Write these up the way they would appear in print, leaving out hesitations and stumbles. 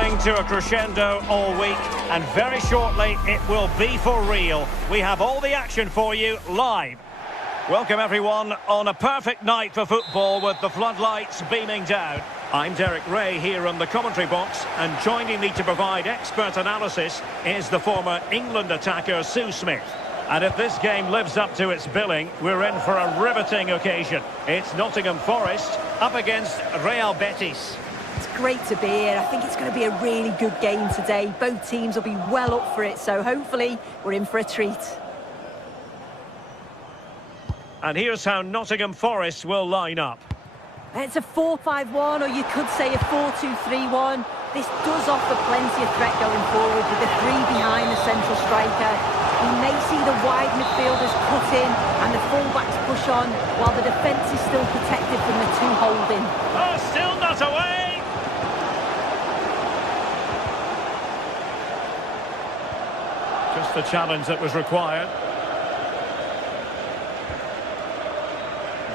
building to a crescendo all week, and very shortly it will be for real. We have all the action for you live. Welcome everyone on a perfect night for football with the floodlights beaming down. I'm Derek Ray here in the commentary box, and joining me to provide expert analysis is the former England attacker Sue Smith. And if this game lives up to its billing, we're in for a riveting occasion. It's Nottingham Forest up against Real Betis. It's great to be here. I think it's going to be a really good game today. Both teams will be well up for it, so hopefully we're in for a treat. And here's how Nottingham Forest will line up. It's a 4-5-1, or you could say a 4-2-3-1. This does offer plenty of threat going forward with the three behind the central striker. We may see the wide midfielders cut in and the full-backs push on, while the defence is still protected from the two holding. Oh, still not away! Just the challenge that was required.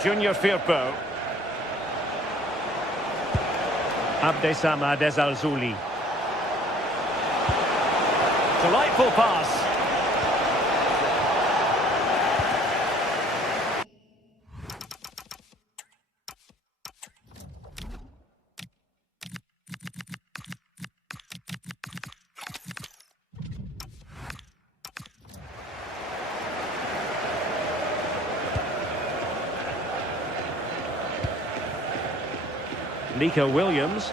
Junior Firpo. Abdessamad Al-Zouli. Delightful pass. Nico Williams.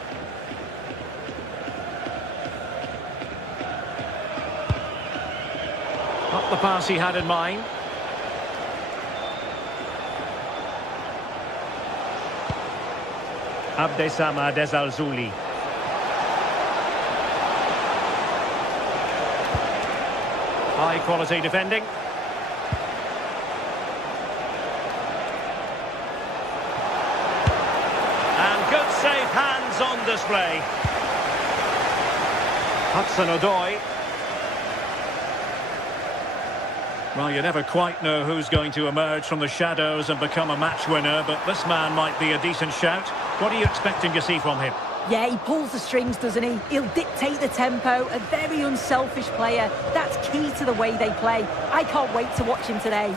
Not the pass he had in mind. Abdessamad Al-Zouli. High quality defending. Safe hands on display. Hudson-Odoi. Well, you never quite know who's going to emerge from the shadows and become a match winner, but this man might be a decent shout. What are you expecting to see from him? Yeah, he pulls the strings, doesn't he? He'll dictate the tempo, a very unselfish player. That's key to the way they play. I can't wait to watch him today.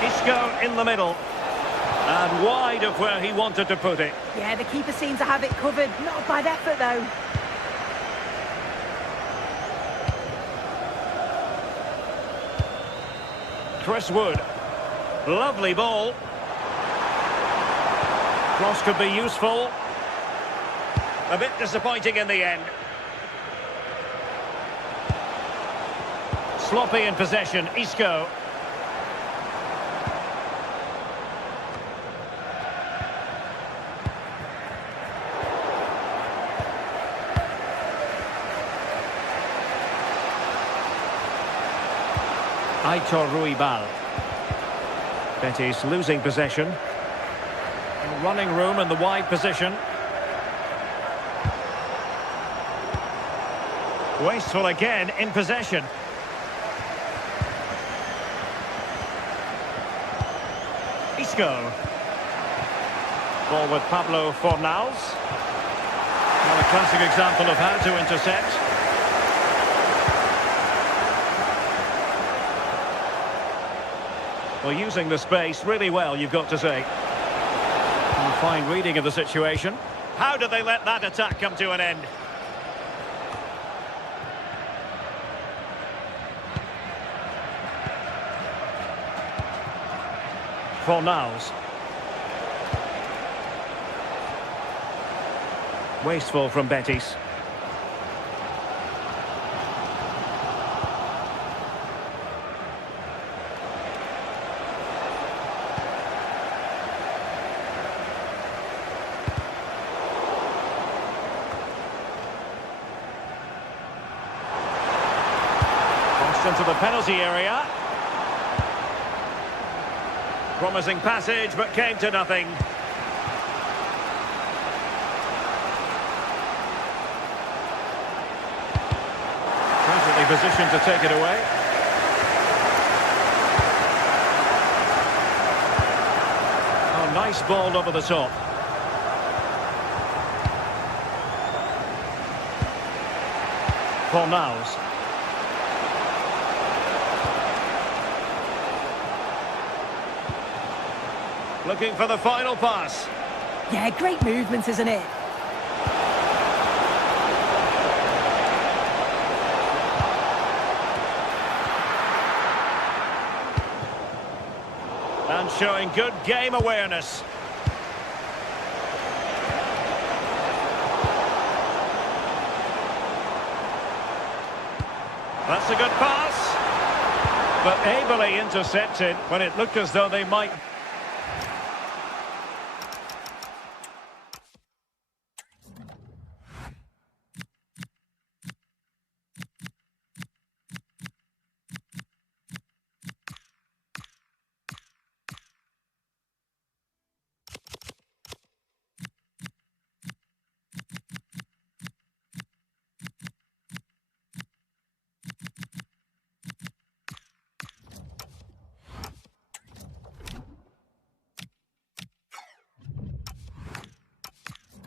Isco in the middle. And wide of where he wanted to put it. Yeah, the keeper seems to have it covered. Not a bad effort, though. Chris Wood. Lovely ball. Cross could be useful. A bit disappointing in the end. Sloppy in possession. Isco. Aitor Ruibal. Betis losing possession. Running room in the wide position. Wasteful again in possession. Isco. Ball with Pablo Fornals. Well, a classic example of how to intercept. Well, using the space really well, you've got to say. And fine reading of the situation. How did they let that attack come to an end? Fornals. Wasteful from Betis. Into the penalty area. Promising passage, but came to nothing. Perfectly positioned to take it away. Oh, nice ball over the top. Fornals. Looking for the final pass. Yeah, great movement, isn't it? And showing good game awareness. That's a good pass. But ably intercepted when it looked as though they might...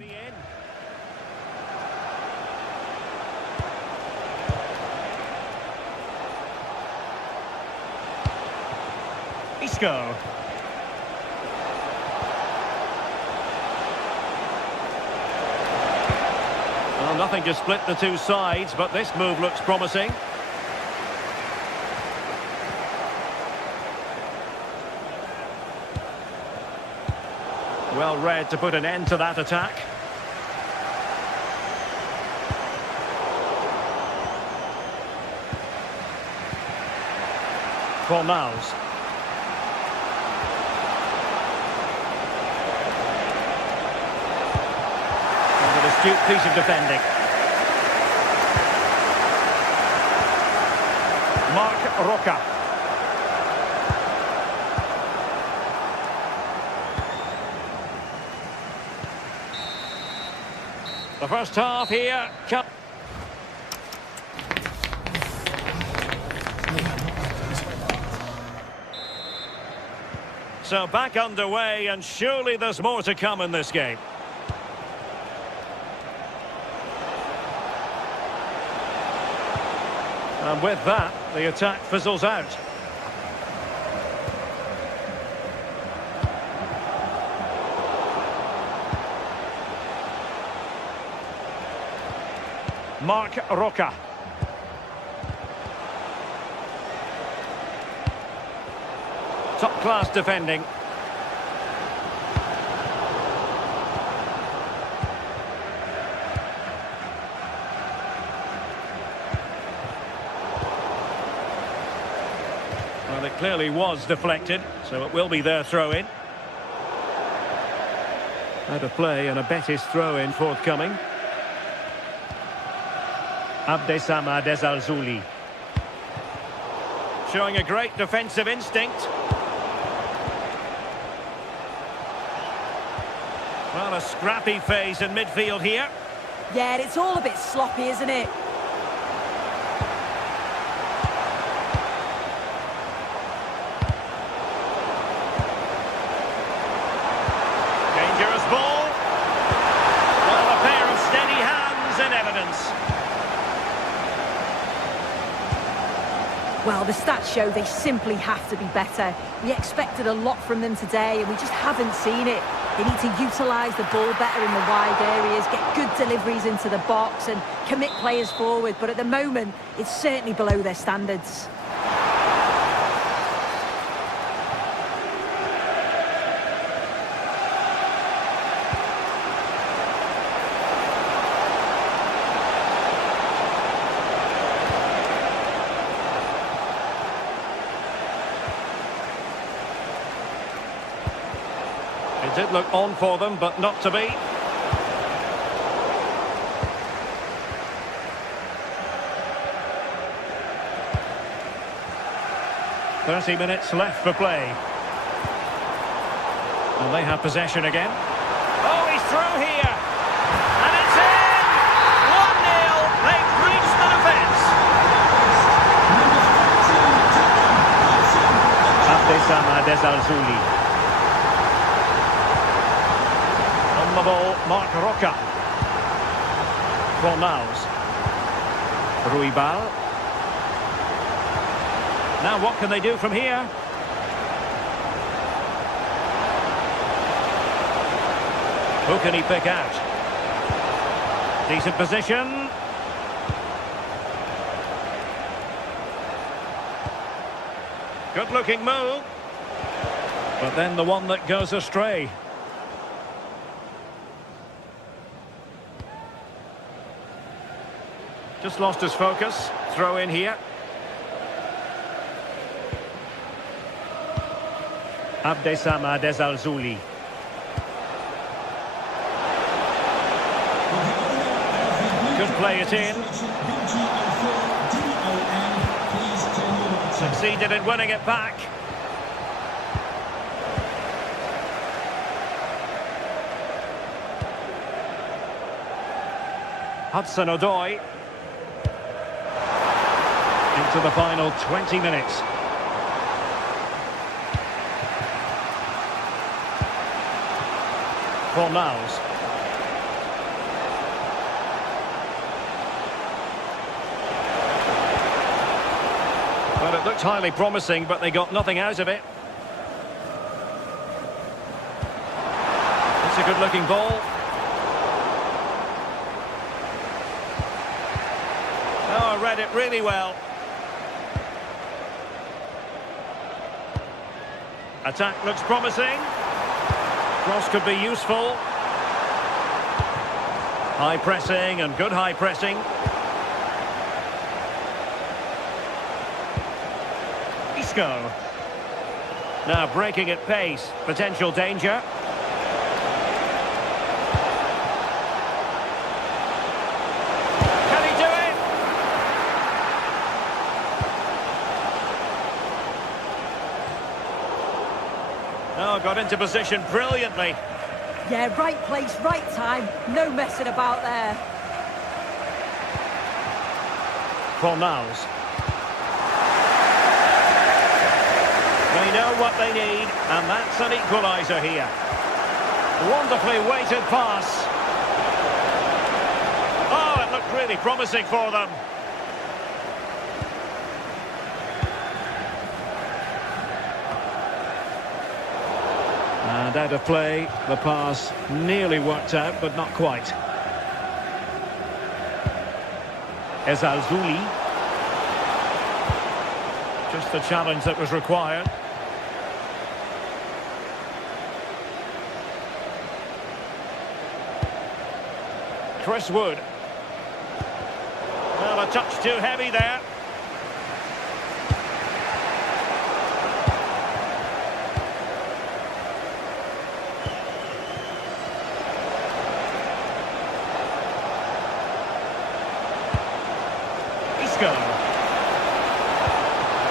in. Isco. Well, nothing to split the two sides, but this move looks promising. Well read to put an end to that attack. Fornals. An astute piece of defending. Marc Roca. The first half here. So back underway, and surely there's more to come in this game. And with that, the attack fizzles out. Marc Roca. Top-class defending. Well, it clearly was deflected, so it will be their throw-in. Out of play and a Betis throw-in forthcoming. Abdesama Desalzuli. Showing a great defensive instinct. Well, a scrappy phase in midfield here. Yeah, it's all a bit sloppy, isn't it? Dangerous ball. Well, a pair of steady hands in evidence. Well, the stats show they simply have to be better. We expected a lot from them today, and we just haven't seen it. They need to utilise the ball better in the wide areas, get good deliveries into the box and commit players forward. But at the moment, it's certainly below their standards. It did look on for them, but not to be. "30 minutes left for play. And they have possession again. Oh, he's through here. And it's in! 1-0. They've breached the defence. Abdesama Desalzuli. On the ball, Marc Roca. Fornals. Ruibal. Now what can they do from here? Who can he pick out? Decent position. Good looking move. But then the one that goes astray. Just lost his focus. Throw in here. Abdessamad Al-Zuli. Could play it in. Succeeded in winning it back. Hudson-Odoi. Into the final 20 minutes. Fornals. Well, it looked highly promising, but they got nothing out of it. It's a good-looking ball. Oh, I read it really well. Attack looks promising. Cross could be useful. High pressing and good high pressing. Isco. Now breaking at pace. Potential danger. Can he do it? Oh, got into position brilliantly. Yeah, right place, right time. No messing about there. Fornals. They know what they need, and that's an equaliser here. Wonderfully weighted pass. Oh, it looked really promising for them. And out of play, the pass nearly worked out, but not quite. Al-Zuli. Just the challenge that was required. Chris Wood. Well, a touch too heavy there.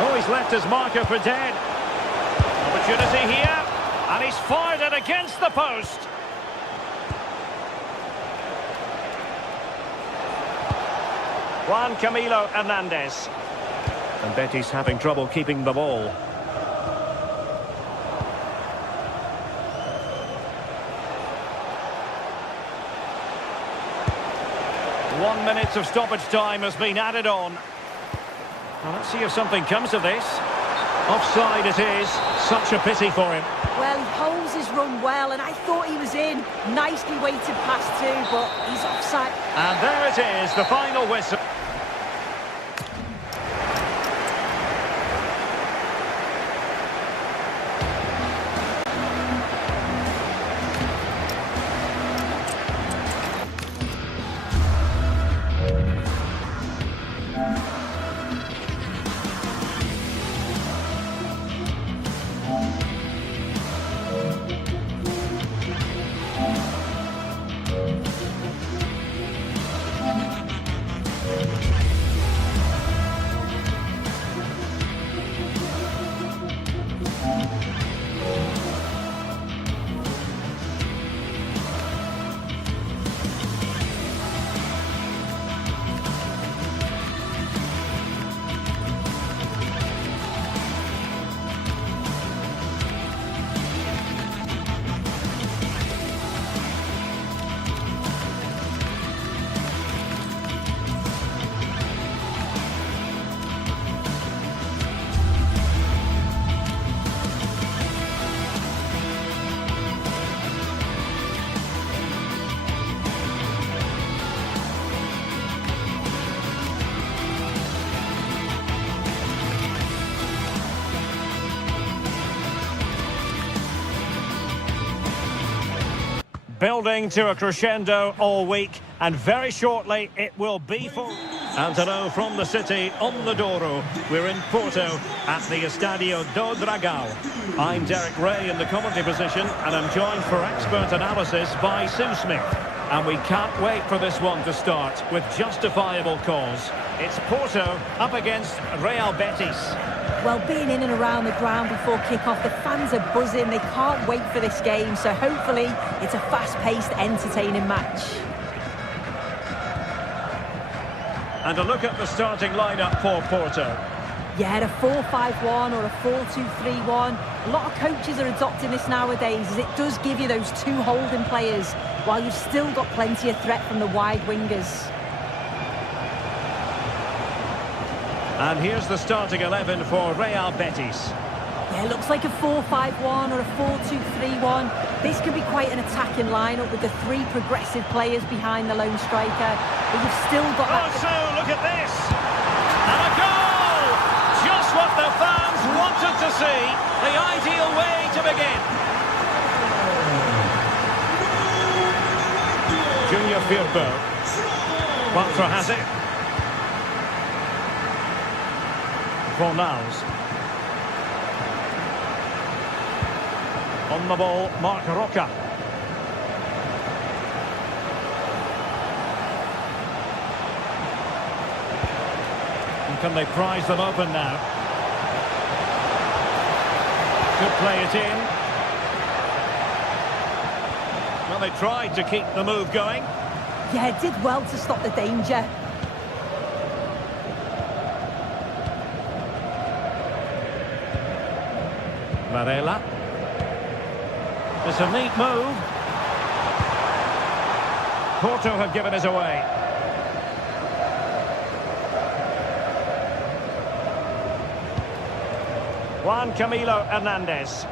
Oh, he's left his marker for dead. Opportunity here, and he's fired it against the post. Juan Camilo Hernandez. And Betis having trouble keeping the ball. One minute of stoppage time has been added on. Well, let's see if something comes of this. Offside it is. Such a pity for him. Well, he holds his run well, and I thought he was in. Nicely weighted pass too, but he's offside. And there it is, the final whistle. Building to a crescendo all week, and very shortly it will be for... And hello from the city, on the Douro. We're in Porto at the Estadio do Dragão. I'm Derek Ray in the commentary position, and I'm joined for expert analysis by Sue Smith. And we can't wait for this one to start with justifiable cause. It's Porto up against Real Betis. Well, being in and around the ground before kick-off, the fans are buzzing. They can't wait for this game, so hopefully it's a fast-paced, entertaining match. And a look at the starting lineup for Porto. Yeah, a 4-5-1 or a 4-2-3-1. A lot of coaches are adopting this nowadays, as it does give you those two holding players, while you've still got plenty of threat from the wide wingers. And here's the starting 11 for Real Betis. Yeah, it looks like a 4-5-1 or a 4-2-3-1. This can be quite an attacking lineup with the three progressive players behind the lone striker. But you've still got... Oh, so look at this! And a goal! Just what the fans wanted to see. The ideal way to begin. Junior Firpo. Quattro has it. Fornals. On the ball, Marc Roca. And can they prize them open now? Could play it in. Well, they tried to keep the move going. Yeah, it did well to stop the danger. Varela. It's a neat move. Porto have given us away. Juan Camilo Hernandez.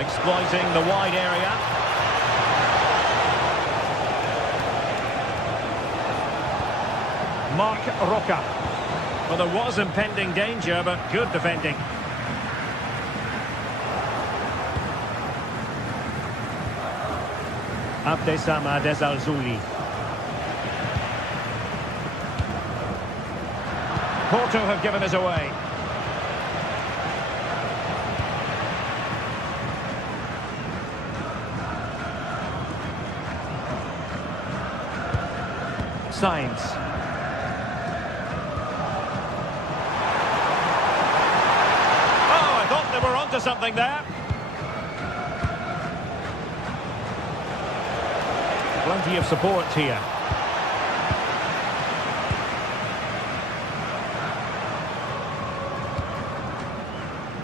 Exploiting the wide area. Marc Roca. Well, there was impending danger, but good defending. Abdesama Desalzuli. Porto have given us away. Sainz. We're onto something there. Plenty of support here.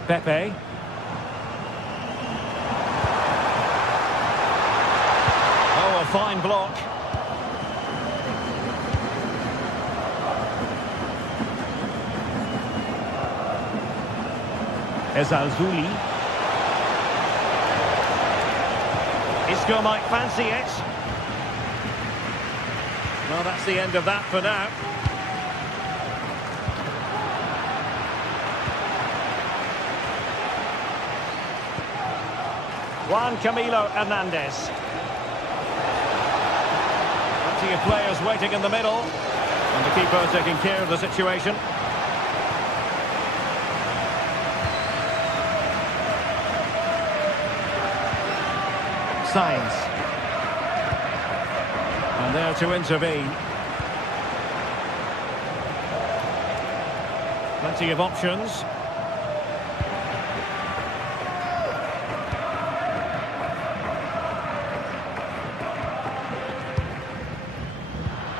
Pepe. Oh, a fine block. Desalzuli. Isco might fancy it. Well, that's the end of that for now. Juan Camilo Hernandez. Plenty of players waiting in the middle. And the keeper taking care of the situation. Sainz. And there to intervene. Plenty of options.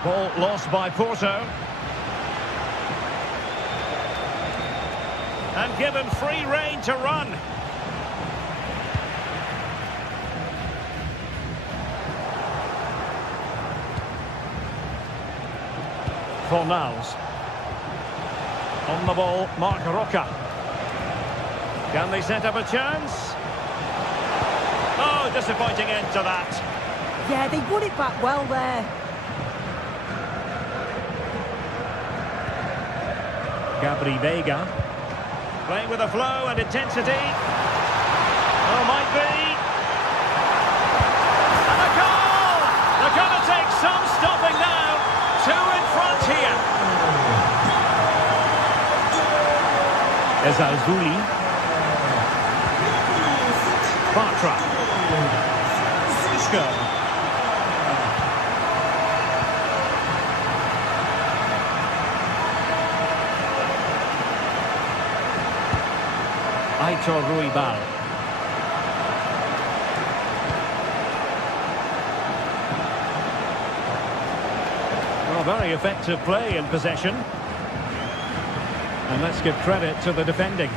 Ball lost by Porto. And given free rein to run. Fornals. On the ball, Marc Roca. Can they set up a chance? Oh, disappointing end to that. Yeah, they won it back well there. Gabri Veiga. Playing with a flow and intensity. Oh, might be. Ezalzouli. Bartra. Isco. Aitor Ruibal. Well, very effective play in possession. And let's give credit to the defending.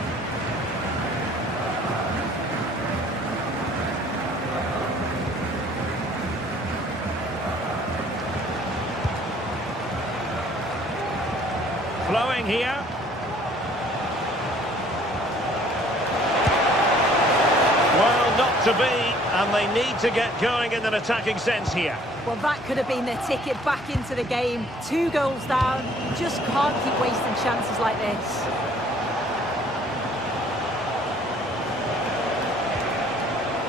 Flowing here. Well, not to be, and they need to get going in an attacking sense here. Well, that could have been their ticket back into the game. 2 goals down. You just can't keep wasting chances like this.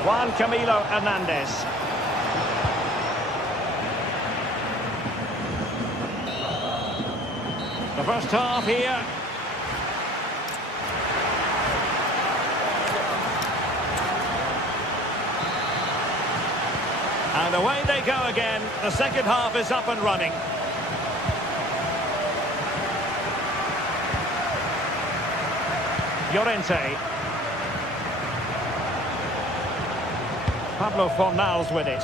Juan Camilo Hernandez. The first half here. And away they go again. The second half is up and running. Llorente. Pablo Fornals with it.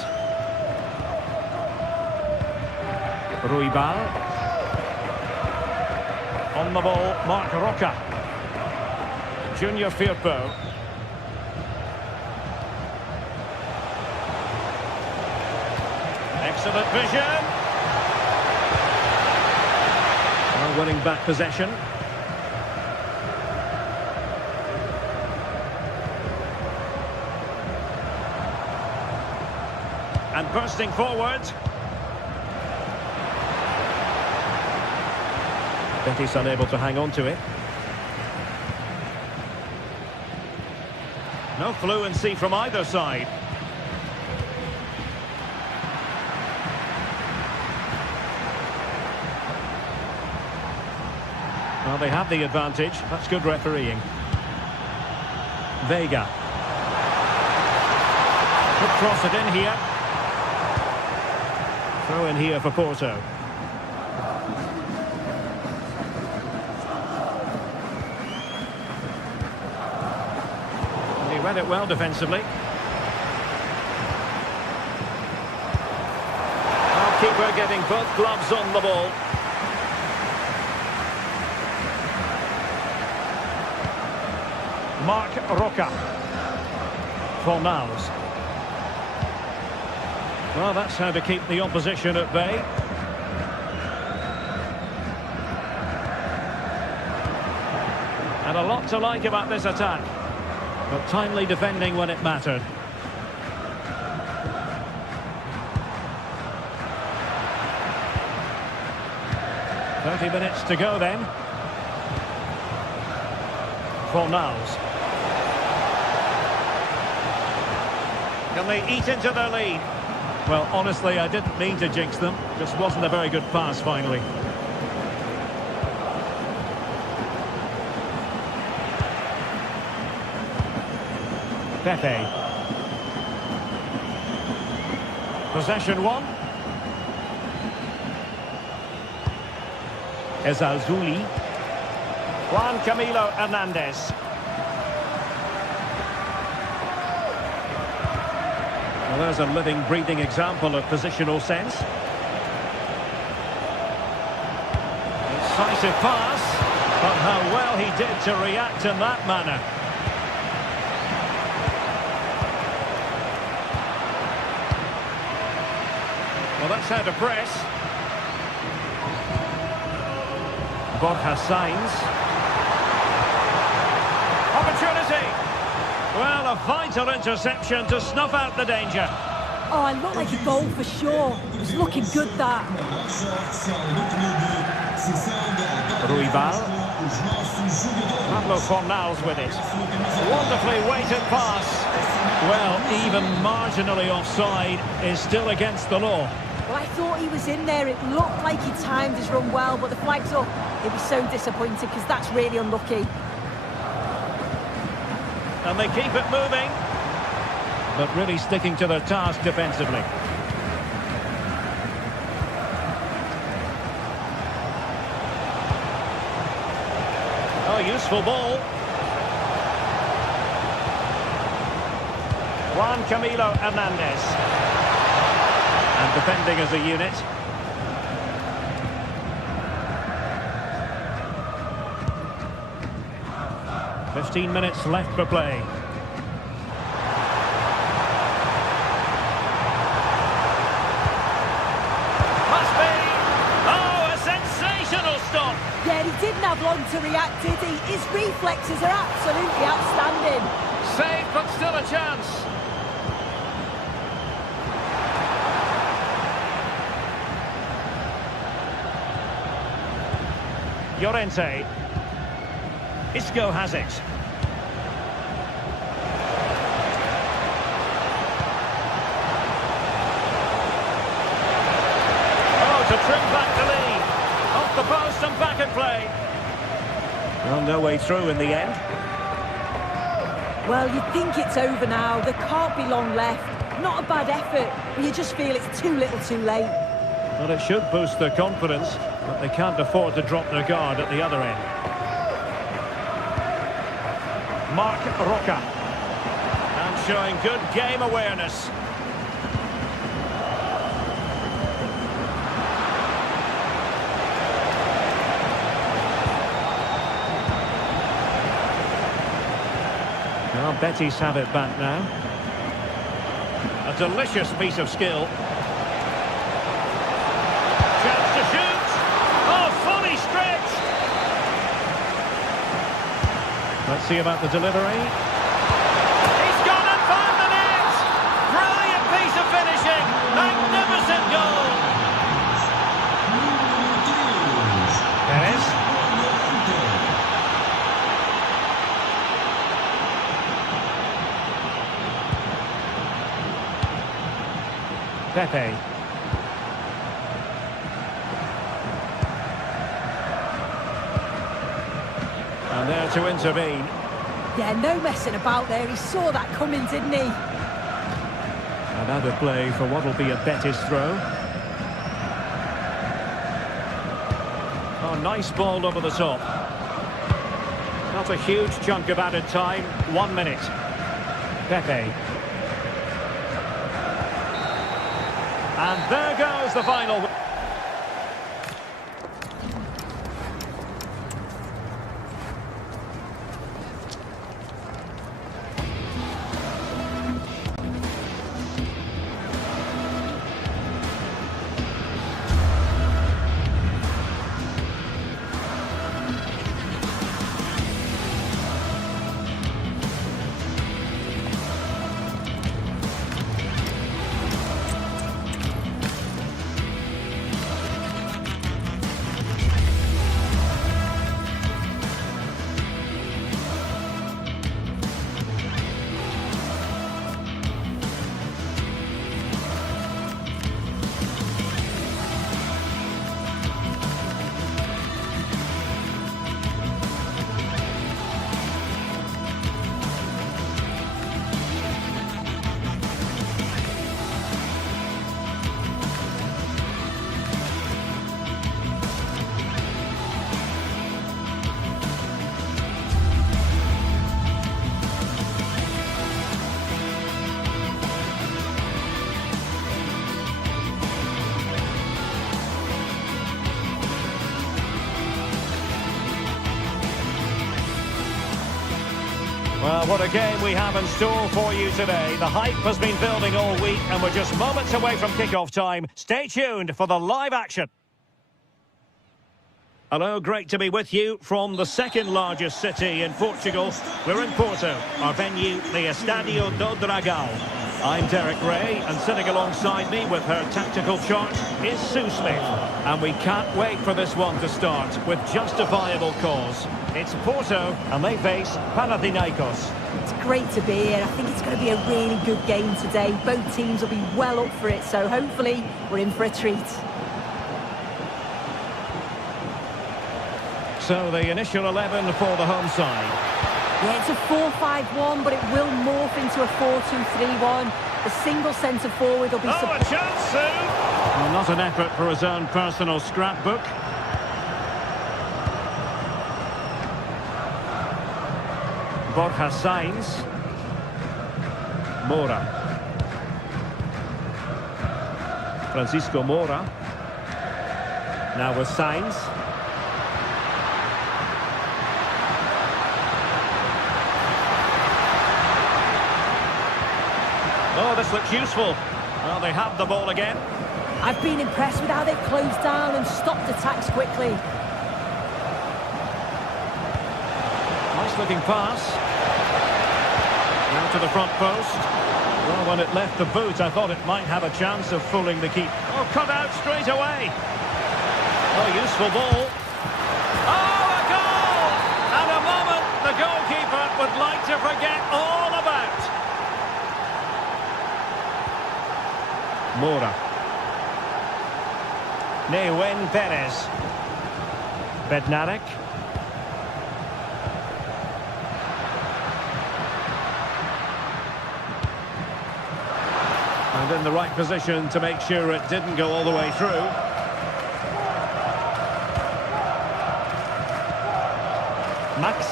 Ruibal. On the ball, Marc Roca. Junior Firpo. Excellent vision. Well, winning back possession. And bursting forward. Betis unable to hang on to it. No fluency from either side. Well, they have the advantage. That's good refereeing. Vega. Could cross it in here. Throw in here for Porto. He read it well defensively. Our keeper getting both gloves on the ball. Marc Roca. Fornals. Well, that's how to keep the opposition at bay. And a lot to like about this attack. But timely defending when it mattered. "30 minutes to go then. Fornals. Can they eat into their lead? Well, honestly, I didn't mean to jinx them. Just wasn't a very good pass, finally. Pepe. Possession one. Ezalzouli. Juan Camilo Hernandez. Well, there's a living, breathing example of positional sense. Incisive pass, but how well he did to react in that manner. Well, that's how to press. Borja Sainz. Opportunity! Well, a vital interception to snuff out the danger. Oh, it looked like a goal for sure. It was looking good, that. Ruibal. Pablo Fornals with it. Wonderfully weighted pass. Well, even marginally offside is still against the law. Well, I thought he was in there. It looked like he timed his run well, but the flag's up. It was so disappointing because that's really unlucky. And they keep it moving. But really sticking to their task defensively. Oh, useful ball. Juan Camilo Hernandez. And defending as a unit. "15 minutes left for play. Must be! Oh, a sensational stop! Yeah, he didn't have long to react, did he? His reflexes are absolutely outstanding. Saved, but still a chance. Llorente. Isco has it. Oh, to trim back the lead. Off the post and back in play. Well, no way through in the end. Well, you'd think it's over now. There can't be long left. Not a bad effort, but you just feel it's too little too late. Well, it should boost their confidence, but they can't afford to drop their guard at the other end. Marc Roca. And showing good game awareness. Well, Betis have it back now. A delicious piece of skill. Chance to shoot. Oh, fully stretched. Let's see about the delivery. He's gone and found the net. Brilliant piece of finishing. Magnificent goal. Perez. Pepe. And there to intervene. Yeah, no messing about there. He saw that coming, didn't he? And out of play for what will be a Betis throw. Oh, nice ball over the top. Not a huge chunk of added time. 1 minute. Pepe. And there goes the final. Well, what a game we have in store for you today. The hype has been building all week and we're just moments away from kick-off time. Stay tuned for the live action. Hello, great to be with you from the second largest city in Portugal. We're in Porto, our venue, the Estádio do Dragão. I'm Derek Ray, and sitting alongside me with her tactical chart is Sue Smith. And we can't wait for this one to start with justifiable cause. It's Porto, and they face Panathinaikos. It's great to be here. I think it's going to be a really good game today. Both teams will be well up for it, so hopefully we're in for a treat. So the initial 11 for the home side. Yeah, it's a 4-5-1, but it will morph into a 4-2-3-1. The single centre forward will be... Oh, a chance soon! Well, not an effort for his own personal scrapbook. Borja Sainz. Mora. Francisco Mora. Now with Sainz. Oh, this looks useful. Well, they have the ball again. I've been impressed with how they've closed down and stopped attacks quickly. Nice looking pass. Now to the front post. Well, when it left the boot, I thought it might have a chance of fooling the keeper. Oh, cut out straight away. Oh, useful ball. Oh, a goal! And a moment the goalkeeper would like to forget all about. Mora. Neuen Perez. Bednarek. And in the right position to make sure it didn't go all the way through. Max.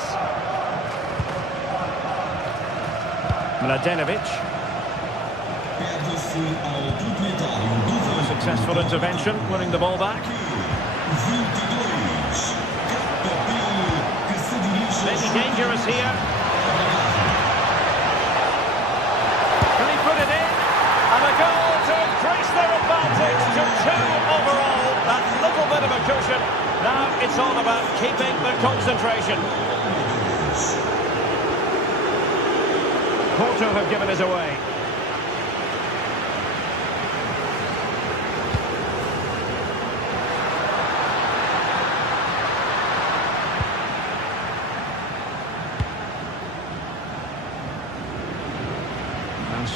Mladenovic. A successful intervention, winning the ball back. Maybe dangerous here. Can he put it in? And a goal to increase their advantage to 2 overall. That little bit of a cushion. Now it's all about keeping the concentration. Porto have given us away.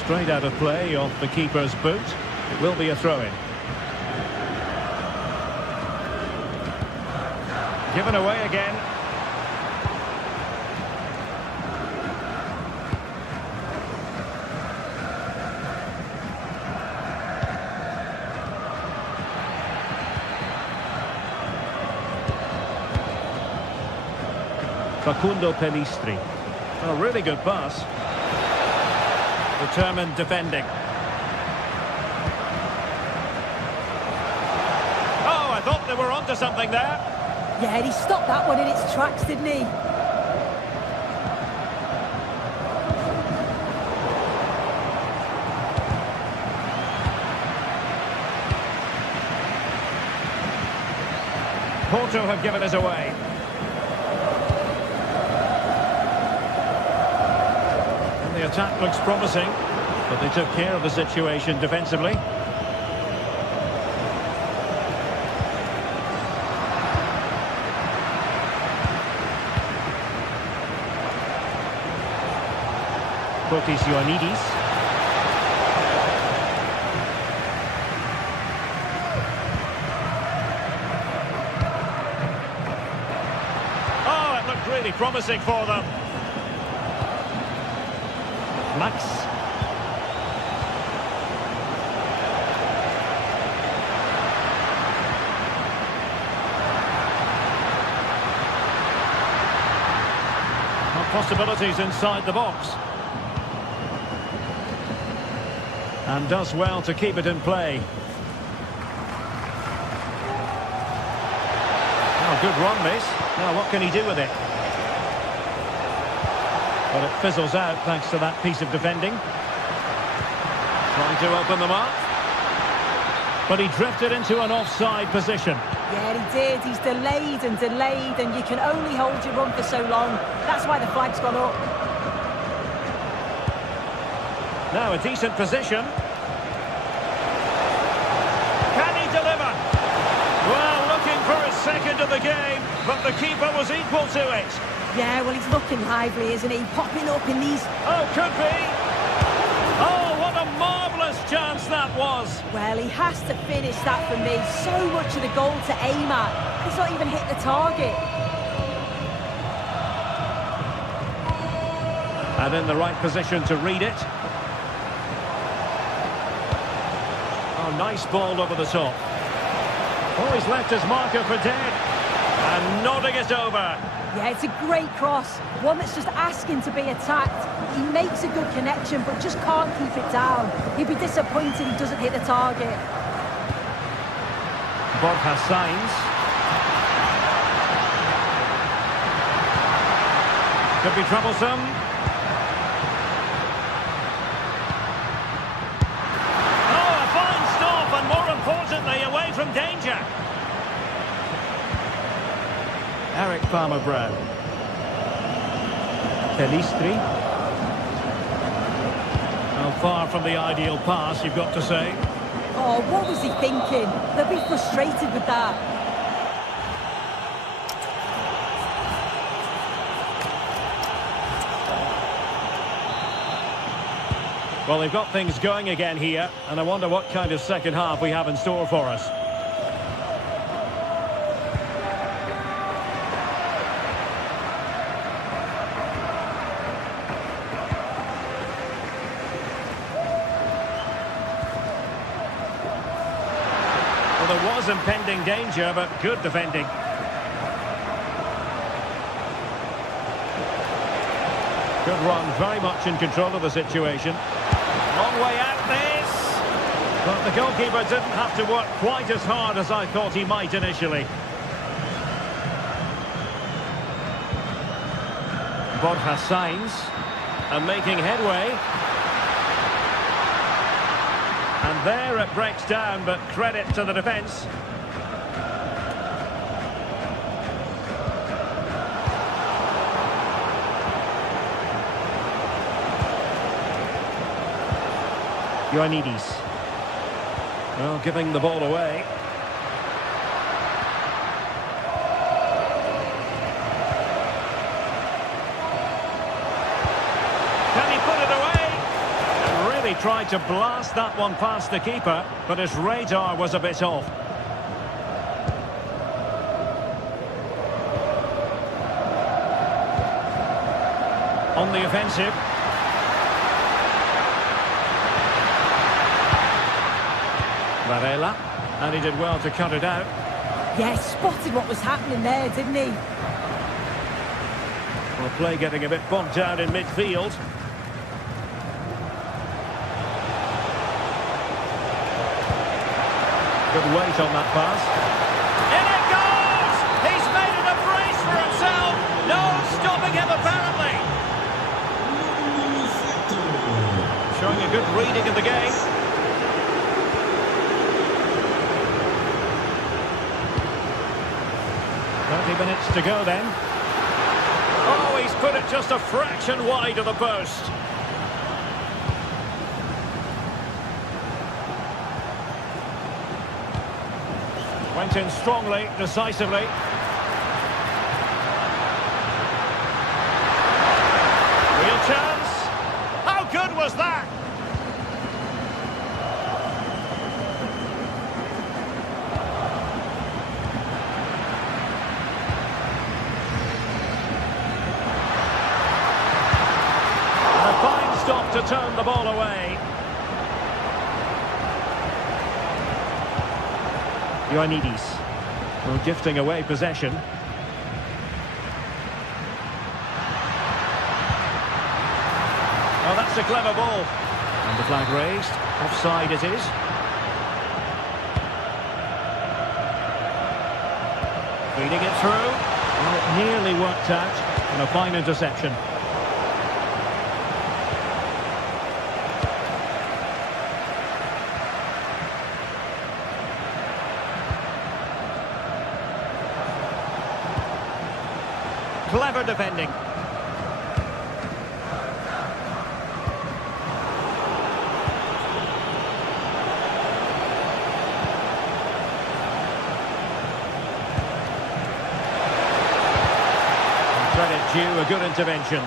Straight out of play off the keeper's boot. It will be a throw-in. Given away again. Facundo Pelistri. A really good pass. Determined defending. Oh, I thought they were onto something there. Yeah, he stopped that one in its tracks, didn't he? Porto have given us away. The attack looks promising, but they took care of the situation defensively. Fotis Ioannidis. Oh, it looked really promising for them. Max. Possibilities inside the box. And does well to keep it in play. Oh, good run, this. Now, what can he do with it? But it fizzles out thanks to that piece of defending. Trying to open them up. But he drifted into an offside position. Yeah, he did. He's delayed, and you can only hold your run for so long. That's why the flag's gone up. Now a decent position. Can he deliver? Well, looking for his second of the game, but the keeper was equal to it. Yeah, well, he's looking lively, isn't he? Popping up in these... Oh, could be. Oh, what a marvellous chance that was. Well, he has to finish that for me. So much of the goal to aim at. He's not even hit the target. And in the right position to read it. Oh, nice ball over the top. Oh, he's left his marker for dead. And nodding it over. Yeah, it's a great cross. One that's just asking to be attacked. He makes a good connection, but just can't keep it down. He'd be disappointed he doesn't hit the target. Bob has signs. Could be troublesome. Oh, a fine stop, and more importantly, away from danger. Eric Palmer-Brown. Pelistri. Well, far from the ideal pass, you've got to say. Oh, what was he thinking? They'll be frustrated with that. Well, they've got things going again here, and I wonder what kind of second half we have in store for us. Well, there was impending danger, but good defending. Good run, very much in control of the situation. Long way out this. But the goalkeeper didn't have to work quite as hard as I thought he might initially. Bod has signs. And making headway. And there it breaks down, but credit to the defence. Ioannidis. Well, giving the ball away. Can he put it away? And really tried to blast that one past the keeper, but his radar was a bit off. On the offensive. Varela, and he did well to cut it out. Yeah, spotted what was happening there, didn't he? Well, play getting a bit bogged down in midfield. Good weight on that pass. In it goes! He's made it a brace for himself. No stopping him, apparently. Showing a good reading of the game. 30 minutes to go then. Oh, he's put it just a fraction wide of the post. Went in strongly, decisively. Real chance. How good was that? Stop to turn the ball away. Ioannidis. Well, gifting away possession. Well, that's a clever ball. And the flag raised. Offside it is. Feeding it through. Well, it nearly worked out. And a fine interception. Clever defending. And credit due, a good intervention.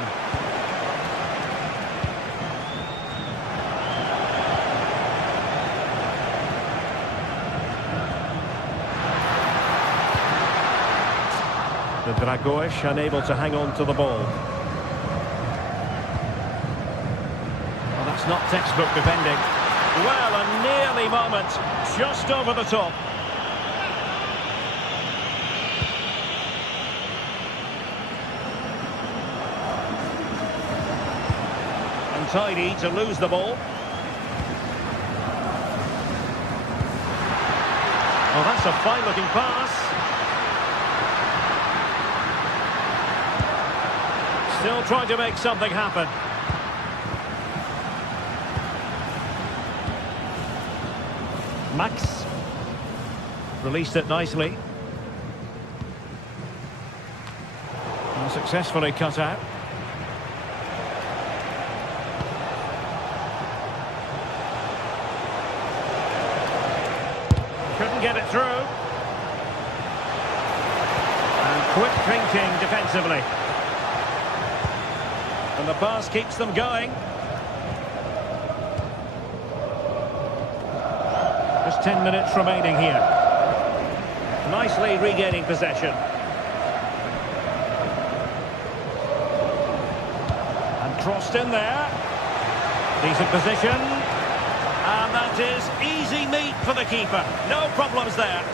The Dragoish unable to hang on to the ball. It's not textbook defending. Well, a nearly moment, just over the top. Untidy to lose the ball. Well, that's a fine-looking pass. Still trying to make something happen. Max released it nicely. And successfully cut out. Couldn't get it through. And quick thinking defensively. And the pass keeps them going. Just 10 minutes remaining here. Nicely regaining possession. And crossed in there. Decent position. And that is easy meat for the keeper. No problems there.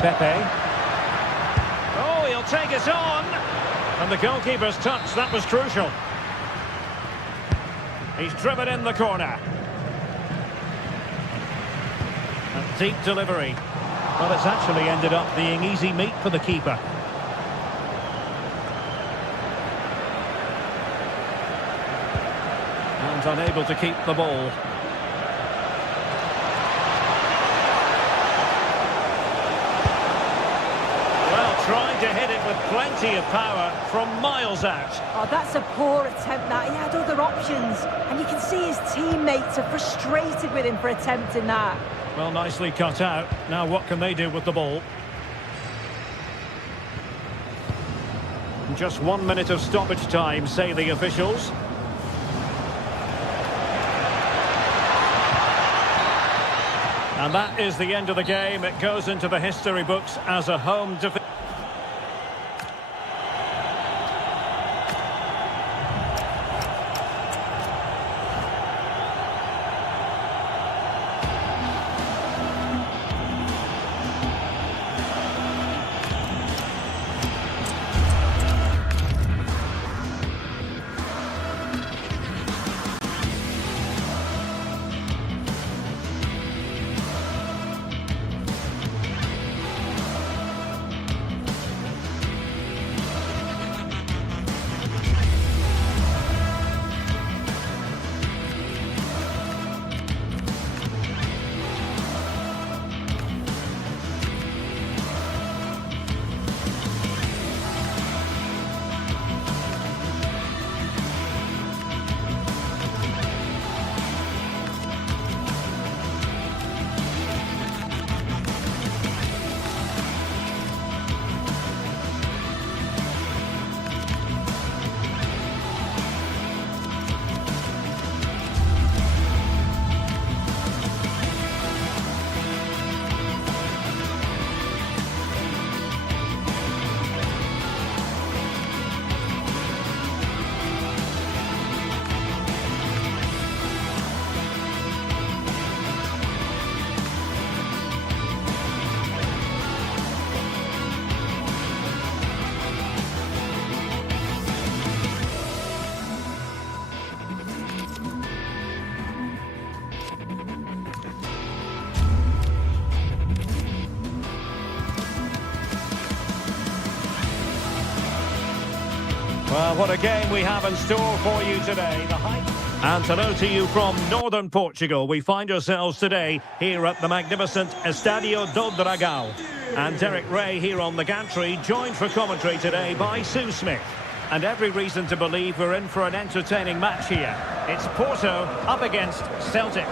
Pepe. Oh, he'll take it on. And the goalkeeper's touch, that was crucial. He's driven in the corner. And deep delivery. Well, it's actually ended up being easy meat for the keeper. And unable to keep the ball. Trying to hit it with plenty of power from miles out. Oh, that's a poor attempt, that. He had other options. And you can see his teammates are frustrated with him for attempting that. Well, nicely cut out. Now what can they do with the ball? Just 1 minute of stoppage time, say the officials. And that is the end of the game. It goes into the history books as a home defeat. Well, what a game we have in store for you today. And hello to you from northern Portugal. We find ourselves today here at the magnificent Estádio do Dragão. And Derek Ray here on the gantry, joined for commentary today by Sue Smith. And every reason to believe we're in for an entertaining match here. It's Porto up against Celtic.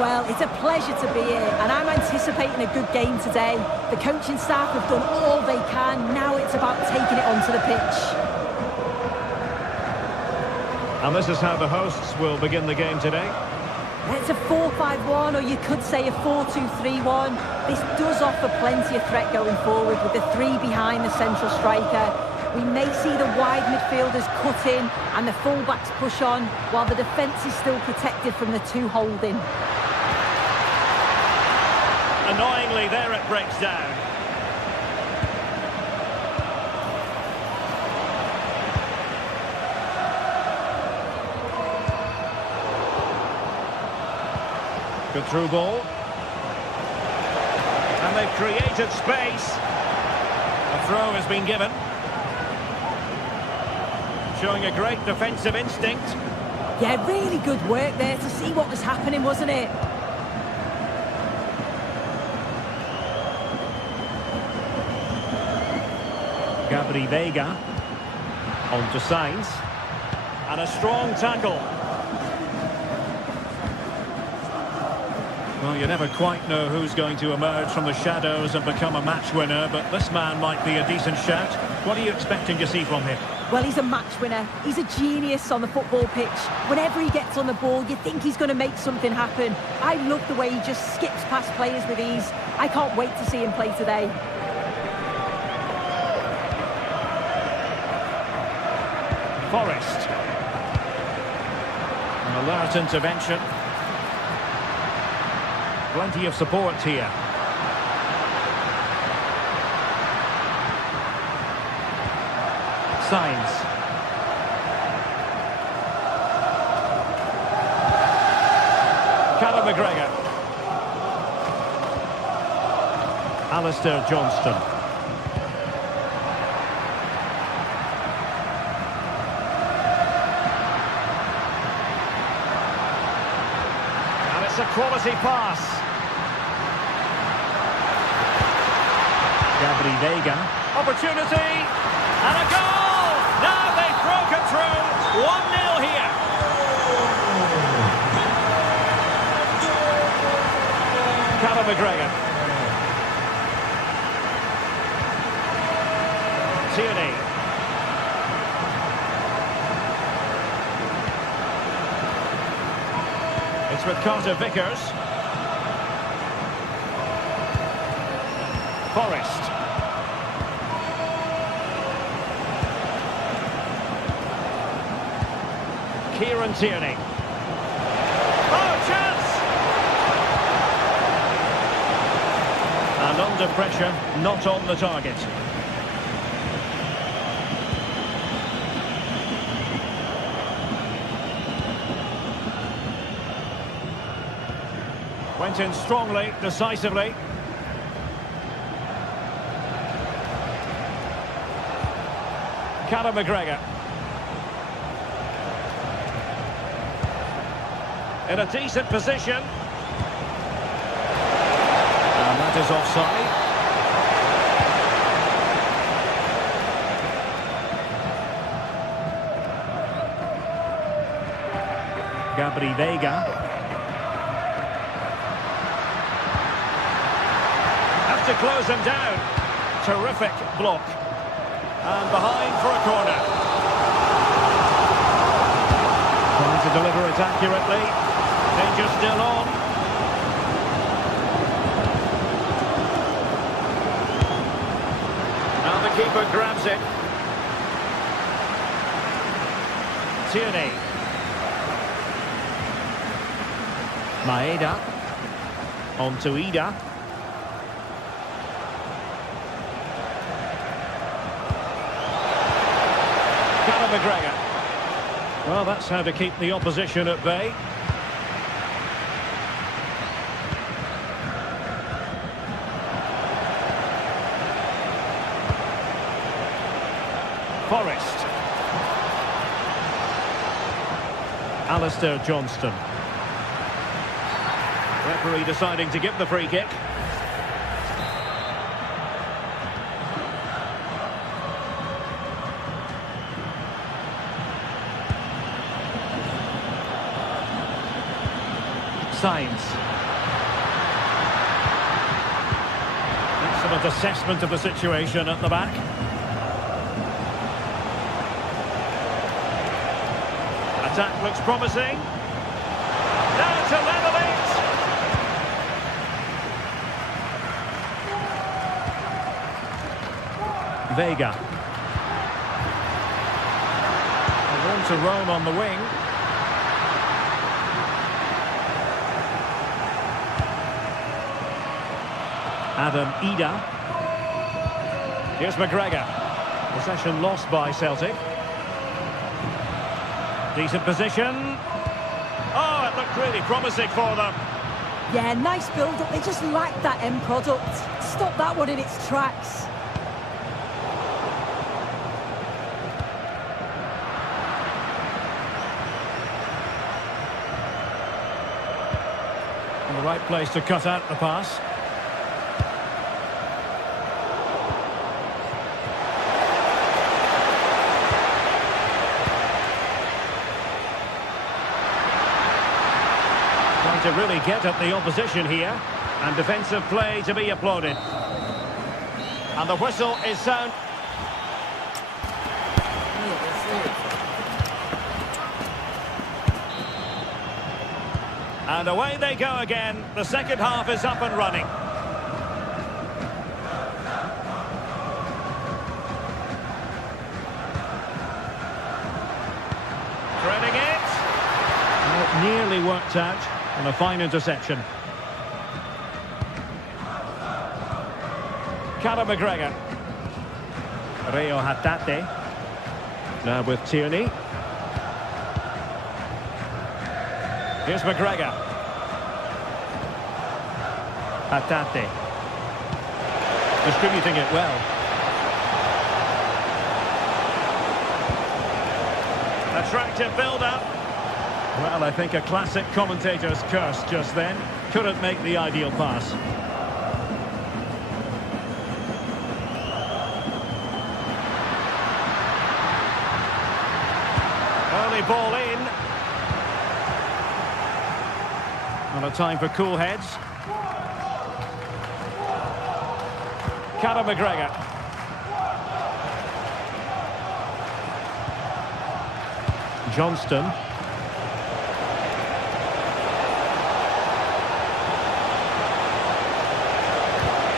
Well, it's a pleasure to be here, and I'm anticipating a good game today. The coaching staff have done all they can. Now it's about taking it onto the pitch. And this is how the hosts will begin the game today. It's a 4-5-1, or you could say a 4-2-3-1. This does offer plenty of threat going forward with the three behind the central striker. We may see the wide midfielders cut in and the full-backs push on, while the defence is still protected from the two holding. Annoyingly, there it breaks down. Good through ball. And they've created space. A throw has been given. Showing a great defensive instinct. Yeah, really good work there to see what was happening, wasn't it? Gabri Veiga. On to Sainz. And a strong tackle. Well, you never quite know who's going to emerge from the shadows and become a match winner, but this man might be a decent shout. What are you expecting to see from him? Well, he's a match winner. He's a genius on the football pitch. Whenever he gets on the ball, you think he's going to make something happen. I love the way he just skips past players with ease. I can't wait to see him play today. Forrest. An alert intervention. Plenty of support here. Sainz. Callum McGregor. Alistair Johnston. And it's a quality pass. Gabri Veiga. Opportunity. And a goal! Now they've broken through. 1-0 here. Callum McGregor. Tierney. It's with Carter Vickers. Forrest. Kieran Tierney. Oh, chance! And under pressure, not on the target. Went in strongly, decisively. Callum McGregor. In a decent position. And that is offside. Gabri Veiga. Has to close him down. Terrific block. And behind for a corner. Trying to deliver it accurately. Danger still on. Now the keeper grabs it. Tierney. Maeda. On to Ida. Callum McGregor. Well, that's how to keep the opposition at bay. Forrest. Alistair Johnston. Referee deciding to give the free kick. Sainz. Excellent assessment of the situation at the back. Attack looks promising. Now to level it. Vega. Room to roam on the wing. Adam Ida. Here's McGregor. Possession lost by Celtic. Decent position. Oh, it looked really promising for them. Yeah, nice build-up. They just lacked that end product. Stop that one in its tracks. In the right place to cut out the pass. Trying to really get at the opposition here. And defensive play to be applauded. And the whistle is sound. And away they go again. The second half is up and running. Threading it. Well, it nearly worked out. And a fine interception. Callum McGregor. Rio Hatate. Now with Tierney. Here's McGregor. Hatate. Distributing it well. Attractive build-up. Well, I think a classic commentator's curse just then. Couldn't make the ideal pass. Early ball in. Not a time for cool heads. Callum McGregor. Johnston.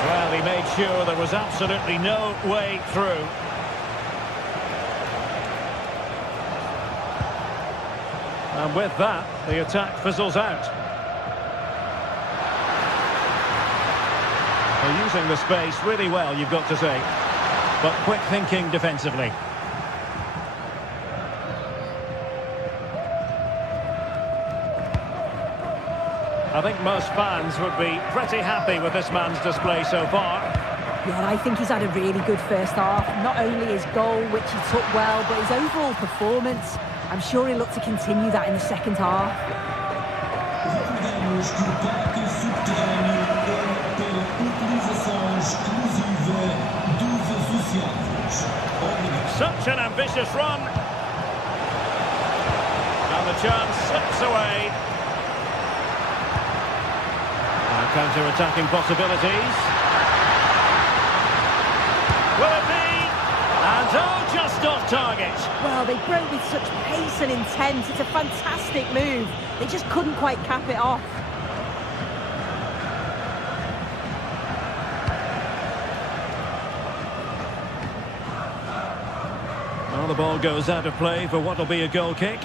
Well, he made sure there was absolutely no way through. And with that, the attack fizzles out. They're using the space really well, you've got to say. But quick thinking defensively. I think most fans would be pretty happy with this man's display so far. Yeah, I think he's had a really good first half. Not only his goal, which he took well, but his overall performance. I'm sure he'll look to continue that in the second half. Such an ambitious run. And the chance slips away. Counter-attacking possibilities. Will it be? And oh, just off target. Well, they broke with such pace and intent. It's a fantastic move. They just couldn't quite cap it off. Well, the ball goes out of play for what will be a goal kick.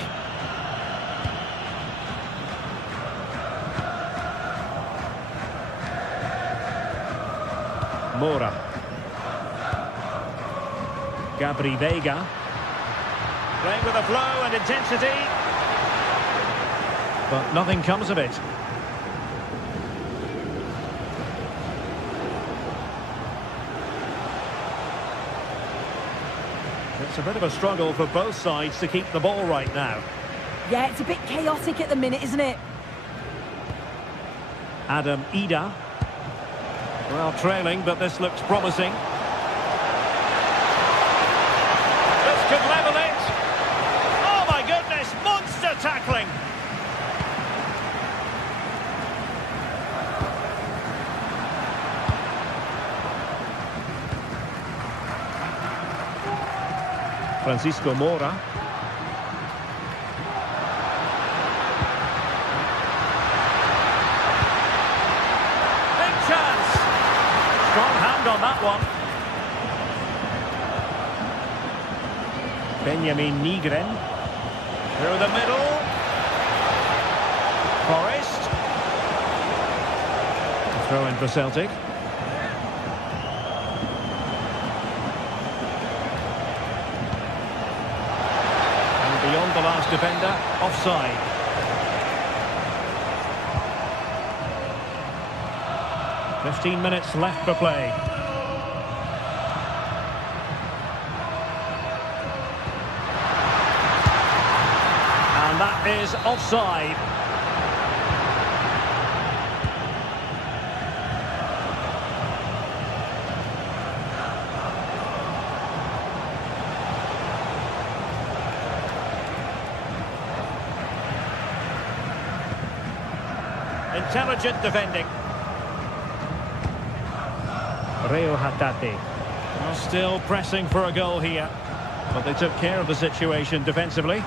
Mora. Gabri Vega. Playing with a flow and intensity. But nothing comes of it. It's a bit of a struggle for both sides to keep the ball right now. Yeah, it's a bit chaotic at the minute, isn't it? Adam Ida. Well, trailing, but this looks promising. This could level it. Oh, my goodness, monster tackling. Francisco Mora. Big chance. Strong hand on that one. Benjamin Nygren. Through the middle. Forrest. Throw in for Celtic. And beyond the last defender, offside. "15 minutes left for play. And that is offside. Intelligent defending. Reo Hatate. Well, still pressing for a goal here, but they took care of the situation defensively.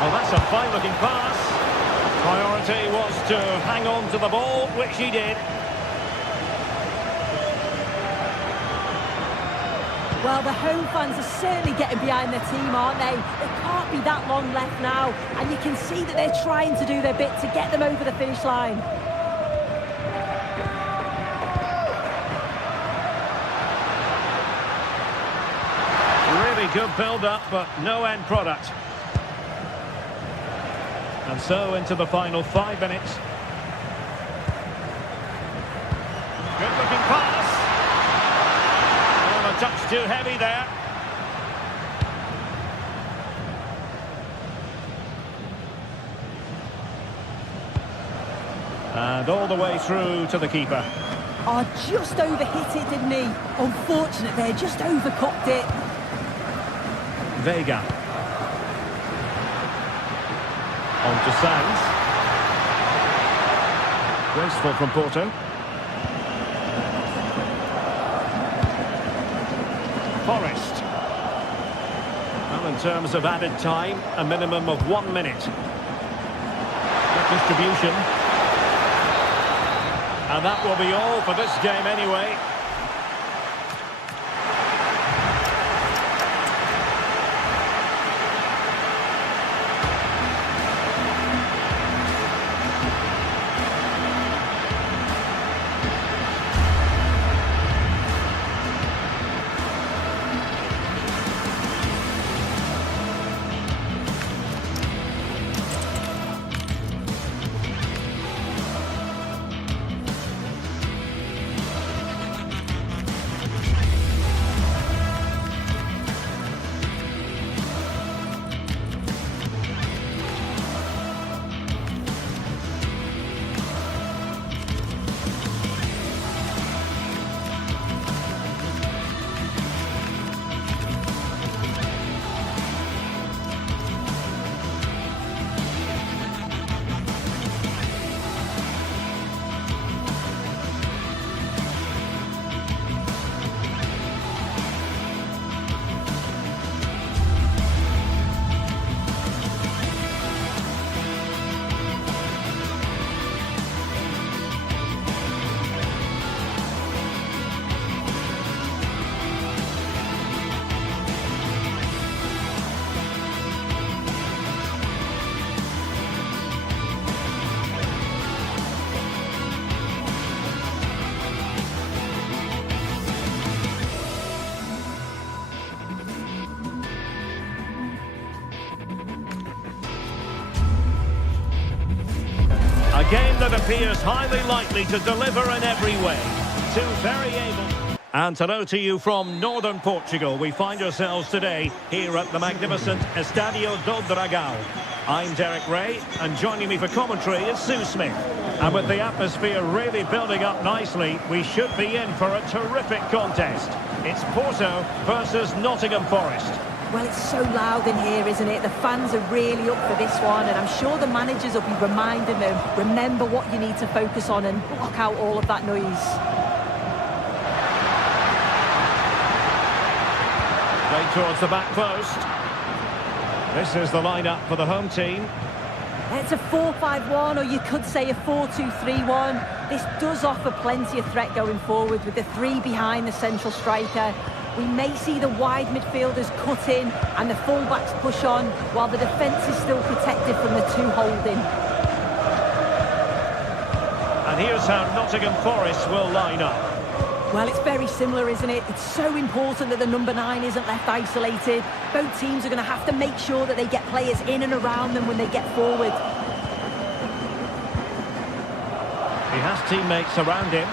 Well, that's a fine-looking pass. Priority was to hang on to the ball, which he did. Well, the home fans are certainly getting behind their team, aren't they? There can't be that long left now, and you can see that they're trying to do their bit to get them over the finish line. Really good build-up, but no end product. And so into the final 5 minutes. Good-looking pass. Oh, a touch too heavy there. And all the way through to the keeper. Oh, just overhit it, didn't he? Unfortunate there, just overcooked it. Vega. On to Sands. Graceful from Porto. Forrest. Well, in terms of added time, a minimum of 1 minute. Good distribution. And that will be all for this game anyway. A game that appears highly likely to deliver in every way. Two very able... And hello to you from northern Portugal. We find ourselves today here at the magnificent Estadio do Dragão. I'm Derek Ray, and joining me for commentary is Sue Smith. And with the atmosphere really building up nicely, we should be in for a terrific contest. It's Porto versus Nottingham Forest. Well, it's so loud in here, isn't it? The fans are really up for this one, and I'm sure the managers will be reminding them, remember what you need to focus on and block out all of that noise. Right towards the back post. This is the lineup for the home team. It's a 4-5-1, or you could say a 4-2-3-1. This does offer plenty of threat going forward with the three behind the central striker. We may see the wide midfielders cut in and the full-backs push on, while the defence is still protected from the two holding. And here's how Nottingham Forest will line up. Well, it's very similar, isn't it? It's so important that the number 9 isn't left isolated. Both teams are going to have to make sure that they get players in and around them when they get forward. He has teammates around him.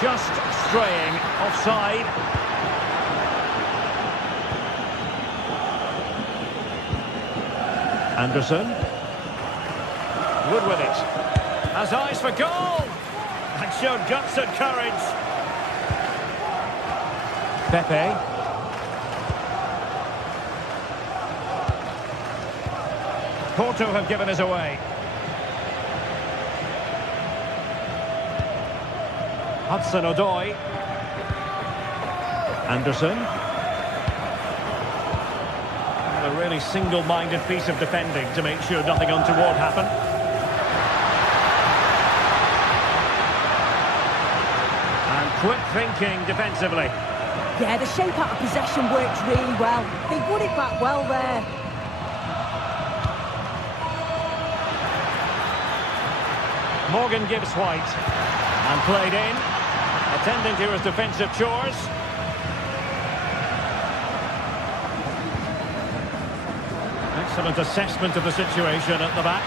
Just straying offside. Anderson. Wood with it. Has eyes for goal. And showed guts and courage. Pepe. Porto have given us away. Hudson-Odoi. Anderson. A really single-minded piece of defending to make sure nothing untoward happened. And quick thinking defensively. Yeah, the shape out of possession works really well. They won it back well there. Morgan gives White. And played in. Attending to his defensive chores. Excellent assessment of the situation at the back.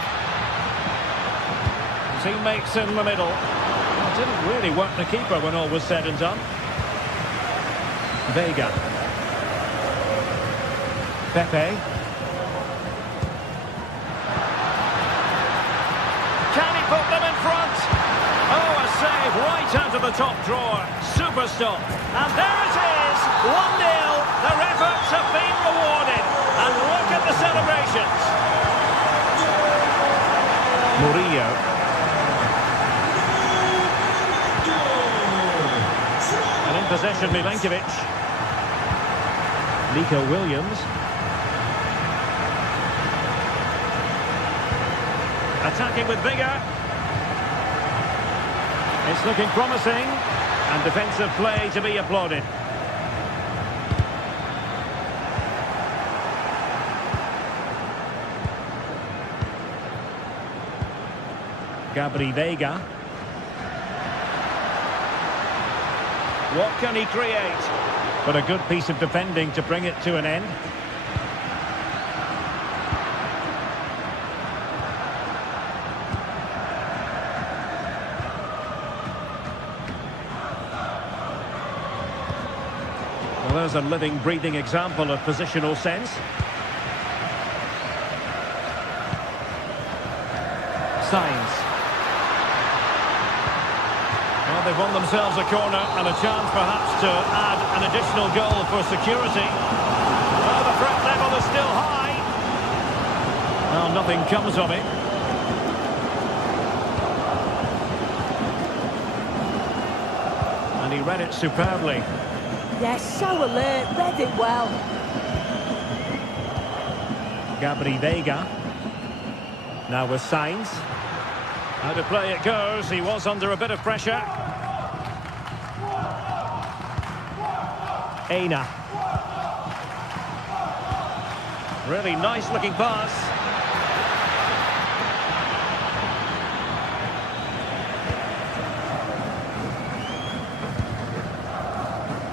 Teammates in the middle. Well, didn't really work the keeper when all was said and done. Vega. Pepe. Can he put them in front? Oh, a save right out of the top drawer. Super stop. And there it is. 1-0. Their efforts have been rewarded. And look at the celebrations. Murillo. And in possession, Milenkovic. Nico Williams. Attacking with vigour. It's looking promising. And defensive play to be applauded. Gabri Vega. What can he create? But a good piece of defending to bring it to an end. Well, there's a living, breathing example of positional sense. Signs. Well, they've won themselves a corner and a chance perhaps to add an additional goal for security. Well, the threat level is still high. Well, nothing comes of it. And he read it superbly. Yeah, so alert, read it well. Gabri Vega. Now with Signs. How to play it goes. He was under a bit of pressure. Aina. Really nice looking pass.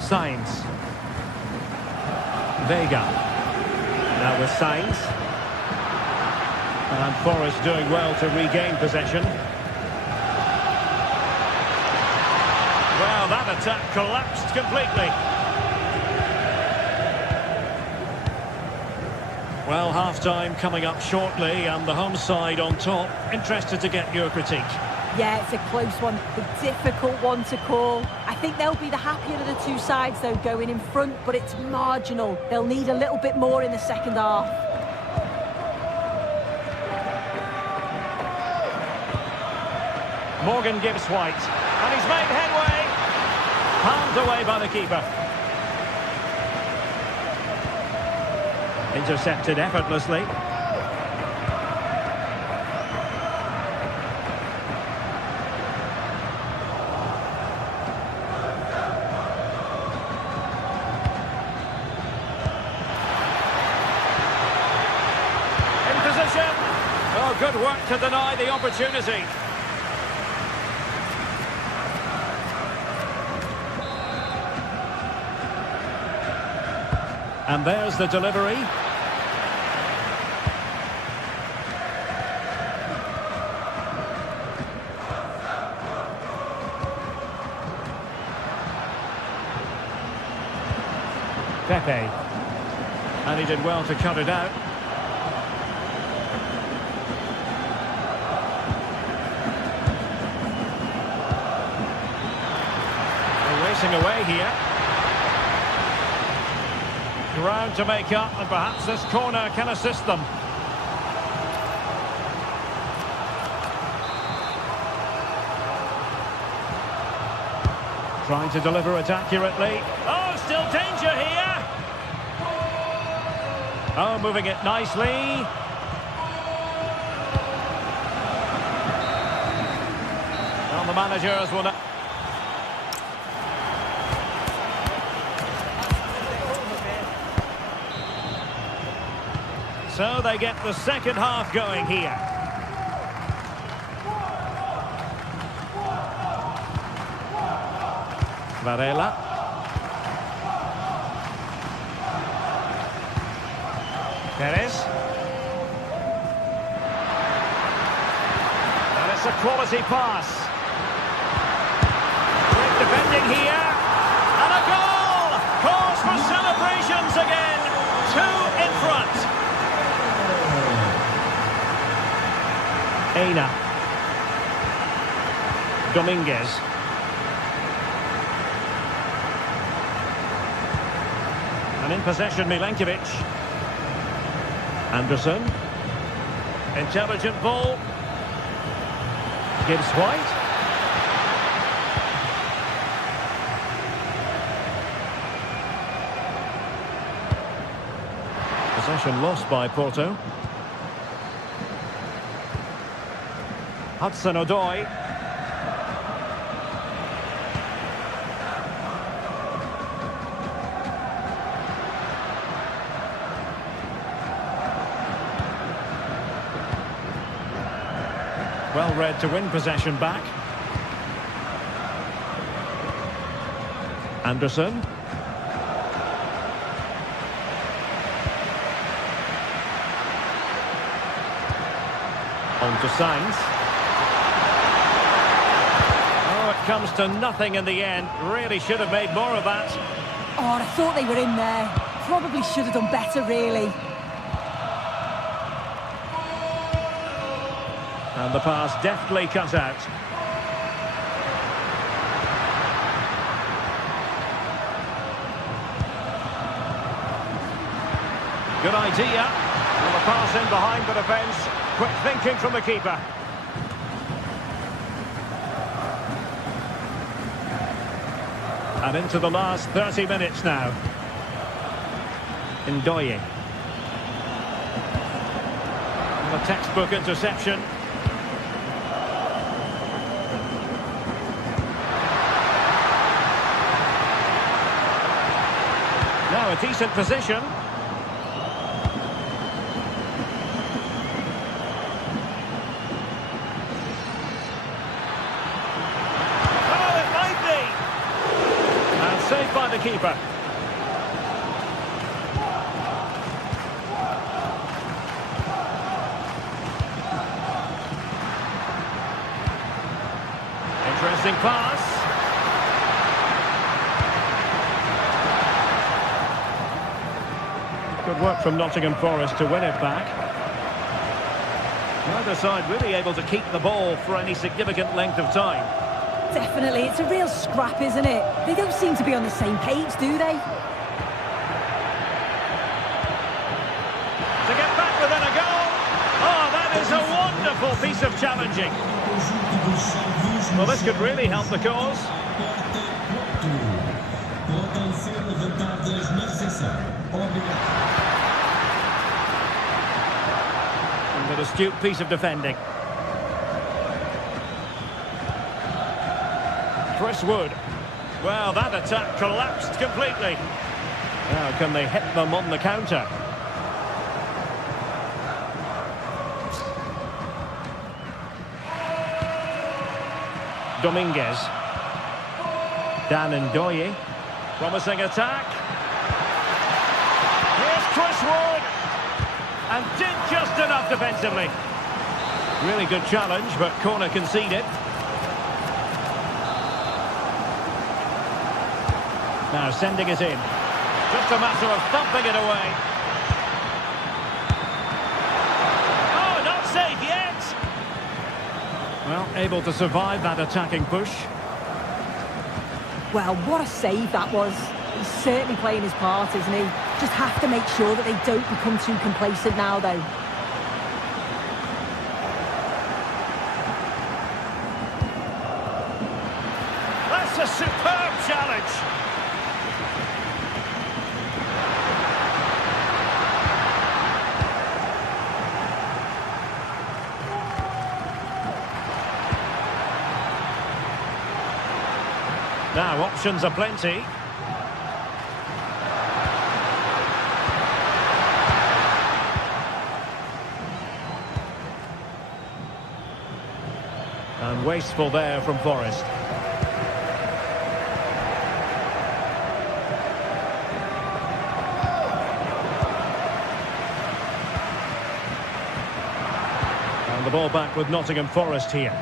Signs. Vega. Now with Signs. And Forest doing well to regain possession. Well, that attack collapsed completely. Well, half-time coming up shortly and the home side on top. Interested to get your critique. Yeah, it's a close one, a difficult one to call. I think they'll be the happier of the two sides, though, going in front, but it's marginal. They'll need a little bit more in the second half. Morgan gives White, and he's made headway. Palmed away by the keeper. Intercepted effortlessly. Well, good work to deny the opportunity. And there's the delivery. Pepe. And he did well to cut it out. They're racing away here. Ground to make up, and perhaps this corner can assist them. Trying to deliver it accurately. Oh, still danger here. Oh, moving it nicely. Well, the managers will not... So they get the second half going here. Varela. Perez. And it's a quality pass. Great defending here. And a goal! Cause for celebrations again. 2 in front. Aina. Dominguez. And in possession, Milenkovic. Anderson. Intelligent ball. Gibbs White. Possession lost by Porto. Hudson-Odoi. Well read to win possession back. Anderson. On to Sainz. Oh, it comes to nothing in the end. Really should have made more of that. Oh, I thought they were in there. Probably should have done better, really. And the pass deftly cut out. Good idea. And the pass in behind the defence. Quick thinking from the keeper. And into the last 30 minutes now. Ndoye. And a textbook interception. Now a decent position. Oh, it might be. And saved by the keeper. Interesting pass. Good work from Nottingham Forest to win it back. Neither side really able to keep the ball for any significant length of time. Definitely, it's a real scrap, isn't it? They don't seem to be on the same page, do they? To get back within a goal. Oh, that is a wonderful piece of challenging. Well, this could really help the cause. And an astute piece of defending. Chris Wood. Well, that attack collapsed completely. Now, can they hit them on the counter? Dominguez. Dan Ndoye. Promising attack. Here's Chris Wood. And did just enough defensively. Really good challenge, but corner conceded. Now sending it in. Just a matter of thumping it away. Oh, not safe yet. Well, able to survive that attacking push. Well, what a save that was. He's certainly playing his part, isn't he? Just have to make sure that they don't become too complacent now, though. That's a superb challenge. Now, options are plenty. And wasteful there from Forest. And the ball back with Nottingham Forest here.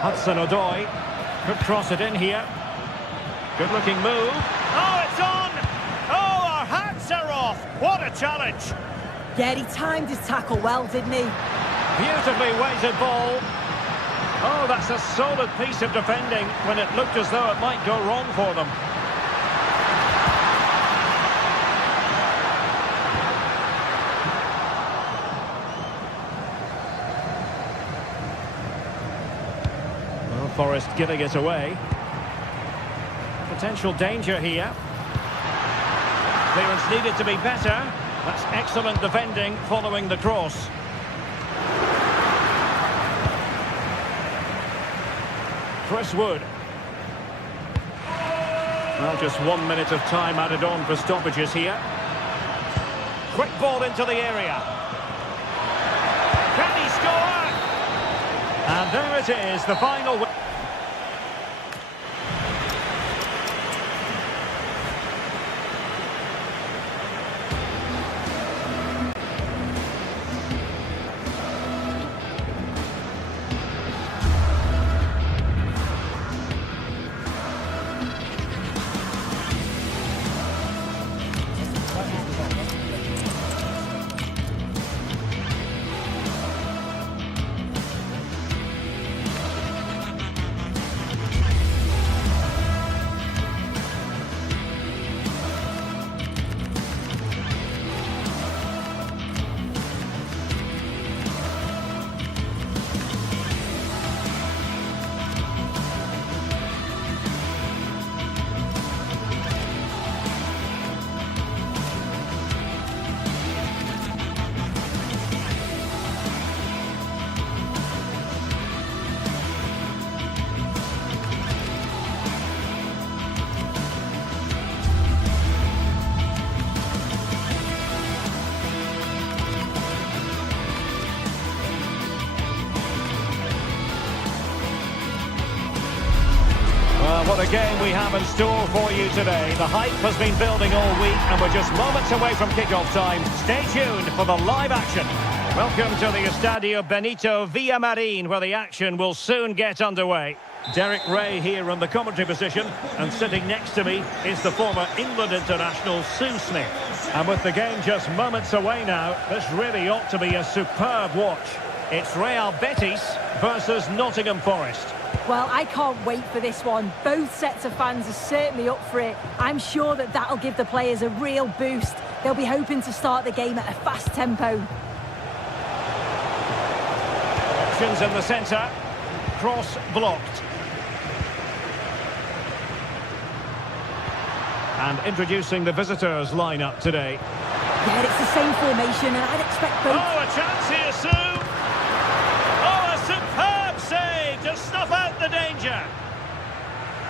Hudson-Odoi could cross it in here. Good looking move. Oh, it's on! Oh, our hats are off! What a challenge! Yeah, he timed his tackle well, didn't he? Beautifully weighted ball. Oh, that's a solid piece of defending when it looked as though it might go wrong for them. Forest giving it away. Potential danger here. Clearance needed to be better. That's excellent defending following the cross. Chris Wood. Well, just 1 minute of time added on for stoppages here. Quick ball into the area. Can he score? And there it is, the final. What a game we have in store for you today. The hype has been building all week and we're just moments away from kick-off time. Stay tuned for the live action. Welcome to the Estadio Benito Villamarín, where the action will soon get underway. Derek Ray here in the commentary position, and sitting next to me is the former England international Sue Smith. And with the game just moments away now, this really ought to be a superb watch. It's Real Betis versus Nottingham Forest. Well, I can't wait for this one. Both sets of fans are certainly up for it. I'm sure that that'll give the players a real boost. They'll be hoping to start the game at a fast tempo. Options in the centre. Cross blocked. And introducing the visitors lineup today. Yeah, it's the same formation, and I'd expect both. Oh, a chance here, Sue! Oh, a superb save to snuff out the danger.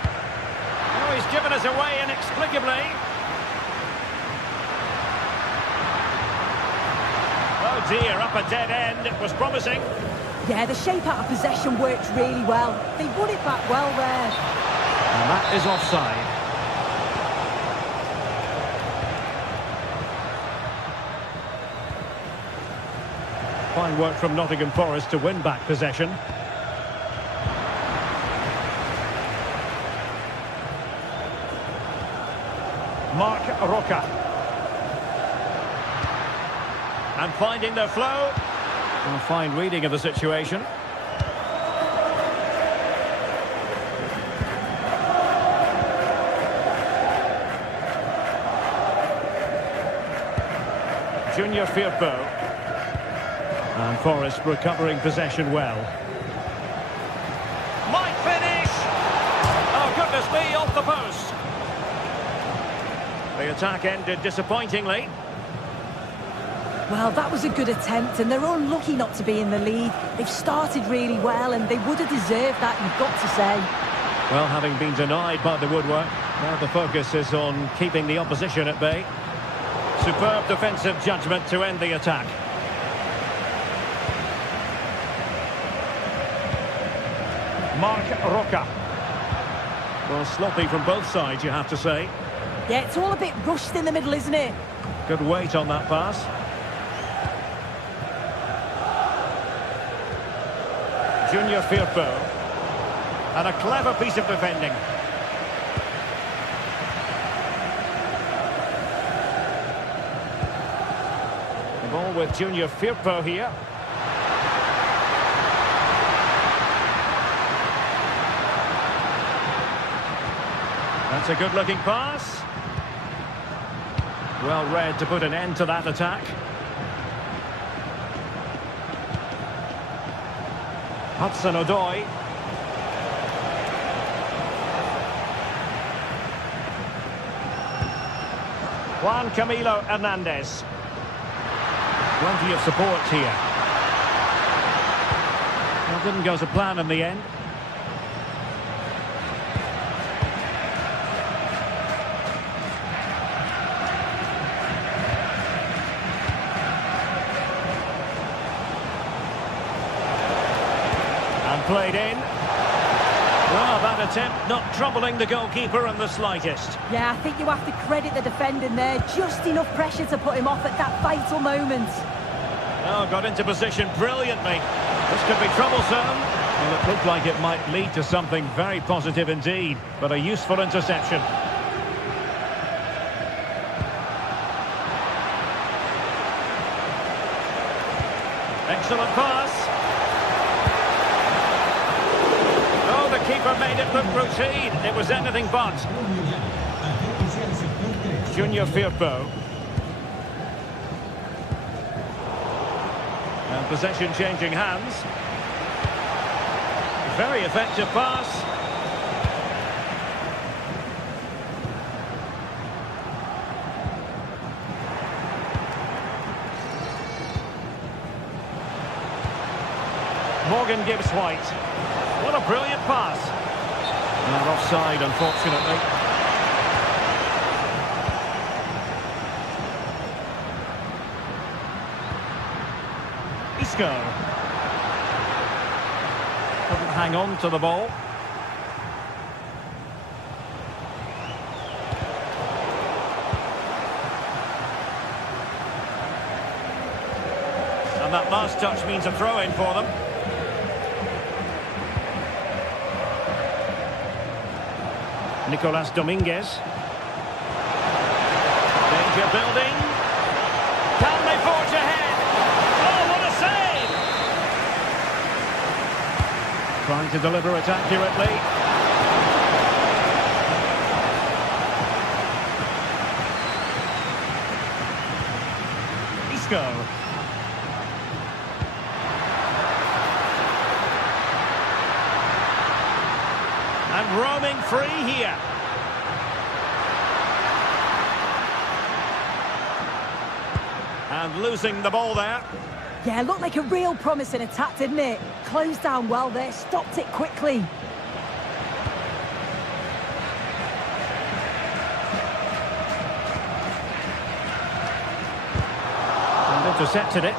Oh, he's given us away inexplicably. Oh, idea up a dead end. It was promising. Yeah, the shape out of possession worked really well. They won it back well there. And that is offside. Fine work from Nottingham Forest to win back possession. Mark Roca. And finding their flow. A fine reading of the situation. Junior Firpo. And Forest recovering possession well. Might finish! Oh, goodness me, off the post. The attack ended disappointingly. Well, that was a good attempt, and they're unlucky not to be in the lead. They've started really well, and they would have deserved that, you've got to say. Well, having been denied by the woodwork, now the focus is on keeping the opposition at bay. Superb defensive judgment to end the attack. Mark Roca. Well, sloppy from both sides, you have to say. Yeah, it's all a bit rushed in the middle, isn't it? Good weight on that pass. Junior Firpo. And a clever piece of defending. The ball with Junior Firpo here. That's a good-looking pass. Well read to put an end to that attack. Hudson-Odoi. Juan Camilo Hernandez. Plenty of support here. Well, didn't go to plan in the end. Played in. Well, that attempt not troubling the goalkeeper in the slightest. Yeah, I think you have to credit the defending there. Just enough pressure to put him off at that vital moment. Oh, got into position brilliantly. This could be troublesome. Well, it looked like it might lead to something very positive indeed, but a useful interception. Excellent pass. Keeper made it look routine. It was anything but. Junior Firpo. And possession changing hands. Very effective pass. Morgan Gibbs White. What a brilliant pass. And offside, unfortunately. Isco. Couldn't hang on to the ball. And that last touch means a throw-in for them. Nicolas Dominguez. Danger building. Can they forge ahead? Oh, what a save! Trying to deliver it accurately. Isco. And roaming free here. And losing the ball there. Yeah, looked like a real promising attack, didn't it? Closed down well there, stopped it quickly. And intercepted it.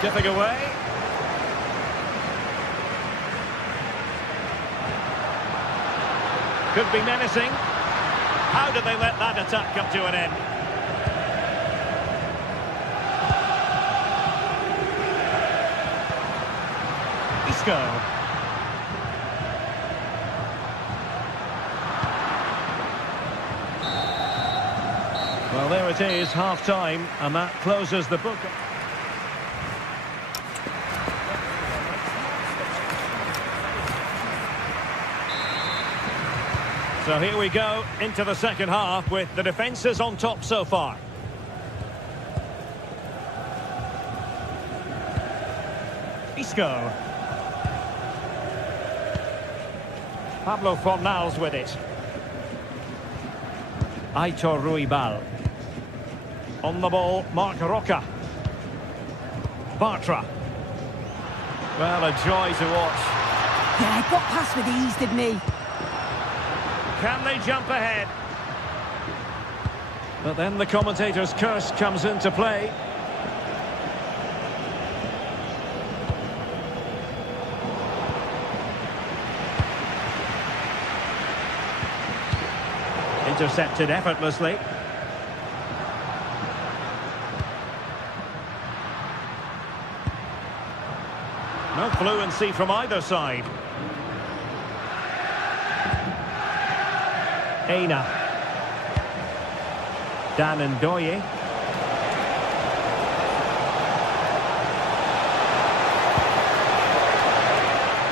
skipping away. Could be menacing. How did they let that attack come to an end? Isco. Well, there it is, half-time, and that closes the book. So here we go into the second half with the defences on top so far. Isco. Pablo Fornals with it. Aitor Ruibal. On the ball, Marc Roca. Bartra. Well, a joy to watch. Yeah, got past with ease, didn't he? Can they jump ahead? But then the commentator's curse comes into play. Intercepted effortlessly. No fluency from either side. Aina. Dan Ndoye.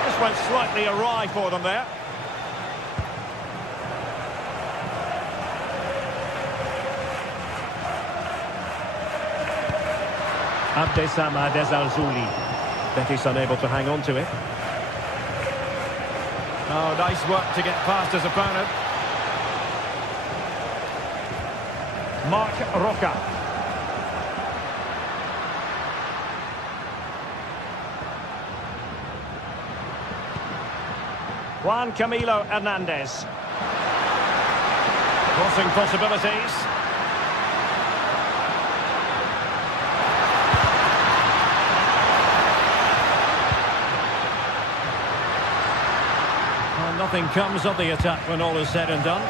This went slightly awry for them there. Abdessamad Ezalzouli. Betis unable to hang on to it. Oh, nice work to get past his opponent. Marc Roca. Juan Camilo Hernandez. Crossing possibilities. Well, nothing comes of the attack when all is said and done.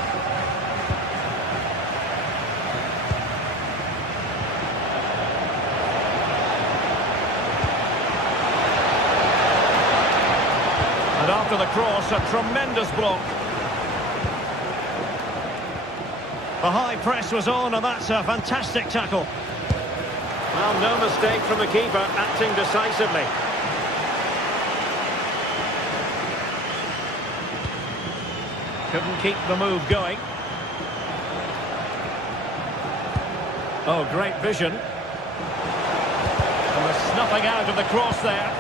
After the cross, a tremendous block. The high press was on, and that's a fantastic tackle. Well, no mistake from the keeper, acting decisively. Couldn't keep the move going. Oh, great vision. And the snuffing out of the cross there.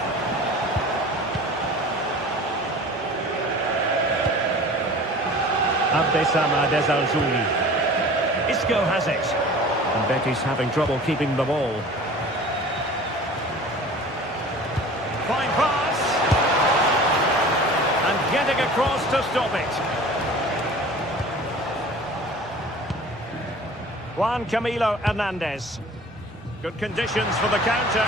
Abdessamad Ezalzouli. Isco has it. And Betis having trouble keeping the ball. Fine pass. And getting across to stop it. Juan Camilo Hernandez. Good conditions for the counter.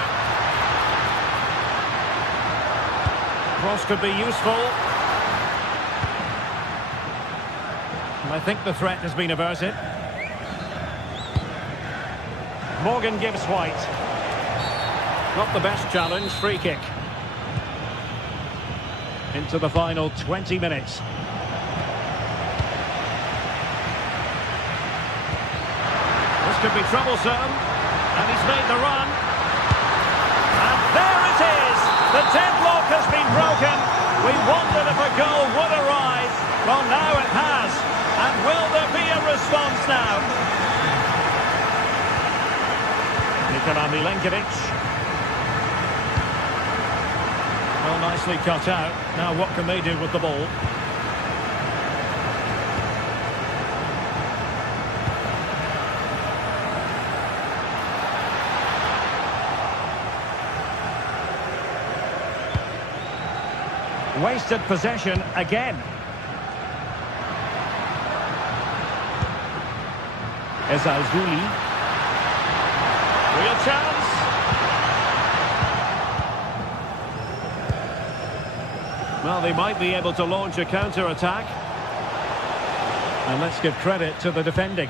Cross could be useful. I think the threat has been averted. Morgan gives White. Not the best challenge, free kick. Into the final 20 minutes. This could be troublesome. And he's made the run. And there it is! The deadlock has been broken. We wondered if a goal would arise. Well, now it has. And will there be a response now? Nikola Milenkovic. Well, nicely cut out. Now what can they do with the ball? Wasted possession again. Ezalzouli. Real chance. Well, they might be able to launch a counter-attack. And let's give credit to the defending.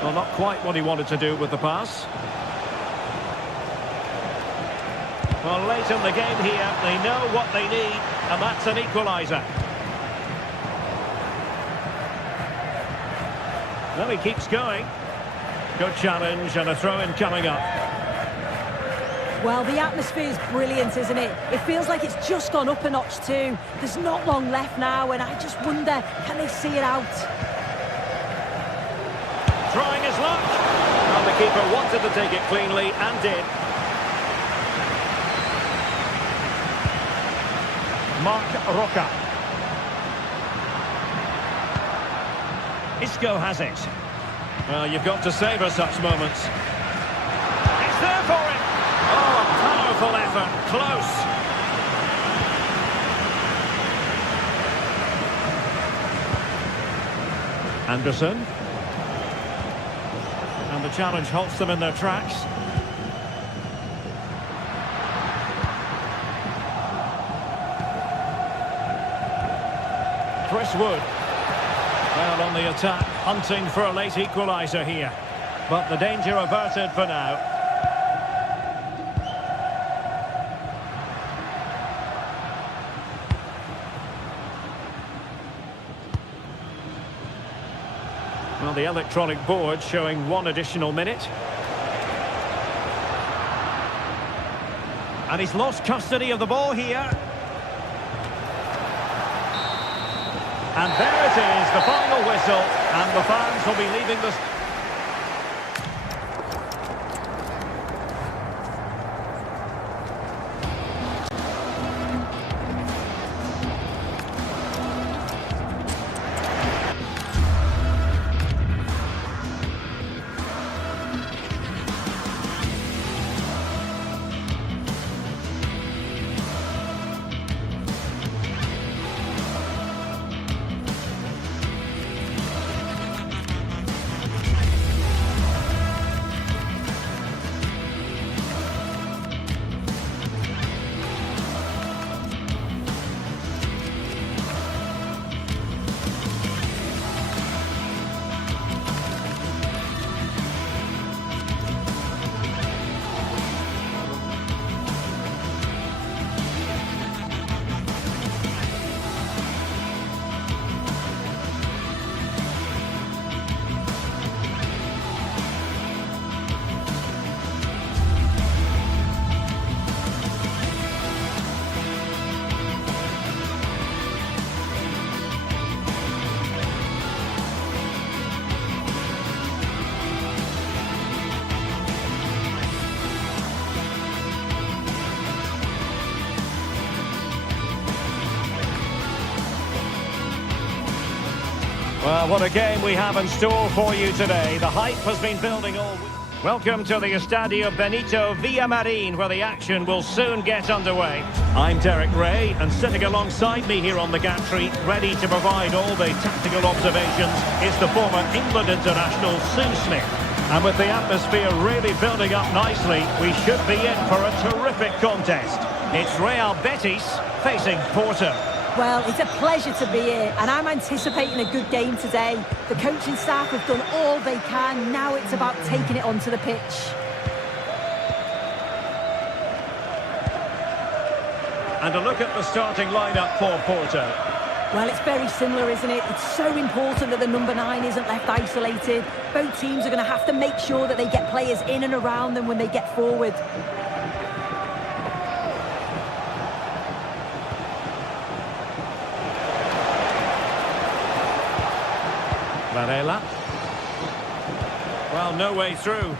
Well, not quite what he wanted to do with the pass. Well, late in the game here, they know what they need, and that's an equaliser. Well, he keeps going. Good challenge and a throw-in coming up. Well, the atmosphere is brilliant, isn't it? It feels like it's just gone up a notch too. There's not long left now, and I just wonder, can they see it out? Trying his luck. Well, the keeper wanted to take it cleanly and did. Mark Roca. Isco has it. Well, you've got to savour such moments. It's there for him. Oh, powerful effort. Close. Anderson. And the challenge halts them in their tracks. Chris Wood. Well, on the attack, hunting for a late equaliser here. But the danger averted for now. Well, the electronic board showing 1 additional minute. And he's lost custody of the ball here. And there it is, the final whistle, and the fans will be leaving the... Well, what a game we have in store for you today. The hype has been building all week. Welcome to the Estadio Benito Villamarín, where the action will soon get underway. I'm Derek Ray, and sitting alongside me here on the gantry, ready to provide all the tactical observations, is the former England international Sue Smith. And with the atmosphere really building up nicely, we should be in for a terrific contest. It's Real Betis facing Porto. Well, it's a pleasure to be here, and I'm anticipating a good game today. The coaching staff have done all they can. Now it's about taking it onto the pitch. And a look at the starting lineup for Porto. Well, it's very similar, isn't it? It's so important that the number 9 isn't left isolated. Both teams are going to have to make sure that they get players in and around them when they get forward. Varela. Well, no way through.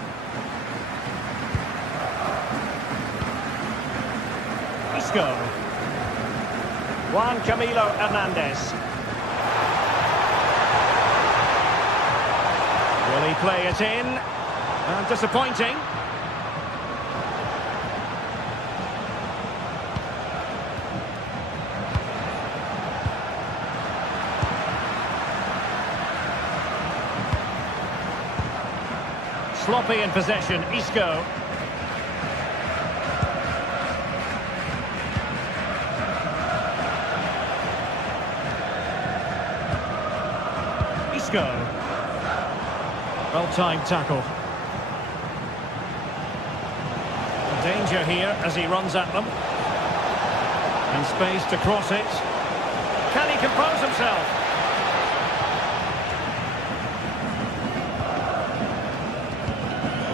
Isco. Juan Camilo Hernandez. Will he play it in? Disappointing. sloppy in possession. Isco. Well-timed tackle. Danger here as he runs at them. And space to cross it. Can he compose himself?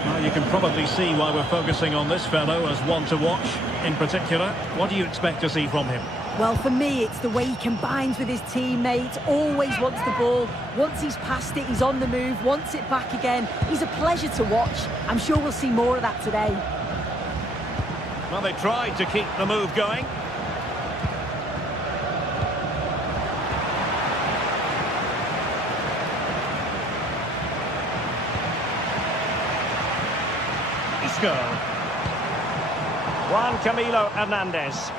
Well, you can probably see why we're focusing on this fellow as one to watch in particular. What do you expect to see from him? Well, for me, it's the way he combines with his teammates, always wants the ball. Once he's passed it, he's on the move, wants it back again. He's a pleasure to watch. I'm sure we'll see more of that today. Well, they tried to keep the move going. Isco. Juan Camilo Hernandez.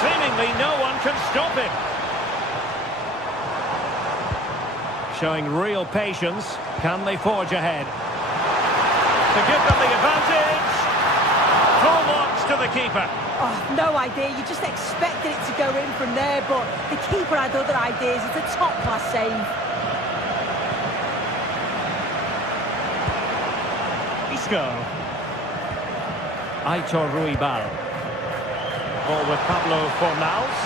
Seemingly no one can stop him. Showing real patience. Can they forge ahead? To give them the advantage. Full marks to the keeper. Oh, no idea. You just expected it to go in from there, but the keeper had other ideas. It's a top-class save. Isco. Aitor Ruibal. Ball with Pablo Fornals.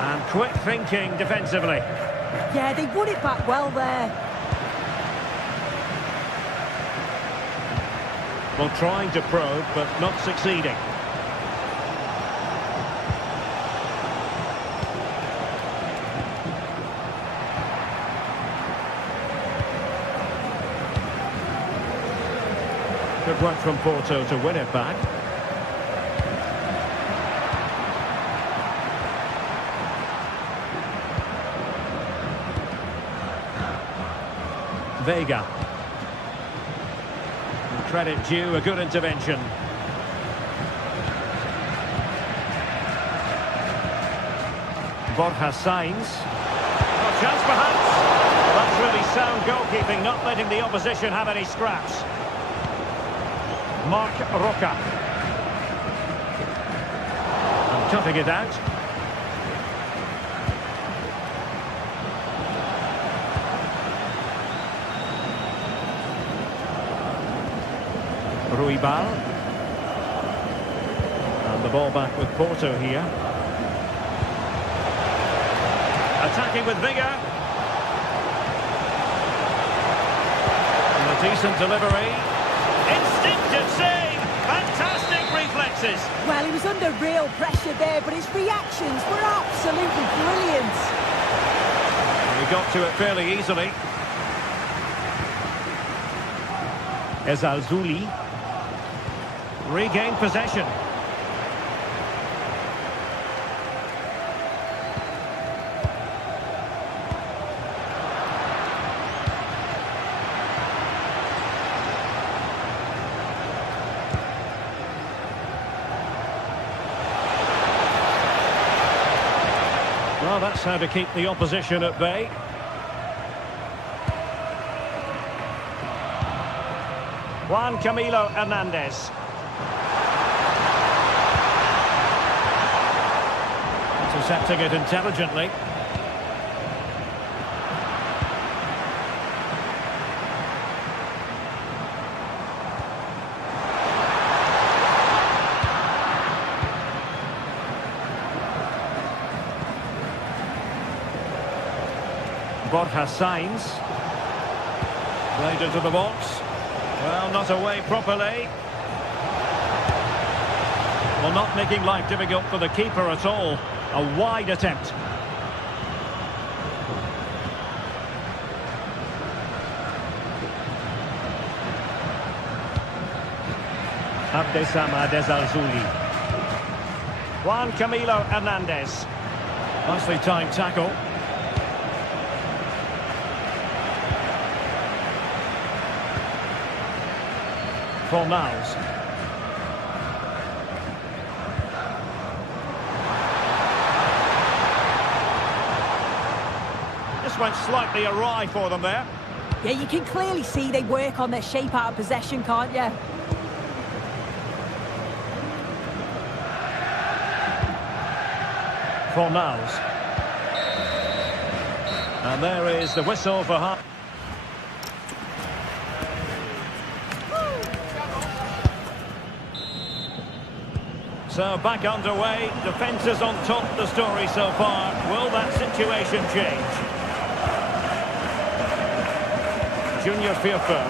And quick thinking defensively. Yeah, they won it back well there. Well, trying to probe, but not succeeding. Good work from Porto to win it back. Vega. Credit due, a good intervention. Borja Sainz. Oh, chance perhaps. Well, that's really sound goalkeeping, not letting the opposition have any scraps. Marc Roca. And cutting it out. Ruibal. And the ball back with Porto here. Attacking with vigour. And a decent delivery. Instinctive save. Fantastic reflexes. Well, he was under real pressure there, but his reactions were absolutely brilliant. And he got to it fairly easily. Ezalzouli. Regain possession. Well, that's how to keep the opposition at bay. Juan Camilo Hernandez. Intercepting it intelligently. Borja Sainz. Played into the box. Well, not away properly. Well, not making life difficult for the keeper at all. A wide attempt. Abdessamad Ezalzouli. Juan Camilo Hernandez. Nicely timed tackle. Fornals. Just just went slightly awry for them there. Yeah, you can clearly see they work on their shape out of possession, can't you? Fornals. And there is the whistle for half. So back underway, defences on top of the story so far. Will that situation change? Junior Firpo.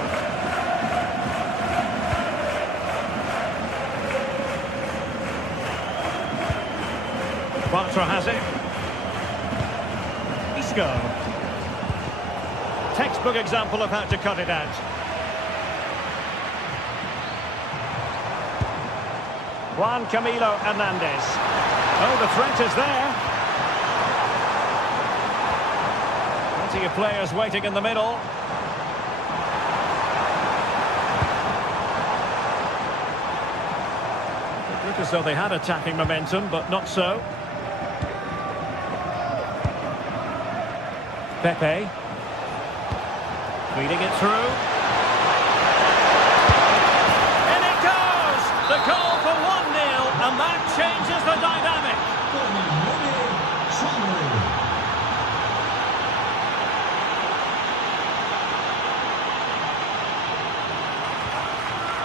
Bartra has it. Isco. Textbook example of how to cut it out. Juan Camilo Hernandez. Oh, the threat is there. Plenty of players waiting in the middle. It looked as though they had attacking momentum, but not so. Pepe. Feeding it through. In it goes! The goal for 1-0, and that changes the dynamic.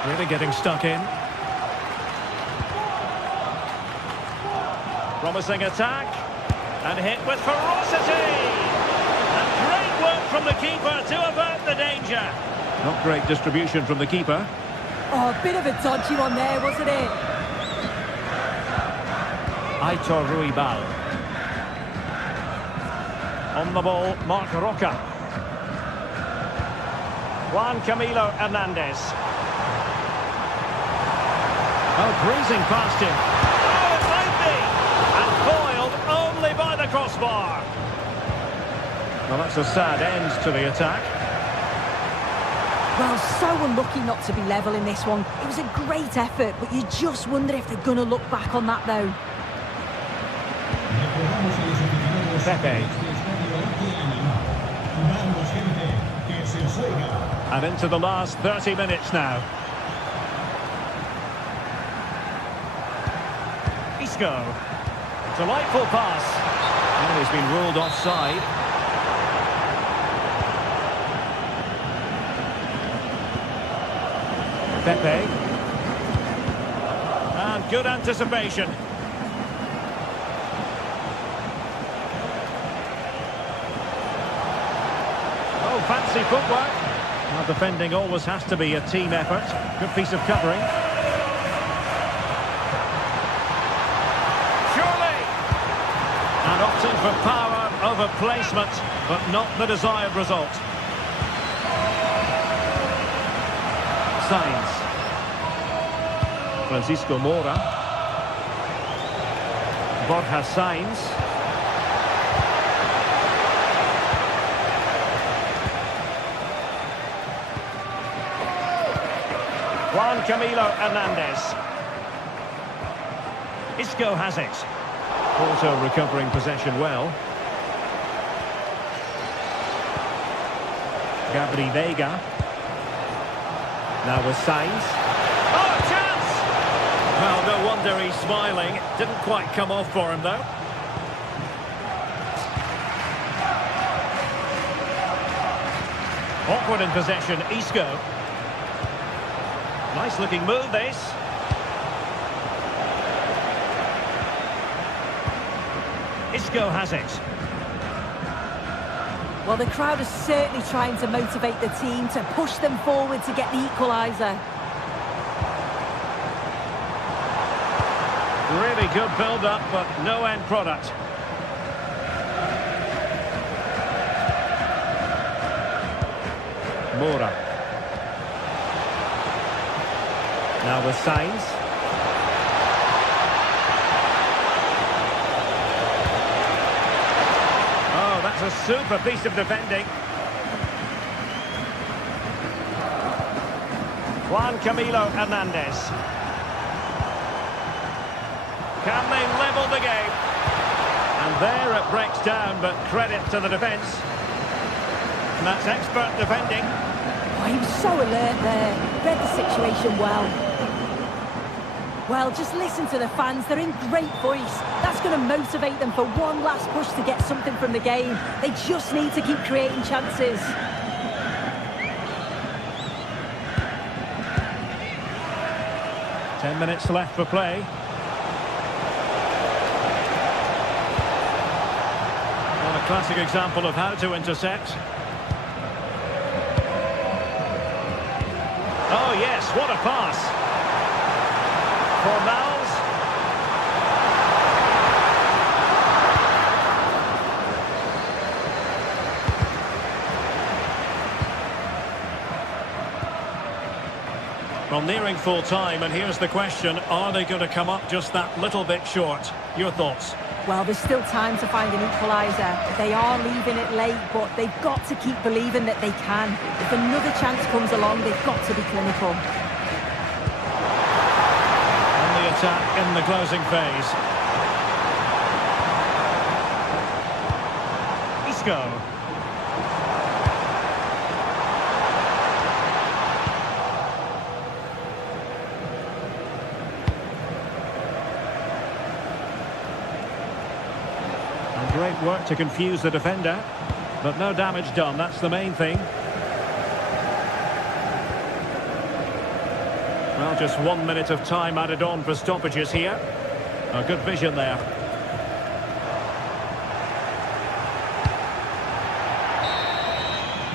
Really getting stuck in. Promising attack. And hit with ferocity. Great work from the keeper to avert the danger. Not great distribution from the keeper. Oh, a bit of a dodgy one there, wasn't it? Aitor Ruibal. On the ball, Marc Roca. Juan Camilo Hernandez. Oh, breezing past him. Oh, it might be. And foiled only by the crossbar. Well, that's a sad end to the attack. Well, so unlucky not to be level in this one. It was a great effort, but you just wonder if they're going to look back on that, though. Pepe. And into the last 30 minutes now. Isco. Delightful pass. And he's been ruled offside. Pepe. And good anticipation. Oh, fancy footwork. Now, defending always has to be a team effort. Good piece of covering. Surely! And opting for power over placement, but not the desired result. Sainz. Francisco Moura. Borja Sainz. Juan Camilo Hernandez. Isco has it. Porto recovering possession well. Gabri Veiga. Now with Sainz. Oh, chance! Well, no wonder he's smiling. Didn't quite come off for him, though. Awkward in possession, Isco. Nice looking move, this. Isco has it. Well, the crowd is certainly trying to motivate the team to push them forward to get the equaliser. Really good build-up, but no end product. Moura. Now with Sainz. Oh, that's a super piece of defending. Juan Camilo Hernandez. Can they level the game? And there it breaks down, but credit to the defence. And that's expert defending. Oh, he was so alert there. Read the situation well. Well, just listen to the fans. They're in great voice. That's going to motivate them for one last push to get something from the game. They just need to keep creating chances. Ten minutes left for play. Well, a classic example of how to intercept. Oh yes, what a pass. For Miles. Well, nearing full time, and here's the question, are they going to come up just that little bit short? Your thoughts? Well, there's still time to find an equaliser. They are leaving it late, but they've got to keep believing that they can. If another chance comes along, they've got to be clinical. And the attack in the closing phase. Isco. Great work to confuse the defender, but no damage done, that's the main thing. Well, just 1 minute of time added on for stoppages here. A good vision there.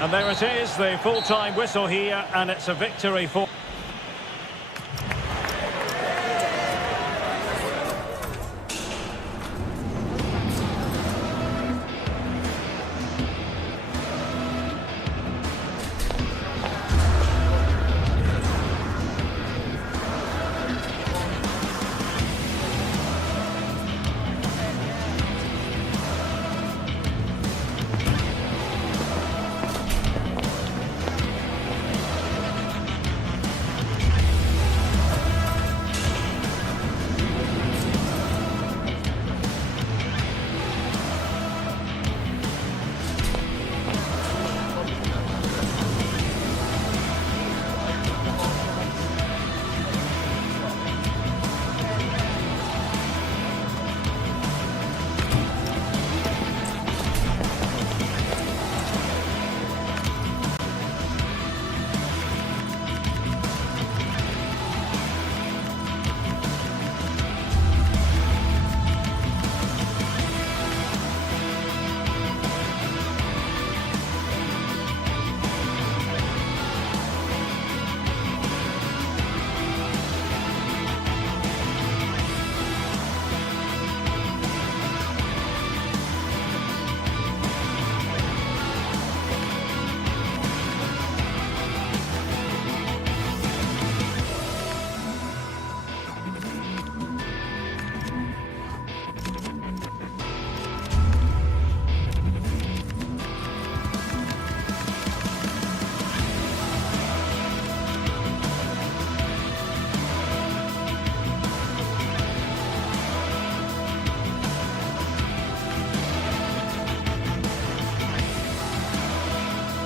And there it is, the full-time whistle here, and it's a victory for...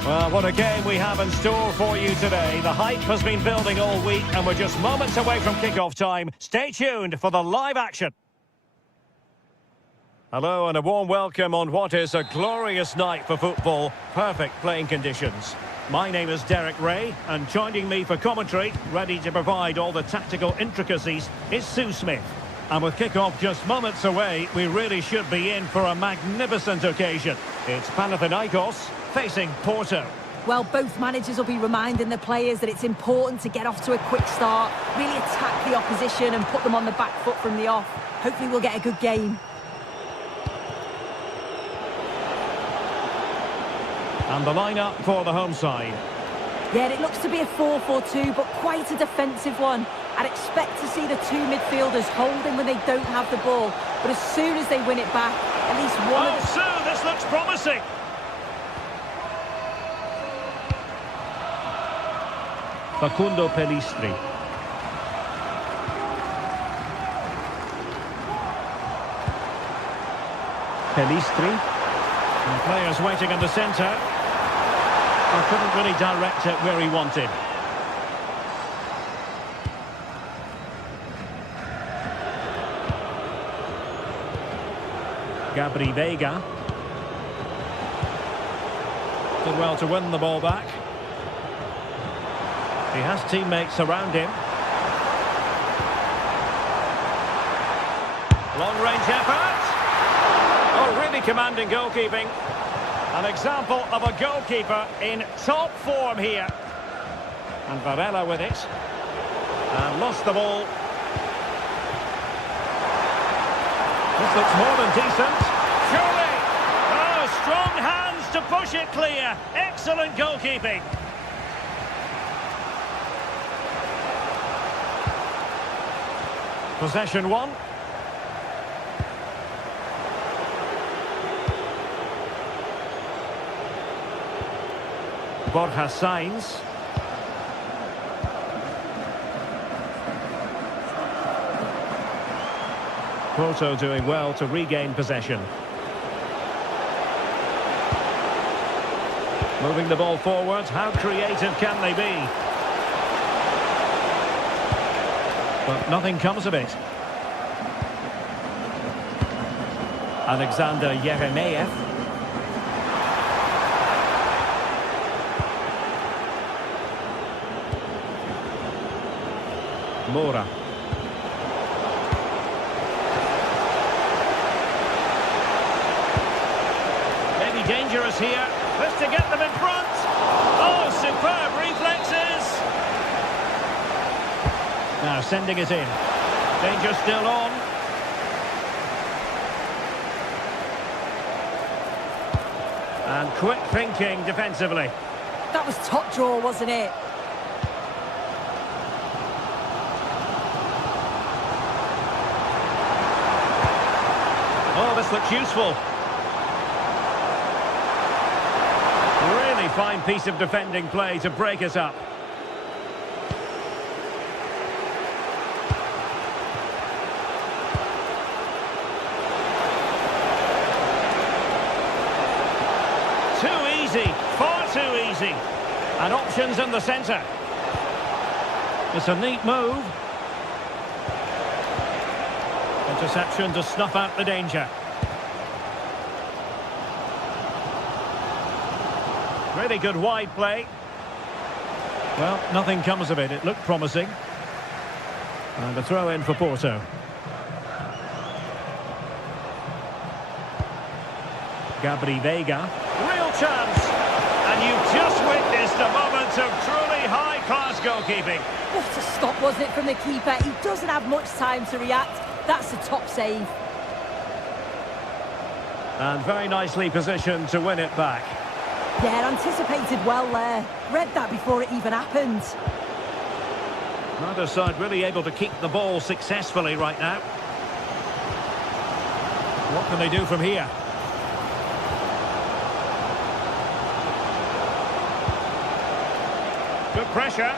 Well, what a game we have in store for you today. The hype has been building all week and we're just moments away from kickoff time. Stay tuned for the live action. Hello and a warm welcome on what is a glorious night for football. Perfect playing conditions. My name is Derek Ray and joining me for commentary, ready to provide all the tactical intricacies, is Sue Smith. And with kickoff just moments away, we really should be in for a magnificent occasion. It's Panathinaikos facing Porto. Well, both managers will be reminding the players that it's important to get off to a quick start, really attack the opposition and put them on the back foot from the off. Hopefully we'll get a good game. And the lineup for the home side. Yeah, it looks to be a 4-4-2, but quite a defensive one. I'd expect to see the two midfielders holding when they don't have the ball, but as soon as they win it back, at least one of the... Sue, this looks promising. Facundo Pelistri. Pelistri. And players waiting in the centre. Well, couldn't really direct it where he wanted. Gabri Veiga. Did well to win the ball back. He has teammates around him. Long-range effort. Oh, really commanding goalkeeping. An example of a goalkeeper in top form here. And Varela with it. And lost the ball. This looks more than decent. Surely! Oh, strong hands to push it clear. Excellent goalkeeping. Possession one. Borja Sainz. Porto doing well to regain possession. Moving the ball forward. How creative can they be? But nothing comes of it. Alexander Yeremeyev. Mora. Maybe dangerous here. Just to get them in front. Oh, superb reflexes. Now sending it in. Danger still on. And quick thinking defensively. That was top draw, wasn't it? Oh, this looks useful. Really fine piece of defending play to break us up. Too easy, far too easy. And options in the centre. It's a neat move. Interception to snuff out the danger. Really good wide play. Well, nothing comes of it. It looked promising. And a throw in for Porto. Gabri Veiga. Real chance. And you've just witnessed a moment of truly high-class goalkeeping. What a stop, wasn't it, from the keeper? He doesn't have much time to react. That's a top save. And very nicely positioned to win it back. Yeah, anticipated well there. Read that before it even happened. Neither side really able to keep the ball successfully right now. What can they do from here? Good pressure.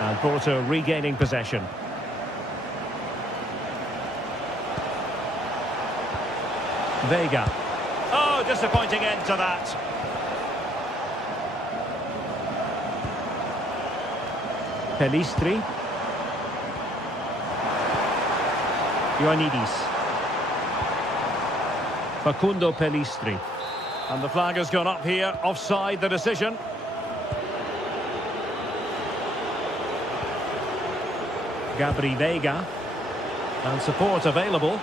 And Porto regaining possession. Veiga. Oh, disappointing end to that. Pelistri. Ioannidis. Facundo Pelistri. And the flag has gone up here. Offside the decision. Gabri Veiga. And support available.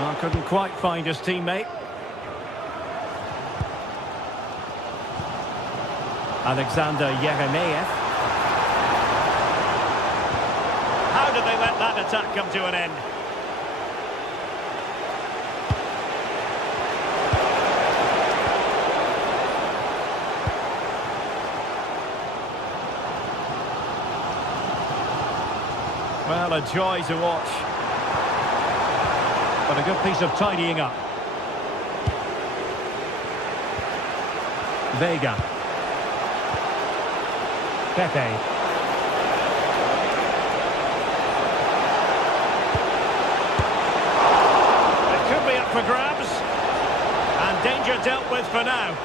Oh, couldn't quite find his teammate. Alexander Yeremeyev. How did they let that attack come to an end? Well, a joy to watch. But a good piece of tidying up. Veiga. Pepe. It could be up for grabs. dealt with for now.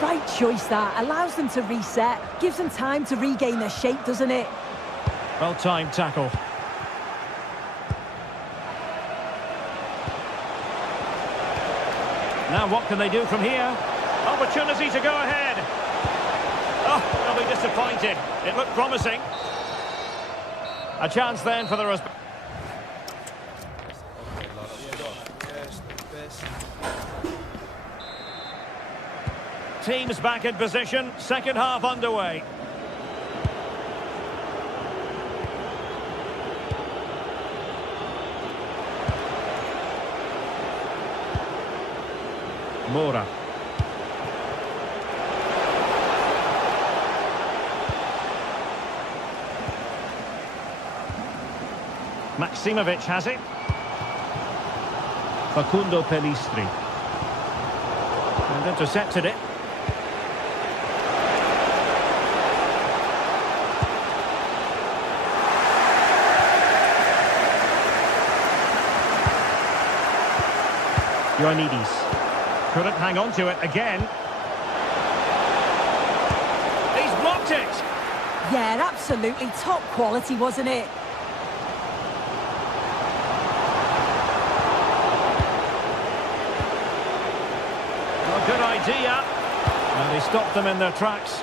Right choice that. Allows them to reset. Gives them time to regain their shape, doesn't it? Well-timed tackle. Now what can they do from here? Opportunity to go ahead. Oh, they'll be disappointed. It looked promising. A chance then for the respect. Teams back in position. Second half underway. Mora. Maximovic has it. Facundo Pelistri. And intercepted it. Ioannidis. Couldn't hang on to it again. He's blocked it. Yeah, absolutely top quality, wasn't it? Well, good idea. And he stopped them in their tracks.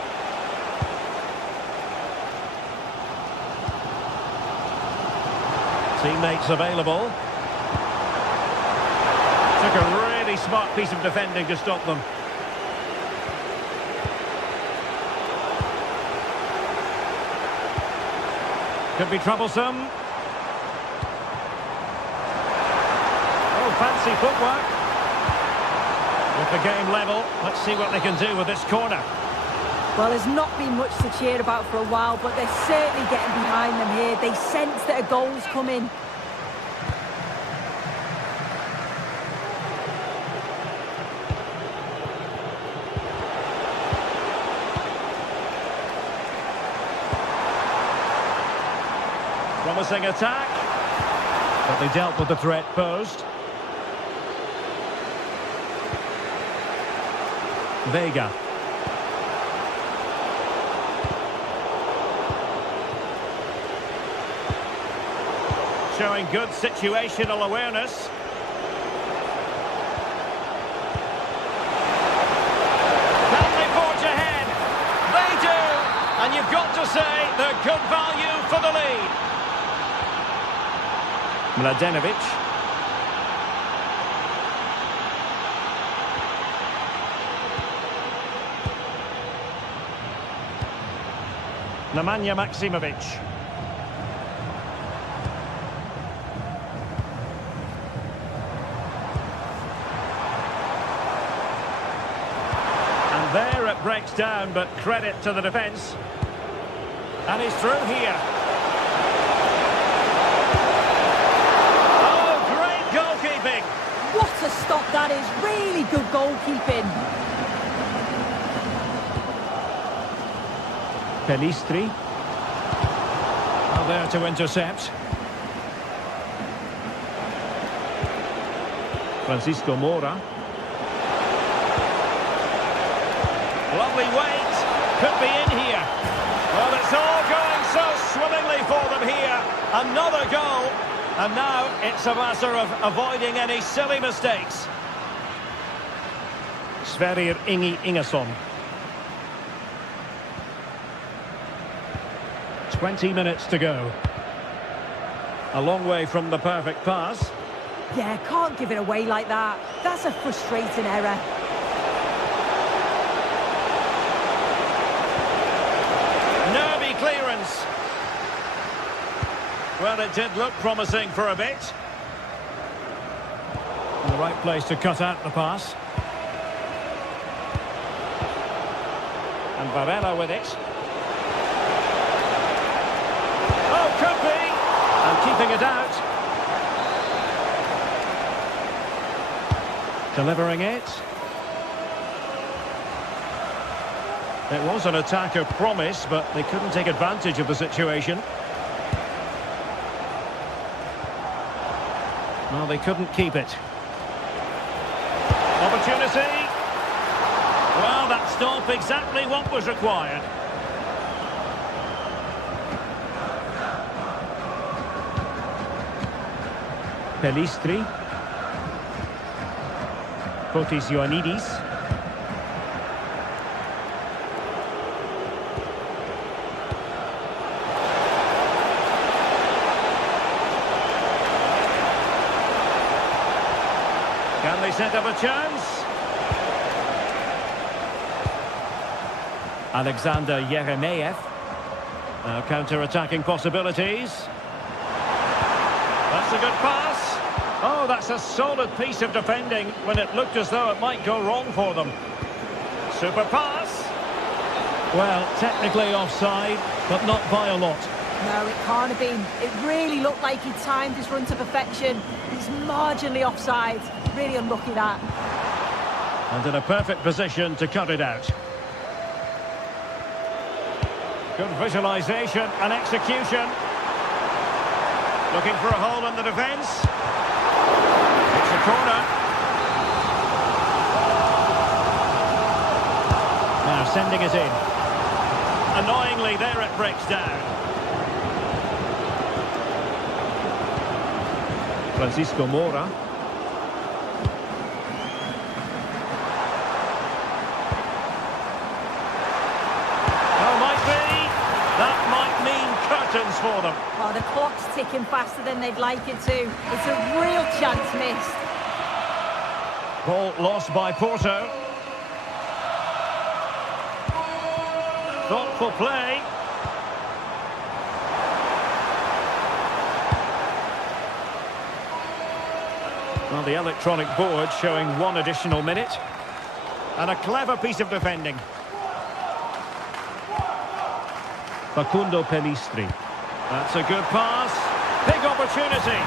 Teammates available. Took a really smart piece of defending to stop them. Could be troublesome. Oh, fancy footwork. With the game level, let's see what they can do with this corner. Well, there's not been much to cheer about for a while, but they're certainly getting behind them here. They sense that a goal's coming. Promising attack, but they dealt with the threat posed. Vega. Showing good situational awareness. Can they forge ahead? They do! And you've got to say they're good value for the lead. Mladenovic. Nemanja Maksimovic. And there it breaks down, but credit to the defence. And he's through here. What a stop that is. Really good goalkeeping. Pelistri. Now there to intercept. Francisco Mora. Lovely weight. Could be in here. Well, it's all going so swimmingly for them here. Another goal. And now it's a matter of avoiding any silly mistakes. Sverrir Ingi Ingesson. 20 minutes to go. A long way from the perfect pass. Yeah, can't give it away like that. That's a frustrating error. Nervy clearance. Well, it did look promising for a bit. In the right place to cut out the pass. And Varela with it. Oh, could be! And keeping it out. Delivering it. It was an attack of promise, but they couldn't take advantage of the situation. Well, they couldn't keep it. Opportunity. Stop, exactly what was required. Pelistri. Fotis Ioannidis. Can they set up a chance? Alexander Yeremeyev. Now counter-attacking possibilities. That's a good pass. Oh, that's a solid piece of defending when it looked as though it might go wrong for them. Super pass. Well, technically offside, but not by a lot. No, it can't have been. It really looked like he timed his run to perfection. He's marginally offside. Really unlucky that. And in a perfect position to cut it out. Good visualisation and execution. Looking for a hole in the defence. It's a corner. Now sending it in. Annoyingly, there it breaks down. Francisco Moura. That might mean curtains for them. Oh, the clock's ticking faster than they'd like it to. It's a real chance missed. Ball lost by Porto. Thoughtful play. Well, the electronic board showing 1 additional minute. And a clever piece of defending. Facundo Pelistri. That's a good pass. Big opportunity.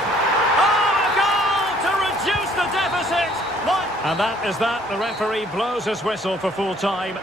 Oh, a goal to reduce the deficit. And that is that. The referee blows his whistle for full time.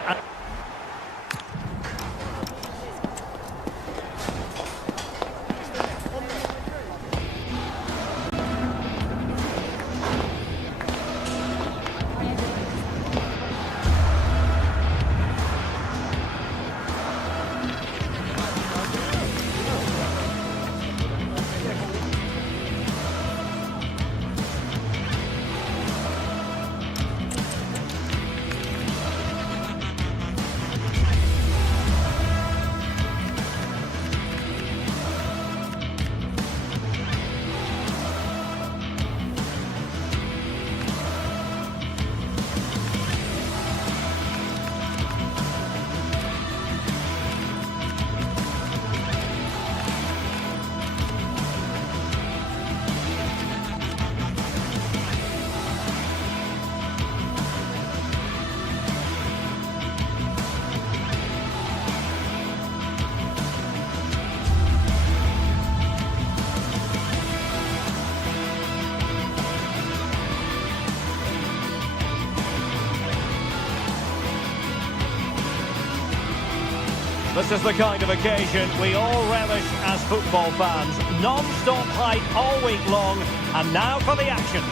This is the kind of occasion we all relish as football fans. Non-stop hype all week long, and now for the action.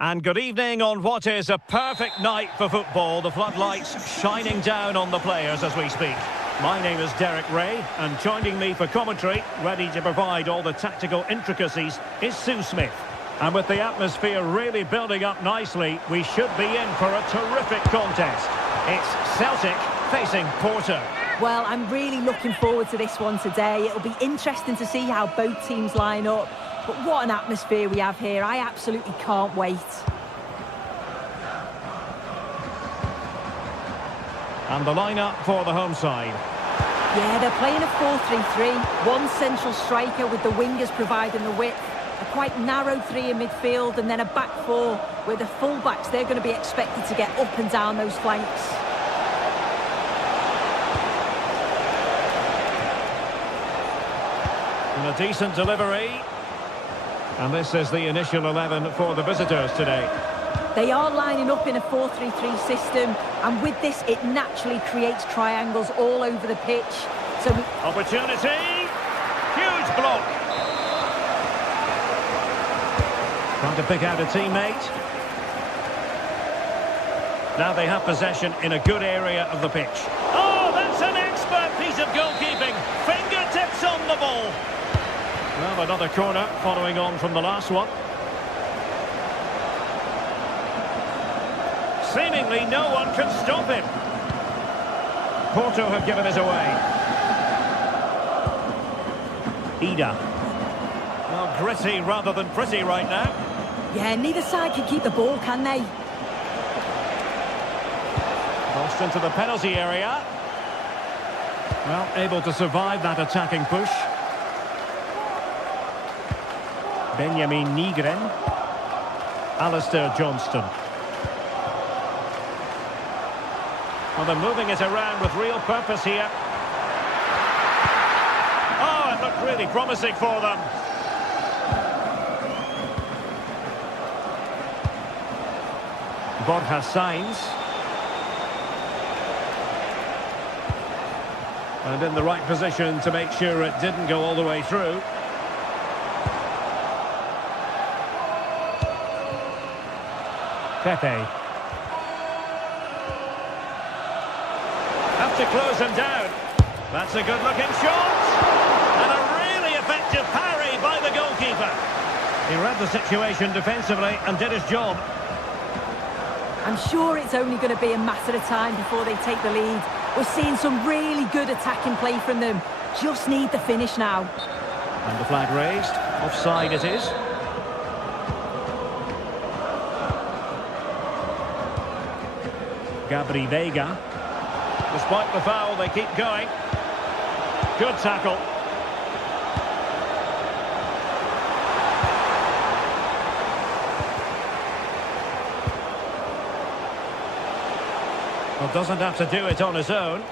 And good evening on what is a perfect night for football. The floodlights shining down on the players as we speak. My name is Derek Ray, and joining me for commentary, ready to provide all the tactical intricacies, is Sue Smith. And with the atmosphere really building up nicely, we should be in for a terrific contest. It's Celtic facing Porto. Well, I'm really looking forward to this one today. It'll be interesting to see how both teams line up. But what an atmosphere we have here. I absolutely can't wait. And the lineup for the home side. Yeah, they're playing a 4-3-3. One central striker with the wingers providing the width. A quite narrow three in midfield, and then a back four where the full-backs, they're going to be expected to get up and down those flanks. And a decent delivery. And this is the initial 11 for the visitors today. They are lining up in a 4-3-3 system, and with this, it naturally creates triangles all over the pitch. So opportunity! Huge block! Trying to pick out a teammate. Now they have possession in a good area of the pitch. Oh, that's an expert piece of goalkeeping. Fingertips on the ball. Well, another corner following on from the last one. Seemingly no one can stop him. Porto have given us away. Ida. Well, gritty rather than pretty right now. yeah, neither side can keep the ball, can they? Crossed into the penalty area. Well, able to survive that attacking push. Benjamin Nygren. Alistair Johnston. Well, they're moving it around with real purpose here. Oh, it looked really promising for them. Borja Sainz. And in the right position to make sure it didn't go all the way through. Pepe. Have to close him down. That's a good-looking shot. And a really effective parry by the goalkeeper. He read the situation defensively and did his job. I'm sure it's only going to be a matter of time before they take the lead. We're seeing some really good attacking play from them. Just need the finish now. And the flag raised. Offside it is. Gabri Veiga. Despite the foul, they keep going. Good tackle. Well, doesn't have to do it on his own.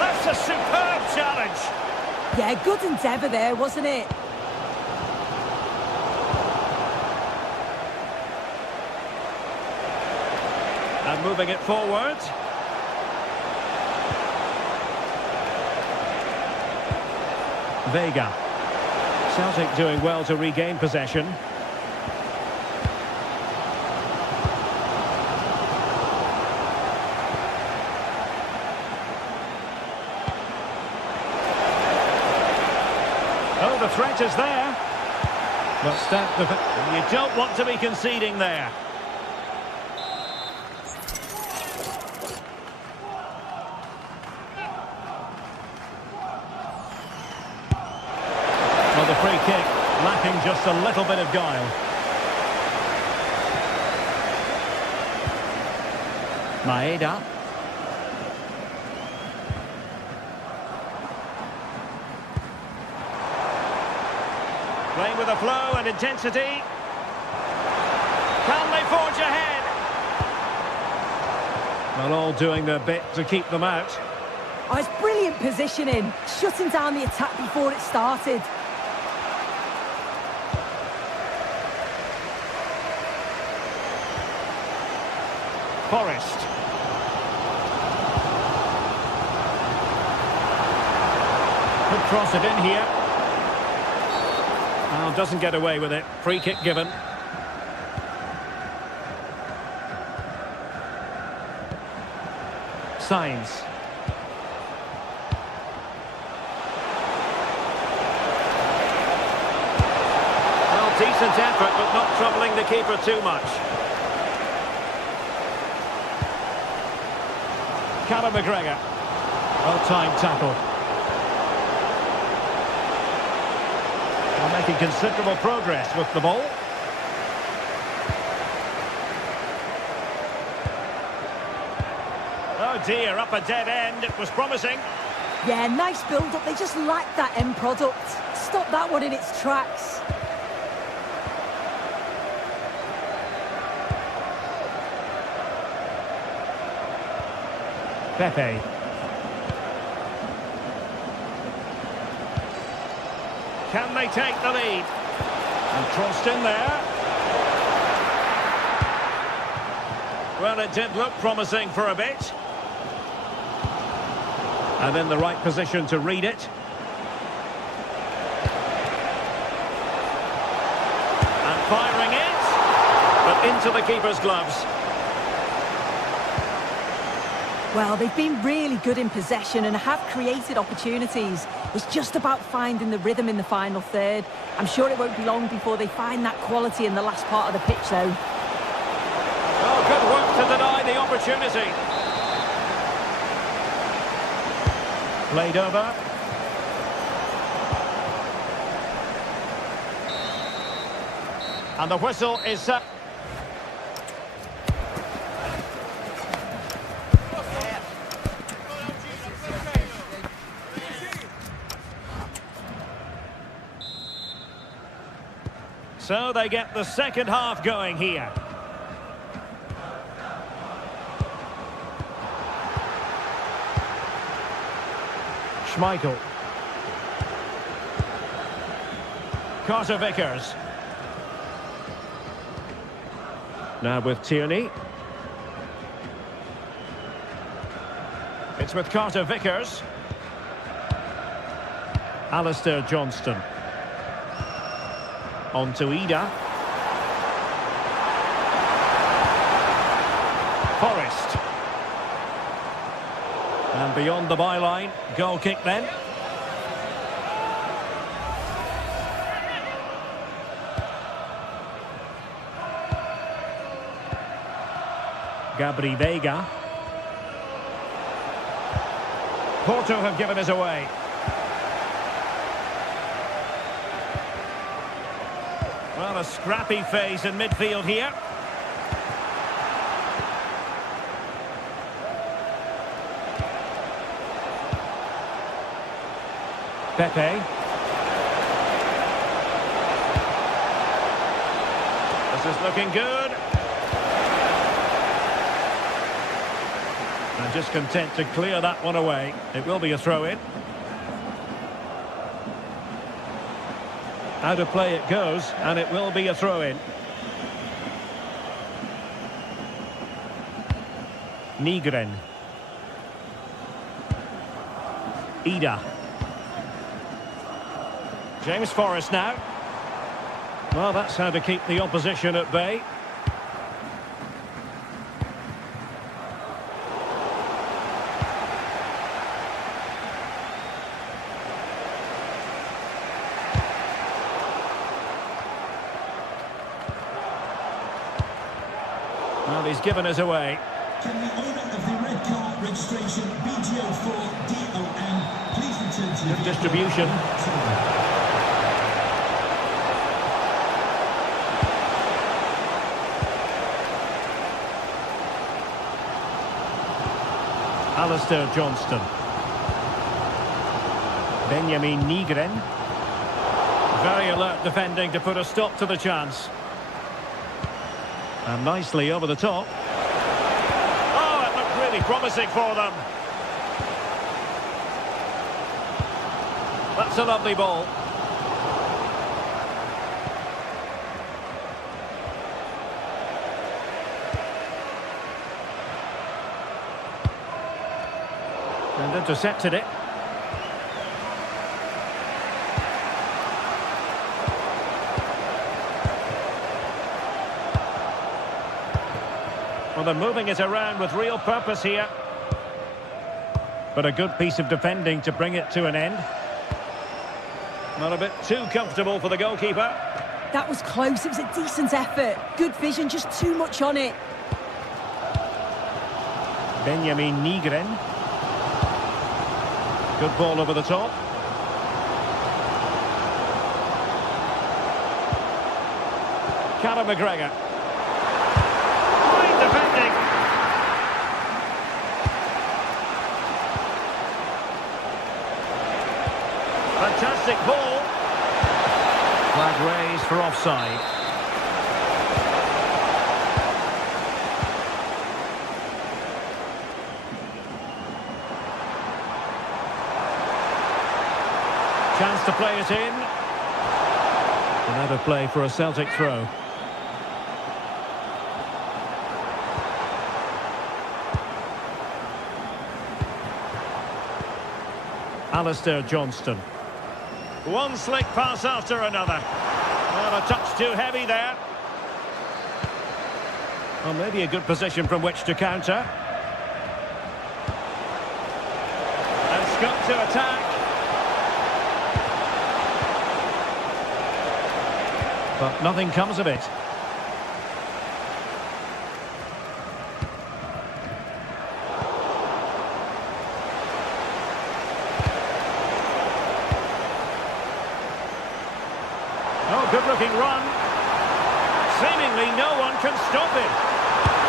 That's a superb challenge. Yeah, good endeavour there, wasn't it? And moving it forward. Veiga. Celtic doing well to regain possession. Oh, the threat is there. But step the... You don't want to be conceding there. Well, the free kick lacking just a little bit of guile. Maeda. Playing with a flow and intensity. Can they forge ahead? Well, all doing their bit to keep them out. Oh, it's brilliant positioning. Shutting down the attack before it started. Forest. Could cross it in here. Well, doesn't get away with it. Free kick given. Sainz. Well, decent effort, but not troubling the keeper too much. Callum McGregor. Well-timed tackle. They're making considerable progress with the ball. Oh dear, up a dead end. It was promising. Yeah, nice build-up. They just lacked that end product. Stop that one in its tracks. Pepe. Can they take the lead? And crossed in there. Well, it did look promising for a bit. And in the right position to read it. And firing it, but into the keeper's gloves. Well, they've been really good in possession and have created opportunities. It's just about finding the rhythm in the final third. I'm sure it won't be long before they find that quality in the last part of the pitch, though. Oh, good work to deny the opportunity. Played over. And the whistle is set. So they get the second half going here. Schmeichel. Carter Vickers. Now with Tierney. It's with Carter Vickers. Alistair Johnston. On to Ida. Forrest. And beyond the byline, goal kick then. Gabri Veiga. Porto have given us away. Well, a scrappy phase in midfield here. Pepe. This is looking good. And just content to clear that one away. It will be a throw-in. Out of play it goes, and it will be a throw-in. Nygren. Ida. James Forrest now. Well, that's how to keep the opposition at bay. Well, he's given us away. Can the owner of the red car registration BGO4DON please return to Good distribution. Alistair Johnston. Benjamin Nygren. Very alert defending to put a stop to the chance. And nicely over the top. Oh, it looked really promising for them. That's a lovely ball. And intercepted it. Well, they're moving it around with real purpose here. But a good piece of defending to bring it to an end. Not a bit too comfortable for the goalkeeper. That was close. It was a decent effort. Good vision, just too much on it. Benjamin Nygren. Good ball over the top. Callum McGregor. Great defending. Fantastic ball. Flag raised for offside. Chance to play it in. And out of play for a Celtic throw. Alistair Johnston. One slick pass after another. Well, a touch too heavy there. Well, maybe a good position from which to counter. And Scott to attack. But nothing comes of it. Oh, good-looking run. Seemingly no one can stop him.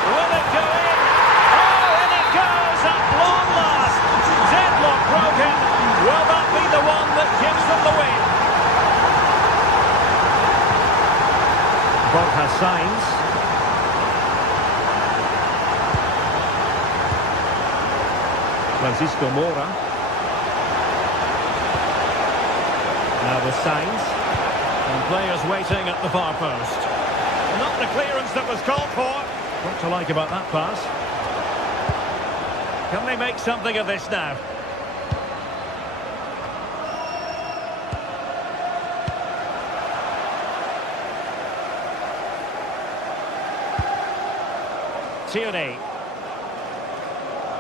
Will it go in? Oh, and it goes at long last. Deadlock broken. Will that be the one that gives them the win? Both has signs. Francisco Moura. Now the signs. And players waiting at the far post. Not the clearance that was called for. What to like about that pass? Can they make something of this now? Tierney.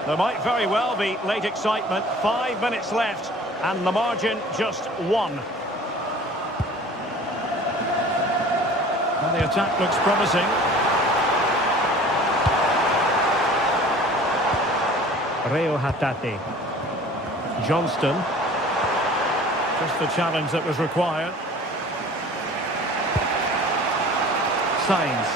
There might very well be late excitement. 5 minutes left, and the margin just 1. Well, the attack looks promising. Reo Hatate. Johnston. Just the challenge that was required. Signs.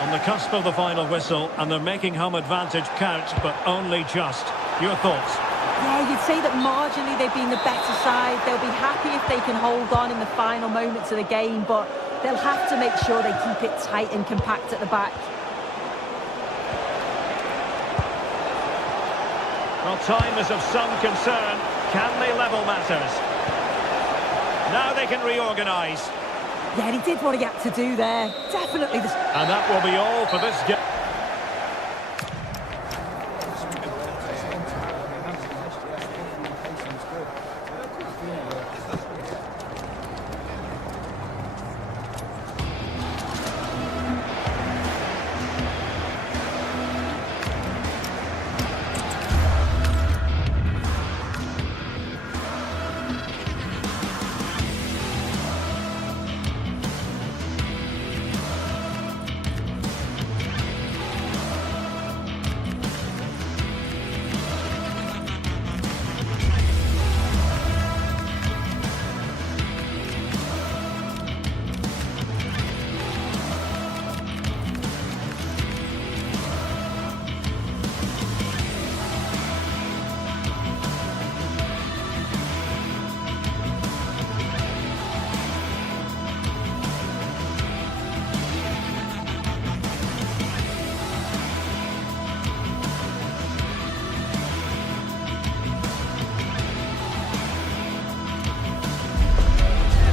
On the cusp of the final whistle, and they're making home advantage count, but only just. Your thoughts? Yeah, you'd say that marginally they've been the better side. They'll be happy if they can hold on in the final moments of the game, but they'll have to make sure they keep it tight and compact at the back. Well, time is of some concern. Can they level matters? Now they can reorganise. Yeah, he did what he had to do there. Definitely. And that will be all for this game.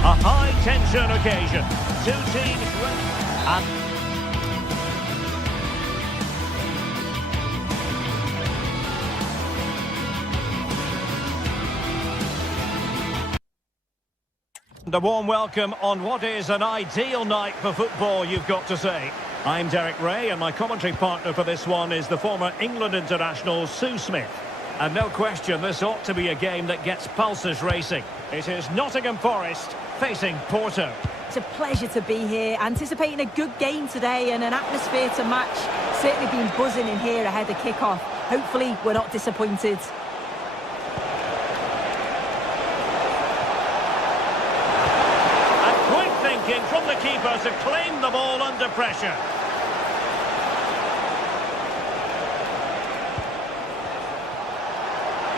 A high-tension occasion. Two teams and a warm welcome on what is an ideal night for football, you've got to say. I'm Derek Ray, and my commentary partner for this one is the former England international Sue Smith. And no question, this ought to be a game that gets pulses racing. It is Nottingham Forest facing Porto. It's a pleasure to be here, anticipating a good game today and an atmosphere to match. Certainly been buzzing in here ahead of kick-off. Hopefully we're not disappointed. And quick thinking from the keeper to claim the ball under pressure.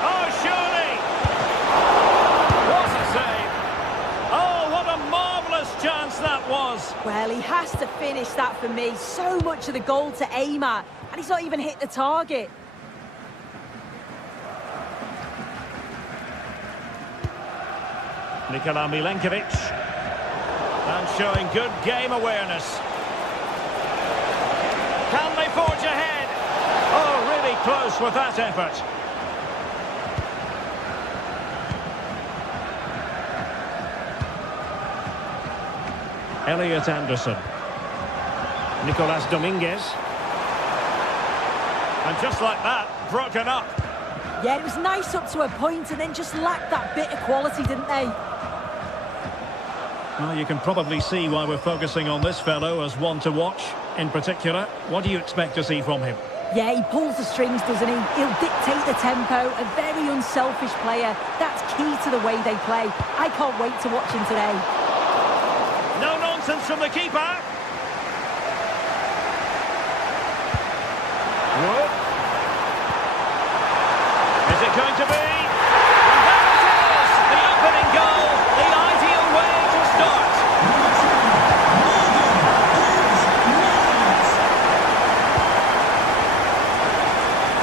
Oh, surely! What a save! Oh, what a marvellous chance that was! Well, he has to finish that for me. So much of the goal to aim at, and he's not even hit the target. Nikola Milenkovic. And showing good game awareness. Can they forge ahead? Oh, really close with that effort. Elliot Anderson. Nicolas Dominguez. And just like that, broken up. Yeah, it was nice up to a point and then just lacked that bit of quality, didn't they? Well, you can probably see why we're focusing on this fellow as one to watch. In particular, what do you expect to see from him? Yeah, he pulls the strings, doesn't he? He'll dictate the tempo, a very unselfish player. That's key to the way they play. I can't wait to watch him today. No nonsense from the keeper. Wood. Is it going to be? And there it is! The opening goal, the ideal way to start.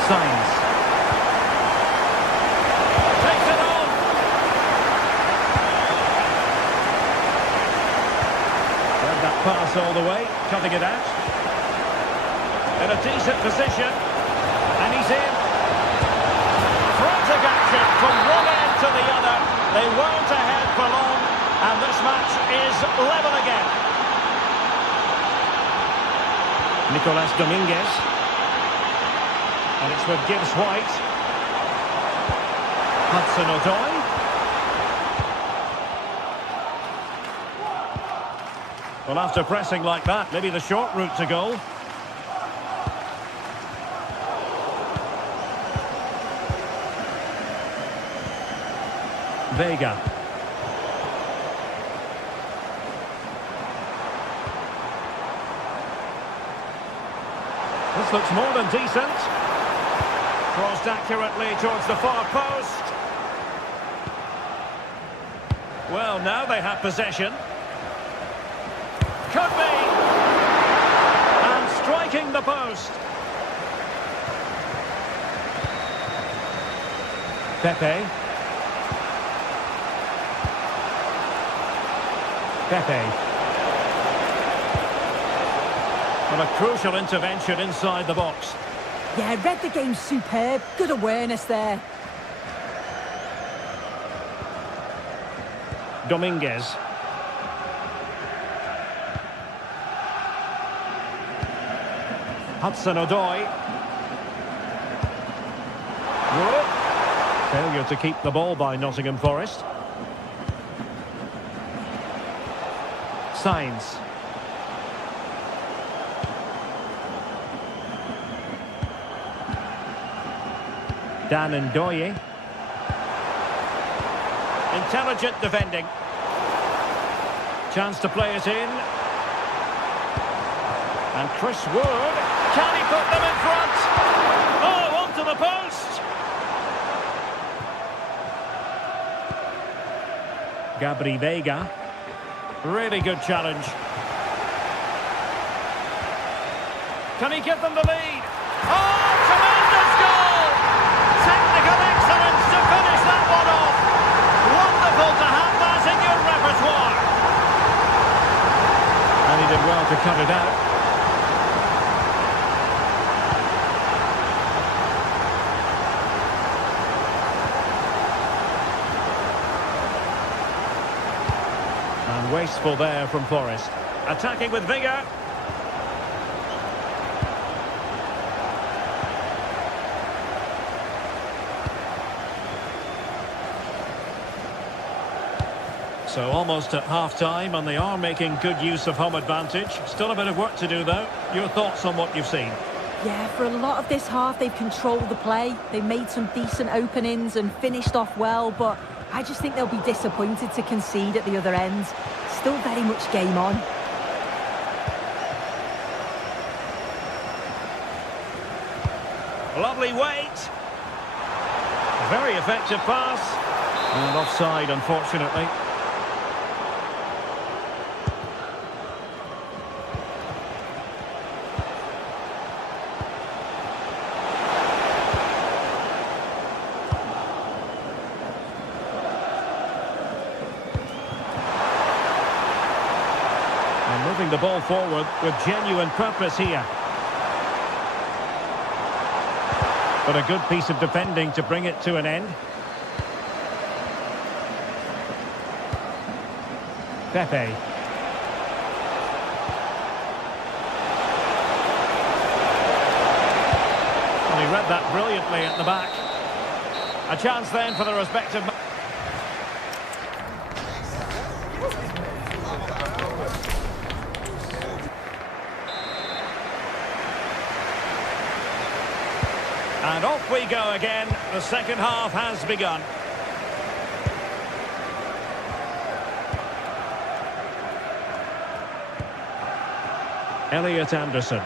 Sainz. Takes it on. Read that pass all the way, cutting it out. In a decent position. And he's in. Frantic action from one end to the other. They weren't ahead for long. And this match is level again. Nicolas Dominguez. And it's with Gibbs White. Hudson-Odoi. Well, after pressing like that, maybe the short route to goal. Vega. This looks more than decent. Crossed accurately towards the far post. Well, now they have possession. Could be. And striking the post. Pepe. Well, a crucial intervention inside the box. Yeah, read the game superb. Good awareness there. Dominguez. Hudson-Odoi. Wood. Failure to keep the ball by Nottingham Forest. Sainz. Dan Ndoye. Intelligent defending. Chance to play it in. And Chris Wood. Can he put them in front? Oh, onto the post. Gabri Vega. Really good challenge. Can he give them the lead? Oh, tremendous goal! Technical excellence to finish that one off. Wonderful to have that in your repertoire. And he did well to cut it out. And wasteful there from Forest. Attacking with vigour. So almost at half-time, and they are making good use of home advantage. Still a bit of work to do, though. Your thoughts on what you've seen? Yeah, for a lot of this half, they've controlled the play. They made some decent openings and finished off well, but I just think they'll be disappointed to concede at the other end. Still very much game on. Lovely weight. Very effective pass. And offside, unfortunately. the ball forward with genuine purpose here. But a good piece of defending to bring it to an end. Pepe. Well, he read that brilliantly at the back. A chance then for the respective... And off we go again. The second half has begun. Elliot Anderson.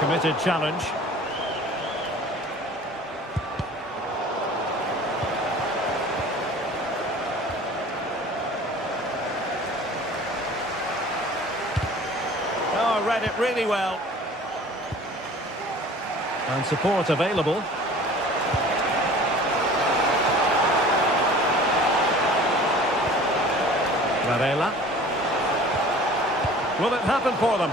Committed challenge. Oh, read it really well. And support available. Varela. Will it happen for them?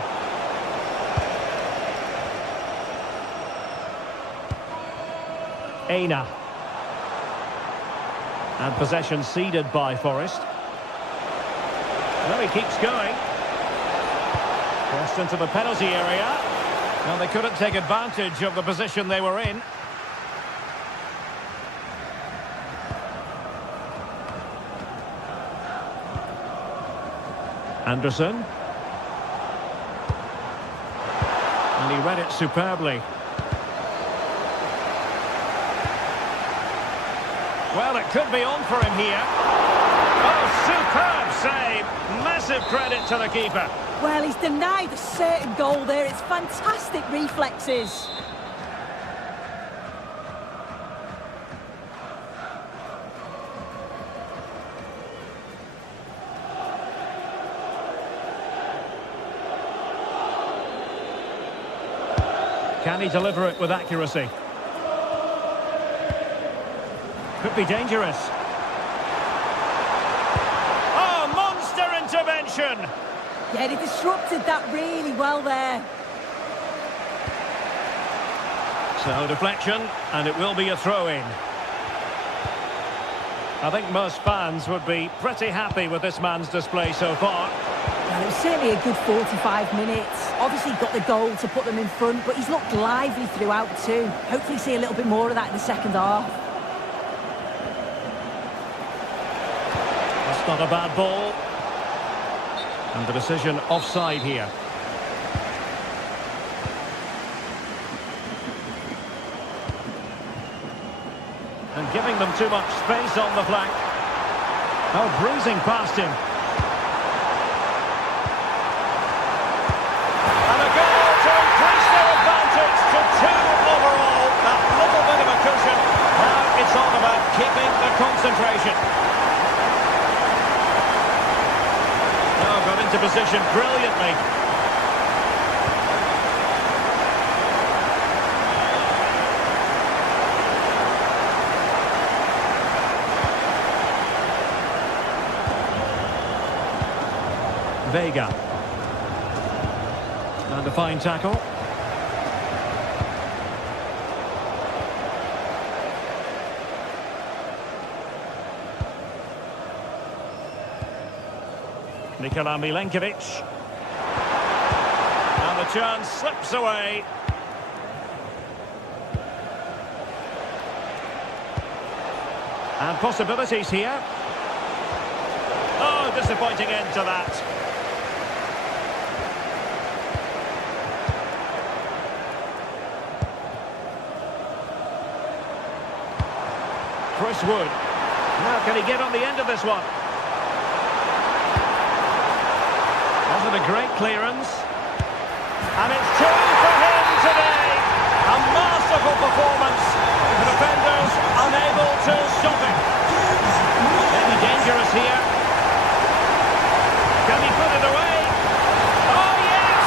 Aina. And possession ceded by Forest. Well, he keeps going. Crossed into the penalty area. Well, they couldn't take advantage of the position they were in. Anderson. And he read it superbly. Well, it could be on for him here. Oh, superb save. Massive credit to the keeper. Well, he's denied a certain goal there. It's fantastic reflexes. Can he deliver it with accuracy? Could be dangerous. Oh, monster intervention! Yeah, he disrupted that really well there. So deflection, and it will be a throw-in. I think most fans would be pretty happy with this man's display so far. Well, it was certainly a good 45 minutes. Obviously got the goal to put them in front, but he's looked lively throughout too. Hopefully see a little bit more of that in the second half. That's not a bad ball. And the decision offside here. And giving them too much space on the flank. Oh, bruising past him. And a goal to increase their advantage to 2 overall. That little bit of a cushion. Now it's all about keeping the concentration. Oh, got into position brilliantly. Vega. And a fine tackle. Nikola Milenkovic. And the chance slips away. And possibilities here. Oh, disappointing end to that. Chris Wood. Now can he get on the end of this one? Wasn't a great clearance. And it's 2 for him today. A masterful performance. The defenders unable to stop it. Maybe dangerous here. Can he put it away? Oh yes!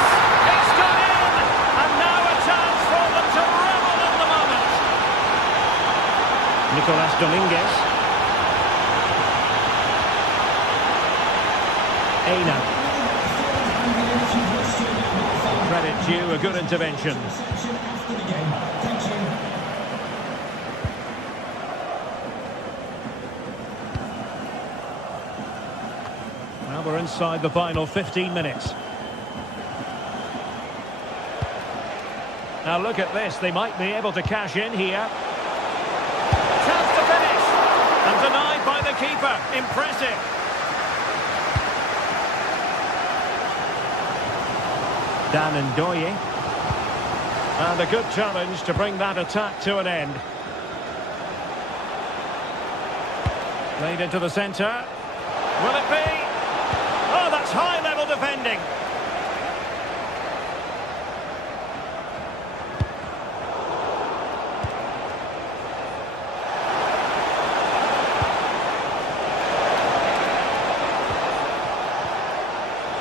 It's gone in! And now a chance for them to revel in the moment. Nicolas Dominguez. Aina. gives you a good intervention. Reception after the game. Thank you. Now we're inside the final 15 minutes. Now look at this, they might be able to cash in here. Chance to finish! And denied by the keeper. Impressive. Dan Ndoye. And a good challenge to bring that attack to an end. Played into the centre. Will it be? Oh, that's high-level defending.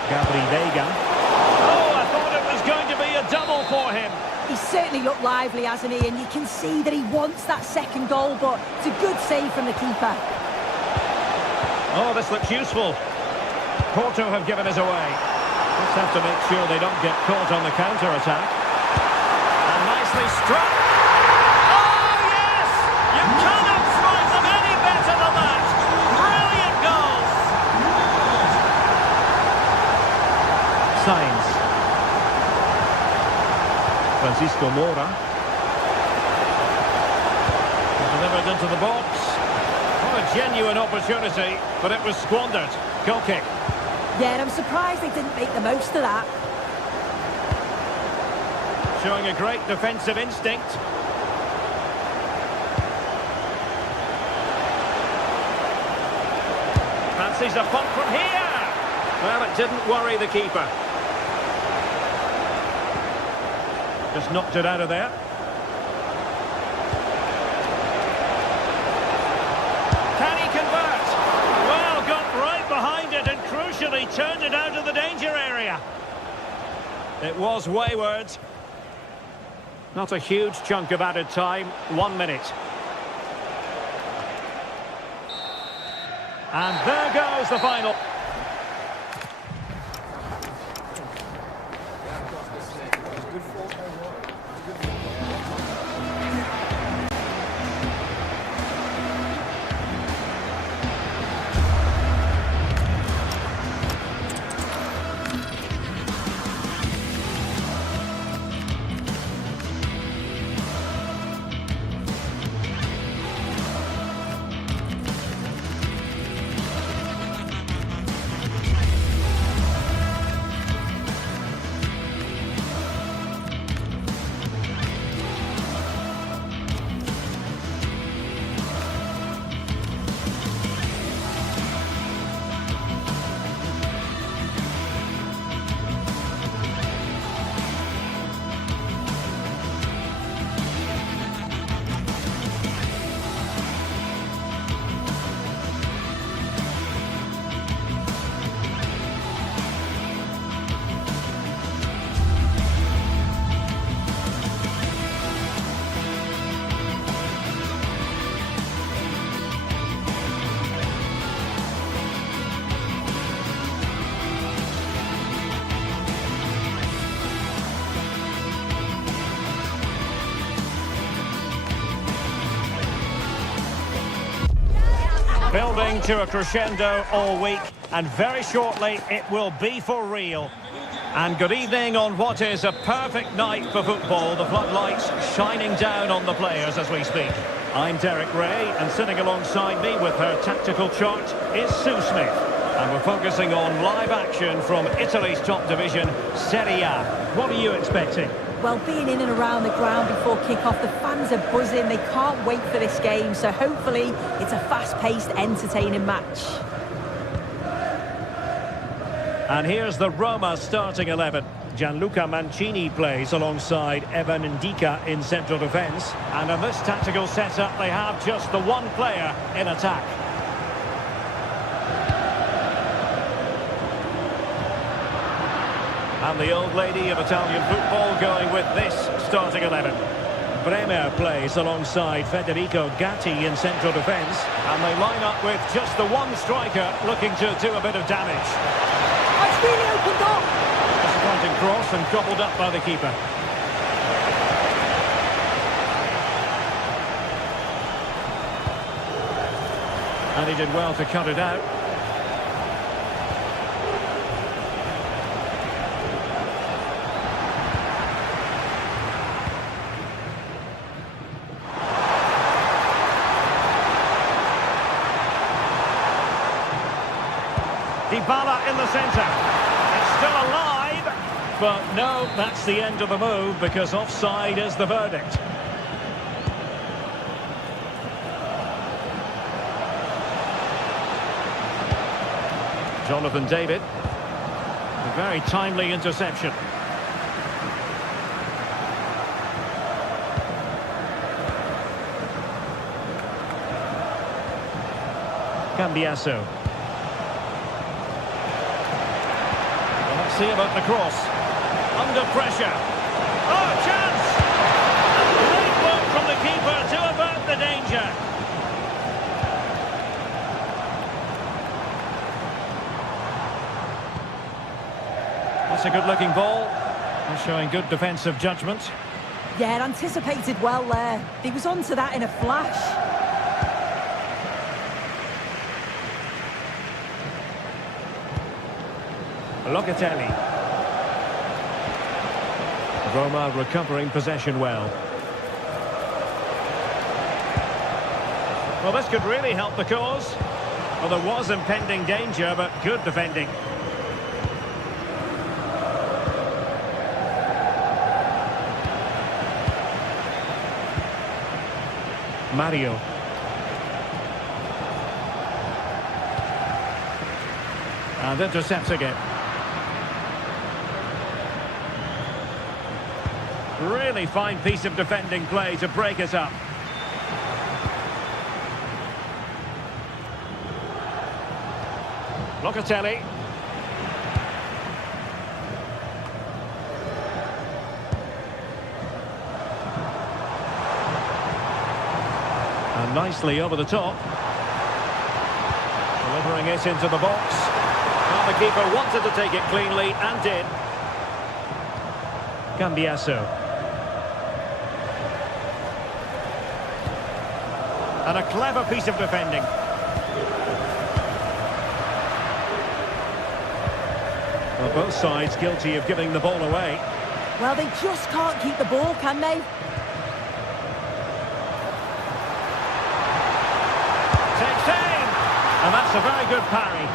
Gabri Vega. Oh, I thought it was going to be a double for him. He's certainly looked lively, hasn't he? And you can see that he wants that second goal, but it's a good save from the keeper. Oh, this looks useful. Porto have given us away. Let's have to make sure they don't get caught on the counter-attack. And nicely struck. Oh, yes! You cannot strike them any better than that. Brilliant goal. Sainz. Francisco Moura. Delivered into the box. What a genuine opportunity, but it was squandered. Goal kick. Yeah, and I'm surprised they didn't make the most of that. Showing a great defensive instinct. Fancies a punt from here. Well, it didn't worry the keeper. Just knocked it out of there. Can he convert? Well, got right behind it and crucially turned it out of the danger area. It was wayward. Not a huge chunk of added time. 1 minute. And there goes the final. Building to a crescendo all week, and very shortly it will be for real. And good evening on what is a perfect night for football. The floodlights shining down on the players as we speak. I'm Derek Ray, and sitting alongside me with her tactical chart is Sue Smith. And we're focusing on live action from Italy's top division, Serie A. What are you expecting? Well, being in and around the ground before kick-off, the fans are buzzing. They can't wait for this game, so hopefully it's a fast-paced, entertaining match. And here's the Roma starting 11. Gianluca Mancini plays alongside Evan Ndika in central defence. And in this tactical setup, they have just the one player in attack. And the old lady of Italian football going with this starting 11. Bremer plays alongside Federico Gatti in central defence. And they line up with just the one striker looking to do a bit of damage. It's really opened up. Disappointing cross and gobbled up by the keeper. And he did well to cut it out. Dybala in the centre. It's still alive. But no, that's the end of the move because offside is the verdict. Jonathan David. A very timely interception. Cambiasso. Let's see about the cross. Under pressure. Oh, chance! Great work from the keeper to avert the danger. That's a good-looking ball. And showing good defensive judgment. Yeah, anticipated well there. He was onto that in a flash. Locatelli. Roma recovering possession well. Well, this could really help the cause. Well, there was impending danger, but good defending. Mario. And intercepts again. Really fine piece of defending play to break us up. Locatelli. And nicely over the top. Delivering it into the box. Well, the keeper wanted to take it cleanly and did. Cambiasso. And a clever piece of defending. Well, both sides guilty of giving the ball away. Well, they just can't keep the ball, can they? Takes aim! And that's a very good parry.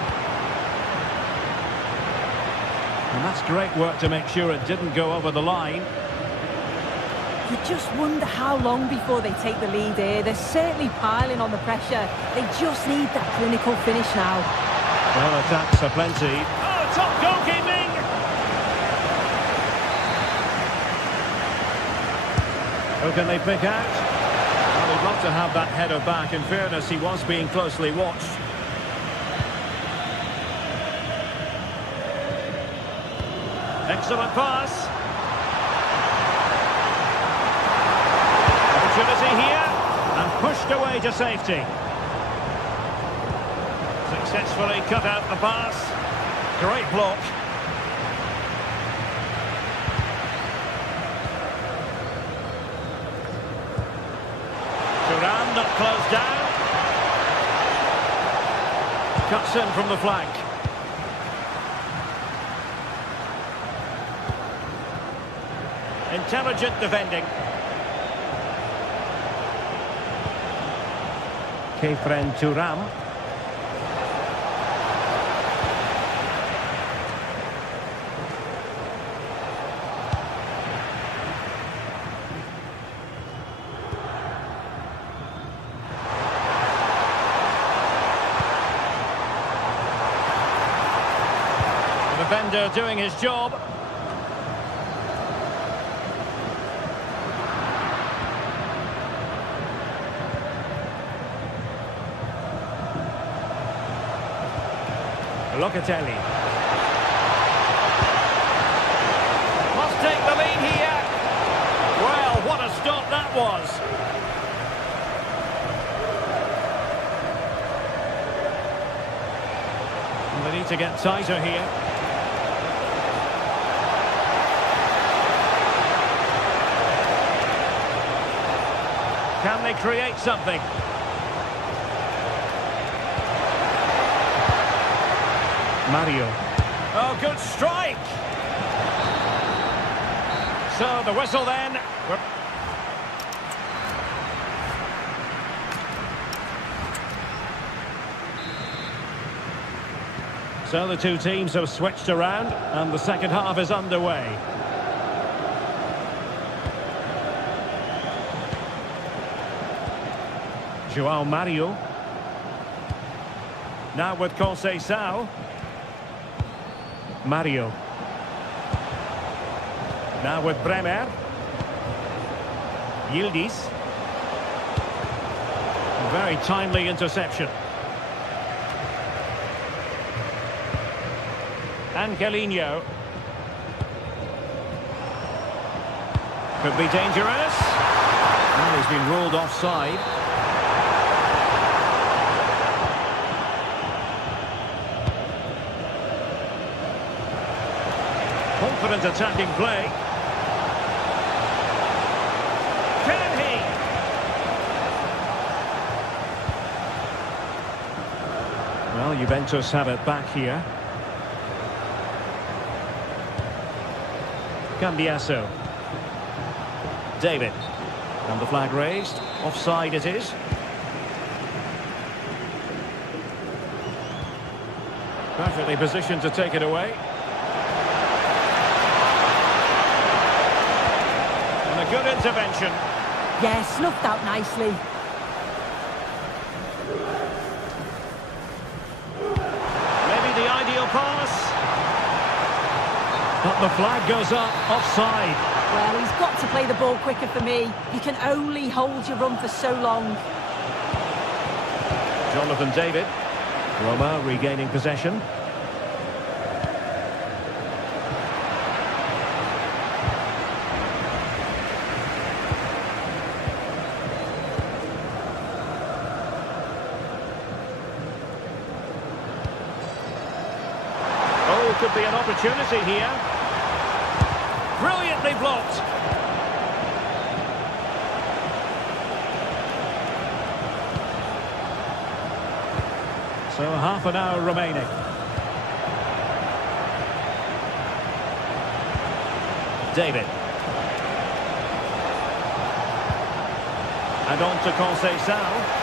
And that's great work to make sure it didn't go over the line. You just wonder how long before they take the lead here. They're certainly piling on the pressure. They just need that clinical finish now. Well, attacks are plenty. Oh, top goalkeeping! Who can they pick out? Well, they'd love to have that header back. In fairness, he was being closely watched. Excellent pass. Opportunity here, and pushed away to safety. Successfully cut out the pass. Great block. Thuram not closed down. Cuts in from the flank. Intelligent defending. Kefren Thuram. The defender doing his job. Locatelli. Must take the lead here. Well, what a stop that was. And they need to get tighter here. Can they create something? Mario. Oh, good strike! So the whistle then. So the two teams have switched around and the second half is underway. João Mario. Now with Conceição. Mario. Now with Bremer. Yildiz. Very timely interception. Angelino. Could be dangerous. Well, he's been ruled offside. Confident attacking play. Can he? Well, Juventus have it back here. Cambiasso. David. And the flag raised. Offside it is. Perfectly positioned to take it away. And a good intervention. Yeah, snuffed out nicely. Maybe the ideal pass. But the flag goes up, offside. Well, he's got to play the ball quicker for me. You can only hold your run for so long. Jonathan David. Roma regaining possession. Oh, could be an opportunity here. Brilliantly blocked. So half an hour remaining. David. And on to Conceição.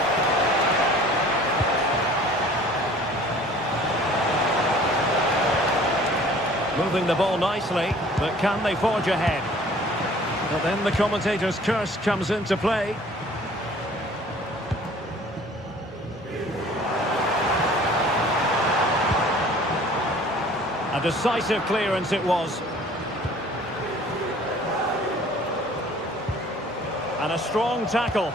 Moving the ball nicely, but can they forge ahead? But then the commentator's curse comes into play. A decisive clearance it was. And a strong tackle.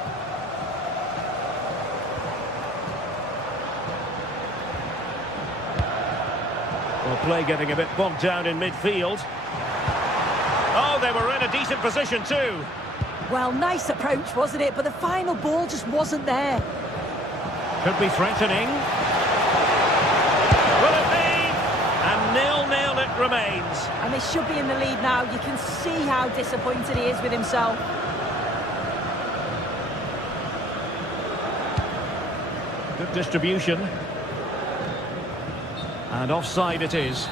Well, play getting a bit bogged down in midfield. Oh, they were in a decent position too. Well, nice approach, wasn't it? But the final ball just wasn't there. Could be threatening. Will it be? And 0-0 it remains. And they should be in the lead now. You can see how disappointed he is with himself. Good distribution. And offside it is.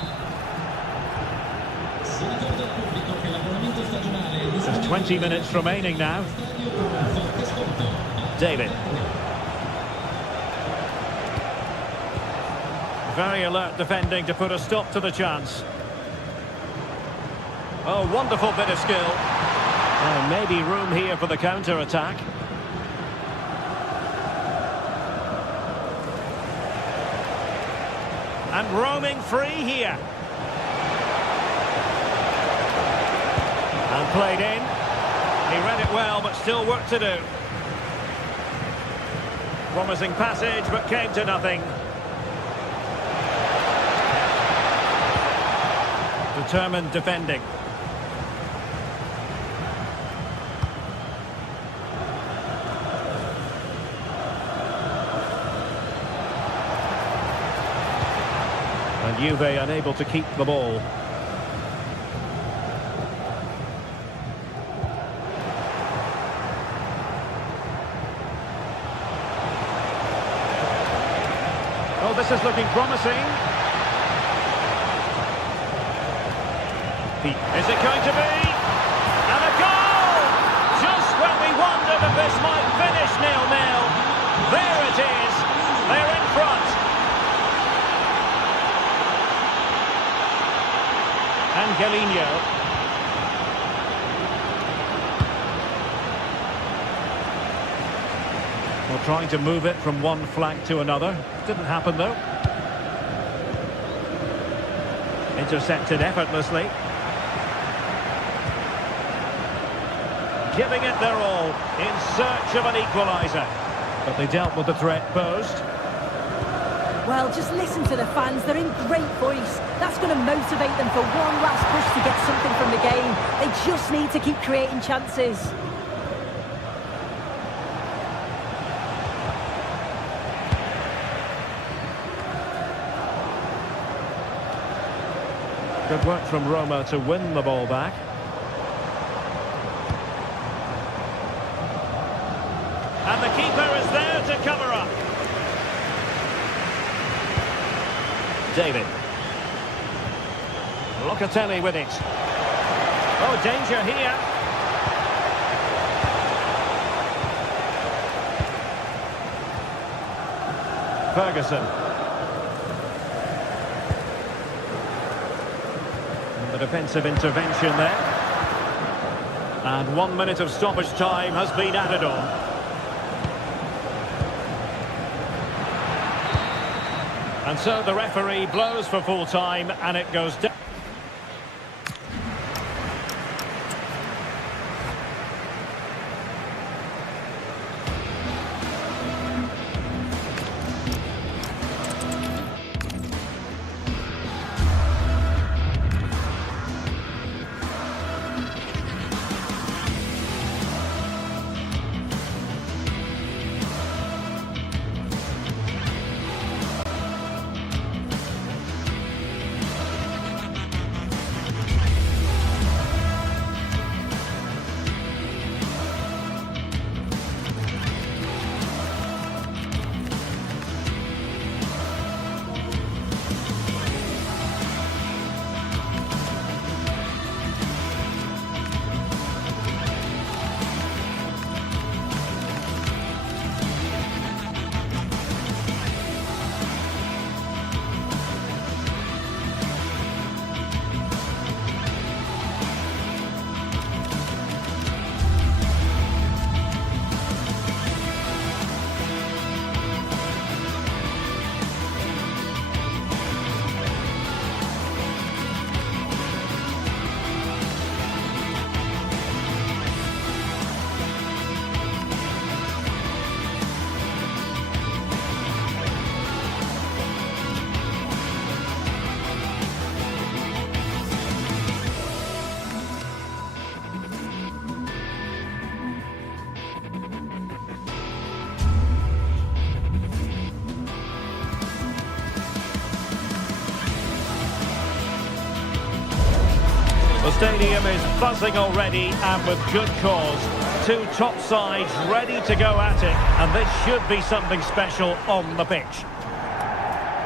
Just 20 minutes remaining now. David. Very alert defending to put a stop to the chance. Oh, wonderful bit of skill. And maybe room here for the counter-attack. And roaming free here. And played in. He read it well, but still work to do. Promising passage, but came to nothing. Determined defending. And Juve unable to keep the ball. Oh, this is looking promising. Is it going to be? And a goal! Just when we wondered if this might finish 0-0. There it is. They're in front. Angelino. Well, trying to move it from one flank to another. Didn't happen, though. Intercepted effortlessly. Giving it their all in search of an equaliser. But they dealt with the threat posed. Well, just listen to the fans. They're in great voice. That's going to motivate them for one last push to get something from the game. They just need to keep creating chances. Good work from Roma to win the ball back. And the keeper is there to cover up. David. Locatelli with it. Oh, danger here. Ferguson. And the defensive intervention there. And 1 minute of stoppage time has been added on. And so the referee blows for full time and it goes down. The stadium is buzzing already, and with good cause. Two top sides ready to go at it, and this should be something special on the pitch.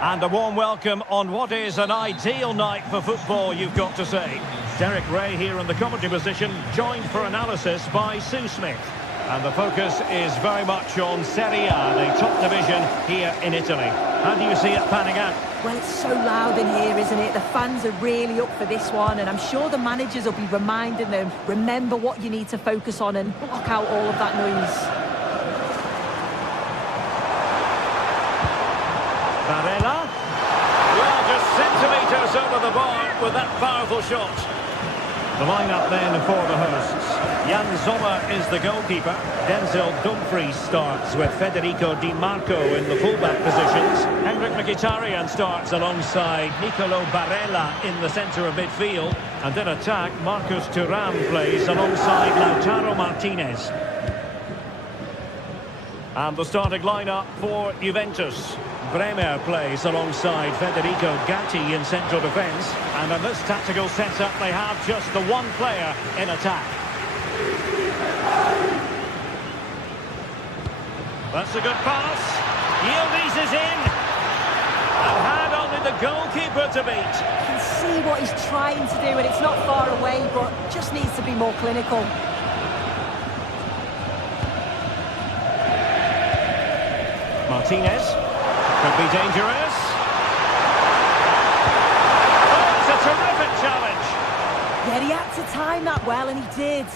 And a warm welcome on what is an ideal night for football, you've got to say. Derek Ray here in the commentary position, joined for analysis by Sue Smith. And the focus is very much on Serie A, the top division here in Italy. How do you see it panning out? Well, it's so loud in here, isn't it? The fans are really up for this one, and I'm sure the managers will be reminding them, remember what you need to focus on and block out all of that noise. Barella. Well, just centimetres over the bar with that powerful shot. The line-up then for the hosts. Jan Sommer is the goalkeeper. Denzel Dumfries starts with Federico Di Marco in the fullback positions. Hendrik Mkhitaryan starts alongside Nicolo Barella in the centre of midfield. And in attack, Marcus Thuram plays alongside Lautaro Martinez. And the starting lineup for Juventus. Bremer plays alongside Federico Gatti in central defence. And in this tactical setup, they have just the one player in attack. That's a good pass. Yildiz is in. And had only the goalkeeper to beat. You can see what he's trying to do, and it's not far away, but just needs to be more clinical. Martinez could be dangerous. Oh, it's a terrific challenge. Yeah, he had to time that well, and he did.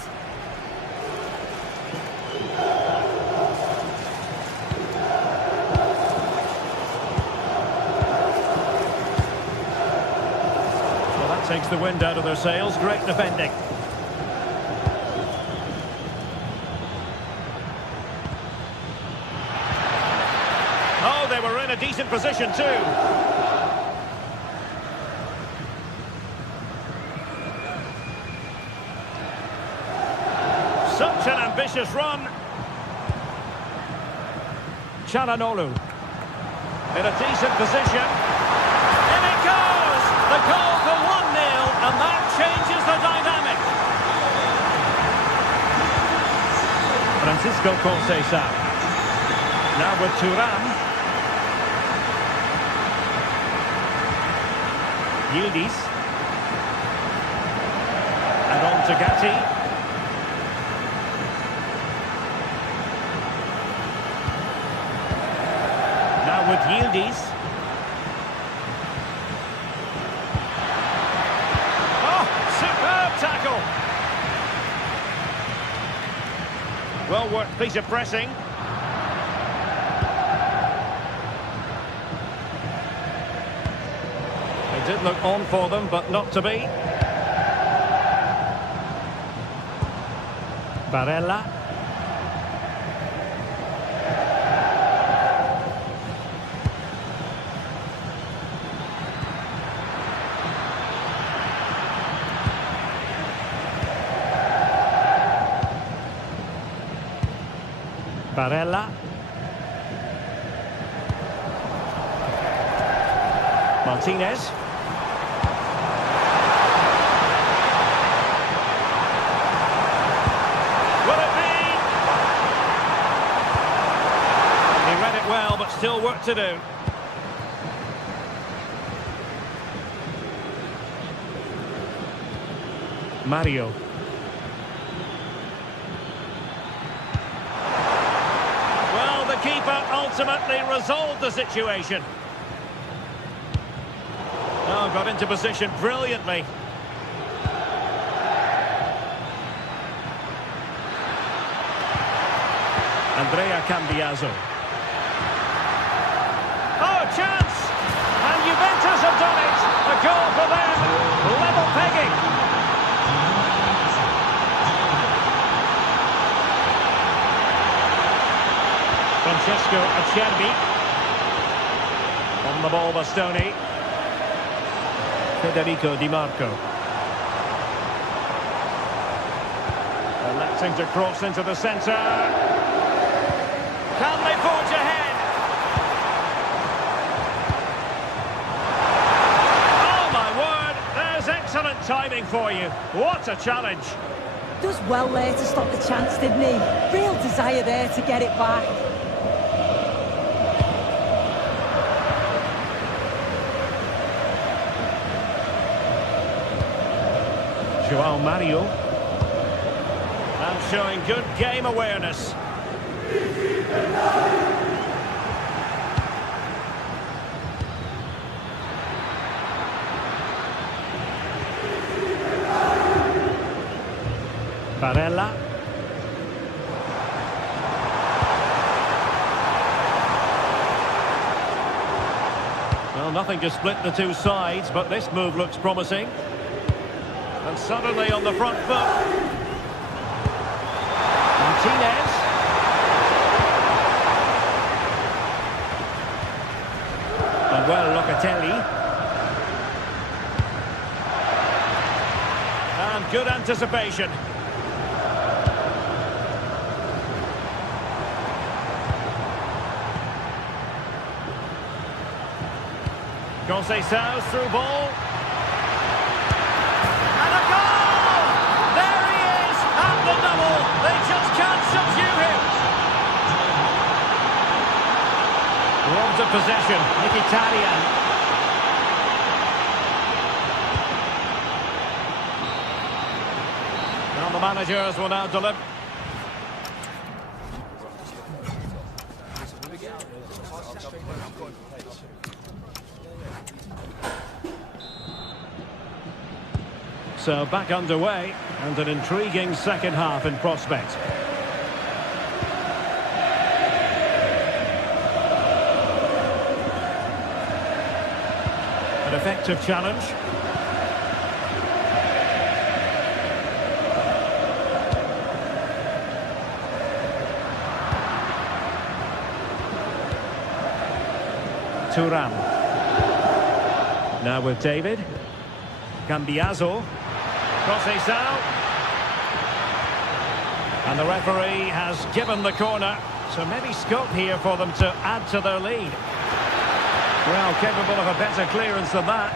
Well, that takes the wind out of their sails. Great defending. Oh, they were in a decent position too. Such an ambitious run. Çalhanoğlu in a decent position. In it goes! The goal for 1-0, and that changes the dynamic. Francisco Conceição. Now with Thuram. Yildiz. And on to Gatti. Now with Yildiz. Oh, superb tackle. Well worked piece of pressing. It did look on for them, but not to be. Barella. Barella. Martinez. Will it be? He read it well, but still work to do. Mario. Well, the keeper ultimately resolved the situation. Oh, got into position brilliantly. Andrea Cambiaso. Oh, chance! And Juventus have done it! A goal for them! Level pegging! Francesco Acerbi. On the ball, Bastoni. Federico Di Marco. Electing to cross into the centre. Can they forge ahead? Oh my word, there's excellent timing for you. What a challenge. Does well there to stop the chance, didn't he? Real desire there to get it back. João Mario. And showing good game awareness. Barella. Well, nothing to split the two sides, but this move looks promising. And suddenly on the front foot. Martinez. And well, Locatelli. And good anticipation. Conceição through ball. And a goal! There he is at the double. They just can't subdue him. Robbed of possession. Mkhitaryan. managers will now deliver. So back underway, and an intriguing second half in prospect. An effective challenge. Thuram. Now with David. Cambiaso. Conceição. And the referee has given the corner. So maybe scope here for them to add to their lead. Well, capable of a better clearance than that.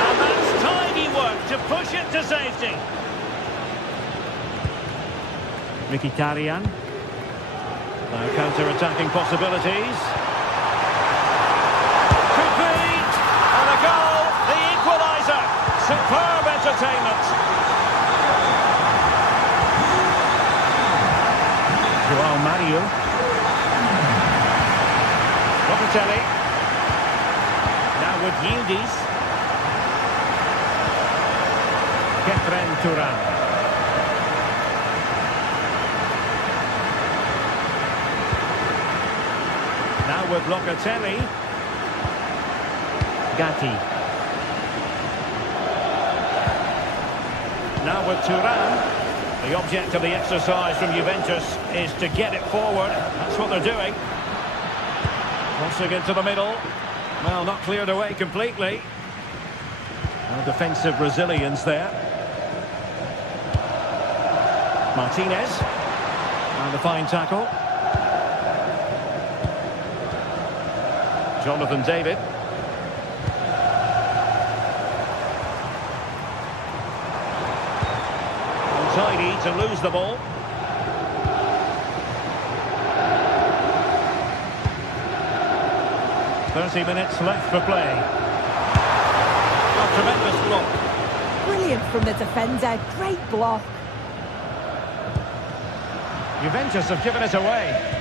And that's tidy work to push it to safety. Mkhitaryan. Now counter-attacking possibilities. Could be! And a goal! The equaliser! Superb entertainment! João Mario. Lopatelli. Now with Yildiz. Kefren Thuram. Now with Locatelli. Gatti. Now with Thuram. The object of the exercise from Juventus is to get it forward. That's what they're doing. Crossing into the middle. Well, not cleared away completely. No defensive resilience there. Martinez. And the fine tackle. Jonathan David. Untidy to lose the ball. "30 minutes left for play." A tremendous block. Brilliant from the defender. Great block. Juventus have given it away.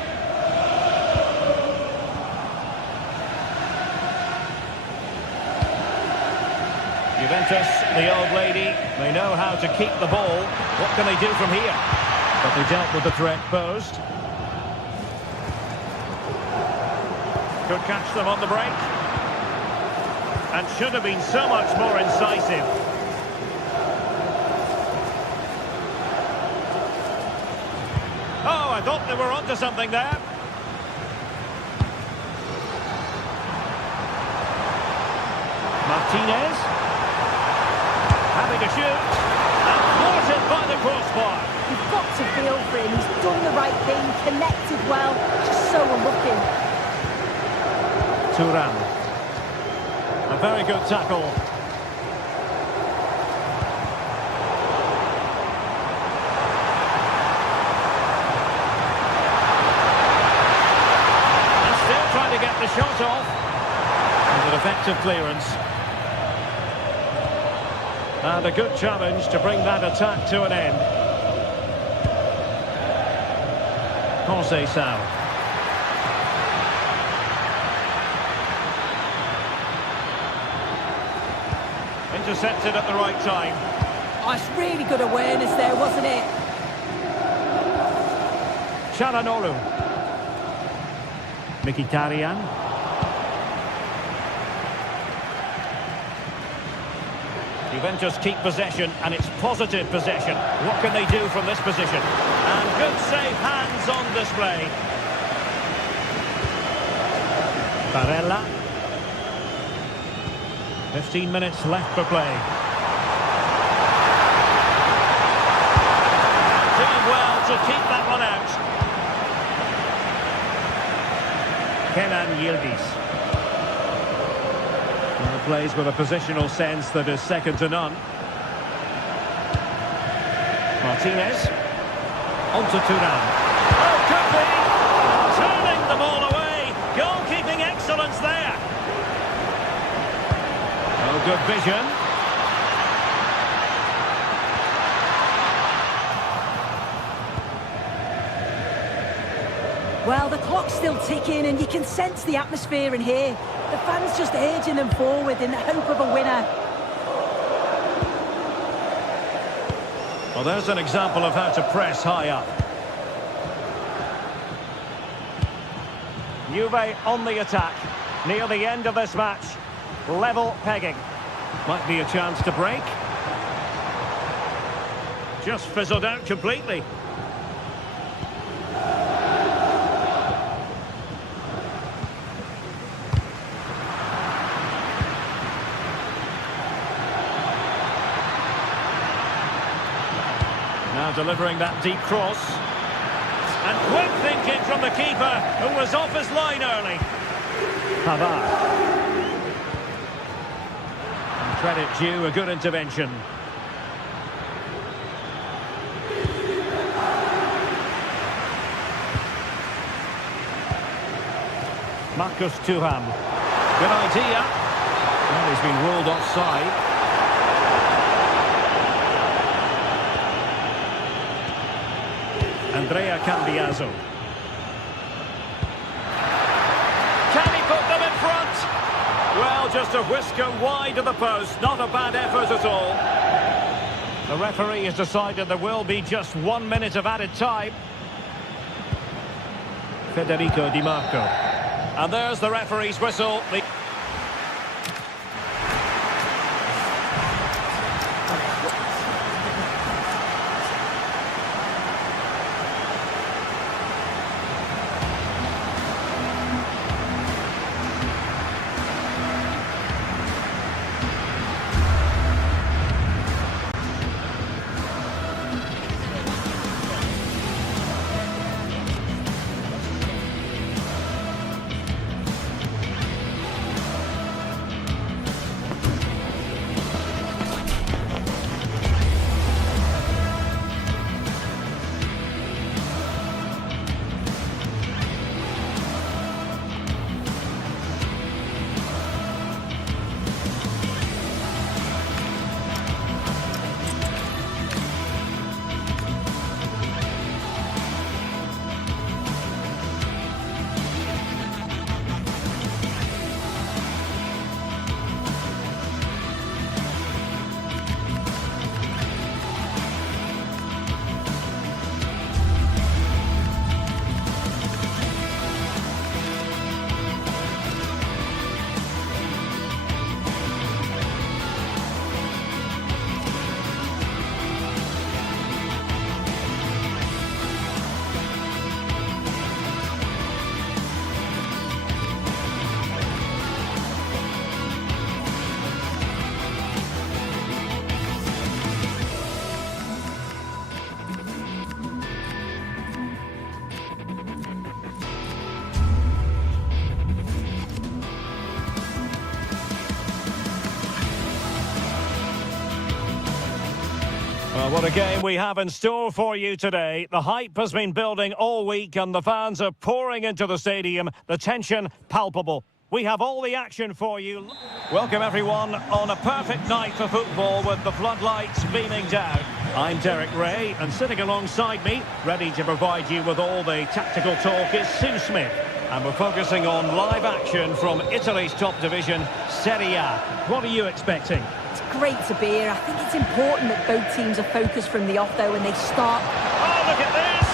Juventus, the old lady, they know how to keep the ball. What can they do from here? But they dealt with the threat posed. Could catch them on the break. And should have been so much more incisive. Oh, I thought they were onto something there. Martinez. Happy to shoot. And thwarted by the crossbar. You've got to feel for him. He's done the right thing, connected well. Just so unlucky. Thuram. A very good tackle. And still trying to get the shot off. And an effective clearance. And a good challenge to bring that attack to an end. Conceição. Intercepted at the right time. Oh, it's really good awareness there, wasn't it? Çalhanoğlu. Mkhitaryan. Juventus keep possession, and it's positive possession. What can they do from this position? And good safe hands on display. Barella. 15 minutes left for play. Doing well to keep that one out. Kenan Yildiz. Plays with a positional sense that is second to none. Martinez. On to Thuram. Oh, could be! Turning the ball away. Goalkeeping excellence there. Oh, good vision. Well, the clock's still ticking and you can sense the atmosphere in here. The fans just urging them forward in the hope of a winner. Well, there's an example of how to press high up. Juve on the attack. Near the end of this match. Level pegging. Might be a chance to break. Just fizzled out completely. Now delivering that deep cross. And quick thinking from the keeper, who was off his line early. Pavard. And credit due, a good intervention. Marcus Thuram. Good idea. Well, he's been ruled offside. Andrea Cambiaso. Can he put them in front? Well, just a whisker wide of the post. Not a bad effort at all. The referee has decided there will be just 1 minute of added time. Federico Di Marco. And there's the referee's whistle. Well, what a game we have in store for you today. The hype has been building all week and the fans are pouring into the stadium. The tension palpable. We have all the action for you. Welcome everyone on a perfect night for football with the floodlights beaming down. I'm Derek Ray and sitting alongside me, ready to provide you with all the tactical talk, is Sue Smith. And we're focusing on live action from Italy's top division, Serie A. What are you expecting? It's great to be here. I think it's important that both teams are focused from the off, though, when they start. Oh, look at this!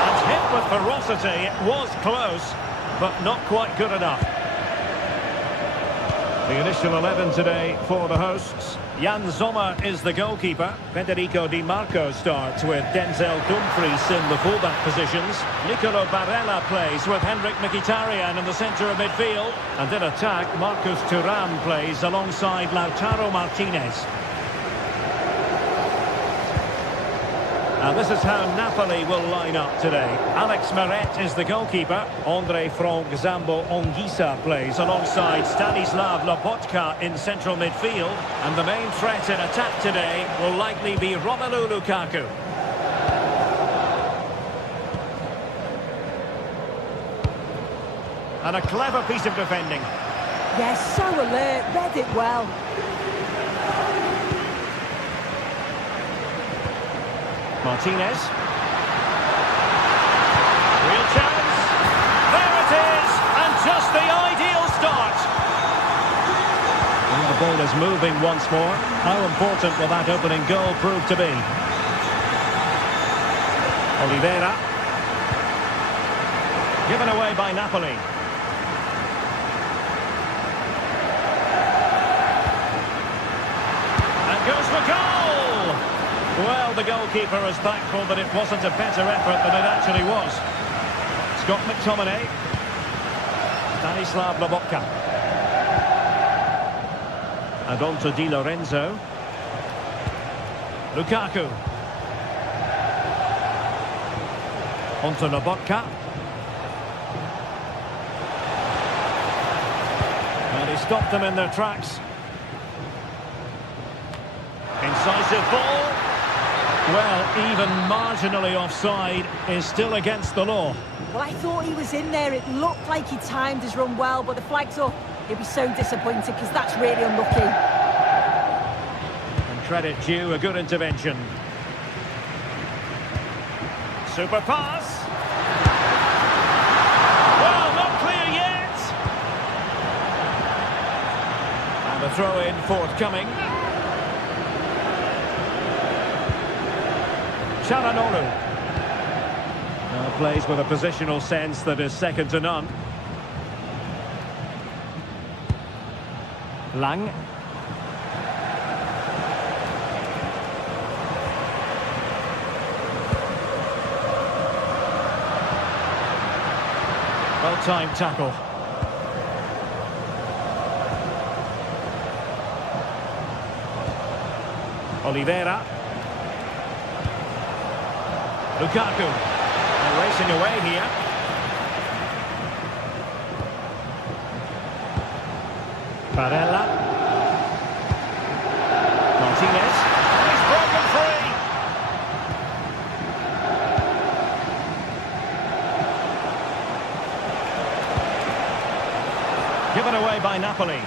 And hit with ferocity. It was close, but not quite good enough. The initial 11 today for the hosts. Jan Sommer is the goalkeeper. Federico Di Marco starts with Denzel Dumfries in the fullback positions. Nicolo Barella plays with Henrik Mkhitaryan in the centre of midfield. And in attack, Marcus Thuram plays alongside Lautaro Martinez. And this is how Napoli will line up today. Alex Meret is the goalkeeper. Andre Frank Zambo Ongisa plays alongside Stanislav Lobotka in central midfield. And the main threat in attack today will likely be Romelu Lukaku. And a clever piece of defending. Yes, so alert, read it well. Martinez. Real chance. just the ideal start. And the ball is moving once more. How important will that opening goal prove to be? Oliveira. Given away by Napoli. And goes for goal! Well, the goalkeeper is thankful that it wasn't a better effort than it actually was. Scott McTominay. Stanislav Lobotka. And on to Di Lorenzo. Lukaku. On to Lobotka. And he stopped them in their tracks. Incisive ball. Well, even marginally offside is still against the law. Well, I thought he was in there. It looked like he timed his run well, but the flag's up. He'll be so disappointed because that's really unlucky. And credit due, a good intervention. Super pass. Well, not clear yet. And the throw-in forthcoming. Çalhanoğlu. Plays with a positional sense that is second to none. Lang. Well-timed tackle. Oliveira. Lukaku. They're racing away here. Barella. Martinez. He's broken free. Given away by Napoli.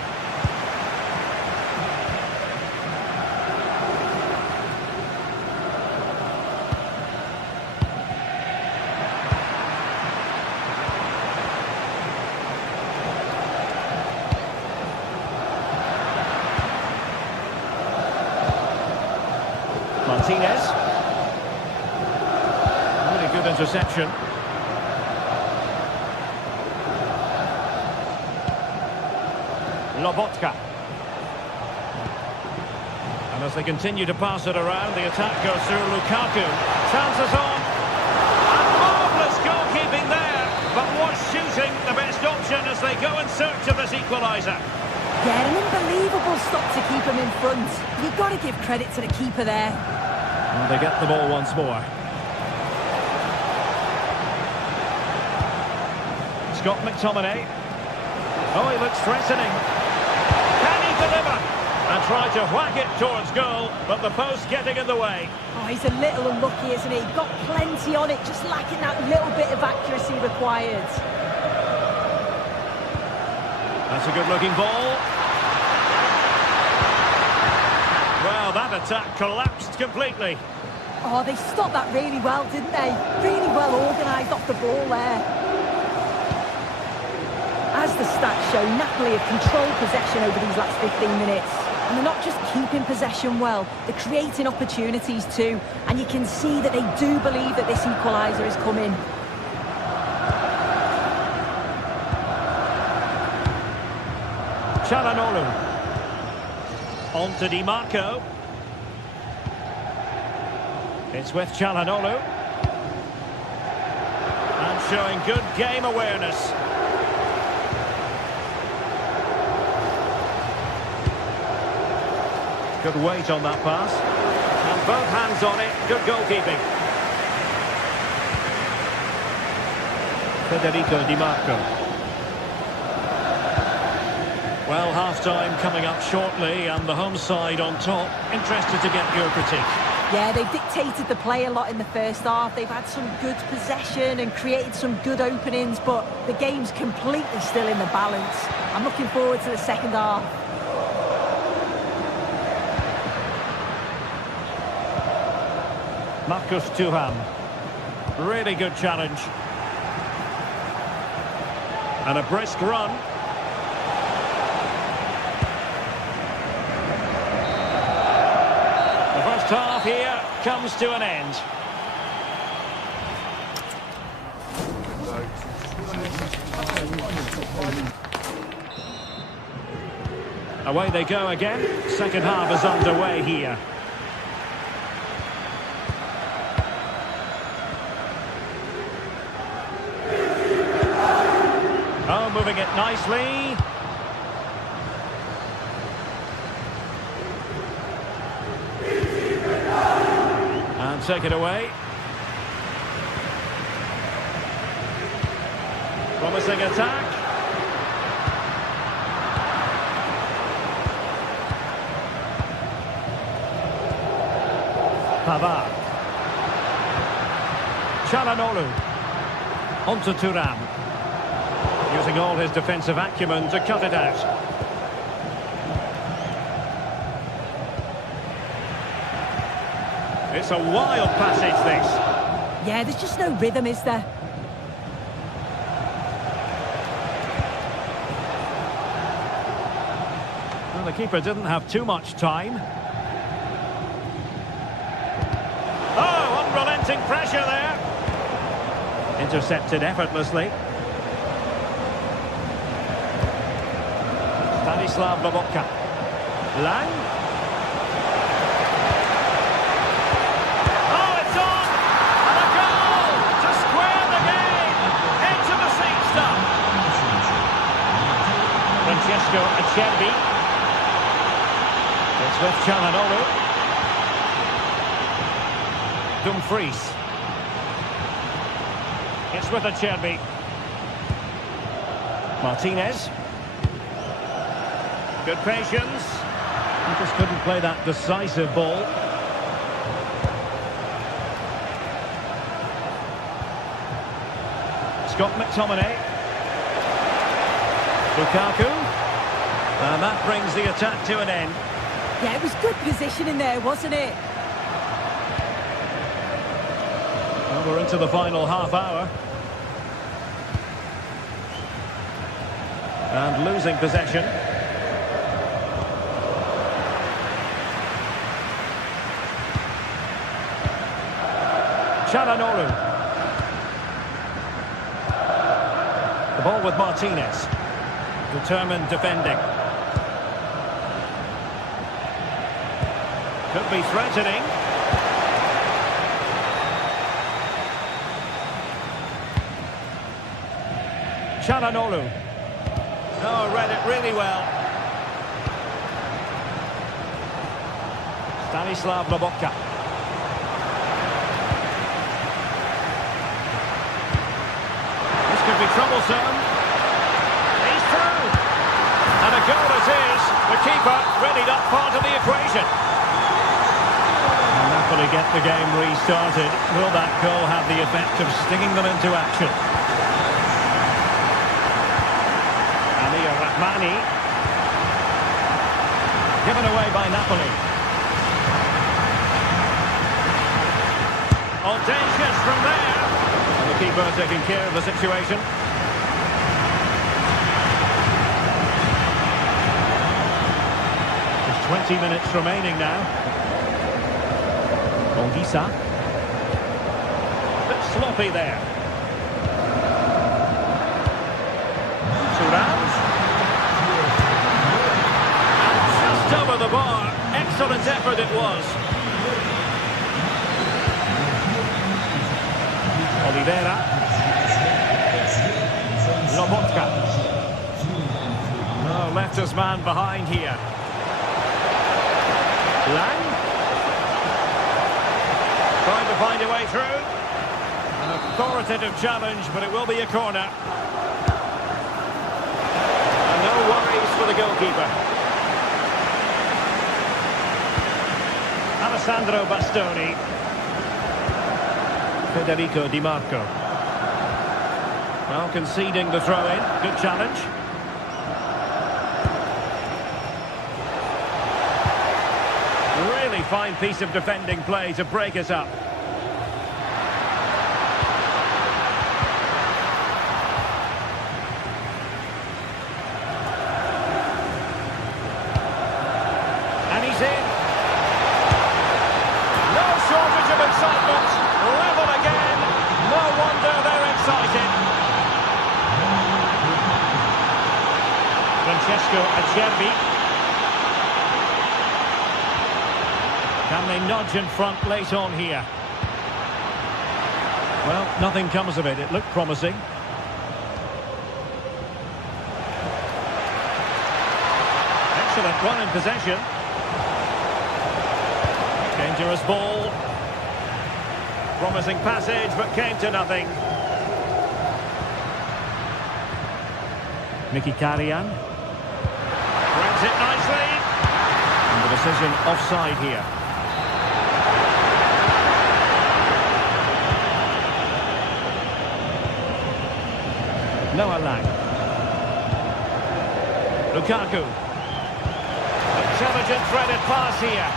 Martinez. Really good interception. Lobotka. And as they continue to pass it around, the attack goes through Lukaku. Chances on. And marvellous goalkeeping there. But was shooting the best option as they go in search of this equaliser? Yeah, an unbelievable stop to keep him in front. You've got to give credit to the keeper there. And they get the ball once more. Scott McTominay. Oh, he looks threatening. Can he deliver? And tried to whack it towards goal, but the post getting in the way. Oh, he's a little unlucky, isn't he? Got plenty on it, just lacking that little bit of accuracy required. That's a good-looking ball. Well, that attack collapsed completely. Oh, they stopped that really well, didn't they? Really well organised off the ball there. As the stats show, Napoli have controlled possession over these last 15 minutes. And they're not just keeping possession well, they're creating opportunities too. And you can see that they do believe that this equaliser is coming. Çalhanoğlu. On to Di Marco. It's with Çalhanoğlu. And showing good game awareness. Good weight on that pass. And both hands on it. Good goalkeeping. Federico Di Marco. Well, half-time coming up shortly, and the home side on top. Interested to get your critique. Yeah, they've dictated the play a lot in the first half. They've had some good possession and created some good openings, but the game's completely still in the balance. I'm looking forward to the second half. Marcus Thuram. Really good challenge. And a brisk run. The first half here comes to an end. Away they go again. Second half is underway here. Oh, moving it nicely. And take it away. Promising attack. Pavard. Çalhanoğlu. Onto Thuram. Using all his defensive acumen to cut it out. It's a wild passage, this. Yeah, there's just no rhythm, is there? Well, the keeper didn't have too much time. Oh, unrelenting pressure there. Intercepted effortlessly. Stanislav Lobotka. Lang. Oh, it's on! And a goal to square the game! Into the seat stuff. Francesco Acerbi. It's with Çalhanoğlu. Dumfries. It's with Acerbi. Martinez. Good patience. He just couldn't play that decisive ball. Scott McTominay. Lukaku. And that brings the attack to an end. Yeah, it was good positioning there, wasn't it? Well, we're into the final half hour. And losing possession. Çalhanoğlu. The ball with Martinez. Determined defending. Could be threatening. Çalhanoğlu. Oh, read it really well. Stanislav Lobotka. This could be troublesome. He's through. And a goal it is. The keeper readied up part of the equation. And Napoli get the game restarted. Will that goal have the effect of stinging them into action? Rahmani. Given away by Napoli. Audacious from there. And the keeper taking care of the situation. There's 20 minutes remaining now. Olgisa. Bit sloppy there. Thuram. Over the bar. Excellent effort it was. Oliveira. Lobotka. Oh, left his man behind here. Lang. Trying to find a way through. An authoritative challenge, but it will be a corner. And no worries for the goalkeeper. Alessandro Bastoni. Federico Di Marco. Well, conceding the throw-in. Good challenge. Really fine piece of defending play to break us up. Acerbi. Can they nudge in front late on here? Well, nothing comes of it. It looked promising. Excellent run in possession. Dangerous ball. Promising passage, but came to nothing. Mkhitaryan. Grabs it nicely. And the decision offside here. Noah Lang. Lukaku. Intelligent threaded pass here.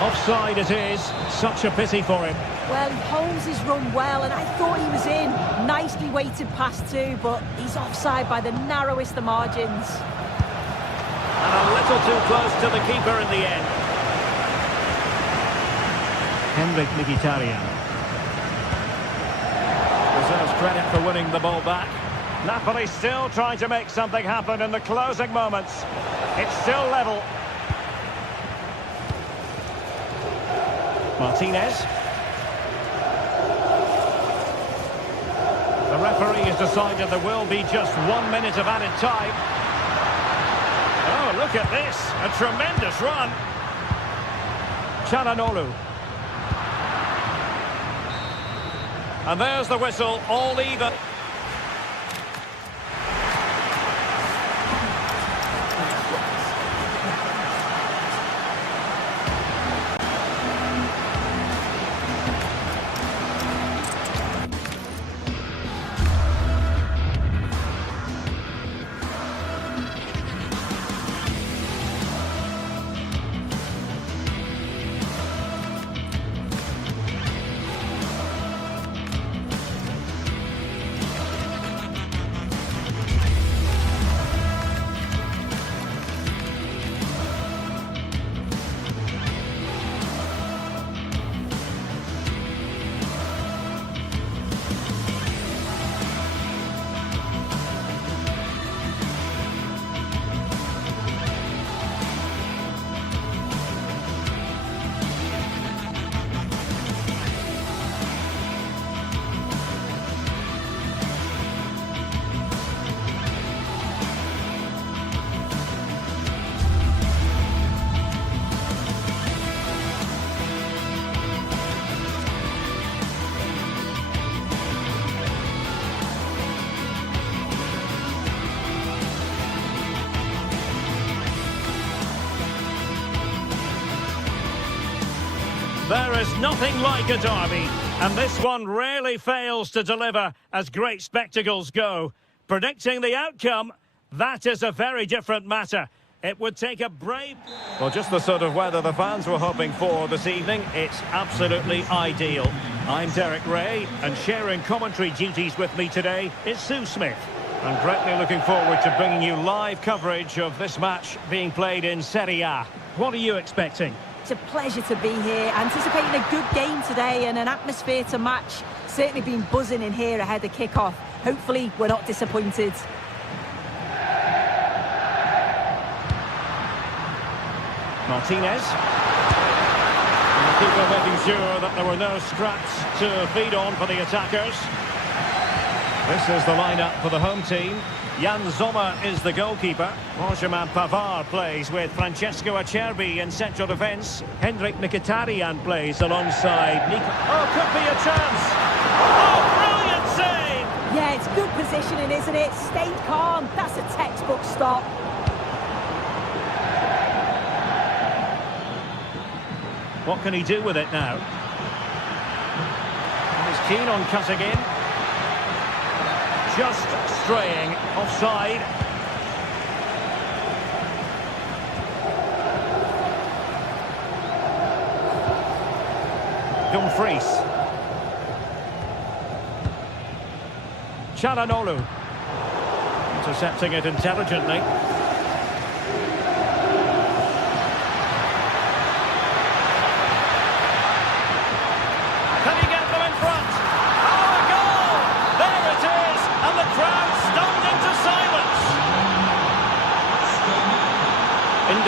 Offside it is. Such a pity for him. Well, he holds his run well, and I thought he was in. Nicely weighted pass too, but he's offside by the narrowest of margins. And a little too close to the keeper in the end. Henrik Mkhitaryan. Deserves credit for winning the ball back. Napoli still trying to make something happen in the closing moments. It's still level. Martinez. The referee has decided there will be just 1 minute of added time. Oh, look at this. A tremendous run. Çalhanoğlu. And there's the whistle, all even. There is nothing like a derby, and this one rarely fails to deliver as great spectacles go. Predicting the outcome, that is a very different matter. It would take a brave... Well, just the sort of weather the fans were hoping for this evening. It's absolutely ideal. I'm Derek Ray, and sharing commentary duties with me today is Sue Smith. I'm greatly looking forward to bringing you live coverage of this match being played in Serie A. What are you expecting? It's a pleasure to be here, anticipating a good game today and an atmosphere to match. Certainly been buzzing in here ahead of kick-off. Hopefully we're not disappointed. Martinez. And the keeper making sure that there were no scraps to feed on for the attackers. This is the lineup for the home team. Jan Sommer is the goalkeeper. Benjamin Pavard plays with Francesco Acerbi in central defence. Henrik Mkhitaryan plays alongside Nico. Oh, could be a chance! Oh, brilliant save! Yeah, it's good positioning, isn't it? Stayed calm. That's a textbook stop. What can he do with it now? He's keen on cutting in. Just straying offside. Dumfries. Çalhanoğlu. Intercepting it intelligently. Can he get them in front? Oh, a goal! There it is! And the crowd stunned into silence.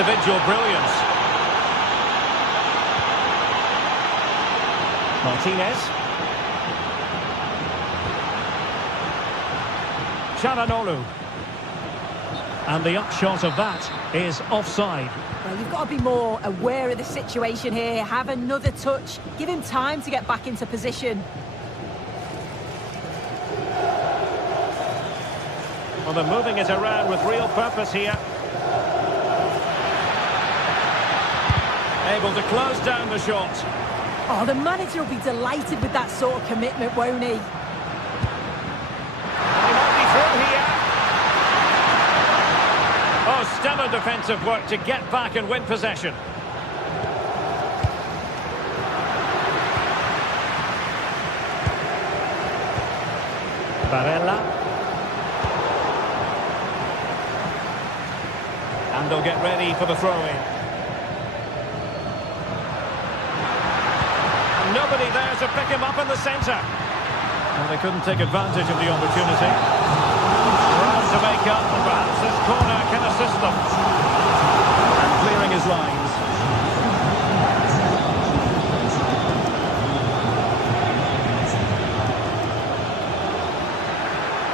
individual brilliance. Martinez. Çalhanoğlu. And the upshot of that is offside. Well, you've got to be more aware of the situation here. Have another touch. Give him time to get back into position. Well, they're moving it around with real purpose here. Able to close down the shot. Oh, the manager will be delighted with that sort of commitment, won't he? He might be through here. Oh, stellar defensive work to get back and win possession. Barella. And they'll get ready for the throw-in. Nobody there to pick him up in the centre. Well, they couldn't take advantage of the opportunity. Ground to make up, and perhaps this corner can assist them. And clearing his lines.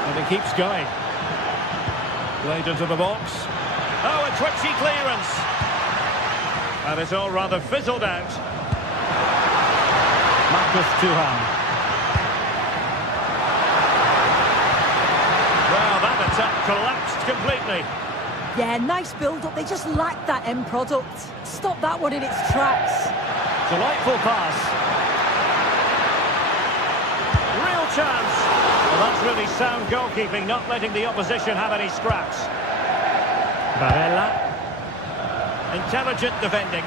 And he keeps going. Played into the box. Oh, a twitchy clearance. And it's all rather fizzled out. Well, that attack collapsed completely. Yeah, nice build-up. They just lacked that end product. Stop that one in its tracks. Delightful pass. Real chance. Well, that's really sound goalkeeping, not letting the opposition have any scraps. Barella. Intelligent defending.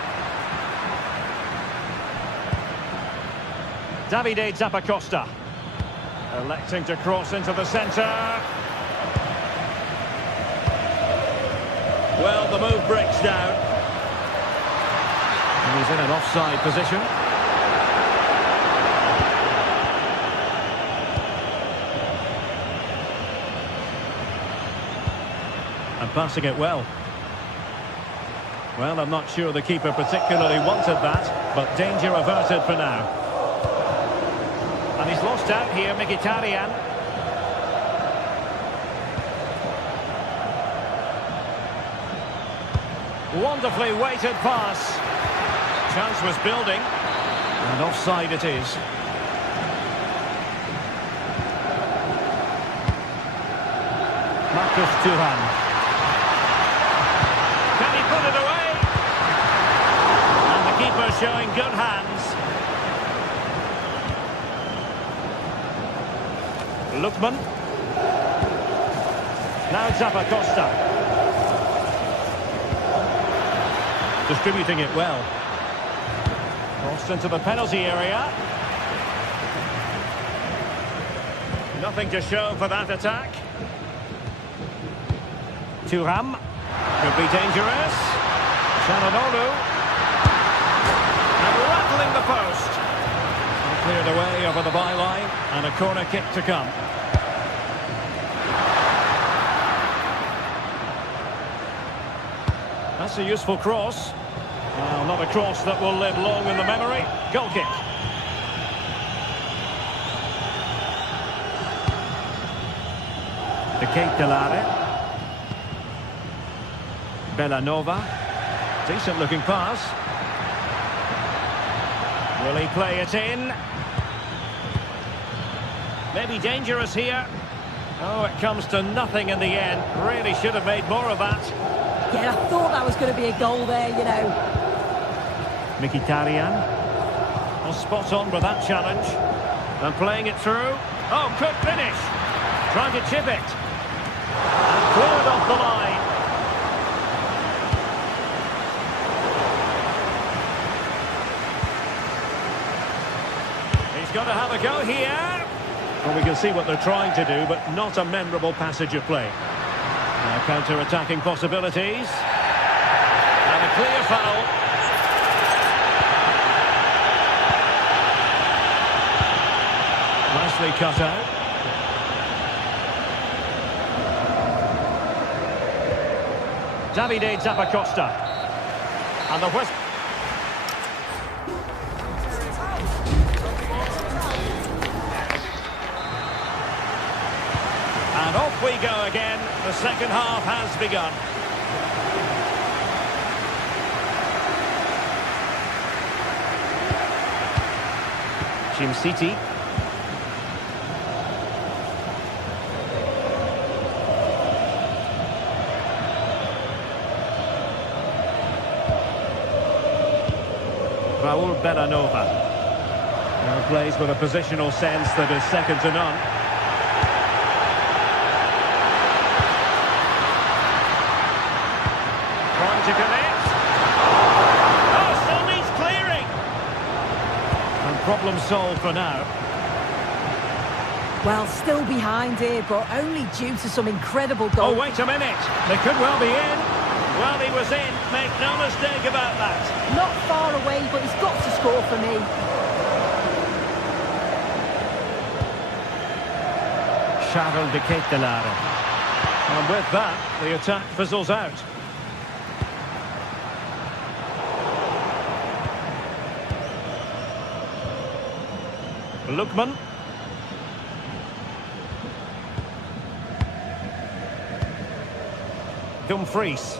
Davide Zappacosta, electing to cross into the centre. Well, the move breaks down. And he's in an offside position. And passing it well. Well, I'm not sure the keeper particularly wanted that, but danger averted for now. And he's lost out here, Mkhitaryan. Wonderfully weighted pass. Chance was building. And offside it is. Marcus Thuram. Can he put it away? And the keeper showing good hands. Lookman. Now Zappacosta. Distributing it well. Crossed into the penalty area. Nothing to show for that attack. Thuram. Could be dangerous. Çalhanoğlu. And rattling the post. Cleared away over the byline. And a corner kick to come. That's a useful cross. Well, not a cross that will live long in the memory. Goal kick. The Kate Delare. Bellanova. Decent looking pass. Will he play it in? Maybe dangerous here. Oh, it comes to nothing in the end. Really should have made more of that. Yeah, I thought that was going to be a goal there, you know. Mkhitaryan. Well, spot on with that challenge. And playing it through. Oh, could finish. Trying to chip it. And cleared off the line. He's got to have a go here. Well, we can see what they're trying to do, but not a memorable passage of play. Now counter-attacking possibilities. And a clear foul. Nicely cut out. Davide Zappacosta. And the whistle. And off we go again. The second half has begun. Jim City. Raul Bellanova. Now plays with a positional sense that is second to none. Trying to connect. Oh, still needs clearing. And problem solved for now. Well, still behind here, but only due to some incredible goals. Oh, wait a minute. They could well be in. Well, he was in. Make no mistake about that. Not far away, but he's got to score for me. Charles de Ketelaere. And with that, the attack fizzles out. Lookman. Dumfries.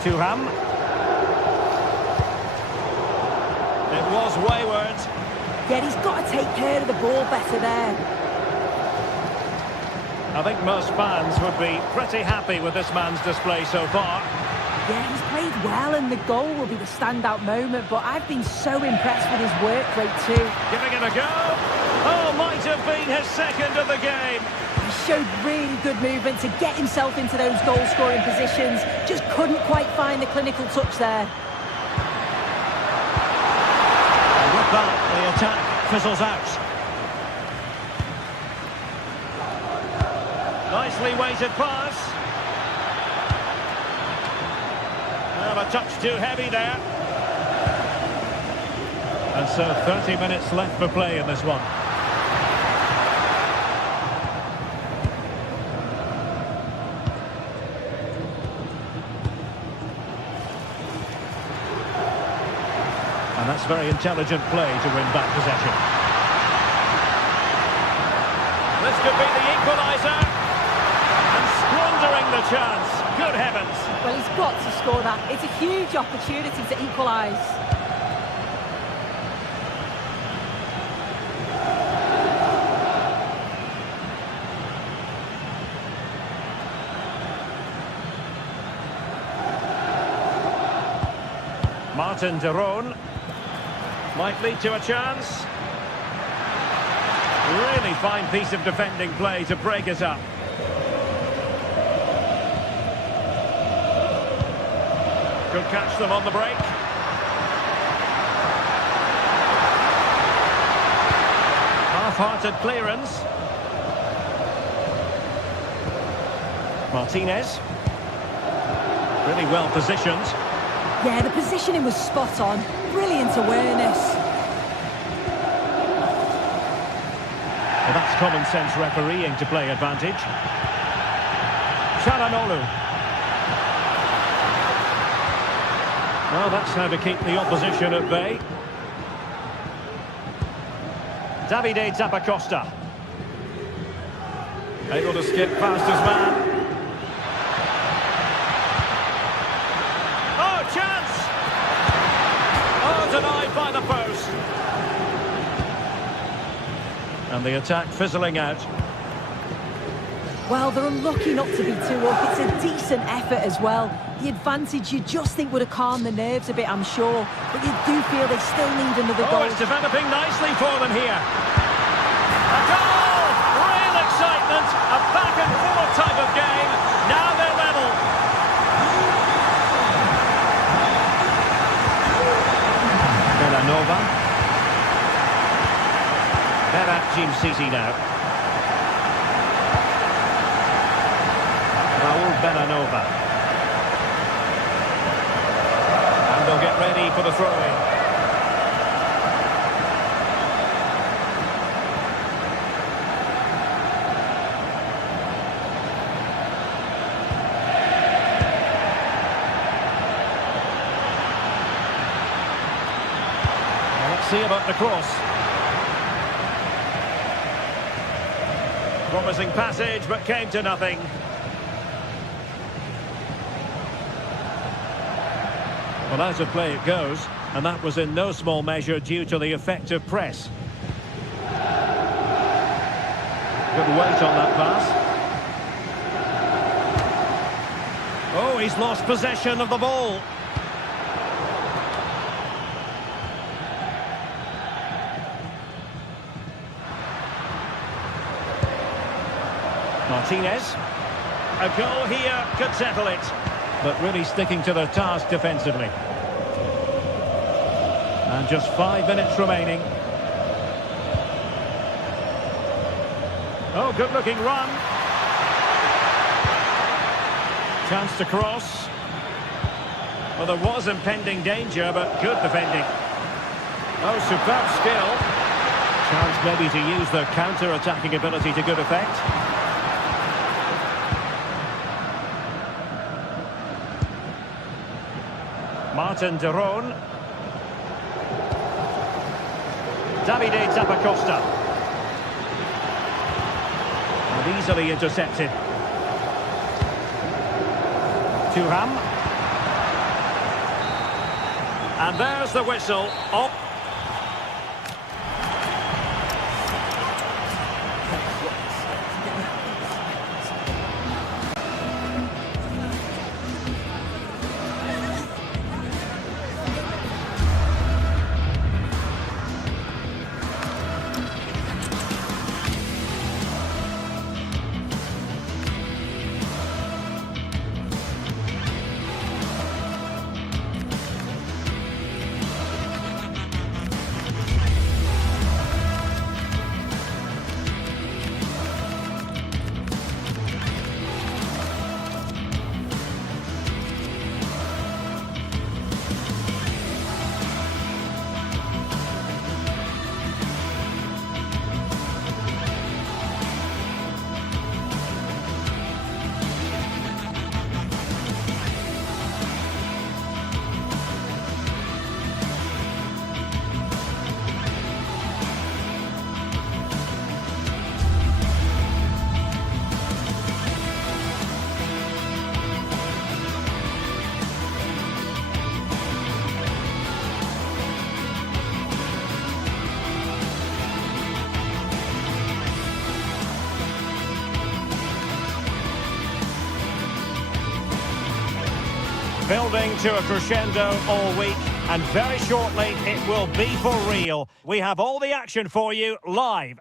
Thuram. It was wayward. Yeah, he's got to take care of the ball better there. I think most fans would be pretty happy with this man's display so far. Yeah, he's played well and the goal will be the standout moment, but I've been so impressed with his work rate too. Giving it a go. Oh, might have been his second of the game. He showed really good movement to get himself into those goal-scoring positions. Just couldn't quite find the clinical touch there. And with that, the attack fizzles out. Nicely weighted pass. Well, a touch too heavy there. And so 30 minutes left for play in this one. And that's very intelligent play to win back possession. This could be the equaliser. And squandering the chance. Good heavens. Well, he's got to score that. It's a huge opportunity to equalise. Martin de Roon might lead to a chance. Really fine piece of defending play to break it up. Could catch them on the break. Half-hearted clearance. Martinez. Really well positioned. Yeah, the positioning was spot on. Brilliant awareness. Well, that's common sense refereeing to play advantage. Çalhanoğlu. Well, that's how to keep the opposition at bay. Davide Zappacosta. Able to skip past his man. Oh, chance! Oh, denied by the post. And the attack fizzling out. Well, they're unlucky not to be 2 up. It's a decent effort as well. The advantage you just think would have calmed the nerves a bit, I'm sure. But you do feel they still need another goal. Oh, it's developing nicely for them here. A goal! Real excitement. A back-and-forth type of game. Now they're level. Bellanova. They're at Jim City now. Raul Bellanova. And they'll get ready for the throw-in. see about the cross. Promising passage, but came to nothing. Well, out of play it goes, and that was in no small measure due to the effective press. Good weight on that pass. Oh, he's lost possession of the ball. Martinez. A goal here could settle it. But really sticking to their task defensively. And just 5 minutes remaining. Oh, good-looking run. Chance to cross. Well, there was impending danger, but good defending. Oh, superb skill. Chance maybe to use their counter-attacking ability to good effect. Martin de Roon. Davide Zappacosta. And easily intercepted. Thuram. And there's the whistle. Oh. Building to a crescendo all week, and very shortly it will be for real. We have all the action for you live.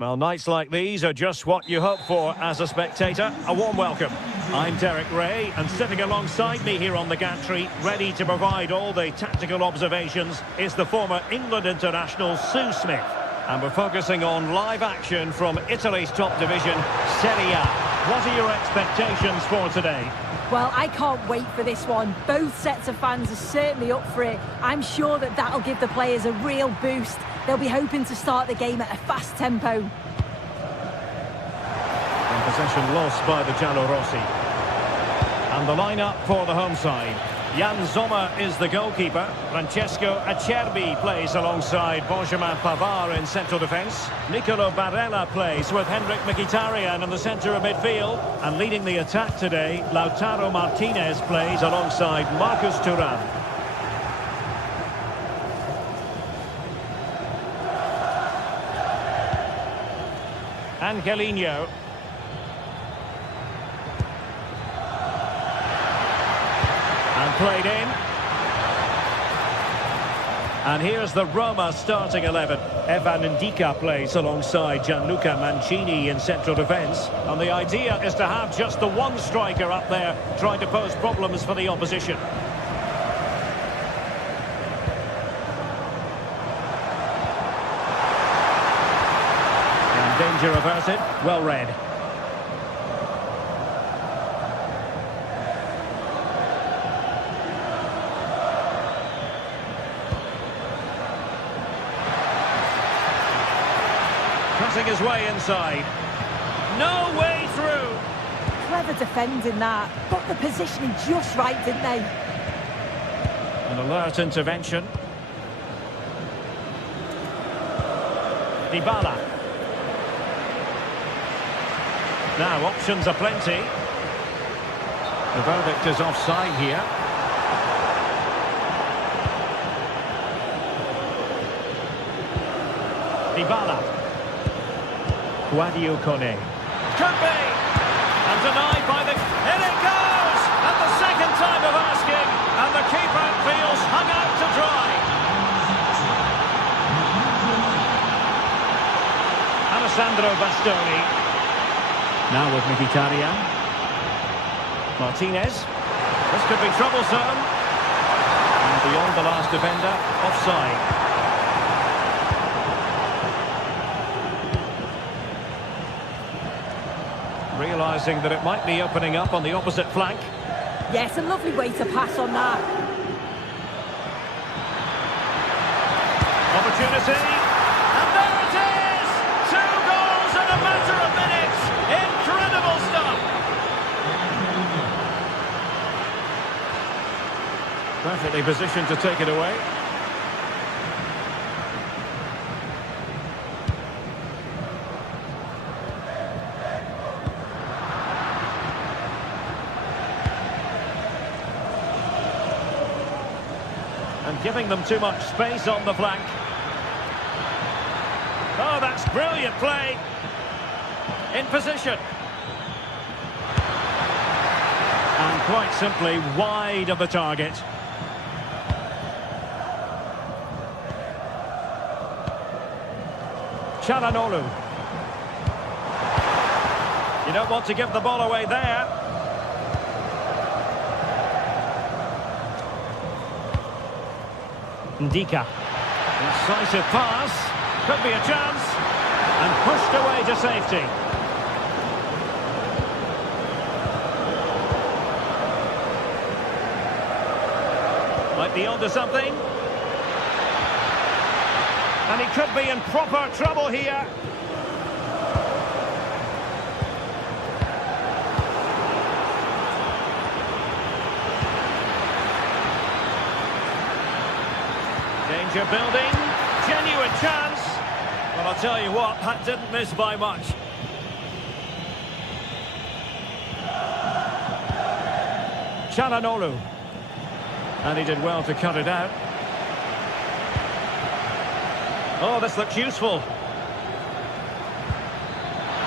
Well, nights like these are just what you hope for as a spectator. A warm welcome. I'm Derek Ray, and sitting alongside me here on the gantry, ready to provide all the tactical observations, is the former England international Sue Smith. And we're focusing on live action from Italy's top division, Serie A. What are your expectations for today? Well, I can't wait for this one. Both sets of fans are certainly up for it. I'm sure that that'll give the players a real boost. They'll be hoping to start the game at a fast tempo. And possession lost by the Giallorossi. And the lineup for the home side. Jan Sommer is the goalkeeper. Francesco Acerbi plays alongside Benjamin Pavard in central defence. Nicolo Barella plays with Henrik Mkhitaryan in the centre of midfield. And leading the attack today, Lautaro Martinez plays alongside Marcus Thuram. Angelino. And played in. And here's the Roma starting 11. Evan Ndika plays alongside Gianluca Mancini in central defence. And the idea is to have just the one striker up there trying to pose problems for the opposition. And danger averted. Well read. Cutting his way inside. No way through. Clever defending that. Got the positioning just right, didn't they? An alert intervention. Dybala. Now options are plenty. The verdict is offside here. Dybala. Guadio Kone. Could be! And denied by the... In it goes! At the second time of asking, and the keeper feels hung out to dry. Alessandro Bastoni. Now with Mkhitaryan. Martinez. This could be troublesome. And beyond the last defender, offside. Realising that it might be opening up on the opposite flank. Yes, a lovely way to pass on that. Opportunity. And there it is! 2 goals in a matter of minutes. Incredible stuff. Perfectly positioned to take it away. And giving them too much space on the flank. Oh, that's brilliant play. In position. And quite simply wide of the target. Çalhanoğlu. You don't want to give the ball away there. Ndika. Incisive pass. Could be a chance. And pushed away to safety. Might be onto something. And he could be in proper trouble here. Danger building, genuine chance. Well, I'll tell you what, that didn't miss by much. Çalhanoğlu. And he did well to cut it out. Oh, this looks useful.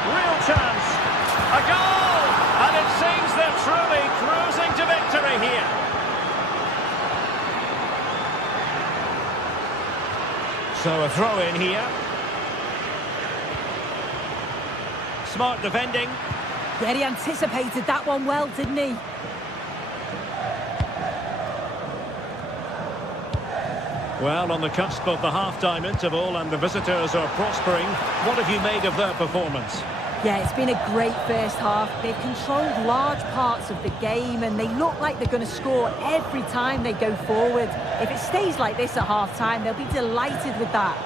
Real chance. A goal! And it seems they're truly cruising to victory here. So a throw in here. Smart defending. Yeah, he anticipated that one well, didn't he? Well, on the cusp of the half-time interval and the visitors are prospering. What have you made of their performance? Yeah, it's been a great first half. They've controlled large parts of the game and they look like they're going to score every time they go forward. If it stays like this at half-time, they'll be delighted with that.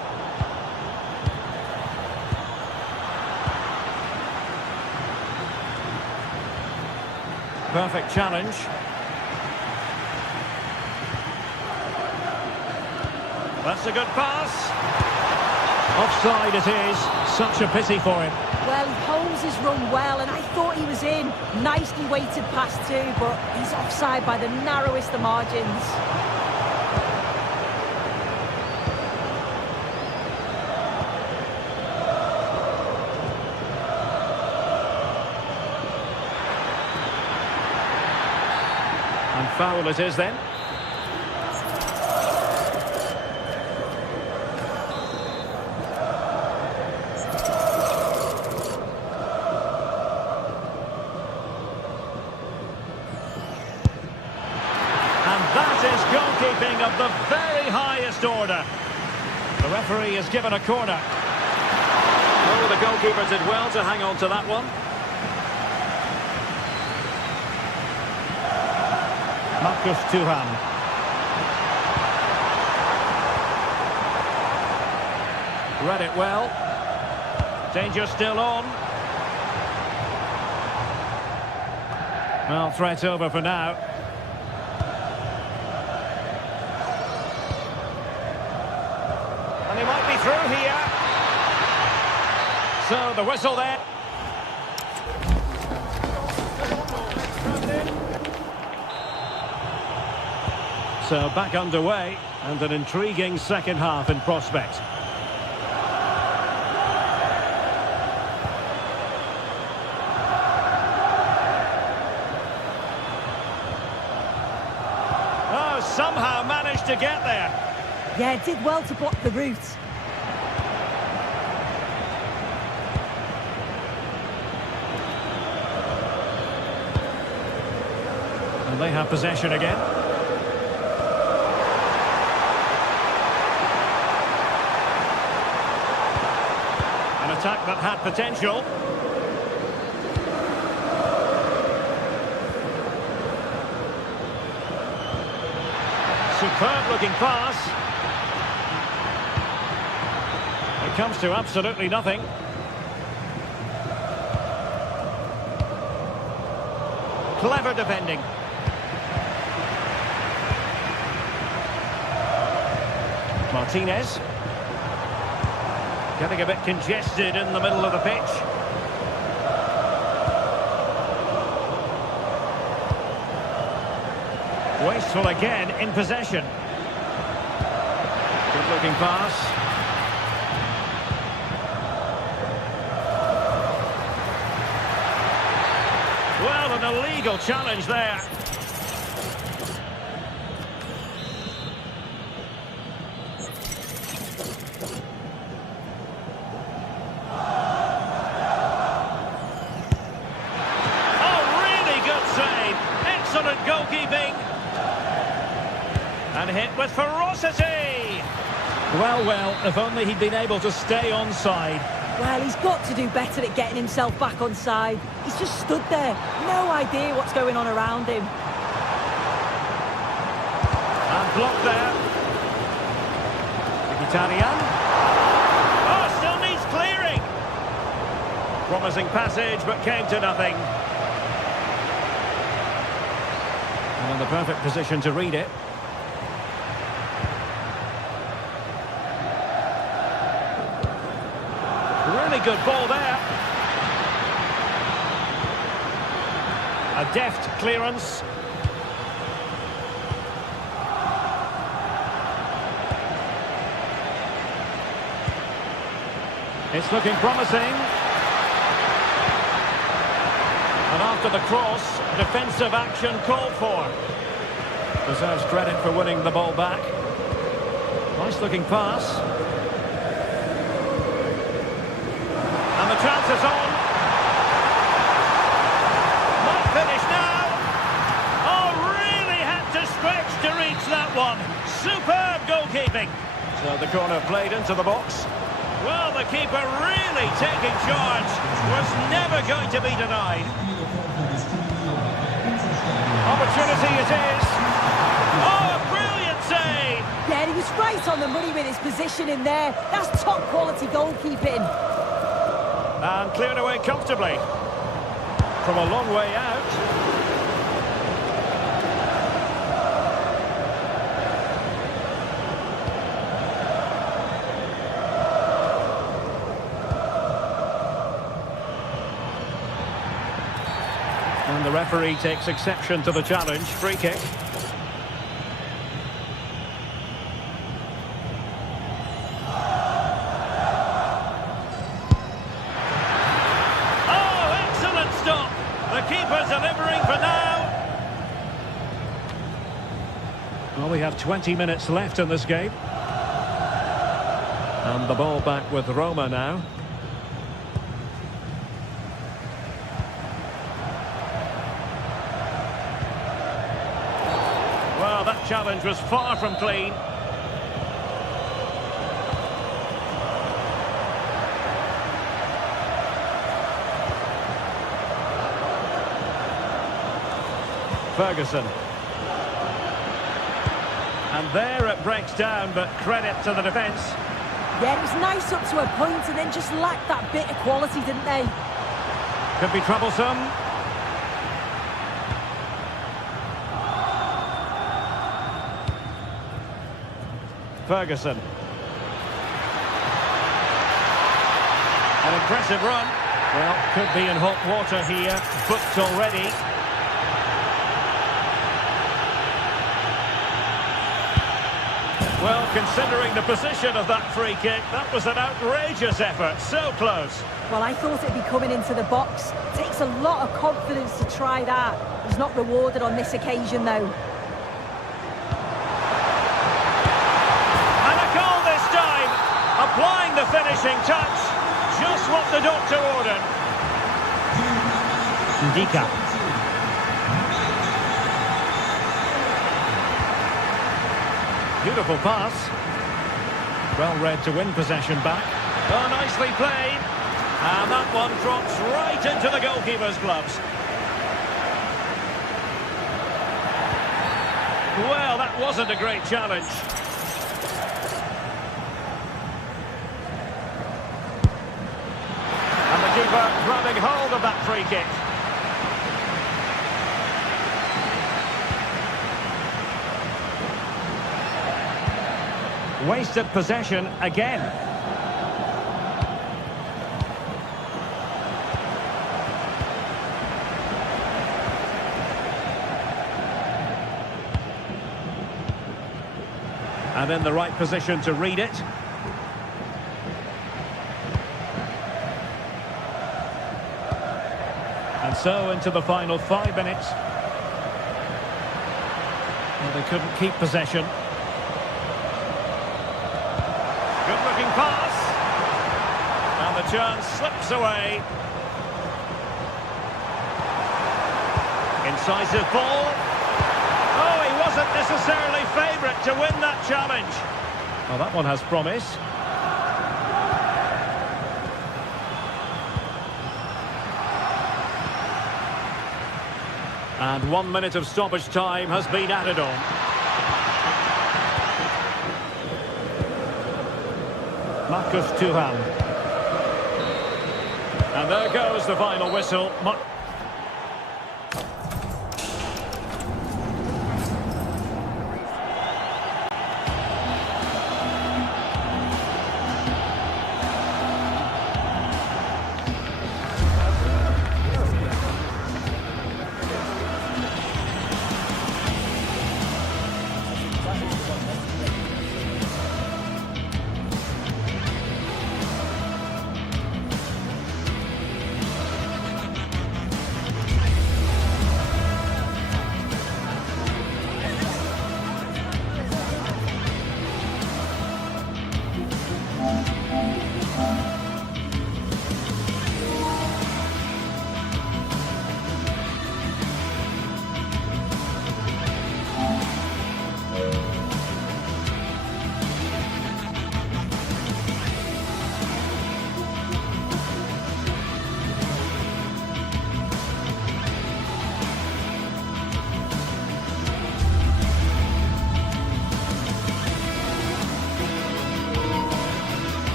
Perfect challenge. That's a good pass. Offside it is. Such a pity for him. Well, he holds his run well, and I thought he was in. Nicely weighted pass too, but he's offside by the narrowest of margins. And foul it is then. Goalkeeping of the very highest order. The referee has given a corner. Oh, the goalkeeper did well to hang on to that one. Marcus Thuram. Read it well. Danger still on. Well, threat over for now. he might be through here. So the whistle there. So back underway, and an intriguing second half in prospect. Oh, somehow managed to get there. Yeah, it did well to block the route. And they have possession again. An attack that had potential. Superb looking pass. It comes to absolutely nothing. Clever defending. Martinez. Getting a bit congested in the middle of the pitch. Wasteful again in possession. Good looking pass. Well, an illegal challenge there. Excellent goalkeeping. And hit with ferocity. Well, if only he'd been able to stay onside. Well, he's got to do better at getting himself back onside. He's just stood there. No idea what's going on around him. And blocked there. Mkhitaryan. Oh, still needs clearing. Promising passage, but came to nothing. And in the perfect position to read it. Really good ball there. A deft clearance. It's looking promising. And after the cross, defensive action called for. Deserves credit for winning the ball back. Nice looking pass. And the chance is on. Might finish now. Oh, really had to stretch to reach that one. Superb goalkeeping. So the corner played into the box. Well, the keeper really taking charge. Was never going to be denied. Opportunity it is. Oh, a brilliant save. Yeah, he was right on the money with his position in there. That's top quality goalkeeping. And cleared away comfortably. From a long way out. And the referee takes exception to the challenge. Free kick. Oh, excellent stop. The keeper delivering for now. Well, we have 20 minutes left in this game. And the ball back with Roma now. Well, that challenge was far from clean. Ferguson. And there it breaks down, but credit to the defence. Yeah, it was nice up to a point and then just lacked that bit of quality, didn't they? Could be troublesome. Ferguson. An impressive run. Well, could be in hot water here. Booked already. Well, considering the position of that free kick, that was an outrageous effort. So close. Well, I thought it'd be coming into the box. It takes a lot of confidence to try that. He's not rewarded on this occasion, though. And a goal this time. Applying the finishing touch. Just what the doctor ordered. Ndika. Beautiful pass. Well read to win possession back. Oh, nicely played. And that one drops right into the goalkeeper's gloves. Well, that wasn't a great challenge. And the keeper grabbing hold of that free kick. Wasted possession again. And in the right position to read it. And so into the final 5 minutes. Well, they couldn't keep possession. Good-looking pass. And the chance slips away. Incisive ball. Oh, he wasn't necessarily favourite to win that challenge. Well, that one has promise. And 1 minute of stoppage time has been added on. Marcus Thuram. And there goes the final whistle.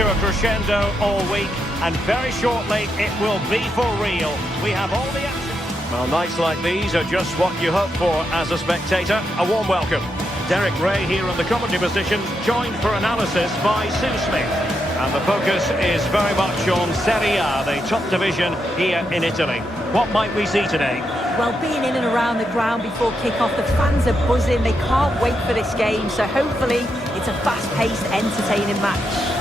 to a crescendo all week, and very shortly it will be for real. We have all the action. Well, nights like these are just what you hope for as a spectator. A warm welcome. Derek Ray here in the commentary position, joined for analysis by Sue Smith. And the focus is very much on Serie A, the top division here in Italy. What might we see today? Well, being in and around the ground before kick-off, the fans are buzzing. They can't wait for this game, so hopefully it's a fast-paced, entertaining match.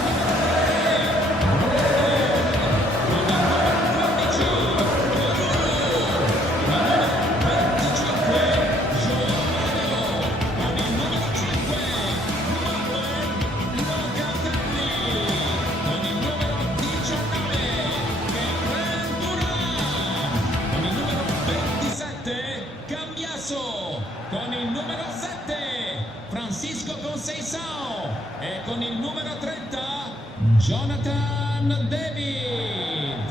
Con il numero 7 Francisco Conceição e con il numero 30 Jonathan David.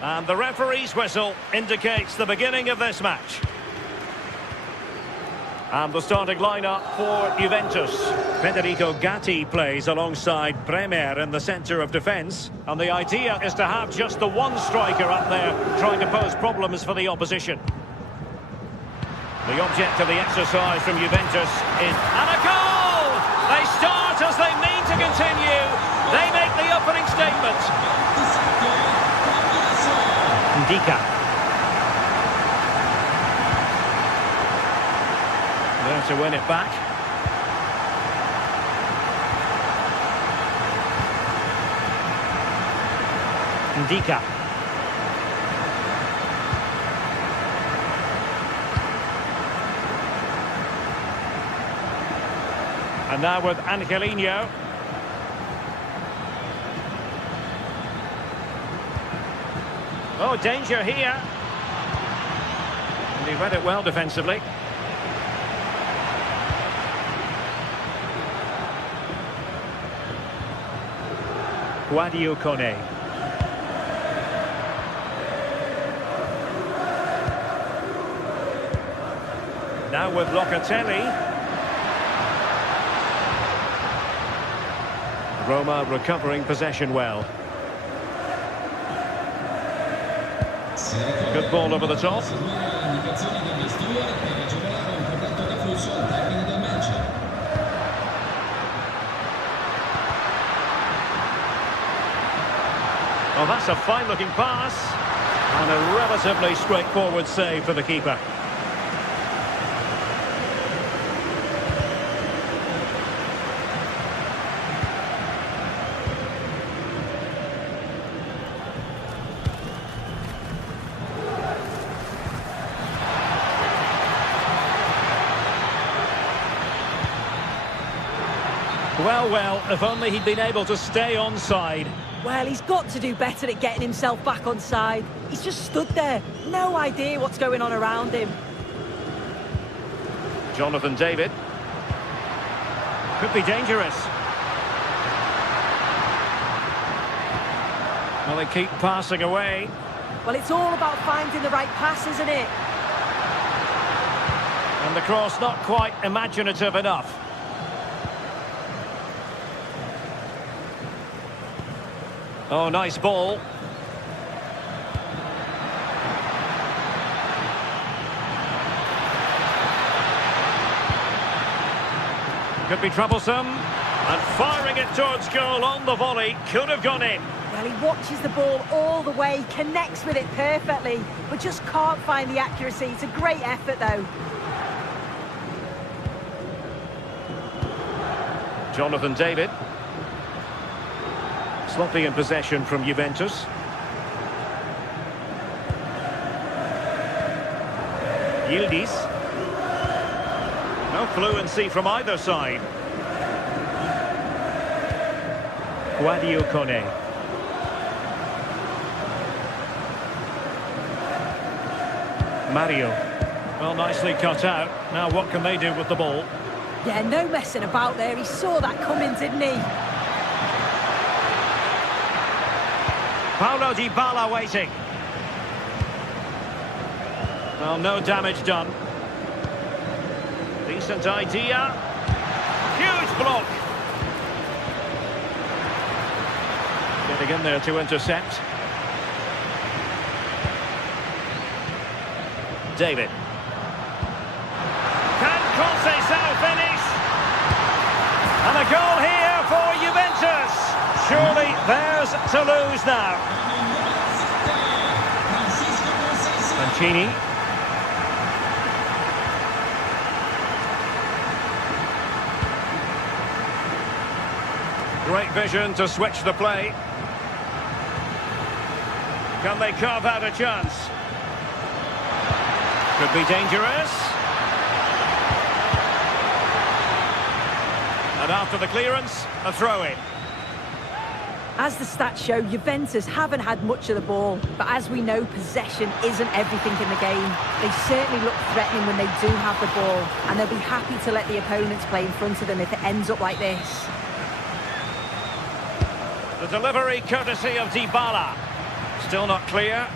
And the referee's whistle indicates the beginning of this match. And the starting lineup for Juventus. Federico Gatti plays alongside Bremer in the centre of defence. And the idea is to have just the one striker up there trying to pose problems for the opposition. The object of the exercise from Juventus is... And a goal! They start as they mean to continue. They make the opening statement. Ndika. There to win it back. Ndika. And now with Angelino. Oh, danger here. And he read it well defensively. Guadio Kone. Now with Locatelli. Roma recovering possession well. Good ball over the top. Oh, that's a fine-looking pass. And a relatively straightforward save for the keeper. Well, if only he'd been able to stay onside. Well, he's got to do better at getting himself back on side. He's just stood there. No idea what's going on around him. Jonathan David. Could be dangerous. Well, they keep passing away. Well, it's all about finding the right pass, isn't it? And the cross not quite imaginative enough. Oh, nice ball. Could be troublesome. And firing it towards goal on the volley. Could have gone in. Well, he watches the ball all the way, connects with it perfectly, but just can't find the accuracy. It's a great effort, though. Jonathan David. Sloppy in possession from Juventus. Yildiz. No fluency from either side. Guadio Kone. Mario. Well, nicely cut out. Now what can they do with the ball? Yeah, no messing about there. He saw that coming, didn't he? Paulo Dybala waiting. Well, no damage done. Decent idea. Huge block. Getting in there to intercept. David. Can Conceição finish? And a goal here for Juventus. Surely theirs to lose now. Mancini. Great vision to switch the play. Can they carve out a chance? Could be dangerous. And after the clearance, a throw-in. As the stats show, Juventus haven't had much of the ball, but as we know, possession isn't everything in the game. They certainly look threatening when they do have the ball, and they'll be happy to let the opponents play in front of them if it ends up like this. The delivery courtesy of Dybala. Still not clear.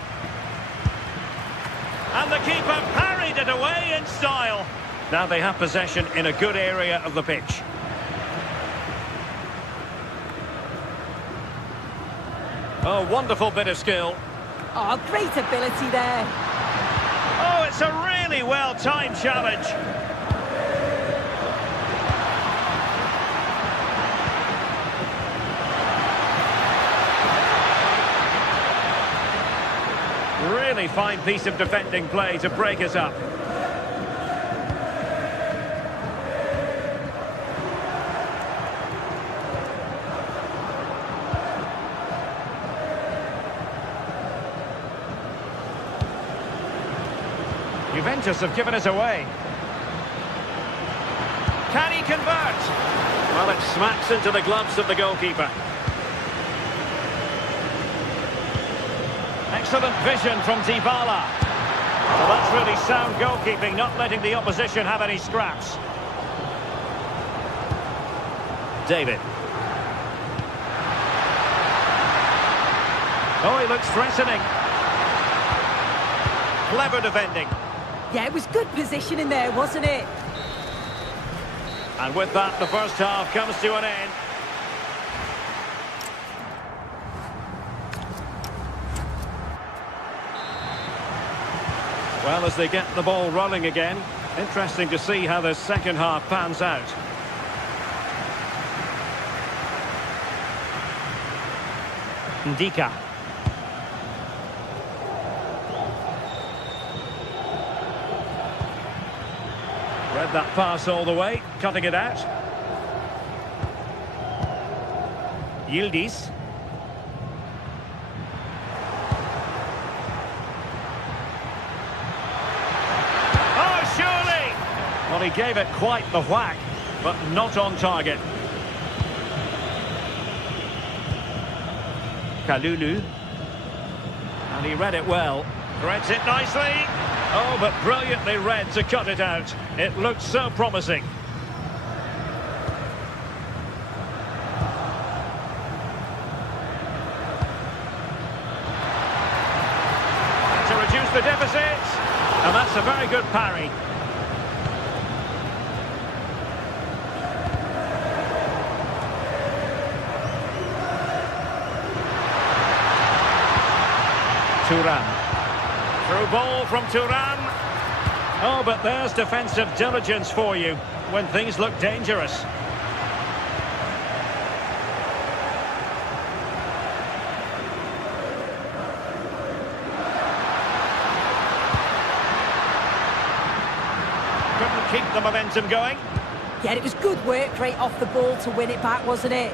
And the keeper parried it away in style. Now they have possession in a good area of the pitch. Oh, wonderful bit of skill. Oh, great ability there. Oh, it's a really well-timed challenge. Really fine piece of defending play to break us up. Juventus have given us away. Can he convert? Well, it smacks into the gloves of the goalkeeper. Excellent vision from Dybala. Well, that's really sound goalkeeping, not letting the opposition have any scraps. David. Oh, he looks threatening. Clever defending. Yeah, it was good positioning there, wasn't it? And with that, the first half comes to an end. Well, as they get the ball rolling again, interesting to see how the second half pans out. Ndika. Read that pass all the way, cutting it out. Yildiz. Well, he gave it quite the whack, but not on target. Kalulu. And he read it well. Threads it nicely. Oh, but brilliantly read to cut it out. It looked so promising. To reduce the deficit. And that's a very good parry. Thuram. Through ball from Thuram. Oh, but there's defensive diligence for you when things look dangerous. Couldn't keep the momentum going. Yeah, it was good work right off the ball to win it back, wasn't it?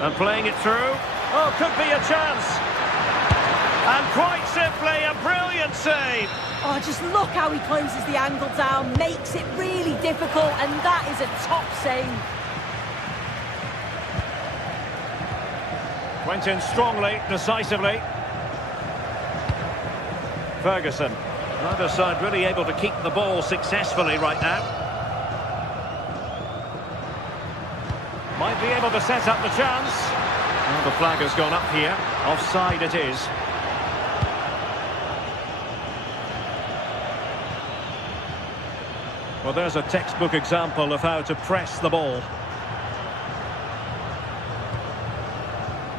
And playing it through. Oh, could be a chance. And quite simply, a brilliant save. Oh, just look how he closes the angle down, makes it really difficult, and that is a top save. Went in strongly, decisively. Ferguson. Neither side really able to keep the ball successfully right now. Might be able to set up the chance. Well, the flag has gone up here. Offside it is. Well, there's a textbook example of how to press the ball.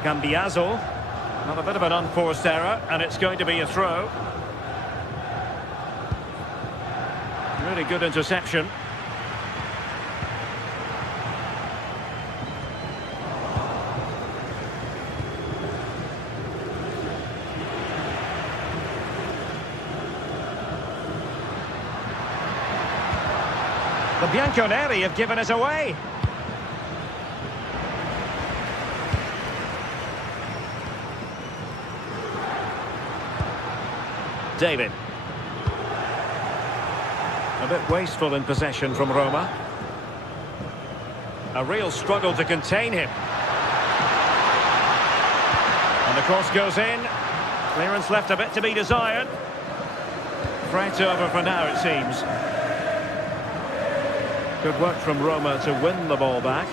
Cambiaso. Not a bit of an unforced error, and it's going to be a throw. Really good interception. The Bianconeri have given us away. David. A bit wasteful in possession from Roma. A real struggle to contain him. And the cross goes in. Clearance left a bit to be desired. Threat over for now, it seems. Good work from Roma to win the ball back.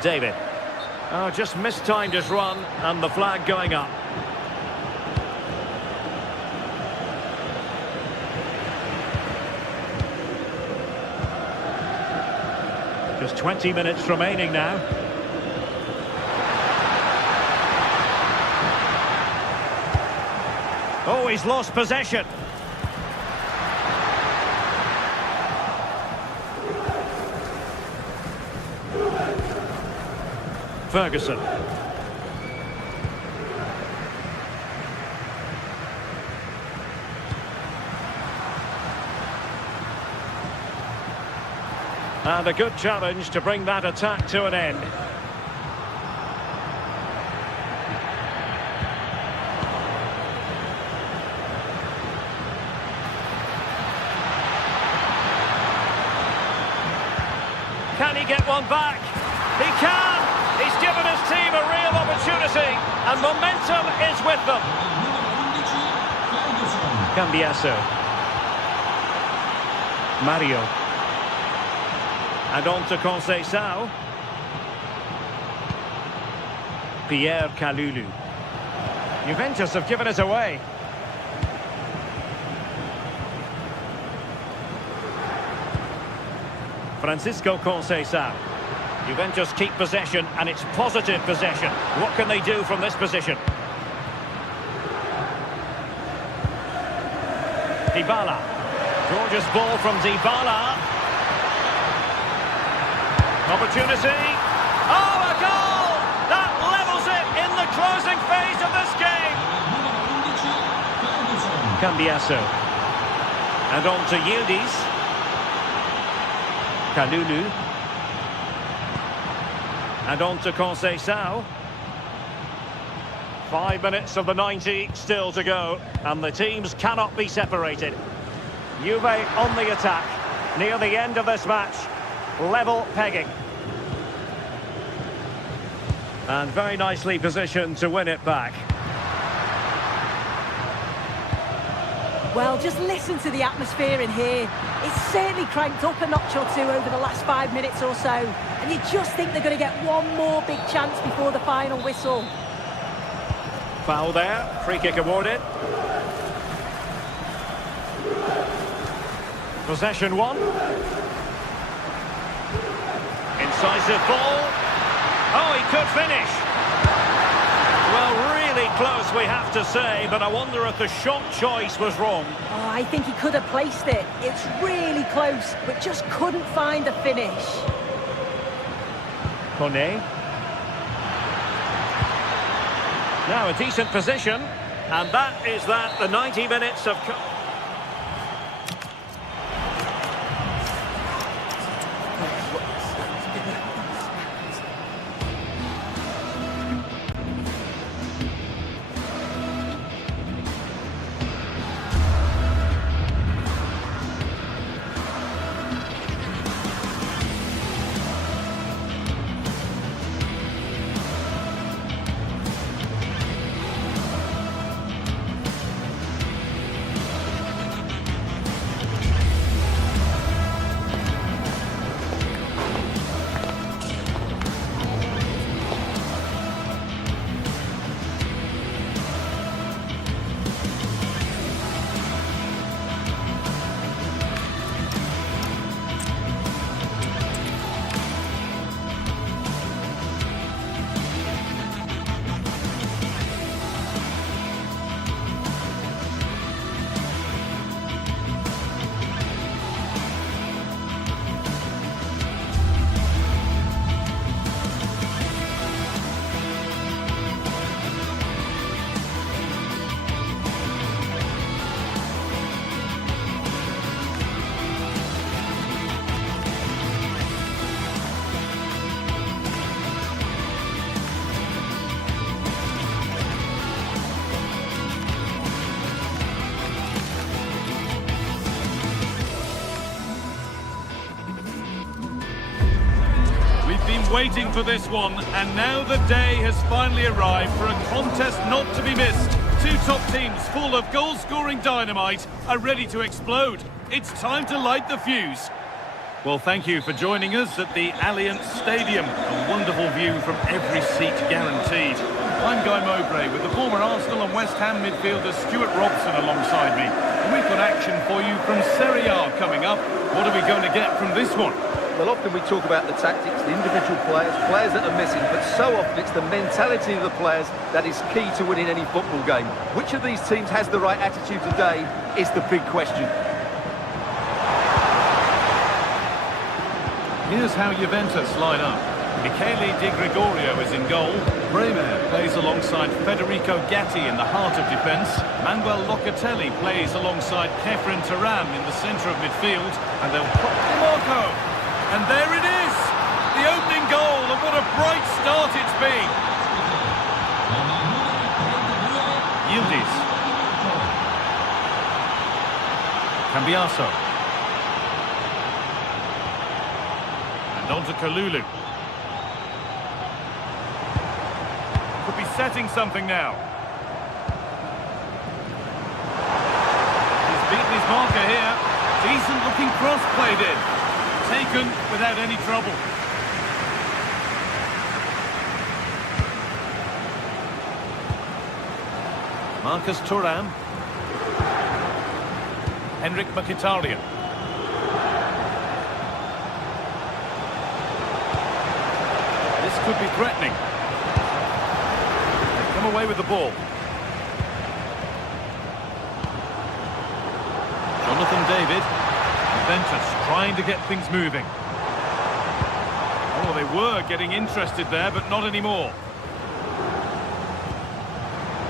David. Oh, just mistimed his run, and the flag going up. Just 20 minutes remaining now. Oh, he's lost possession. Ferguson. And a good challenge to bring that attack to an end. Can he get one back? He can! He's given his team a real opportunity, and momentum is with them. Cambiaso. Mario. And on to Conceição. Pierre Kalulu. Juventus have given us away. Francisco Conceição. Juventus keep possession, and it's positive possession. What can they do from this position? Dybala. Gorgeous ball from Dybala. Opportunity. Oh, a goal! That levels it in the closing phase of this game. Cambiaso. And on to Yildiz. Kalulu. And on to Conceição. 5 minutes of the 90 still to go, and the teams cannot be separated. Juve on the attack, near the end of this match. Level pegging. And very nicely positioned to win it back. Well, just listen to the atmosphere in here. It's certainly cranked up a notch or two over the last 5 minutes or so. And you just think they're going to get one more big chance before the final whistle. Foul there, free kick awarded. Possession one. Incisive ball. Oh, he could finish. Well, really close, we have to say, but I wonder if the shot choice was wrong. Oh, I think he could have placed it. It's really close, but just couldn't find the finish. Kone. Now a decent position, and that is that, the 90 minutes of... waiting for this one, and now the day has finally arrived for a contest not to be missed. Two top teams full of goal-scoring dynamite are ready to explode. It's time to light the fuse. Well, thank you for joining us at the Allianz Stadium. A wonderful view from every seat guaranteed. I'm Guy Mowbray with the former Arsenal and West Ham midfielder Stuart Robson alongside me. And we've got action for you from Serie A coming up. What are we going to get from this one? Well, often we talk about the tactics, the individual players that are missing, but so often it's the mentality of the players that is key to winning any football game. Which of these teams has the right attitude today is the big question. Here's how Juventus line up. Michele Di Gregorio is in goal. Bremer plays alongside Federico Gatti in the heart of defence. Manuel Locatelli plays alongside Kefren Turam in the centre of midfield. And they'll pop DiMarco. And there it is! The opening goal, and what a bright start it's been! Yildiz. Cambiaso. And on to Kalulu. Could be setting something now. He's beaten his marker here. Decent looking cross played in. Taken without any trouble. Marcus Thuram. Henrik Mkhitaryan. This could be threatening. They've come away with the ball. Jonathan David. Juventus trying to get things moving. Oh, they were getting interested there, but not anymore.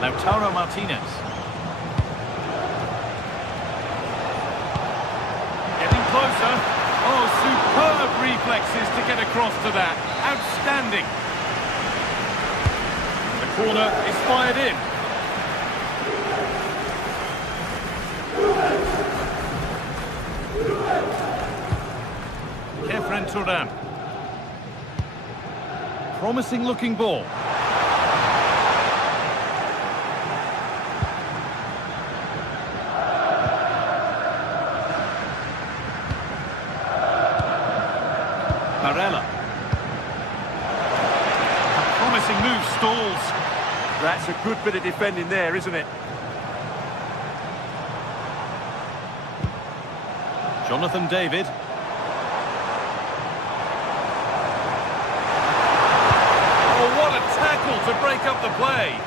Lautaro Martinez. Getting closer. Oh, superb reflexes to get across to that. Outstanding. The corner is fired in. Kefren Turam. Promising looking ball. Barella. A promising move stalls. That's a good bit of defending there, isn't it? Jonathan David. Oh, what a tackle to break up the play.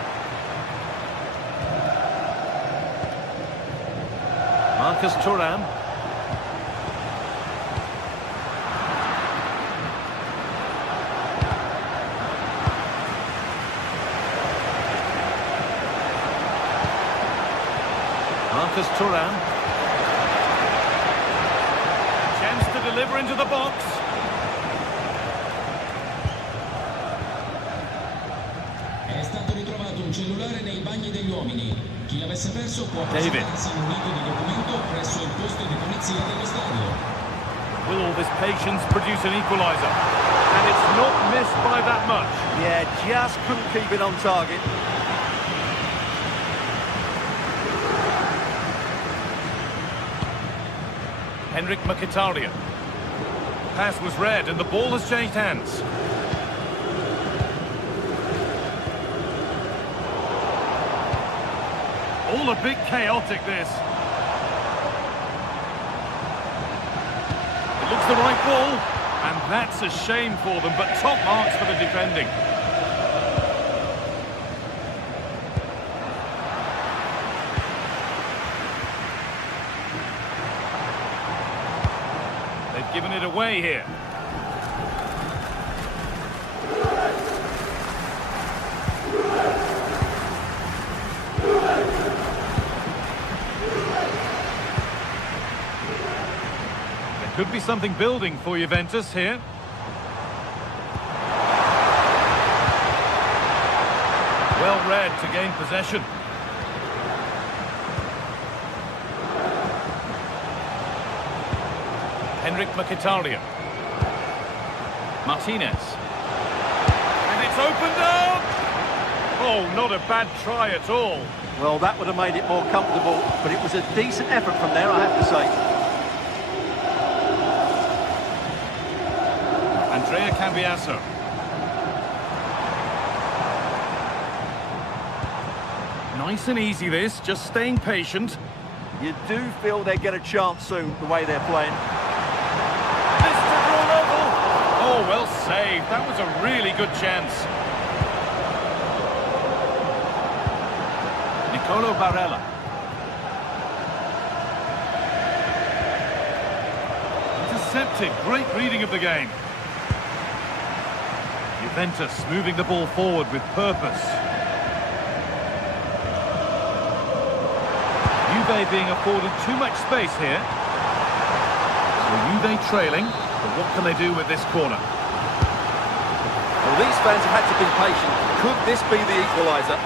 Marcus Thuram. Marcus Thuram. Chance to deliver into the box. È stato ritrovato un cellulare nei bagni degli uomini. Chi l'avesse perso può presentarsi in un nido di documento presso il posto di polizia dello stadio. Will all this patience produce an equaliser? And it's not missed by that much. Yeah, just couldn't keep it on target. Henrik Mkhitaryan. Pass was read and the ball has changed hands. All a bit chaotic, this. It looks the right ball, and that's a shame for them, but top marks for the defending. They've given it away here. Could be something building for Juventus here. Well read to gain possession. Henrik Mkhitaryan. Martinez. It's opened up! Oh, not a bad try at all. Well, that would have made it more comfortable, but it was a decent effort from there, I have to say. Andrea Cambiaso. Nice and easy this, just staying patient. You do feel they get a chance soon, the way they're playing. Mr. Level. Oh, well saved. That was a really good chance. Nicolo Barella. Intercepted. Great reading of the game. Juventus moving the ball forward with purpose. Juve being afforded too much space here. So Juve trailing, but what can they do with this corner? Well, these fans have had to be patient. Could this be the equaliser?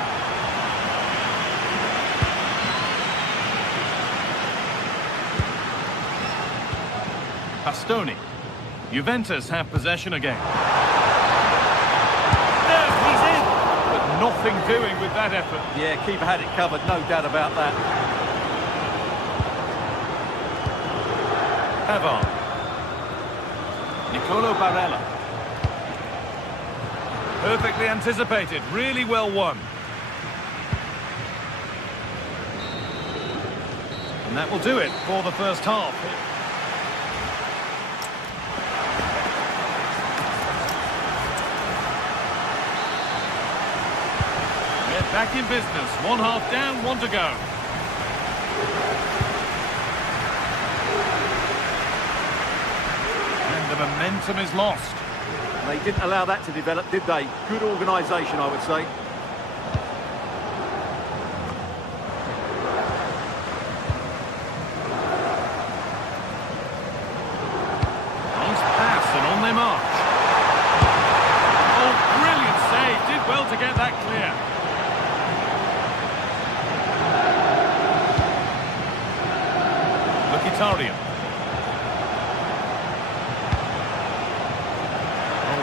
Pastoni. Juventus have possession again. He's in. But nothing doing with that effort. Yeah, keeper had it covered, no doubt about that. Pavard. Nicolo Barella. Perfectly anticipated, really well won. And that will do it for the first half. Get back in business. One half down, one to go. The momentum is lost. They didn't allow that to develop, did they? Good organisation, I would say. Nice pass and on their march. Oh, brilliant save. Did well to get that clear. Mkhitaryan.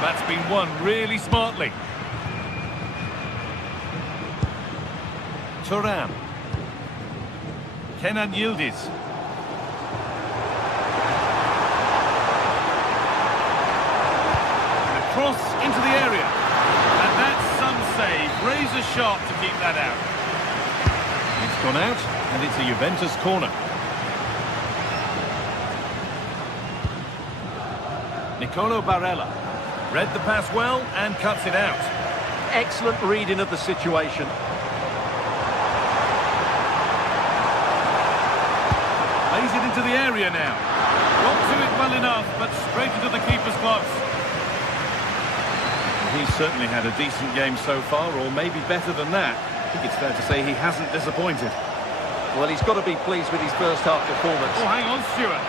That's been won really smartly. Thuram. Kenan Yildiz. The cross into the area. And that's some save. Razor sharp to keep that out. It's gone out, and it's a Juventus corner. Nicolo Barella. Read the pass well and cuts it out. Excellent reading of the situation. Lays it into the area now. Got to it well enough, but straight into the keeper's gloves. He's certainly had a decent game so far, or maybe better than that. I think it's fair to say he hasn't disappointed. Well, he's got to be pleased with his first half performance. Oh, hang on, Stuart.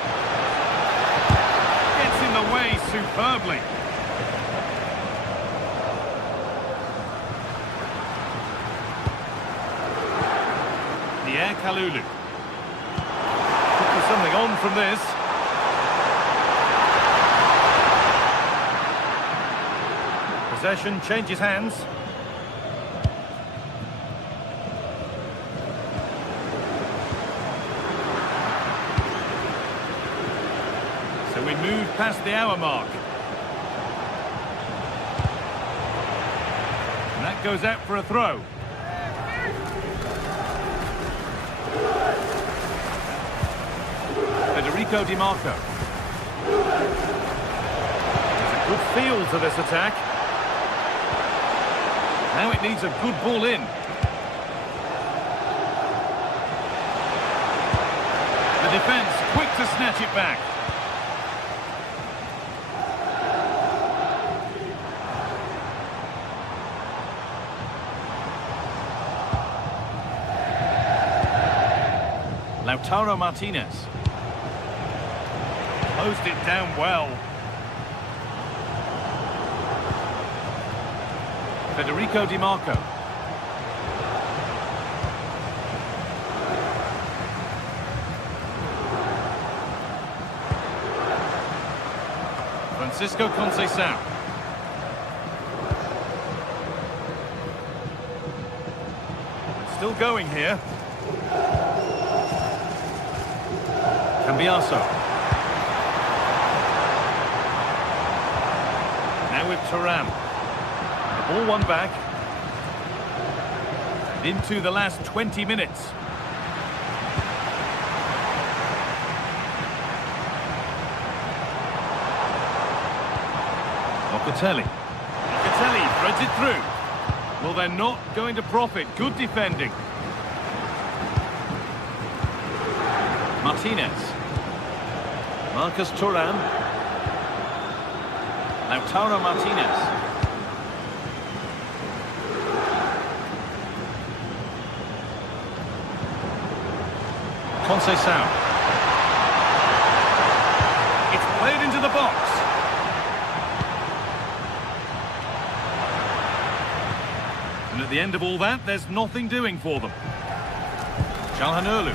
Gets in the way superbly. Kalulu. Could be something on from this. Possession changes hands. So we move past the hour mark. And that goes out for a throw. Federico Di Marco. There's a good feel to this attack. Now it needs a good ball in. The defence quick to snatch it back. Lautaro Martinez. Closed it down well. Federico Di Marco. Francisco Conceição. Still going here. Cambiaso. Now with Thuram. The ball won back. And into the last 20 minutes. Locatelli. Locatelli threads it through. Well, they're not going to profit. Good defending. Martinez. Marcus Thuram. Lautaro Martinez. Conceição. It's played into the box. And at the end of all that, there's nothing doing for them. Çalhanoğlu.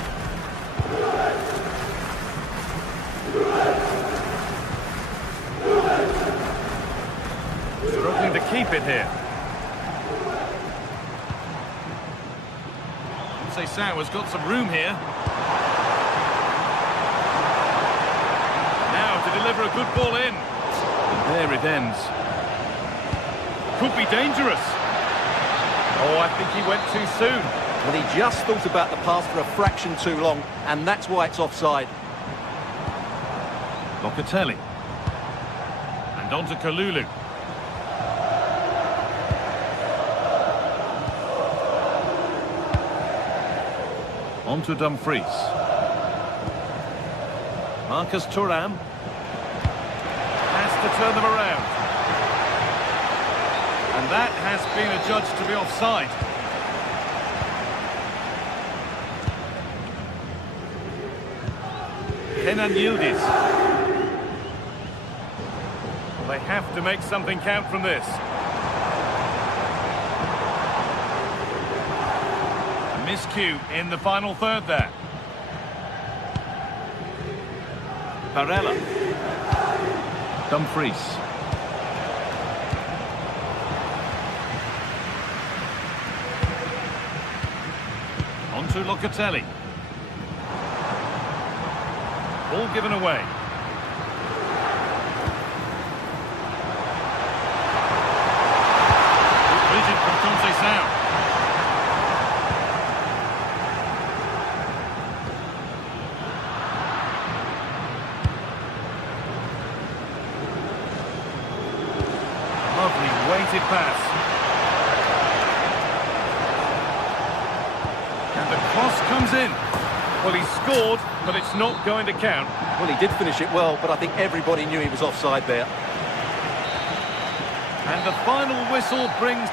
Struggling to keep it here. Conceição has got some room here. Now to deliver a good ball in. And there it ends. Could be dangerous. Oh, I think he went too soon. Well, he just thought about the pass for a fraction too long, and that's why it's offside. Locatelli. And on to Kalulu. On to Dumfries. Marcus Thuram. Has to turn them around. And that has been adjudged to be offside. Kenan Yildiz. Well, they have to make something count from this. A miscue in the final third there. Barella. Dumfries. On to Locatelli. Ball given away. Good vision from Conceição. Lovely weighted pass. And the cross comes in. Well, he scored, but it's not going to count. Well, he did finish it well, but I think everybody knew he was offside there. And the final whistle brings...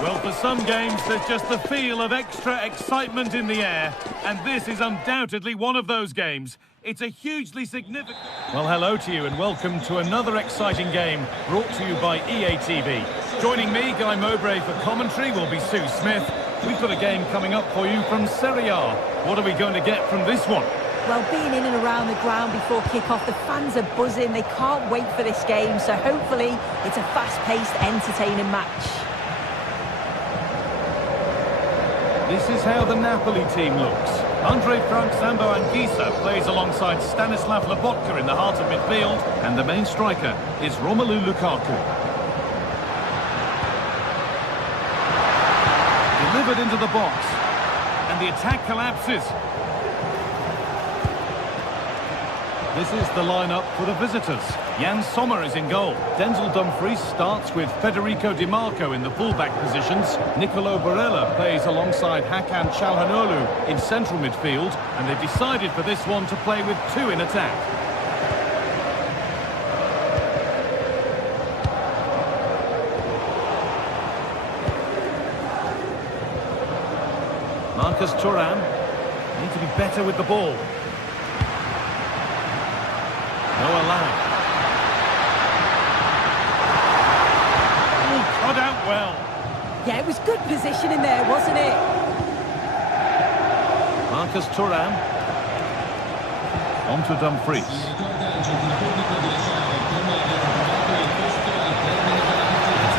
Well, for some games, there's just the feel of extra excitement in the air, and this is undoubtedly one of those games. It's a hugely significant... Well, hello to you and welcome to another exciting game brought to you by EA TV. Joining me, Guy Mowbray, for commentary will be Sue Smith. We've got a game coming up for you from Serie A. What are we going to get from this one? Well, being in and around the ground before kick-off, the fans are buzzing. They can't wait for this game, so hopefully it's a fast-paced, entertaining match. This is how the Napoli team looks. Andre Frank Sambo Anguissa plays alongside Stanislav Lobotka in the heart of midfield, and the main striker is Romelu Lukaku. Delivered into the box, and the attack collapses. This is the lineup for the visitors. Jan Sommer is in goal. Denzel Dumfries starts with Federico Di Marco in the fullback positions. Nicolo Barella plays alongside Hakan Çalhanoğlu in central midfield, and they've decided for this one to play with two in attack. Marcus Thuram need to be better with the ball. Noah Lang. Oh, cut out well. Yeah, it was good positioning there, wasn't it? Marcus Thuram. On to Dumfries. It's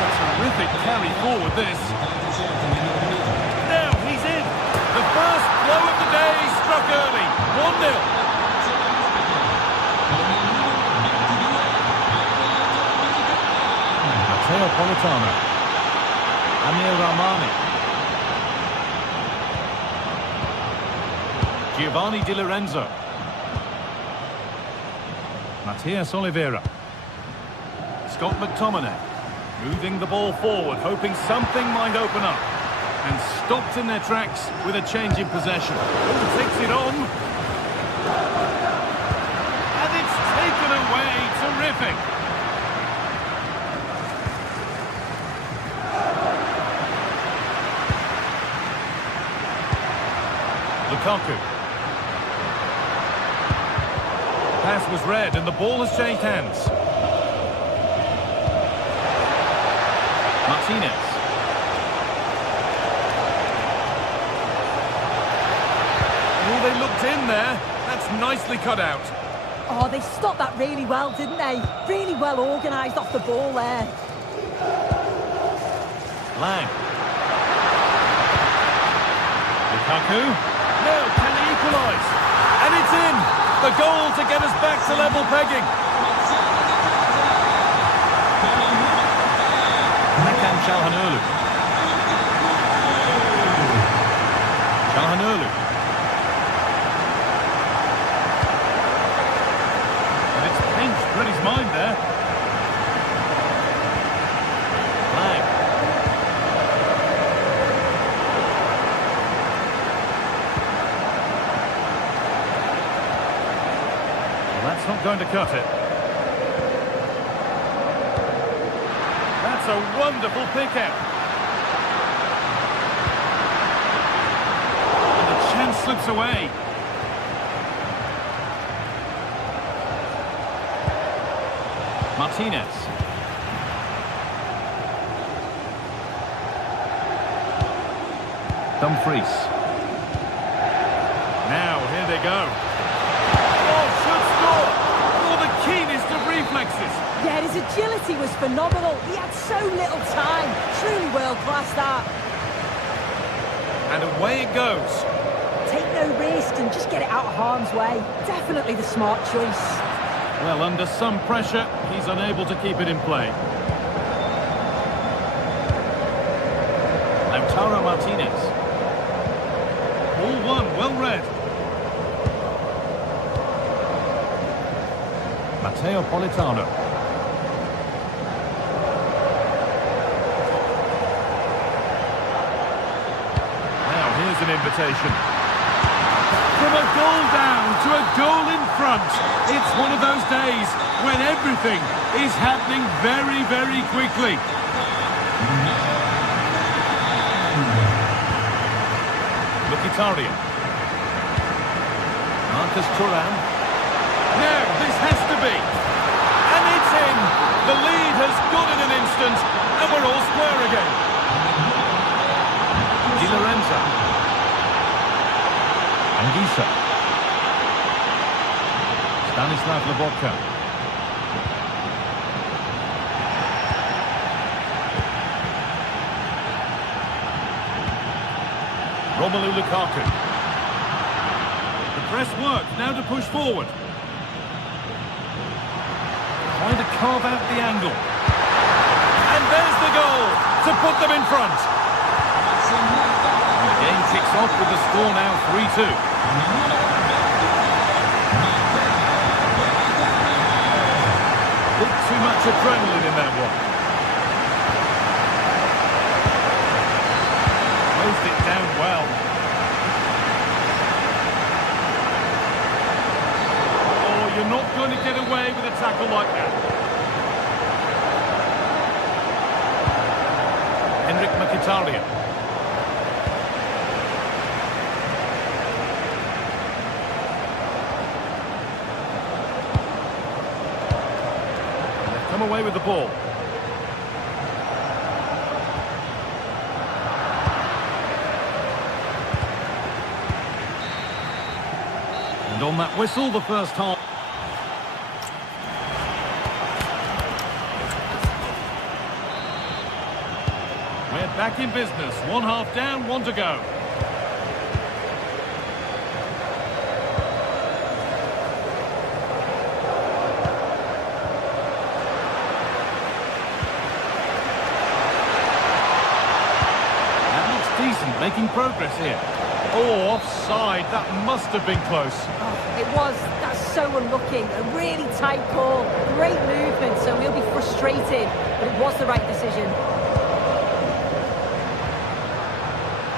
a terrific carry forward, this. Now he's in. The first blow of the day struck early. 1-0. Politano, Amir Rahmani, Giovanni Di Lorenzo, Matias Oliveira, Scott McTominay, moving the ball forward, hoping something might open up, and stopped in their tracks with a change in possession. Oh, takes it on, and it's taken away. Terrific. Lukaku. Pass was read and the ball has changed hands. Martinez. Oh, they looked in there. That's nicely cut out. Oh, they stopped that really well, didn't they? Really well organised off the ball there. Lang. Lukaku. No, can they equalise? And it's in! The goal to get us back to level pegging. Hakan Çalhanoğlu. Çalhanoğlu. And it's pinched, read his mind there. Lang. That's not going to cut it. That's a wonderful pick-out. And the chance slips away. Martinez. Dumfries. Now, here they go. Reflexes. Yeah, his agility was phenomenal. He had so little time. Truly world-class, that. And away it goes. Take no risk and just get it out of harm's way. Definitely the smart choice. Well, under some pressure, he's unable to keep it in play. Lautaro Martinez. All one, well read. Matteo Politano. Now here's an invitation. From a goal down to a goal in front. It's one of those days when everything is happening very, very quickly. Mkhitaryan. Marcus Thuram. Now, this has to be. And it's in. The lead has gone in an instant, and we're all square again. Di Lorenzo. Anguissa. Stanislav Lobotka. Romelu Lukaku. The press works, now to push forward. Trying to carve out the angle. And there's the goal to put them in front. And the game kicks off with the score now 3-2. Bit too much adrenaline in that one. Closed it down well. Oh, you're not going to get away with a tackle like that. Henrik Mkhitaryan. They've come away with the ball. And on that whistle, the first half. We're back in business. One half down, one to go. That looks decent, making progress here. Oh, offside. That must have been close. It was. That's so unlucky. A really tight call. Great movement, so he'll be frustrated. But it was the right decision.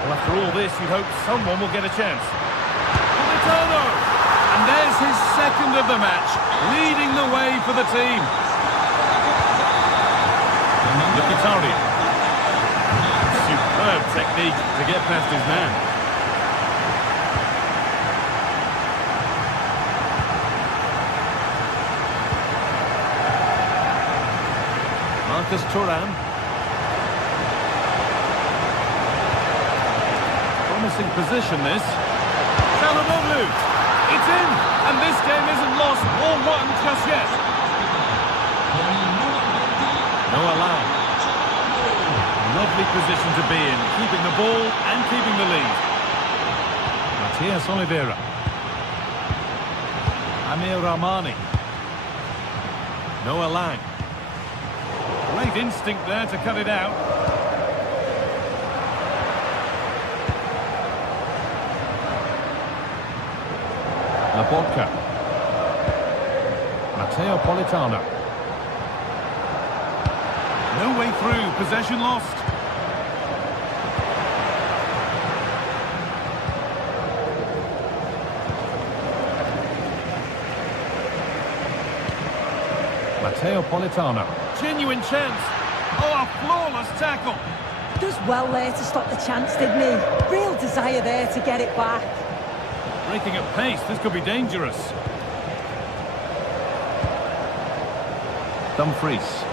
Well, after all this, you'd hope someone will get a chance. Politano! And there's his second of the match, leading the way for the team. Mkhitaryan. Superb technique to get past his man. Marcus Thuram. Promising position this. Çalhanoğlu. It's in, and this game isn't lost or won just yet. Noah Lang. Lovely position to be in, keeping the ball and keeping the lead. Matias Oliveira. Amir Rahmani. Noah Lang. Great instinct there to cut it out. Lobotka. Matteo Politano. No way through, possession lost. Matteo Politano. Genuine chance. Oh, a flawless tackle. Does well there to stop the chance, didn't he? Real desire there to get it back. Breaking at pace, this could be dangerous. Dumfries.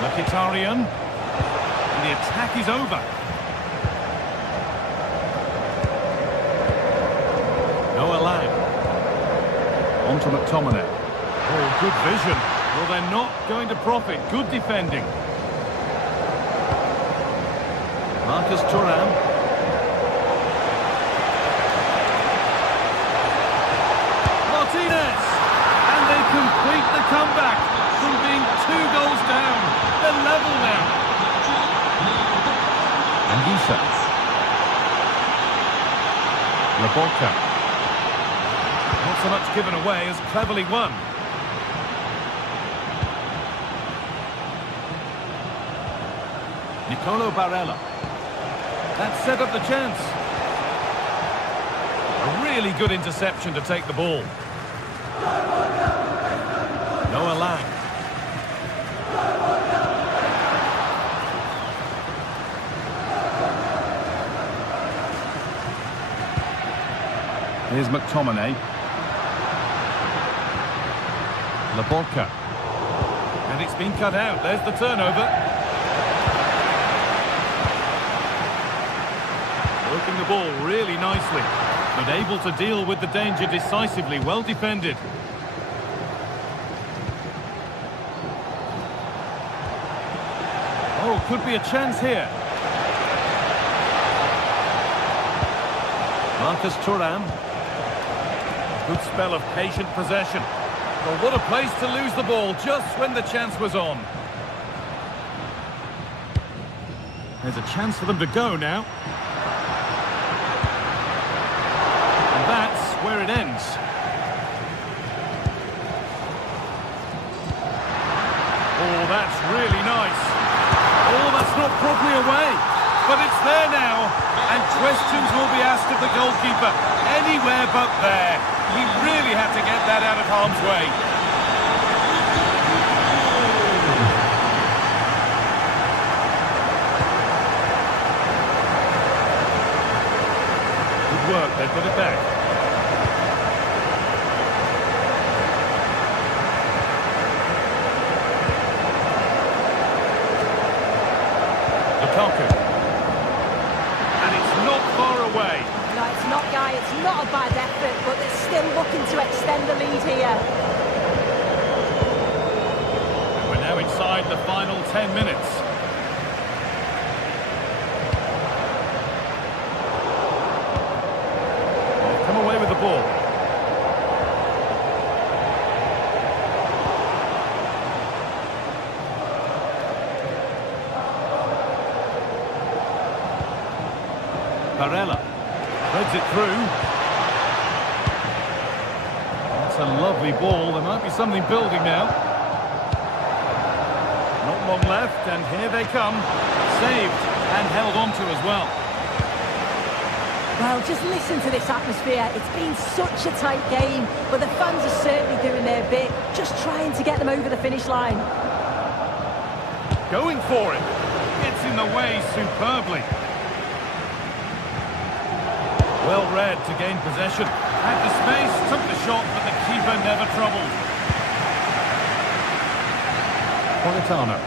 Mkhitaryan. And the attack is over. Noah Lang. On to McTominay. Oh, good vision. Well, they're not going to profit. Good defending. Marcus Thuram. Martinez. And they complete the comeback from being 2 goals down. They're level now. Anguissa. Lobotka. Not so much given away as cleverly won. Nicolo Barella. That set up the chance. A really good interception to take the ball. Noah Lang. Here's McTominay. Laborca. And it's been cut out. There's the turnover. Working the ball really nicely, but able to deal with the danger decisively. Well defended. Oh, could be a chance here. Marcus Thuram. Good spell of patient possession. Well, what a place to lose the ball just when the chance was on. There's a chance for them to go now. And that's where it ends. Oh, that's really nice. Oh, that's not properly away. But it's there now. And questions will be asked of the goalkeeper. Anywhere but there. He really had to get that out of harm's way. Good work, they put it back. Lukaku. And it's not far away. No, it's not, Guy. It's not a bad effort, but they're still looking to extend the lead here. And we're now inside the final 10 minutes. They've come away with the ball. Barella threads it through. That's a lovely ball. There might be something building now. Not long left, and here they come. Saved and held on to as well. Well, just listen to this atmosphere. It's been such a tight game, but the fans are certainly doing their bit, just trying to get them over the finish line. Going for it. Gets in the way superbly. Well read to gain possession. Had the space, took the shot, but the keeper never troubled. Politano.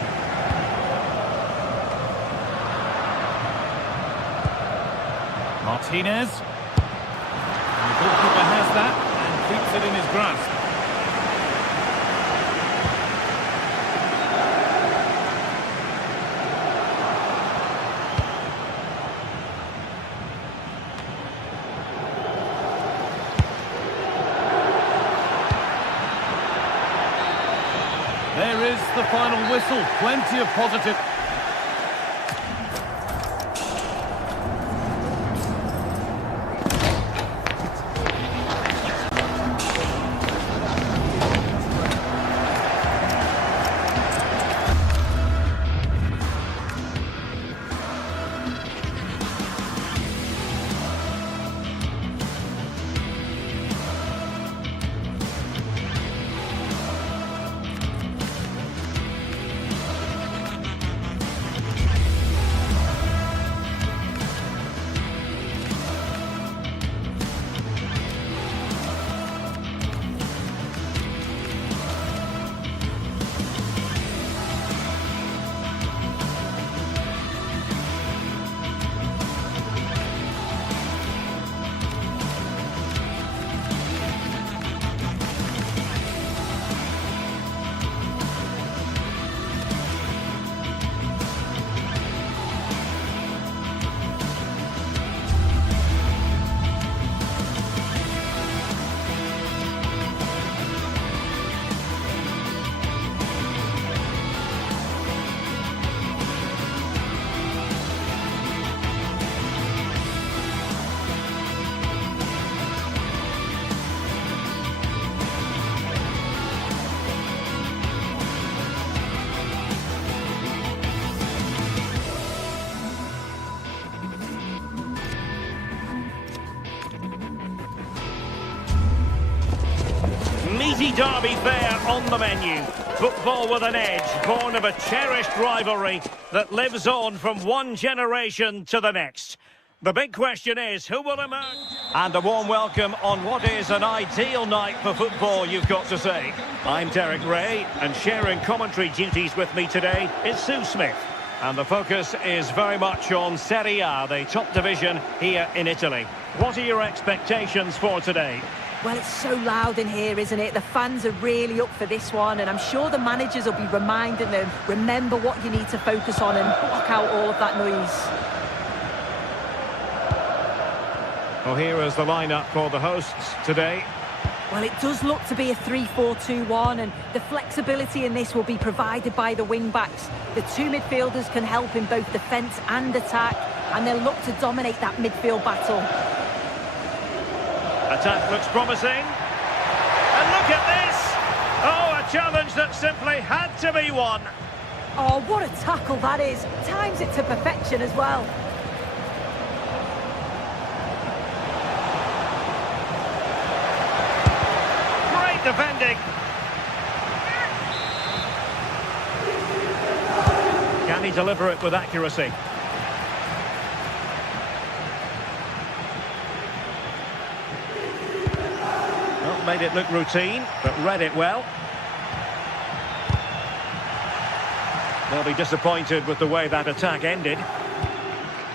Martinez. And the goalkeeper has that and keeps it in his grasp. There is the final whistle. Plenty of positive. Meaty derbies there on the menu. Football with an edge, born of a cherished rivalry that lives on from one generation to the next. The big question is, who will emerge? And a warm welcome on what is an ideal night for football, you've got to say. I'm Derek Ray, and sharing commentary duties with me today is Sue Smith. And the focus is very much on Serie A, the top division here in Italy. What are your expectations for today? Well, it's so loud in here, isn't it? The fans are really up for this one, and I'm sure the managers will be reminding them, remember what you need to focus on and block out all of that noise. Well, here is the lineup for the hosts today. Well, it does look to be a 3-4-2-1, and the flexibility in this will be provided by the wing-backs. The two midfielders can help in both defence and attack, and they'll look to dominate that midfield battle. Attack looks promising. And look at this! Oh, a challenge that simply had to be won. Oh, what a tackle that is. Times it to perfection as well. Defending. Can he deliver it with accuracy? Well, made it look routine, but read it well. They'll be disappointed with the way that attack ended.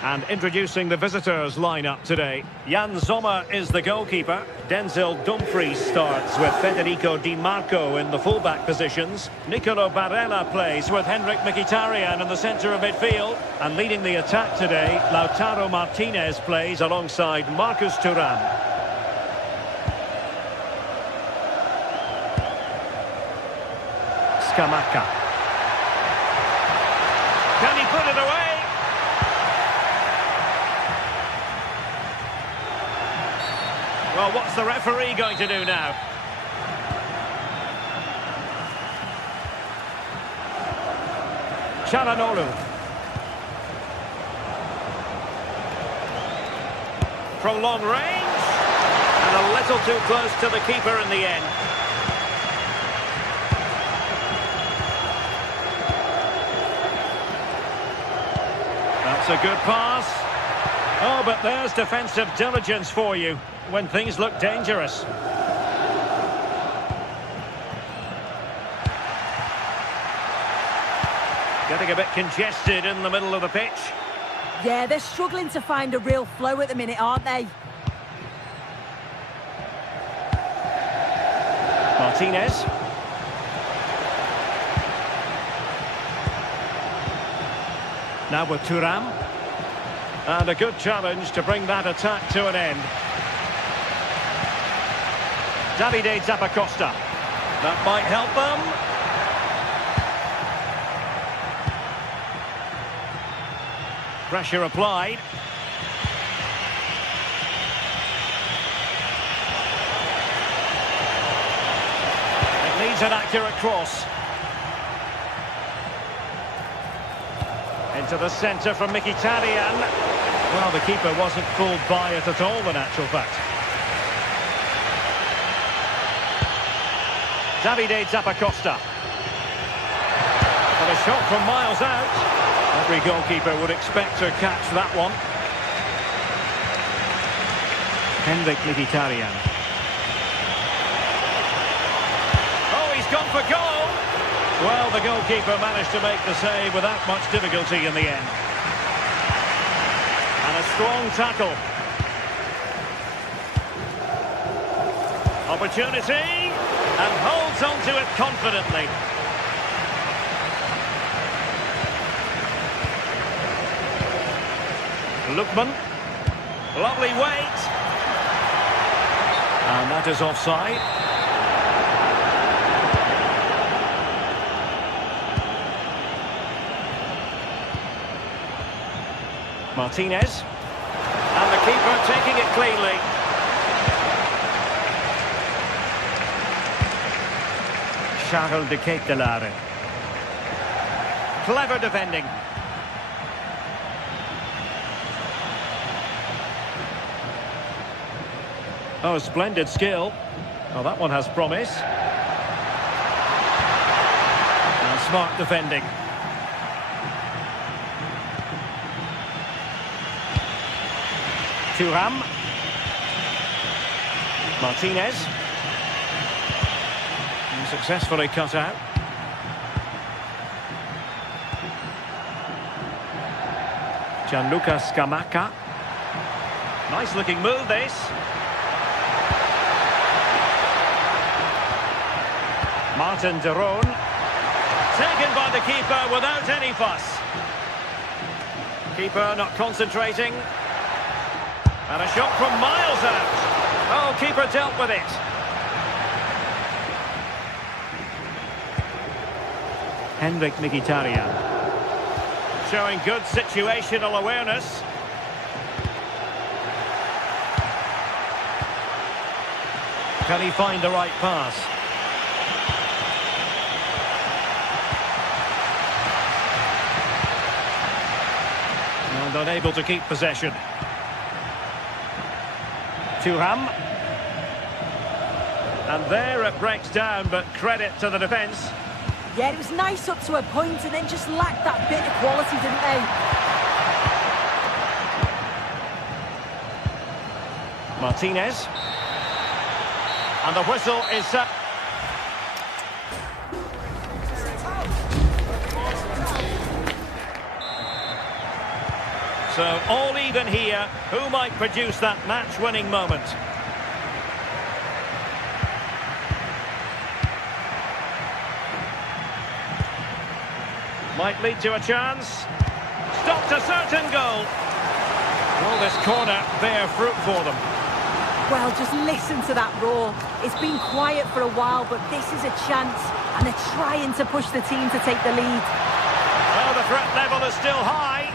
And introducing the visitors' lineup today. Jan Sommer is the goalkeeper. Denzel Dumfries starts with Federico Di Marco in the fullback positions. Nicolo Barella plays with Henrik Mkhitaryan in the centre of midfield. And leading the attack today, Lautaro Martinez plays alongside Marcus Thuram. Scamacca. Can he put it away? Well, what's the referee going to do now? Çalhanoğlu. From long range. And a little too close to the keeper in the end. That's a good pass. Oh, but there's defensive diligence for you when things look dangerous. Getting a bit congested in the middle of the pitch. Yeah, they're struggling to find a real flow at the minute, aren't they? Martinez. Now with Thuram. And a good challenge to bring that attack to an end. Davide Zappacosta. That might help them. Pressure applied. It needs an accurate cross. Into the centre from Mkhitaryan. Well, the keeper wasn't fooled by it at all, in actual fact. Davide Zappacosta. And a shot from miles out. Every goalkeeper would expect to catch that one. Henrik Mkhitaryan. Oh, he's gone for goal. Well, the goalkeeper managed to make the save without much difficulty in the end. And a strong tackle. Opportunity. And holds on to it confidently. Lookman. Lovely weight. And that is offside. Martinez. And the keeper taking it cleanly. Charles de Ketelaere. Clever defending. Oh, splendid skill. Oh, that one has promise. And smart defending. Thuram. Martinez. And successfully cut out. Gianluca Scamacca. Nice looking move, this. Martin de Roon. Taken by the keeper without any fuss. Keeper not concentrating. And a shot from miles out. Oh, keeper dealt with it. Henrik Mkhitaryan. Showing good situational awareness. Can he find the right pass? And unable to keep possession. Thuram. And there it breaks down, but credit to the defence. Yeah, it was nice up to a point and then just lacked that bit of quality, didn't they? Martinez. And the whistle is set. So all even here. Who might produce that match-winning moment? Might lead to a chance. Stopped a certain goal. Will this corner bear fruit for them? Well, just listen to that roar. It's been quiet for a while, but this is a chance, and they're trying to push the team to take the lead. Oh, the threat level is still high.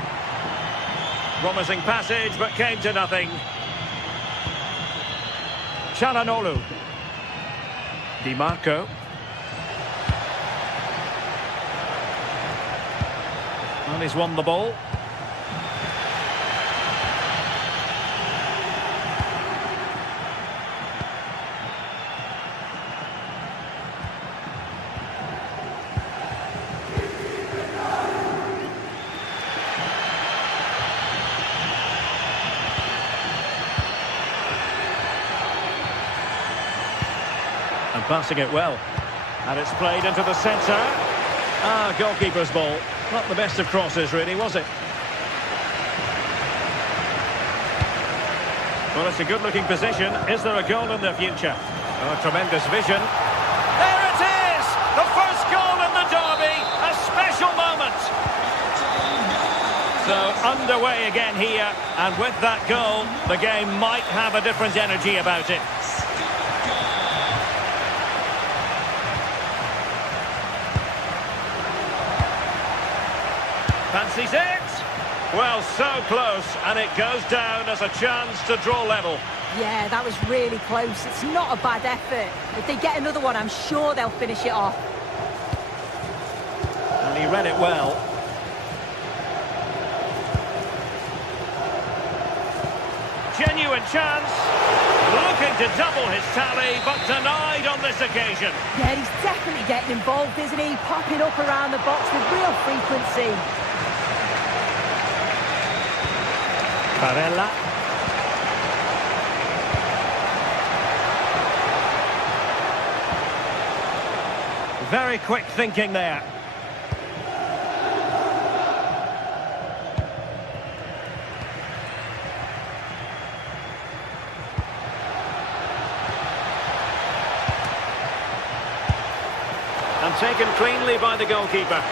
Promising passage, but came to nothing. Çalhanoğlu. Di Marco. And he's won the ball. And passing it well. And it's played into the centre. Ah, goalkeeper's ball. Not the best of crosses, really, was it? Well, it's a good-looking position. Is there a goal in the future? Oh, tremendous vision. There it is! The first goal in the derby! A special moment! So, underway again here. And with that goal, the game might have a different energy about it. Fancies it? Well, so close, and it goes down as a chance to draw level. Yeah, that was really close. It's not a bad effort. If they get another one, I'm sure they'll finish it off. And he read it well. Genuine chance. Looking to double his tally, but denied on this occasion. Yeah, he's definitely getting involved, isn't he? Popping up around the box with real frequency. Barella. Very quick thinking there. And taken cleanly by the goalkeeper.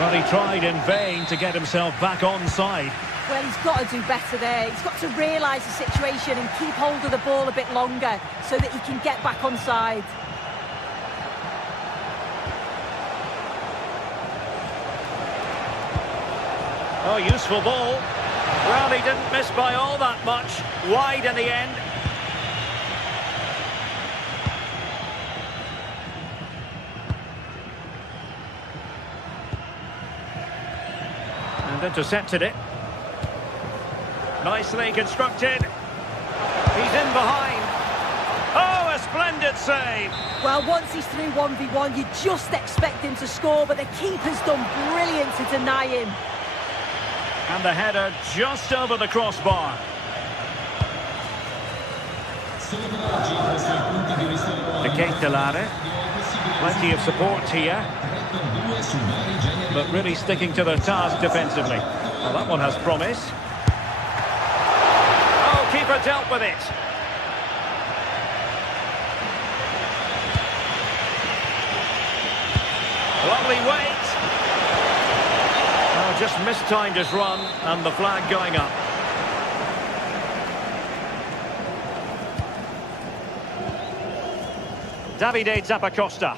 Well, he tried in vain to get himself back onside. Well, he's got to do better there. He's got to realise the situation and keep hold of the ball a bit longer so that he can get back onside. Oh, useful ball. Well, he didn't miss by all that much. Wide in the end. And intercepted it. Nicely constructed. He's in behind. Oh, a splendid last-minute save. Well, once he's through 1v1, you just expect him to score, but the keeper's done brilliant to deny him. And the header just over the crossbar. De Ketelare. Plenty of support here. But really sticking to their task defensively. Well, that one has promise. Oh, keeper dealt with it. Lovely wait. Oh, just mistimed his run, and the flag going up. Davide Zappacosta.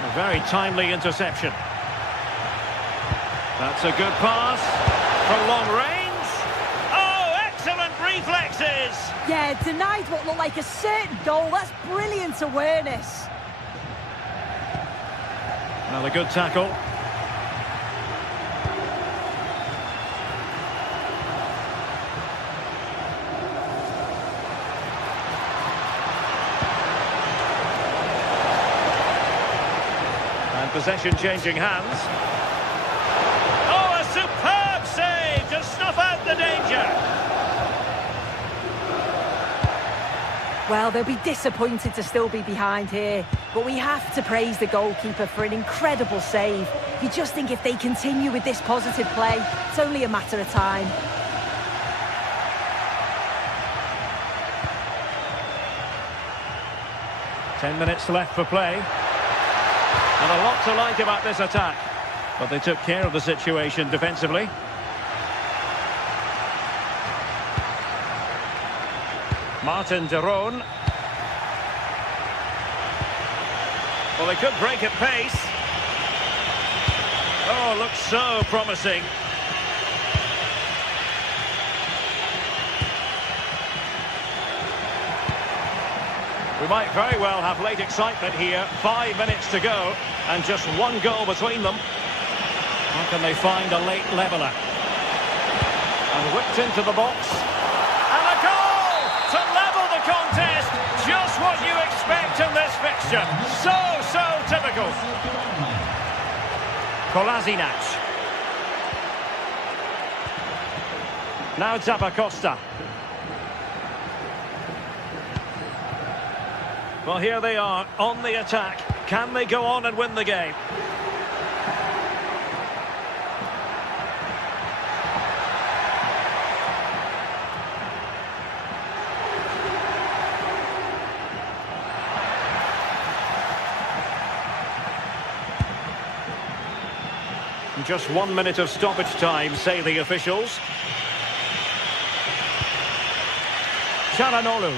A very timely interception. That's a good pass from long range. Oh, excellent reflexes! Yeah, denied what looked like a certain goal. That's brilliant awareness. Well, a good tackle. And possession changing hands. Oh, a superb save to snuff out the danger. Well, they'll be disappointed to still be behind here, but we have to praise the goalkeeper for an incredible save. You just think if they continue with this positive play, it's only a matter of time. Ten minutes left for play. And a lot to like about this attack. But they took care of the situation defensively. Martin de Roon. Well, they could break at pace. Oh, looks so promising. We might very well have late excitement here. 5 minutes to go, and just one goal between them. How can they find a late leveller? And whipped into the box. And a goal to level the contest. Just what you expect in this fixture. So typical. Kolasinac. Now Zappacosta. Well, here they are on the attack. Can they go on and win the game? Just 1 minute of stoppage time, say the officials. Çalhanoğlu.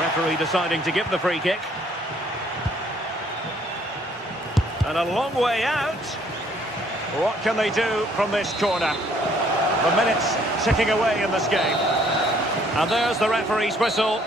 Referee deciding to give the free kick. And a long way out. What can they do from this corner? The minutes ticking away in this game. And there's the referee's whistle.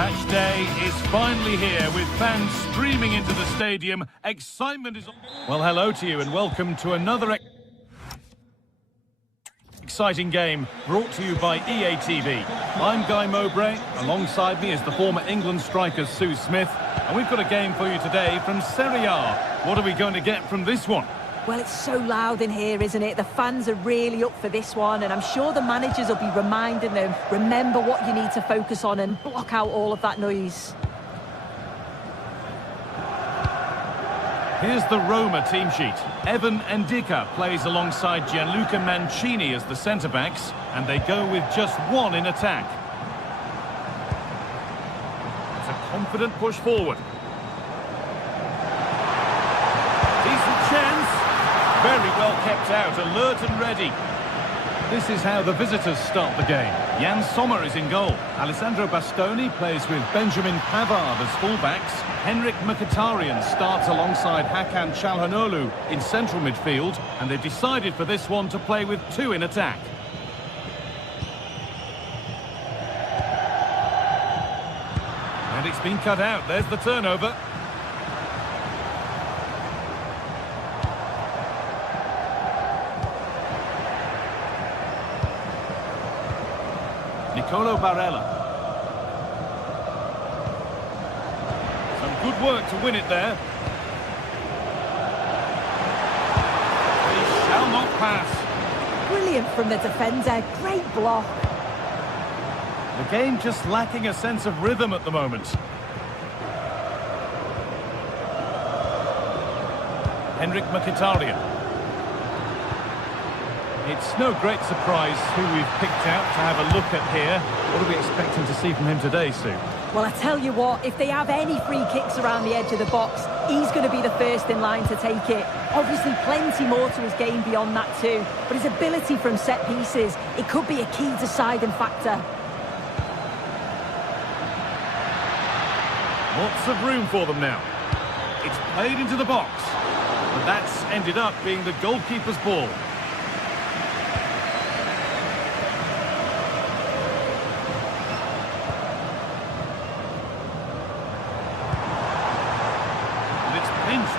Match day is finally here with fans streaming into the stadium. Excitement is on. Well, hello to you and welcome to another exciting game brought to you by EA TV. I'm Guy Mowbray. Alongside me is the former England striker Sue Smith. And we've got a game for you today from Serie A. What are we going to get from this one? Well, it's so loud in here, isn't it? The fans are really up for this one, and I'm sure the managers will be reminding them, remember what you need to focus on and block out all of that noise. Here's the Roma team sheet. Evan Ndika plays alongside Gianluca Mancini as the centre-backs, and they go with just one in attack. It's a confident push forward. Decent chance. Very well kept out, alert and ready. This is how the visitors start the game. Jan Sommer is in goal. Alessandro Bastoni plays with Benjamin Pavard as fullbacks. Henrik Mkhitaryan starts alongside Hakan Çalhanoğlu in central midfield, and they've decided for this one to play with two in attack. And it's been cut out. There's the turnover. Nicolo Barella. Some good work to win it there. He shall not pass. Brilliant from the defender, great block. The game just lacking a sense of rhythm at the moment. Henrik Mkhitaryan. It's no great surprise who we've picked out to have a look at here. What are we expecting to see from him today, Sue? Well, I tell you what, if they have any free kicks around the edge of the box, he's going to be the first in line to take it. Obviously, plenty more to his game beyond that too, but his ability from set pieces, it could be a key deciding factor. Lots of room for them now. It's played into the box, but that's ended up being the goalkeeper's ball.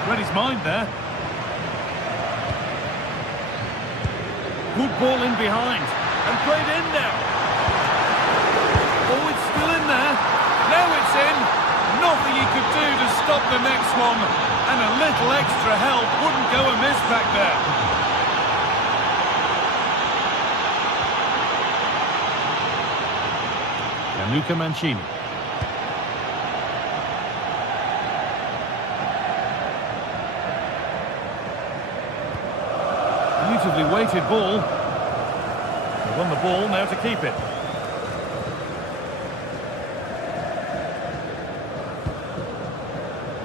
Read his mind there. Good ball in behind and played in now. Oh, it's still in there. Now it's in. Nothing he could do to stop the next one, and a little extra help wouldn't go amiss back there. Gianluca Mancini. Beautifully weighted ball. They won the ball, now to keep it.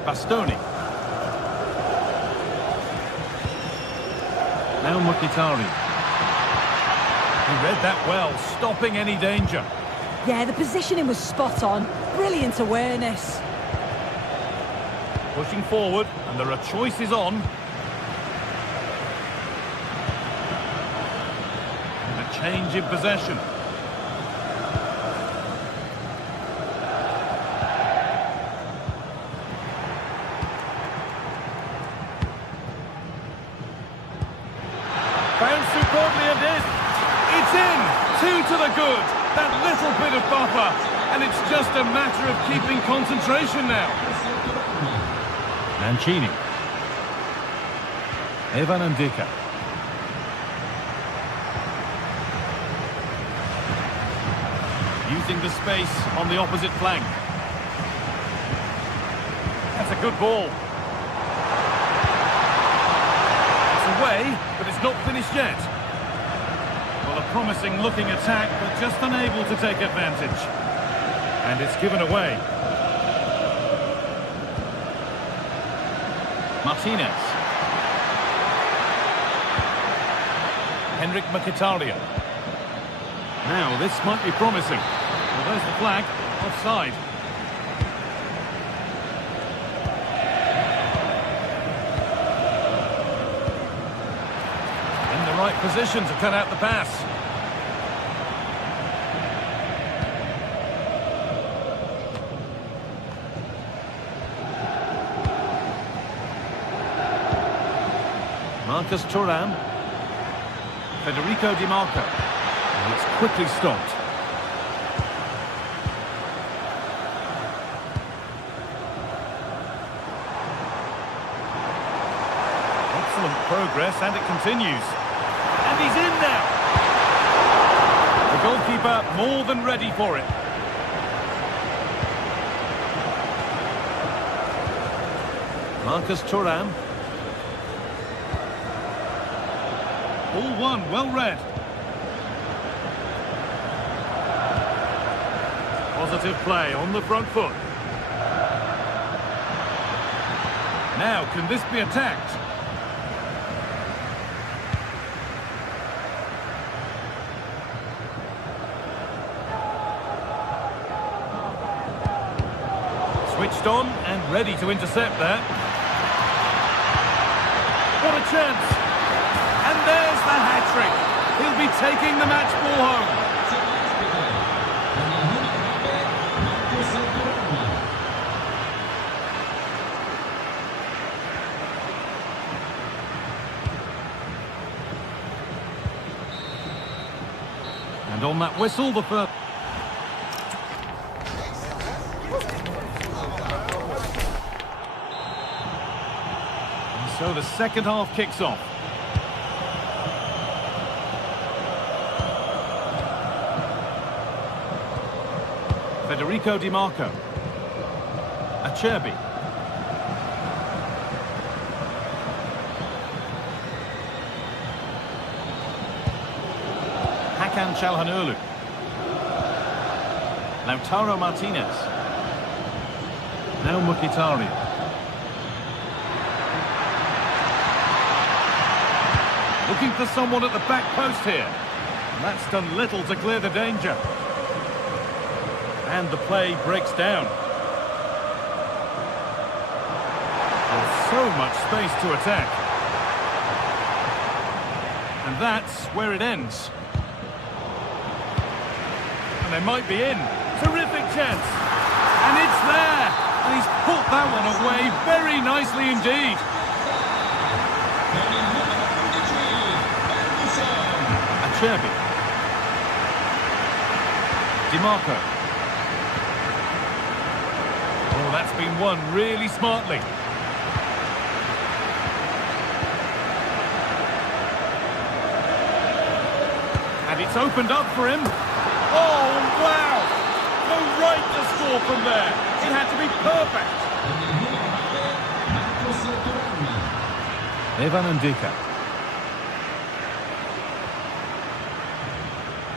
Bastoni. Now Mkhitaryan. He read that well, stopping any danger. Yeah, the positioning was spot on. Brilliant awareness. Pushing forward, and there are choices on. Change in possession. Found superbly and is. It's in. 2 to the good. That little bit of buffer. And it's just a matter of keeping concentration now. Mancini. Evan Ndika. Using the space on the opposite flank. That's a good ball. It's away, but it's not finished yet. Well, a promising looking attack, but just unable to take advantage. And it's given away. Martinez. Henrik Mkhitaryan. Now, this might be promising. Well, there's the flag. Offside. In the right position to cut out the pass. Marcus Thuram. Federico Di Marco. And it's quickly stopped. Excellent progress, and it continues. And he's in now. The goalkeeper more than ready for it. Marcus Thuram. All one, well read. Positive play on the front foot. Now, can this be attacked? Switched on and ready to intercept there. What a chance! And there's the hat-trick. He'll be taking the match ball home. And on that whistle, the first... So the second half kicks off. Federico Di Marco. Acerbi. Hakan Çalhanoğlu. Lautaro Martinez. Now Mkhitaryan. Looking for someone at the back post here. And that's done little to clear the danger. And the play breaks down. There's so much space to attack. And that's where it ends. And they might be in. Terrific chance. And it's there. And he's put that one away very nicely indeed. Acerbi. Di Marco. Oh, that's been won really smartly. And it's opened up for him. Oh, wow! No right to score from there. It had to be perfect. Evan Ndika.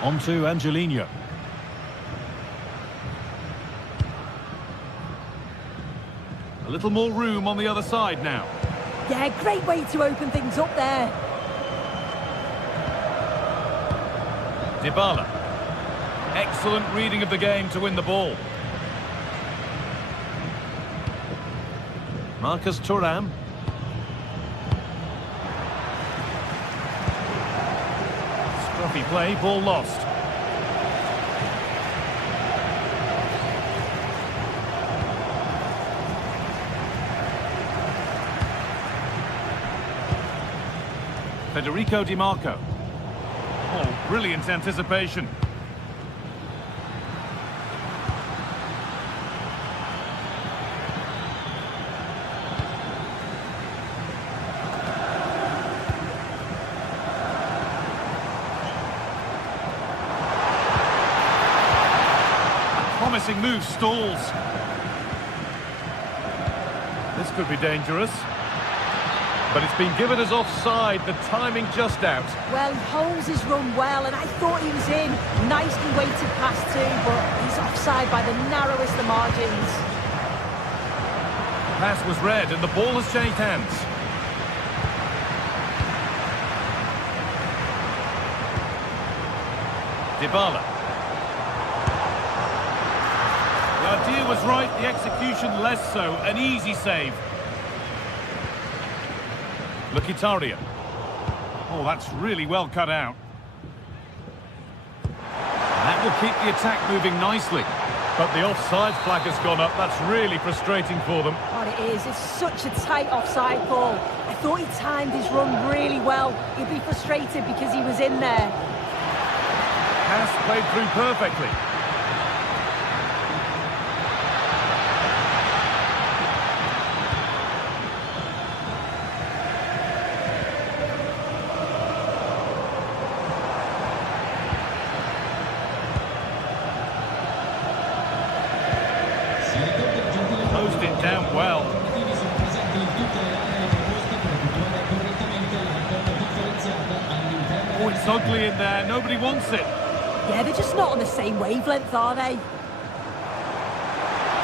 On to Angelino. A little more room on the other side now. Yeah, great way to open things up there. Dybala. Excellent reading of the game to win the ball. Marcus Thuram. Scruffy play, ball lost. Federico Di Marco. Oh, brilliant anticipation. Promising move stalls. This could be dangerous. But it's been given as offside, the timing just out. Well, he holds his run well, and I thought he was in. Nicely weighted pass too, but he's offside by the narrowest of margins. Pass was read, and the ball has changed hands. Dybala. The idea was right, the execution less so. An easy save. Mkhitaryan. Oh, that's really well cut out. That will keep the attack moving nicely. But the offside flag has gone up. That's really frustrating for them. God, it is. It's such a tight offside ball. I thought he timed his run really well. He'd be frustrated because he was in there. Pass played through perfectly. Closed it down well. Oh, it's ugly in there. Nobody wants it. Yeah, they're just not on the same wavelength, are they?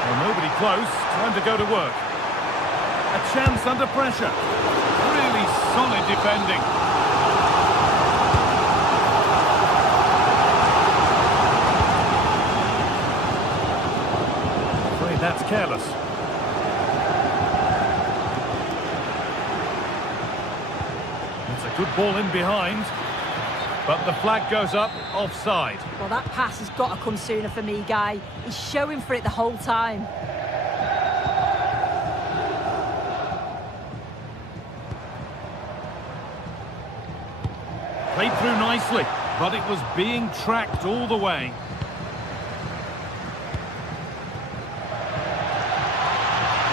Well, nobody close. Time to go to work. A chance under pressure. Really solid defending. Afraid that's careless. It's a good ball in behind. But the flag goes up, offside. Well, that pass has got to come sooner for me, Guy. He's showing for it the whole time. Played through nicely, but it was being tracked all the way.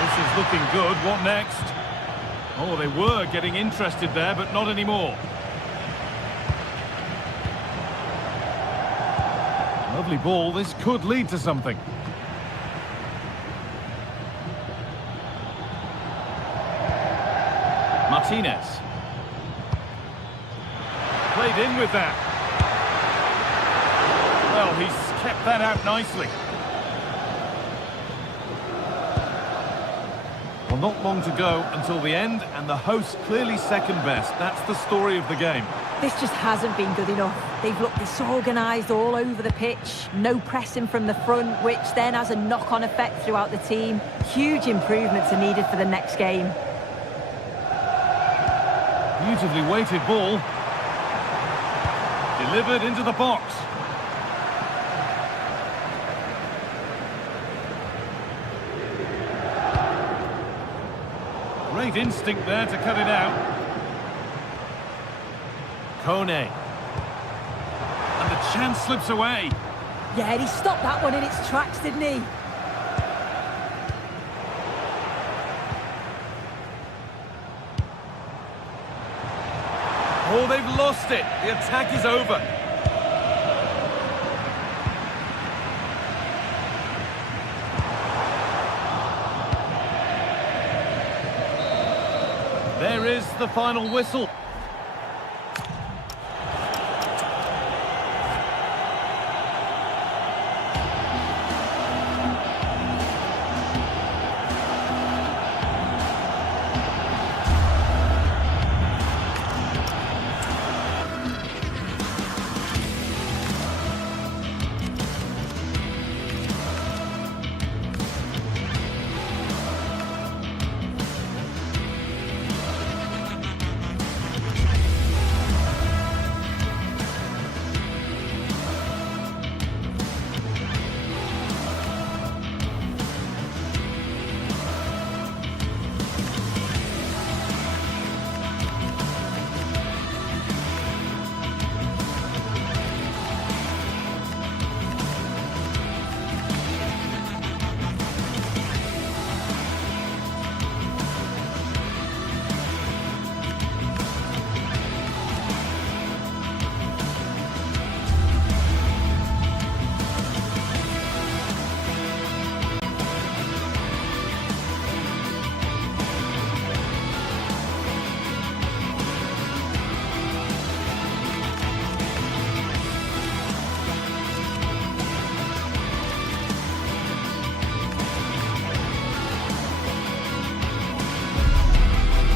This is looking good. What next? Oh, they were getting interested there, but not anymore. Lovely ball. This could lead to something. Martinez. Played in with that. Well, he's kept that out nicely. Well, not long to go until the end, and the hosts clearly second best. That's the story of the game. This just hasn't been good enough. They've looked disorganised all over the pitch. No pressing from the front, which then has a knock-on effect throughout the team. Huge improvements are needed for the next game. Beautifully weighted ball. Delivered into the box. Great instinct there to cut it out. Kone. And the chance slips away. Yeah, he stopped that one in its tracks, didn't he? Oh, they've lost it. The attack is over. There is the final whistle.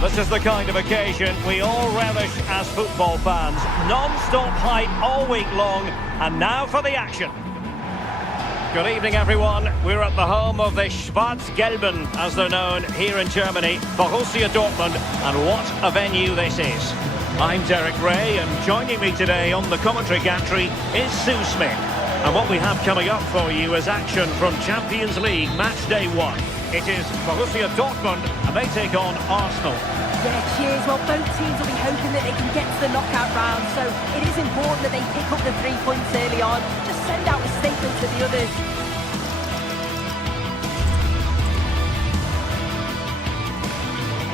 This is the kind of occasion we all relish as football fans. Non-stop hype all week long, and now for the action. Good evening, everyone. We're at the home of the Schwarz-Gelben, as they're known here in Germany, Borussia Dortmund, and what a venue this is. I'm Derek Ray, and joining me today on the commentary gantry is Sue Smith. And what we have coming up for you is action from Champions League match day 1. It is Borussia Dortmund and they take on Arsenal. Yeah, cheers. Well, both teams will be hoping that they can get to the knockout round, so it is important that they pick up the 3 points early on. Just send out a statement to the others.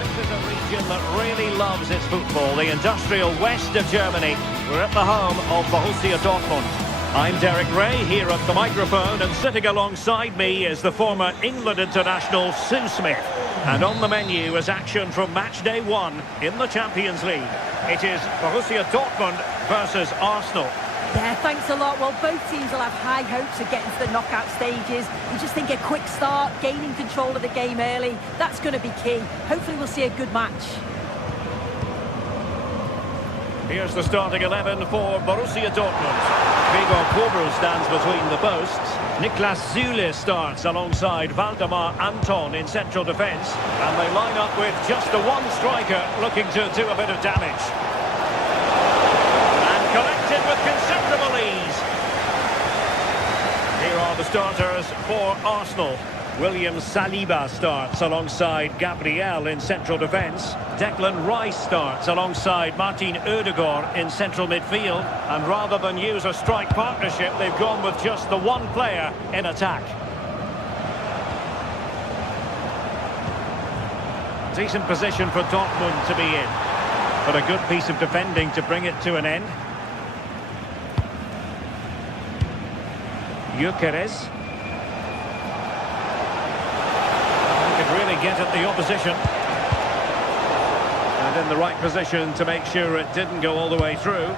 This is a region that really loves its football, the industrial west of Germany. We're at the home of Borussia Dortmund. I'm Derek Ray here at the microphone, and sitting alongside me is the former England international Sue Smith. And on the menu is action from match day 1 in the Champions League. It is Borussia Dortmund versus Arsenal. Yeah, thanks a lot. Well, both teams will have high hopes of getting to the knockout stages. We just think a quick start, gaining control of the game early, that's going to be key. Hopefully we'll see a good match. Here's the starting 11 for Borussia Dortmund. Gregor Kobel stands between the posts. Niklas Süle starts alongside Valdemar Anton in central defence. And they line up with just the one striker looking to do a bit of damage. And collected with considerable ease. Here are the starters for Arsenal. William Saliba starts alongside Gabriel in central defence. Declan Rice starts alongside Martin Ødegaard in central midfield. And rather than use a strike partnership, they've gone with just the one player in attack. Decent position for Dortmund to be in, but a good piece of defending to bring it to an end. Gyökeres. Really get at the opposition, and in the right position to make sure it didn't go all the way through.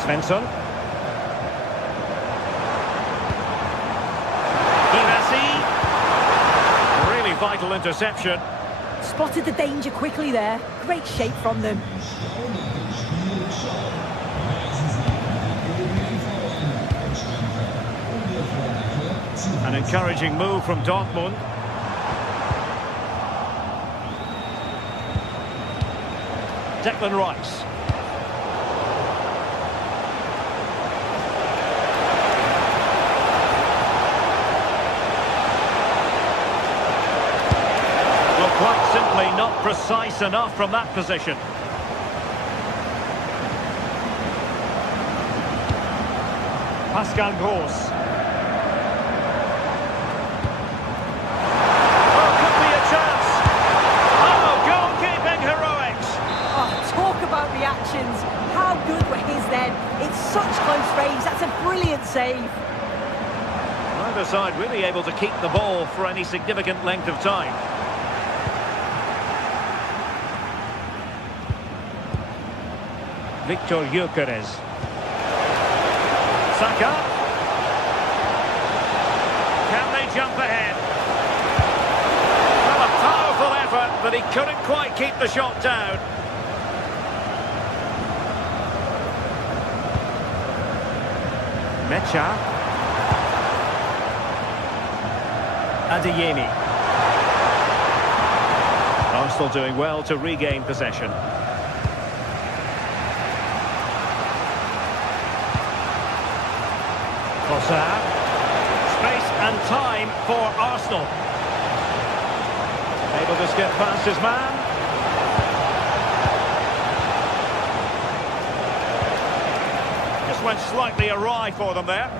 Svensson. Really vital interception. Spotted the danger quickly there. Great shape from them. An encouraging move from Dortmund. Declan Rice. Well, quite simply not precise enough from that position. Pascal Gross. How good were his then? It's such close range. That's a brilliant save. Neither side really able to keep the ball for any significant length of time. Victor Gyökeres. Saka. Can they jump ahead? Well, a powerful effort, but he couldn't quite keep the shot down. Mecha. Adeyemi. Arsenal doing well to regain possession. Trossard. Space and time for Arsenal. Able to skip past his man. Went slightly awry for them there.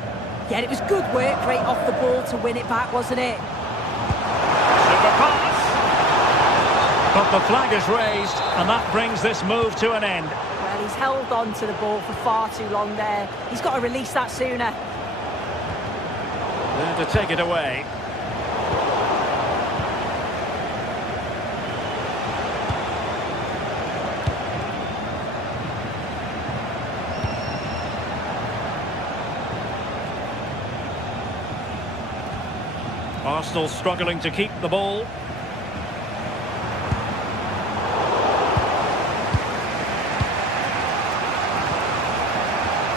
Yeah, it was good work right off the ball to win it back, wasn't it? Super pass. But the flag is raised, and that brings this move to an end. Well, he's held on to the ball for far too long there. He's got to release that sooner. There to take it away. Arsenal struggling to keep the ball.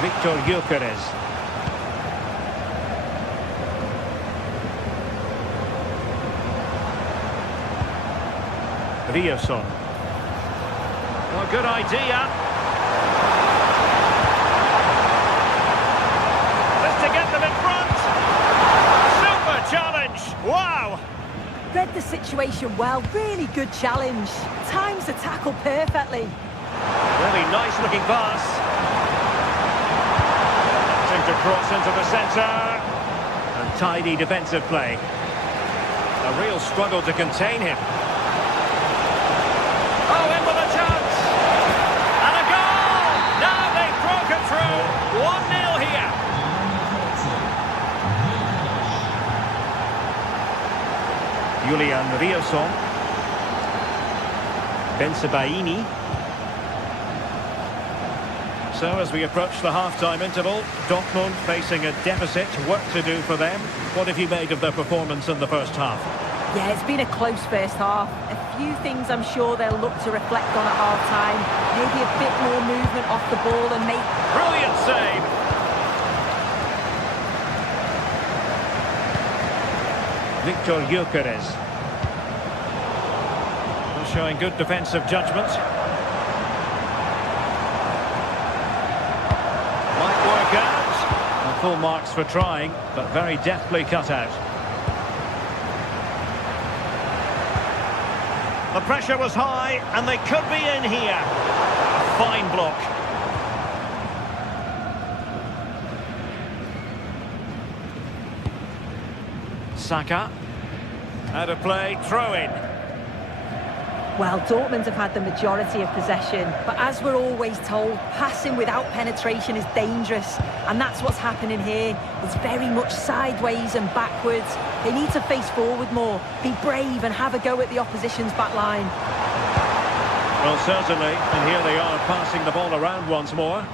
Victor Gyökeres. Riosson. Oh, good idea. Just to get them in front. Super challenge. Wow. Read the situation well, really good challenge. Times the tackle perfectly. Really nice looking pass. Attempting to cross into the centre. And tidy defensive play. A real struggle to contain him. Oh, in with a chance. And a goal! Now they've broken through. 1-0 here. Julian Rierson. Bensebaini. So as we approach the half-time interval, Dortmund facing a deficit, work to do for them. What have you made of their performance in the first half? Yeah, it's been a close first half. A few things I'm sure they'll look to reflect on at half-time. Maybe a bit more movement off the ball and make... Brilliant save! Victor Gyökeres. Showing good defensive judgment. Might work out. And full marks for trying, but very deftly cut out. The pressure was high, and they could be in here. A fine block. Saka. Out of play, throw in. Well, Dortmund have had the majority of possession, but as we're always told, passing without penetration is dangerous, and that's what's happening here. It's very much sideways and backwards. They need to face forward more, be brave and have a go at the opposition's back line. Well, certainly, and here they are passing the ball around once more.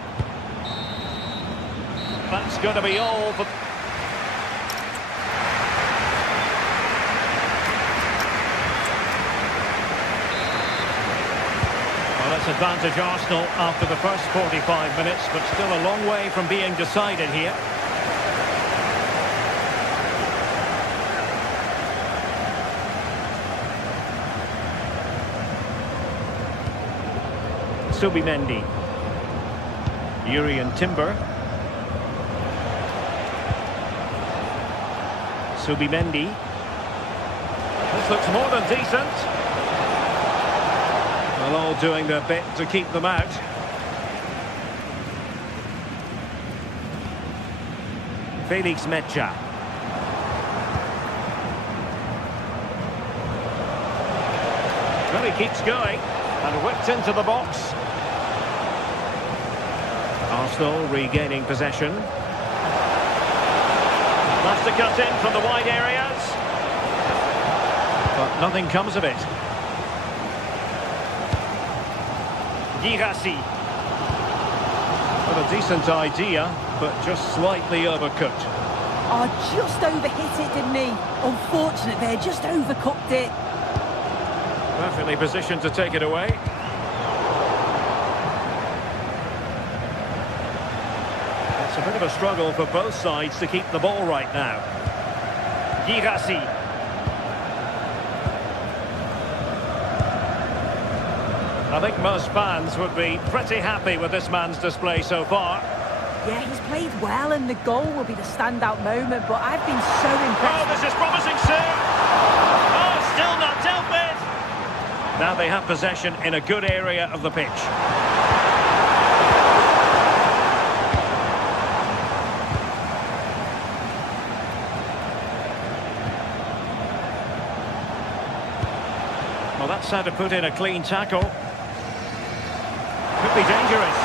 That's going to be all for... Advantage Arsenal after the first 45 minutes, but still a long way from being decided here. Subimendi. Urian Timber. Subimendi. This looks more than decent. Well, all doing their bit to keep them out. Felix Mecha. Well, he keeps going and whipped into the box. Arsenal regaining possession. That's to cut in from the wide areas. But nothing comes of it. Girassi. Well, a decent idea, but just slightly overcooked. Oh, just overhit it, didn't he? Unfortunate there, just overcooked it. Perfectly positioned to take it away. It's a bit of a struggle for both sides to keep the ball right now. Girassi. I think most fans would be pretty happy with this man's display so far. Yeah, he's played well and the goal will be the standout moment, but I've been so impressed. Oh, this is promising soon. Oh, still not dealt with. Now they have possession in a good area of the pitch. Well, that's how to put in a clean tackle. Could be dangerous.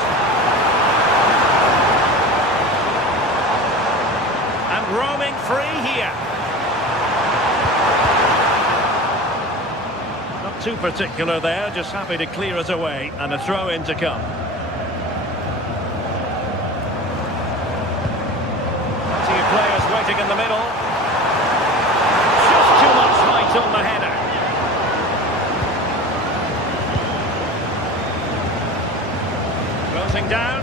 And roaming free here. Not too particular there, just happy to clear it away, and a throw in to come. Plenty of players waiting in the middle. Just too much height on the header. Closing down.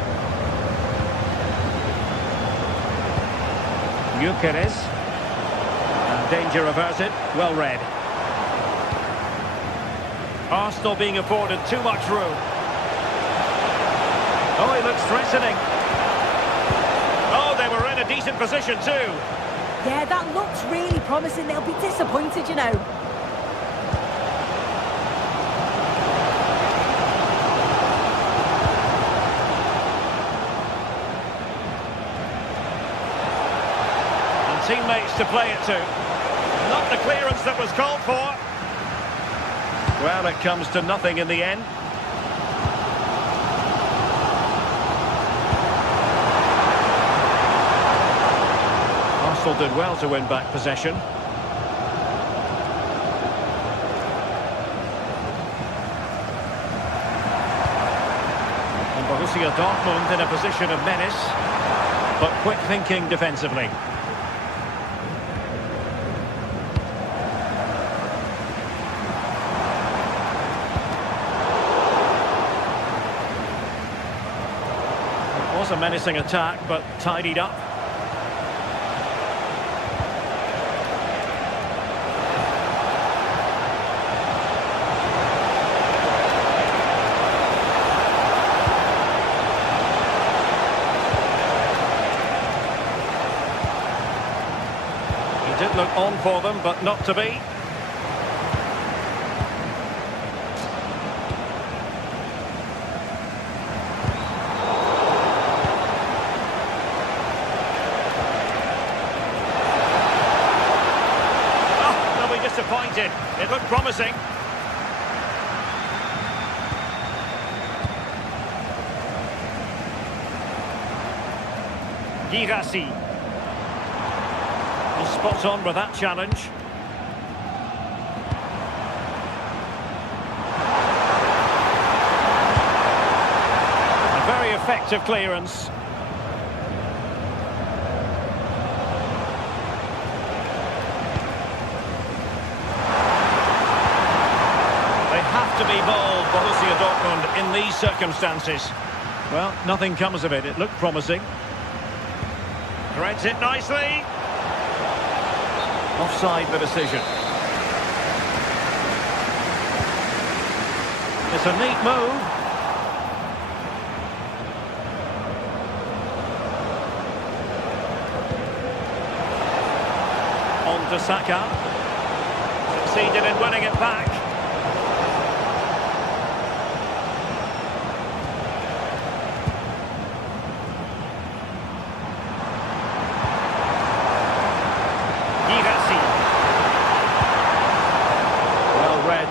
Gyökeres. And danger averted. Well read. Arsenal being afforded too much room. Oh, he looks threatening. Oh, they were in a decent position too. Yeah, that looks really promising. They'll be disappointed, you know. And teammates to play it to. Not the clearance that was called for. Well, it comes to nothing in the end. Arsenal did well to win back possession. And Borussia Dortmund in a position of menace, but quick thinking defensively. It was a menacing attack, but tidied up. Did look on for them, but not to be. Oh, they'll be disappointed. It looked promising. Girassi. Spot on with that challenge. A very effective clearance. They have to be bold, Borussia Dortmund, in these circumstances. Well, nothing comes of it. It looked promising. Threads it nicely. Offside the decision. It's a neat move. On to Saka. Succeeded in winning it back.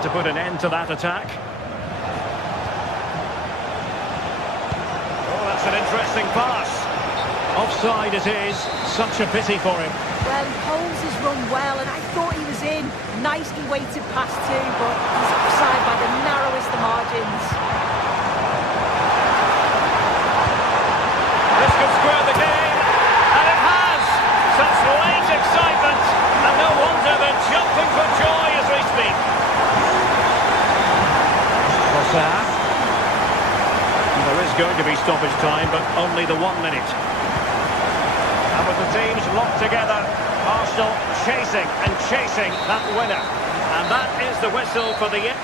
To put an end to that attack. Oh, that's an interesting pass. Offside it is. Such a pity for him. Well, he holds his run well, and I thought he was in. Nicely weighted pass too, but he's offside by the narrowest of margins. This could square the game, and it has. Such late excitement, and no wonder they're jumping for joy as we speak. There is going to be stoppage time, but only the 1 minute. And with the teams locked together, Arsenal chasing and chasing that winner. And that is the whistle for the end.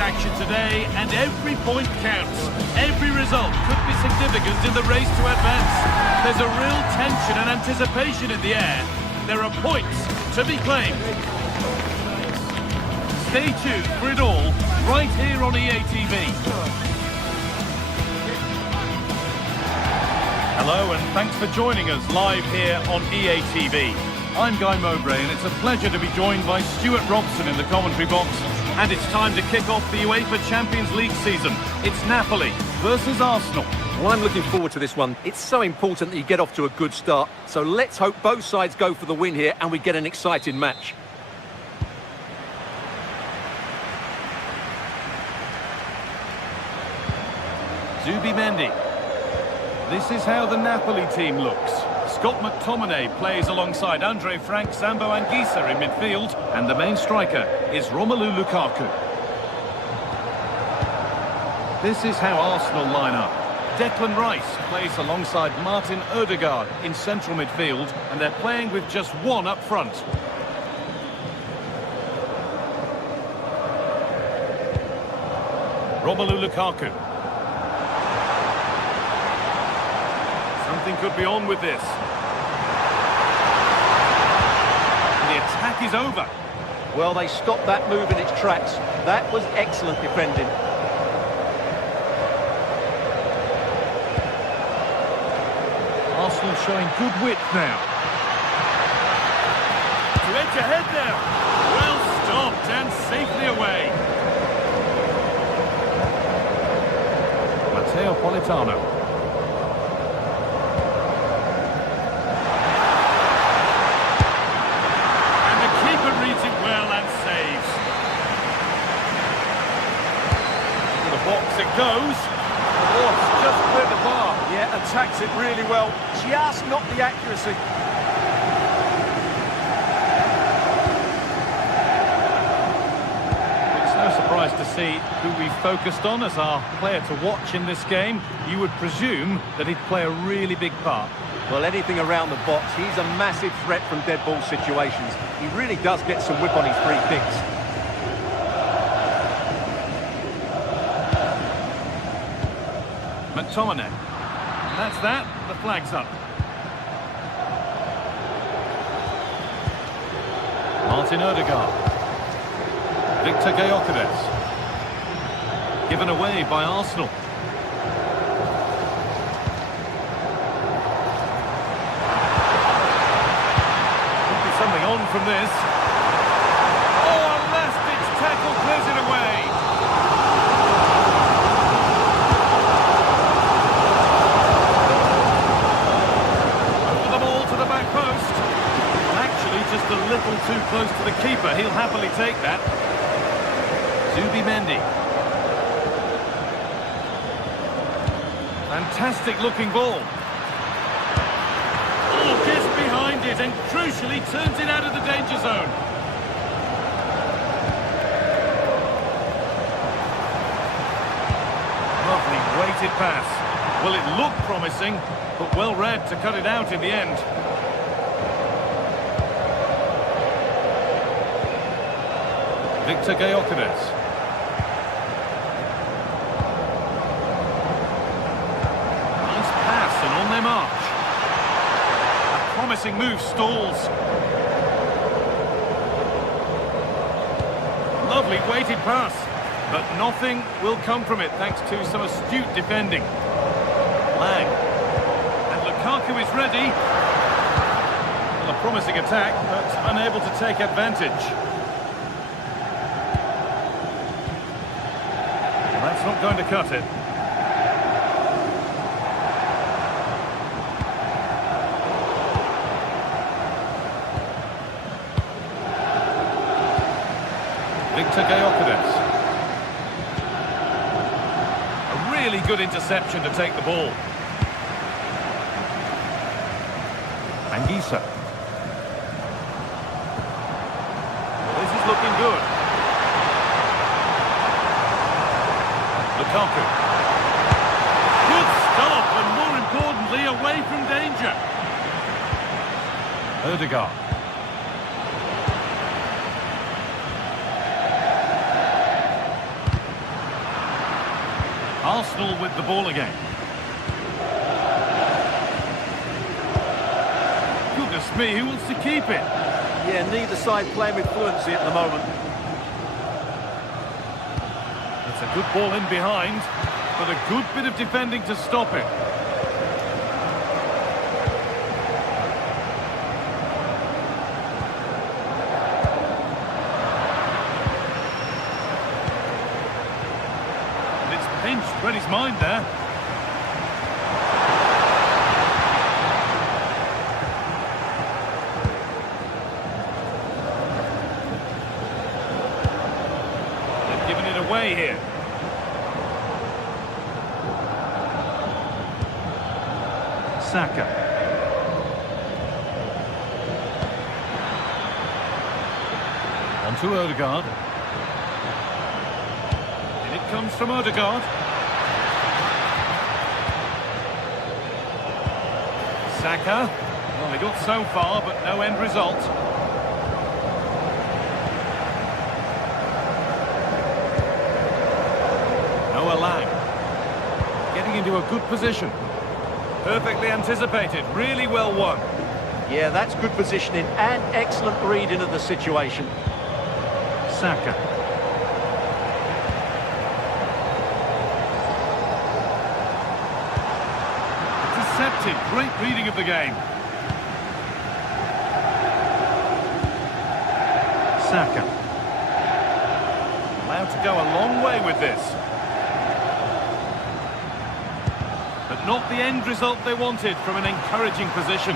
Action today, and every point counts. Every result could be significant in the race to advance. There's a real tension and anticipation in the air. There are points to be claimed. Stay tuned for it all right here on EA TV. Hello and thanks for joining us live here on EA TV. I'm Guy Mowbray, and it's a pleasure to be joined by Stuart Robson in the commentary box. And it's time to kick off the UEFA Champions League season. It's Napoli versus Arsenal. Well, I'm looking forward to this one. It's so important that you get off to a good start. So let's hope both sides go for the win here and we get an exciting match. Zubimendi. This is how the Napoli team looks. Scott McTominay plays alongside Andre Frank, Sambo Anguissa in midfield, and the main striker is Romelu Lukaku. This is how Arsenal line up. Declan Rice plays alongside Martin Odegaard in central midfield, and they're playing with just one up front. Romelu Lukaku. Something could be on with this. The attack is over. Well, they stopped that move in its tracks. That was excellent defending. Arsenal showing good width now. To edge ahead now. Well stopped and safely away. Matteo Politano. Reads it well and saves. To the box it goes. Oh, it's just cleared the bar. Yeah, attacks it really well. Just not the accuracy. It's no surprise to see who we focused on as our player to watch in this game. You would presume that he'd play a really big part. Well, anything around the box, he's a massive threat from dead ball situations. He really does get some whip on his free kicks. McTominay. And that's that. The flag's up. Martin Odegaard. Victor Gyökeres. Given away by Arsenal. Something on from this. Oh, a last-ditch tackle clears it away. Over the ball to the back post. Actually, just a little too close to the keeper. He'll happily take that. Zubimendi. Fantastic-looking ball. Gets behind it and crucially turns it out of the danger zone. Lovely weighted pass. Well, it looked promising, but well read to cut it out in the end. Victor Gyökeres. Nice pass and on their march. Promising move stalls. Lovely weighted pass, but nothing will come from it thanks to some astute defending. Lang. And Lukaku is ready. Well, a promising attack, but unable to take advantage. Well, that's not going to cut it. Victor Gyökeres. A really good interception to take the ball. Anguissa. This is looking good. Lukaku. Good stop, and more importantly, away from danger. Odegaard. Arsenal with the ball again. Goodness me, who wants to keep it? Yeah, neither side playing with fluency at the moment. It's a good ball in behind, but a good bit of defending to stop it. his mind there. They've given it away here. Saka. On to Odegaard. In it comes from Odegaard. Saka. Well, they got so far, but no end result. Noah Lang. Getting into a good position. Perfectly anticipated, really well won. Yeah, that's good positioning and excellent reading of the situation. Saka. Intercepted, great reading of the game. Saka. Allowed to go a long way with this. But not the end result they wanted from an encouraging position.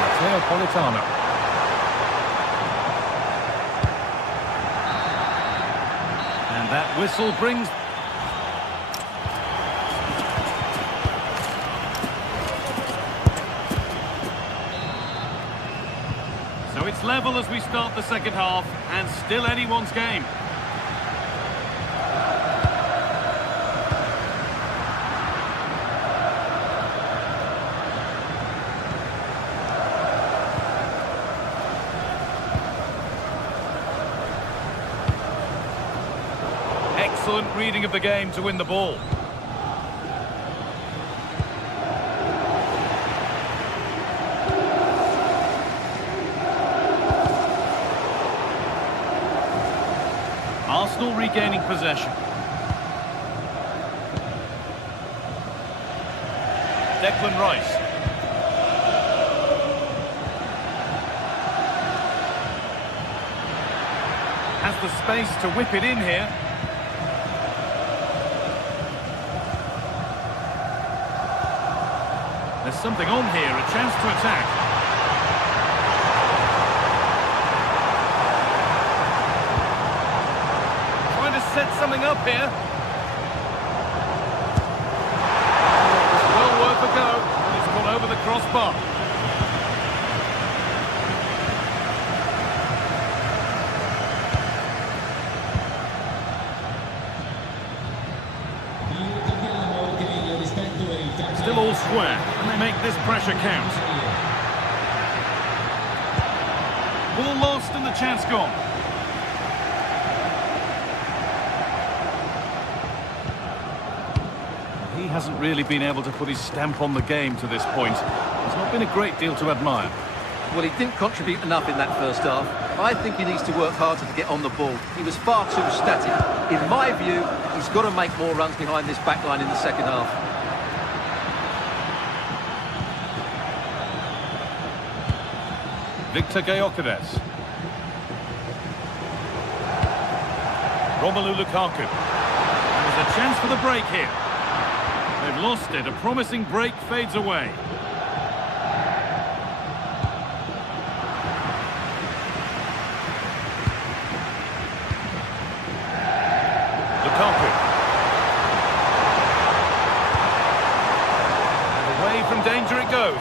Matteo Politano. And that whistle brings... So it's level as we start the second half, and still anyone's game. Excellent reading of the game to win the ball. Arsenal regaining possession. Declan Rice. Has the space to whip it in here. There's something on here, a chance to attack. Trying to set something up here. It's well worth a go, and it's gone over the crossbar. Still all square, and they make this pressure count. Ball lost and the chance gone. He hasn't really been able to put his stamp on the game to this point. There's not been a great deal to admire. Well, he didn't contribute enough in that first half. I think he needs to work harder to get on the ball. He was far too static. In my view, he's got to make more runs behind this back line in the second half. Victor Gyökeres. Romelu Lukaku. There's a chance for the break here. They've lost it. A promising break fades away. Lukaku. And away from danger it goes.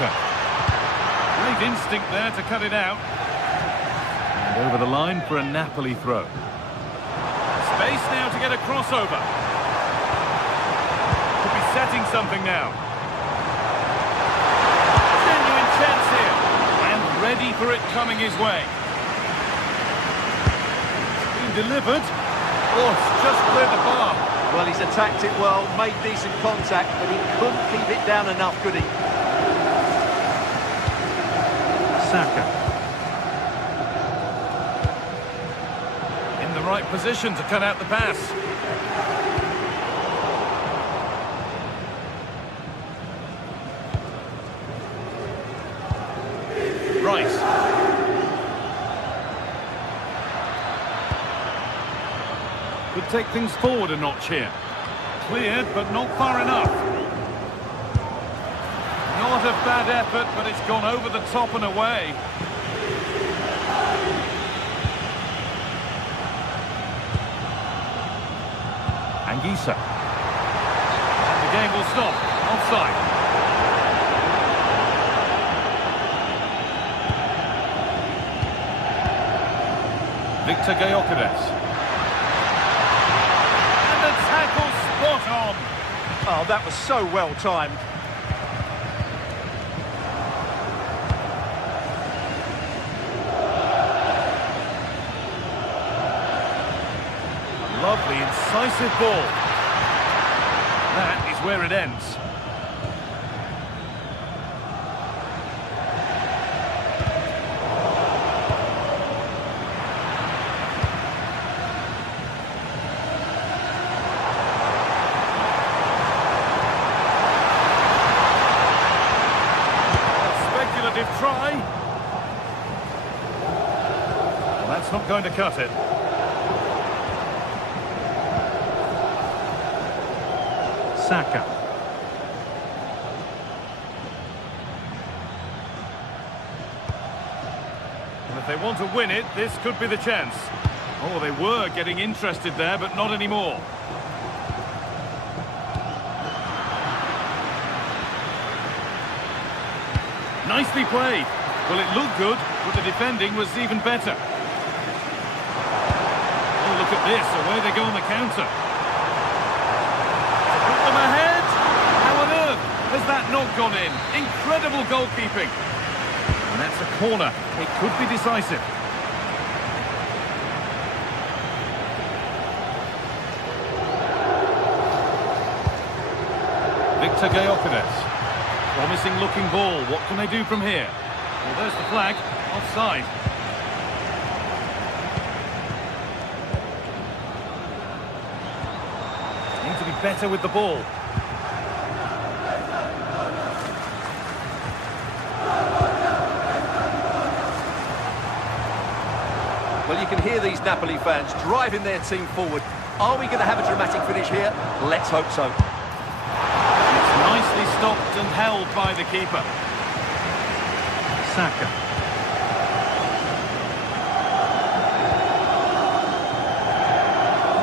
Great instinct there to cut it out. And over the line for a Napoli throw. Space now to get a crossover. Could be setting something now. Genuine chance here. And ready for it coming his way. It's been delivered. Oh, it's just cleared the bar. Well, he's attacked it well, made decent contact, but he couldn't keep it down enough, could he? Saka. In the right position to cut out the pass. precise. Could take things forward a notch here. Cleared, but not far enough. Not a bad effort, but it's gone over the top and away. Anguissa. And the game will stop. Offside. Victor Gyökeres. And the tackle spot on. Oh, that was so well timed. Lovely, incisive ball. That is where it ends. Speculative try. Well, that's not going to cut it. Saka. And if they want to win it, this could be the chance. Oh, they were getting interested there, but not anymore. Nicely played. Well, it looked good, but the defending was even better. Oh, look at this. Away they go on the counter. Ahead. How on earth has that not gone in? Incredible goalkeeping. And that's a corner. It could be decisive. Victor Gyökeres. Promising looking ball. What can they do from here? Well, there's the flag. Offside. To be better with the ball. Well, you can hear these Napoli fans driving their team forward. Are we going to have a dramatic finish here? Let's hope so. It's nicely stopped and held by the keeper. Saka.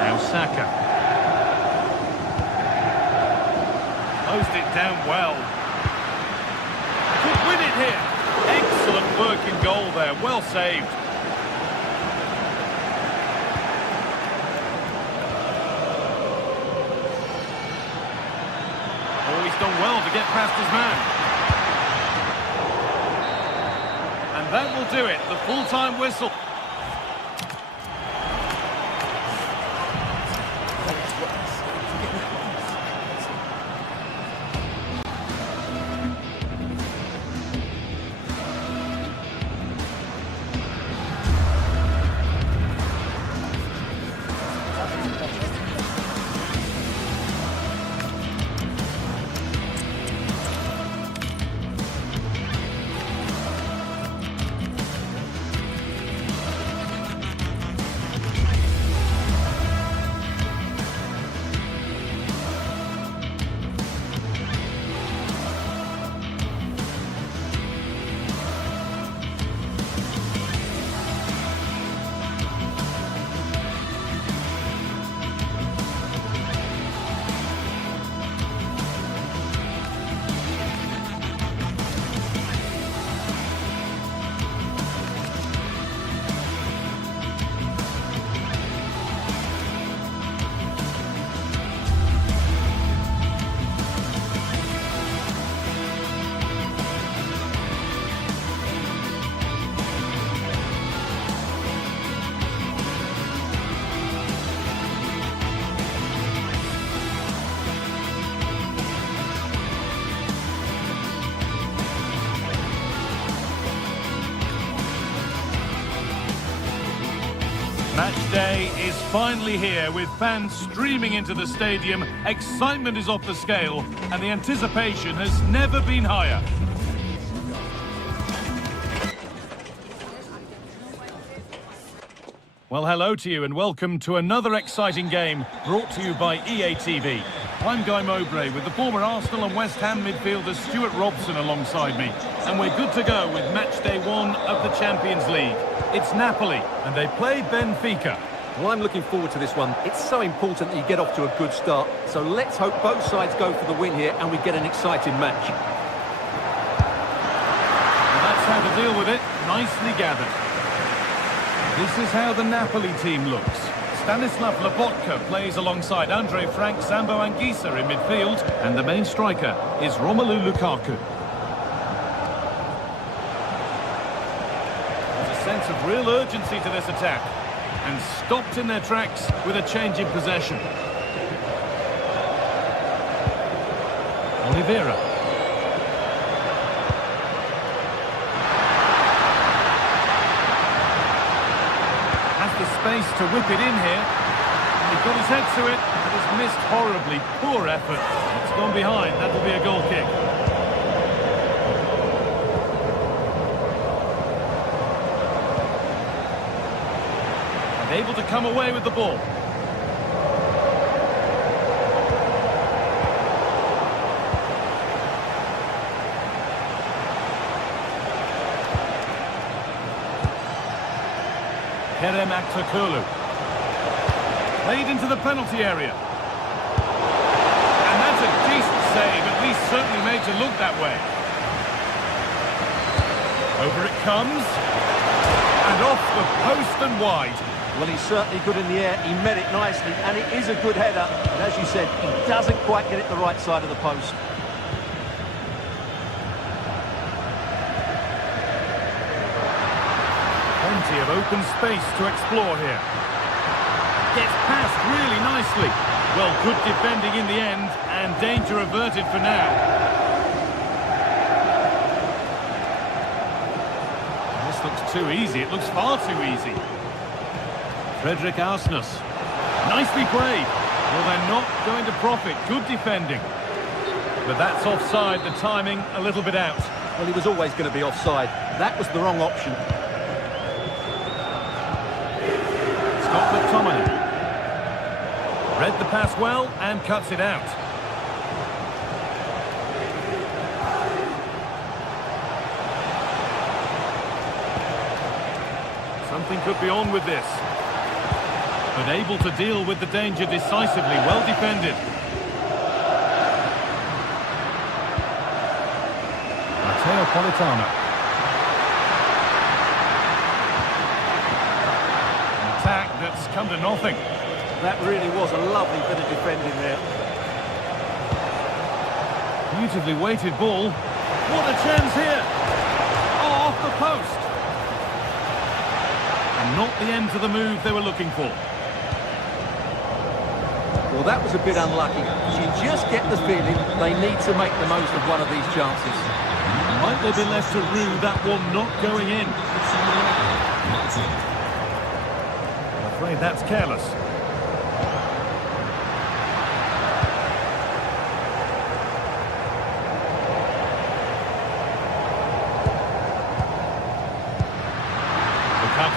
Now Saka. Closed it down well. Could win it here. Excellent working goal there. Well saved. Oh, he's done well to get past his man. And that will do it. The full-time whistle. Match day is finally here, with fans streaming into the stadium. Excitement is off the scale, and the anticipation has never been higher. Well, hello to you and welcome to another exciting game brought to you by EA TV. I'm Guy Mowbray with the former Arsenal and West Ham midfielder Stuart Robson alongside me. And we're good to go with match day 1 of the Champions League. It's Napoli and they play Benfica. Well, I'm looking forward to this one. It's so important that you get off to a good start. So let's hope both sides go for the win here and we get an exciting match. And that's how to deal with it. Nicely gathered. This is how the Napoli team looks. Stanislav Lobotka plays alongside Andre Frank, Sambo Anguissa in midfield, and the main striker is Romelu Lukaku. There's a sense of real urgency to this attack, and stopped in their tracks with a change in possession. Oliveira. Space to whip it in here. He got his head to it, but it's missed horribly. Poor effort. It's gone behind. That'll be a goal kick. And able to come away with the ball. Kerem Aktürkoğlu. Played into the penalty area. And that's a decent save, at least certainly made to look that way. Over it comes. And off the post and wide. Well, he's certainly good in the air. He met it nicely, and it is a good header. And as you said, he doesn't quite get it the right side of the post. Plenty of open space to explore here. Gets past really nicely. Well, good defending in the end, and danger averted for now. This looks too easy. It looks far too easy. Frederick Arsnes. Nicely played. Well, they're not going to profit. Good defending. But that's offside. The timing a little bit out. Well, he was always going to be offside. That was the wrong option. Scott McTominay. Read the pass well and cuts it out. Something could be on with this. But able to deal with the danger decisively. Well defended. Matteo Politano. An attack that's come to nothing. That really was a lovely bit of defending there. Beautifully weighted ball. What a chance here! Oh, off the post! And not the end to the move they were looking for. Well, that was a bit unlucky. You just get the feeling they need to make the most of one of these chances. Might they be left to rue that one not going in? I'm afraid that's careless.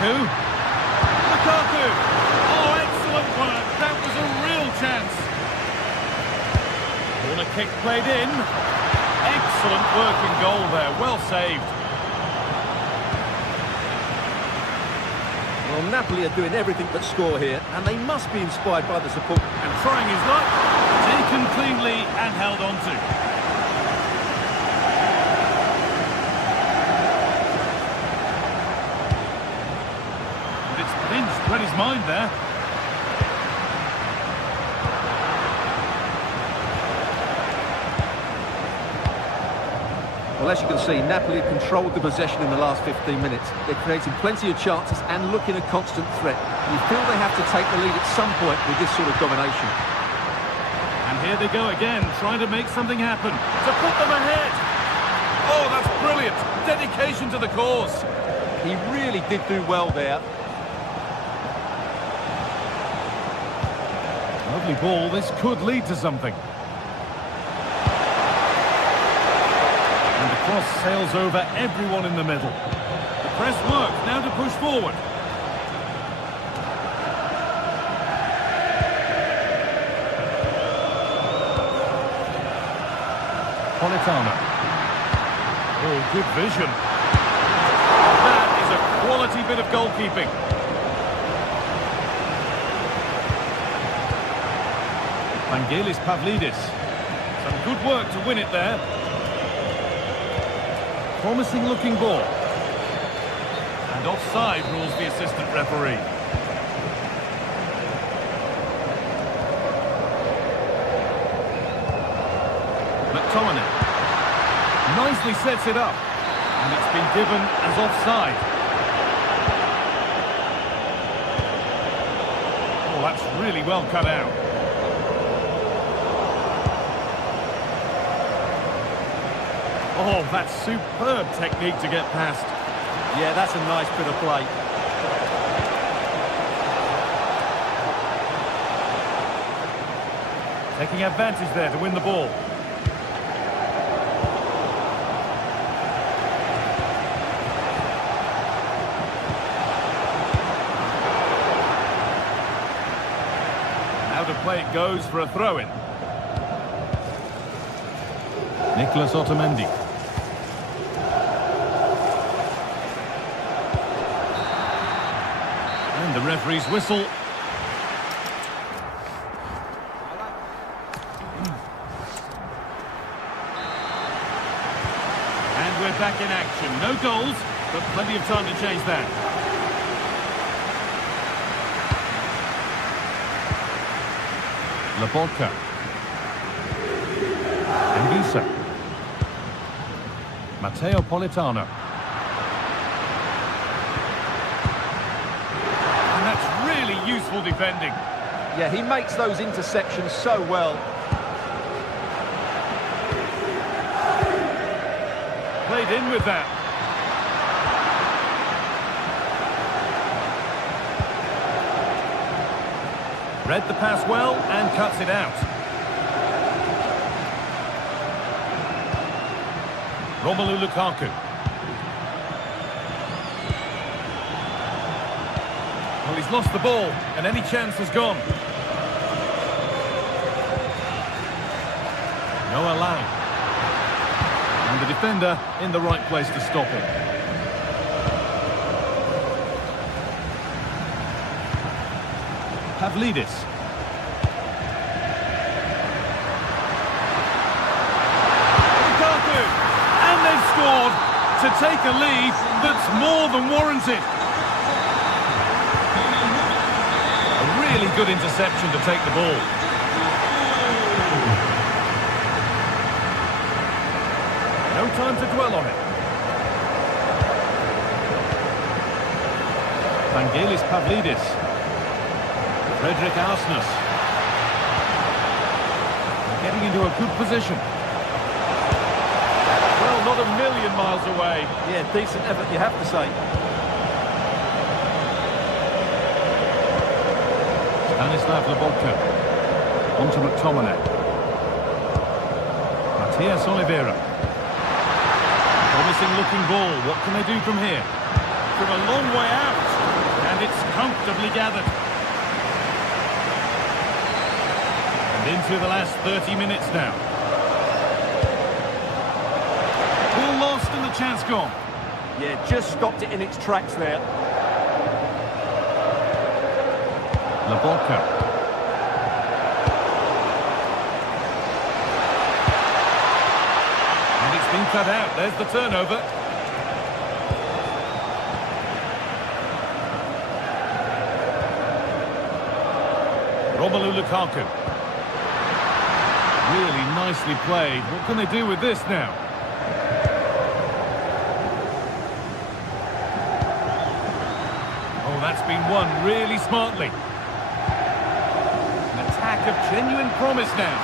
Lukaku. Oh, excellent work. That was a real chance. Corner kick played in. Excellent working goal there. Well saved. Well, Napoli are doing everything but score here, and they must be inspired by the support. And trying his luck. Taken cleanly and held on to. Read his mind there. Well, as you can see, Napoli controlled the possession in the last 15 minutes. They're creating plenty of chances and looking a constant threat. You feel they have to take the lead at some point with this sort of domination. And here they go again, trying to make something happen. To put them ahead. Oh, that's brilliant. Dedication to the cause. He really did do well there. Lovely ball, this could lead to something. And the cross sails over everyone in the middle. The press work, now to push forward. Politano. Oh, good vision. That is a quality bit of goalkeeping. Vangelis Pavlidis. Some good work to win it there. Promising looking ball. And offside rules the assistant referee. McTominay nicely sets it up, and it's been given as offside. Oh, that's really well cut out. Oh, that's superb technique to get past. Yeah, that's a nice bit of play. Taking advantage there to win the ball. Now to play it goes for a throw-in. Nicolas Otamendi. And the referee's whistle. And we're back in action. No goals, but plenty of time to change that. Laporta. Anguissa. Matteo Politano. And that's really useful defending. Yeah, he makes those interceptions so well. Played in with that. Read the pass well and cuts it out. Romelu Lukaku. Well, he's lost the ball, and any chance has gone. Noah Lang. And the defender in the right place to stop him. Pavlidis. Scored to take a lead that's more than warranted. A really good interception to take the ball. No time to dwell on it. Vangelis Pavlidis. Frederick Arsnes. Getting into a good position. Not a million miles away. Yeah, decent effort, you have to say. Stanislav Lobotka. On to McTominay. Matias Oliveira. Promising looking ball. What can they do from here? From a long way out. And it's comfortably gathered. And into the last 30 minutes now. Lost and the chance gone. Yeah, just stopped it in its tracks there. Laporta. And it's been cut out. There's the turnover. Romelu Lukaku. Really nicely played. What can they do with this now? That's been won really smartly. An attack of genuine promise now.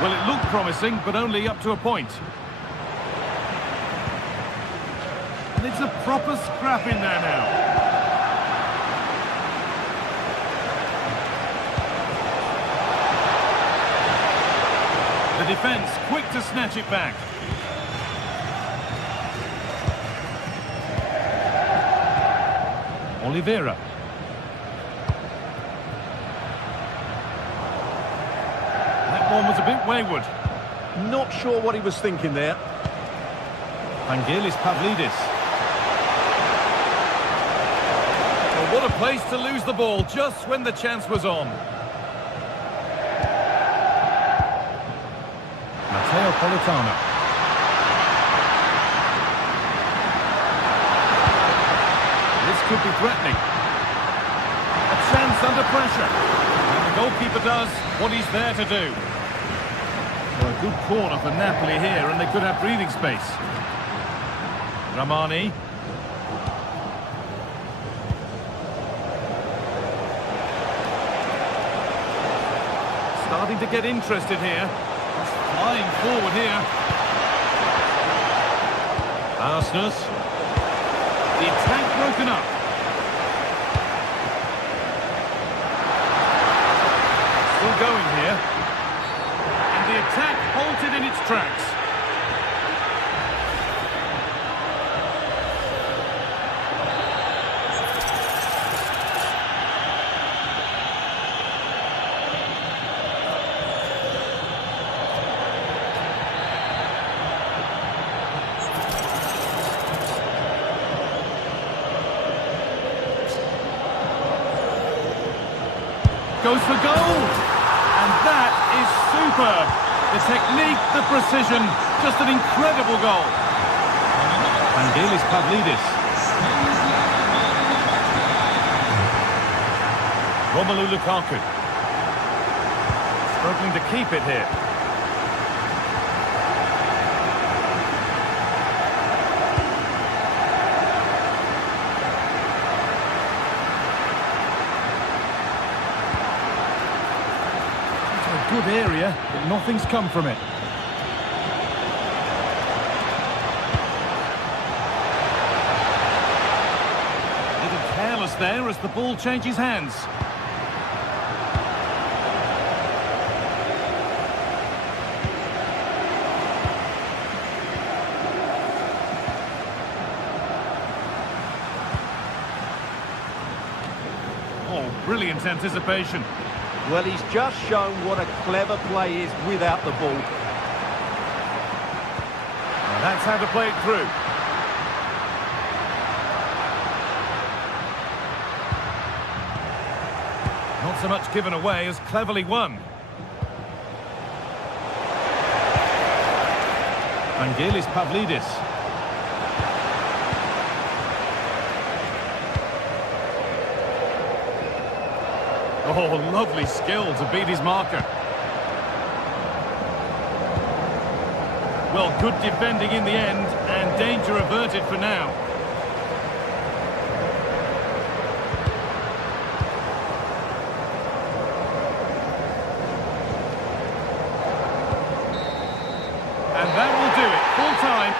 Well, it looked promising, but only up to a point. And it's a proper scrap in there now. The defence quick to snatch it back. Oliveira. That one was a bit wayward. Not sure what he was thinking there. Vangelis Pavlidis. Well, what a place to lose the ball just when the chance was on. Matteo Politano. This could be threatening. A chance under pressure. And the goalkeeper does what he's there to do. So a good corner for Napoli here, and they could have breathing space. Ramani. Starting to get interested here. He's flying forward here. Arsenal. The attack broken up. Still going here. And the attack halted in its tracks. Goes for goal! And that is superb! The technique, the precision, just an incredible goal. Vangelis Pavlidis. Romelu Lukaku. Struggling to keep it here. Good area, but nothing's come from it. A little careless there as the ball changes hands. Oh, brilliant anticipation. Well, he's just shown what a clever play is without the ball. And that's how to play it through. Not so much given away as cleverly won. Vangelis Pavlidis. Oh, lovely skill to beat his marker. Well, good defending in the end, and danger averted for now. And that will do it. Full time.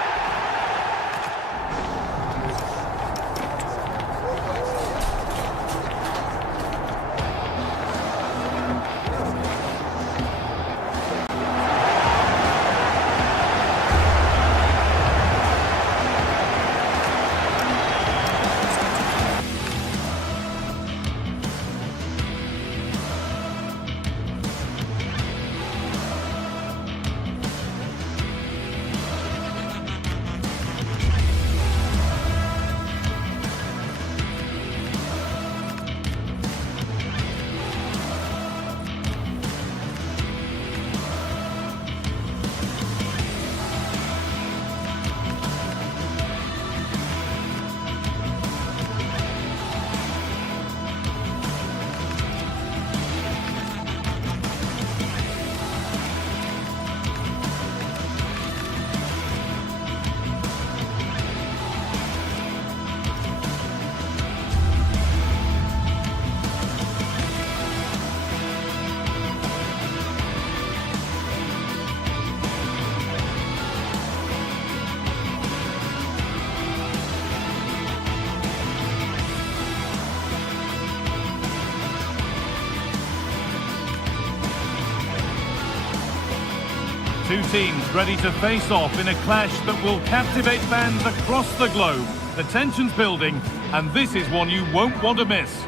Two teams ready to face off in a clash that will captivate fans across the globe. The tension's building, and this is one you won't want to miss.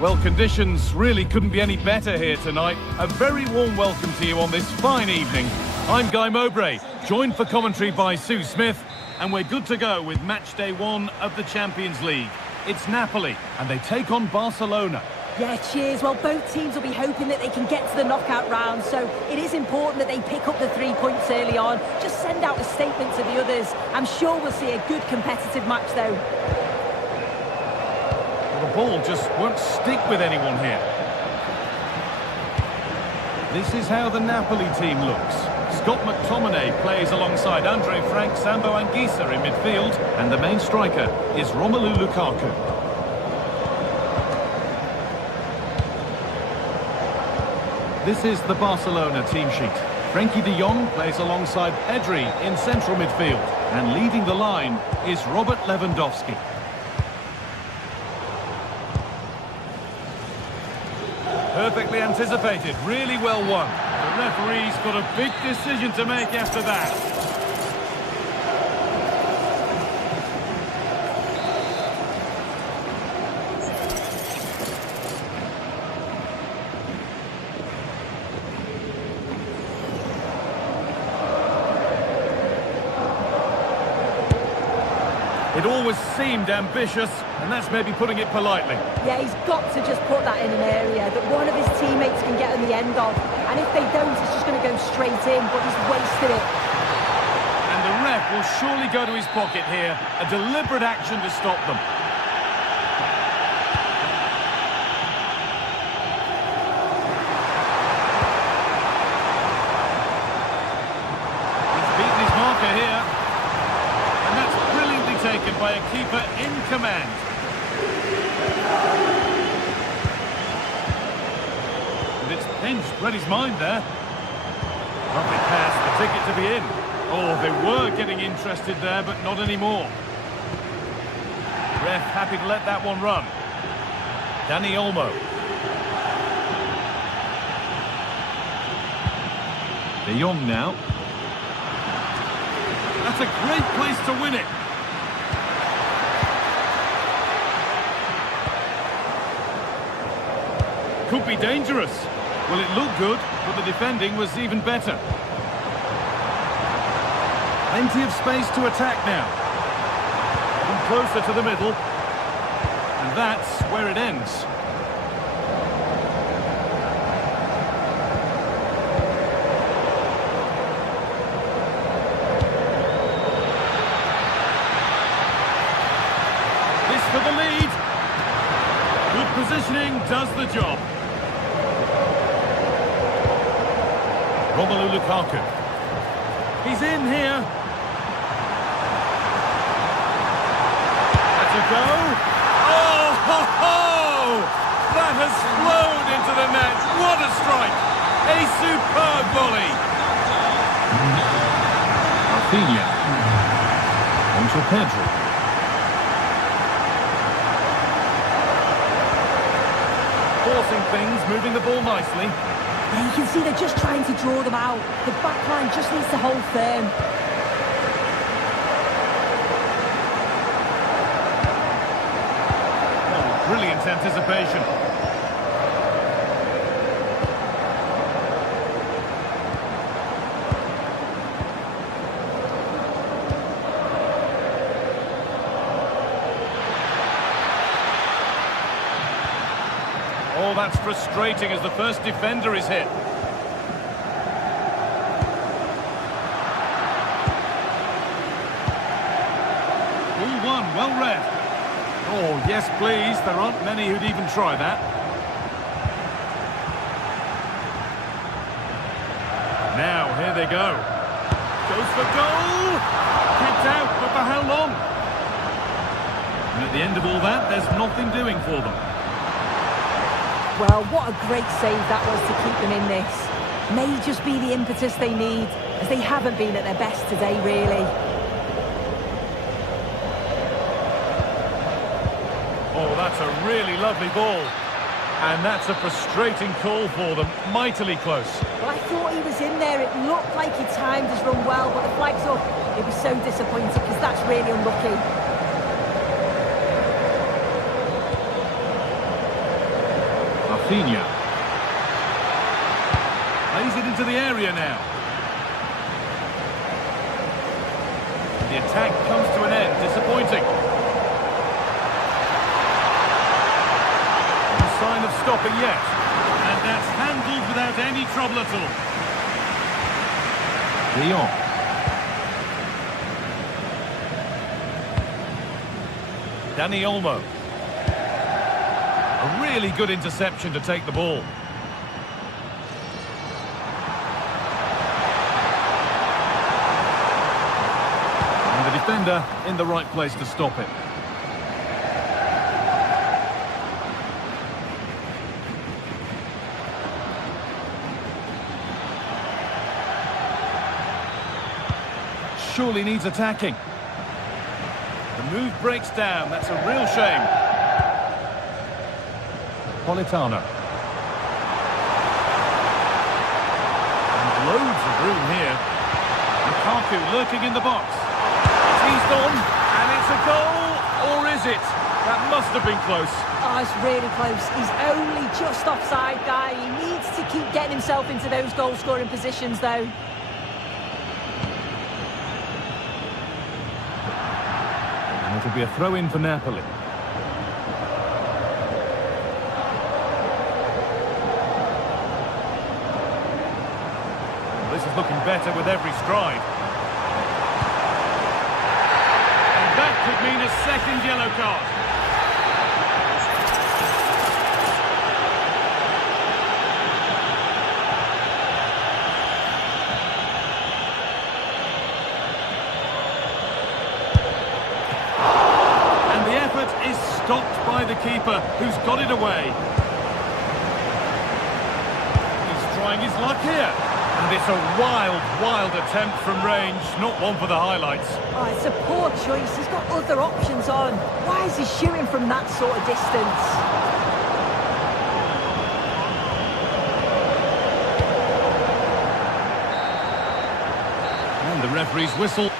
Well, conditions really couldn't be any better here tonight. A very warm welcome to you on this fine evening. I'm Guy Mowbray, joined for commentary by Sue Smith, and we're good to go with match day 1 of the Champions League. It's Napoli, and they take on Barcelona. Yeah, cheers. Well, both teams will be hoping that they can get to the knockout round, so it is important that they pick up the 3 points early on. Just send out a statement to the others. I'm sure we'll see a good competitive match, though. Well, the ball just won't stick with anyone here. This is how the Napoli team looks. Scott McTominay plays alongside Andre Frank, Sambo Anguissa in midfield, and the main striker is Romelu Lukaku. This is the Barcelona team sheet. Frenkie de Jong plays alongside Pedri in central midfield, and leading the line is Robert Lewandowski. Perfectly anticipated, really well won. The referee's got a big decision to make after that. It always seemed ambitious, and that's maybe putting it politely. Yeah, he's got to just put that in an area that one of his teammates can get on the end of. And if they don't, it's just going to go straight in, but he's wasted it. And the ref will surely go to his pocket here. A deliberate action to stop them. He's beaten his marker here. And that's brilliantly taken by a keeper in command. And it's pinched Reddy's mind there. Lovely pass, the ticket to be in. Oh, they were getting interested there, but not anymore. Ref happy to let that one run. Dani Olmo. De Jong now. That's a great place to win it. Could be dangerous. Well, it looked good, but the defending was even better. Plenty of space to attack now. And closer to the middle. And that's where it ends. This for the lead. Good positioning does the job. Romelu Lukaku. He's in here. That's a go. Oh, ho, ho! That has flown into the net. What a strike. A superb volley. Rafinha. Onto Pedri. Forcing things, moving the ball nicely. Yeah, you can see they're just trying to draw them out. The back line just needs to hold firm. Oh, brilliant anticipation. Oh, that's frustrating as the first defender is hit. Ball one, well read. Oh, yes, please. There aren't many who'd even try that. Now, here they go. Goes for goal! Kicked out, but for how long? And at the end of all that, there's nothing doing for them. Well, what a great save that was to keep them in this. May just be the impetus they need, as they haven't been at their best today, really. Oh, that's a really lovely ball. And that's a frustrating call for them. Mightily close. Well, I thought he was in there. It looked like he timed his run well, but the flag's up. It was so disappointing, because that's really unlucky. Rafinha. Plays it into the area now. The attack comes to an end. Disappointing. No sign of stopping yet. And that's handled without any trouble at all. De Jong. Dani Olmo. A really good interception to take the ball. And the defender in the right place to stop it. Surely needs attacking. The move breaks down. That's a real shame. Politano. And loads of room here. Lukaku lurking in the box. Teased on, and it's a goal, or is it? That must have been close. Oh, it's really close. He's only just offside, guy. He needs to keep getting himself into those goal-scoring positions, though. It'll be a throw-in for Napoli. Well, this is looking better with every stride. And that could mean a second yellow card. Is stopped by the keeper, who's got it away. He's trying his luck here. And it's a wild, wild attempt from range, not one for the highlights. Oh, it's a poor choice. He's got other options on. Why is he shooting from that sort of distance? And the referee's whistle.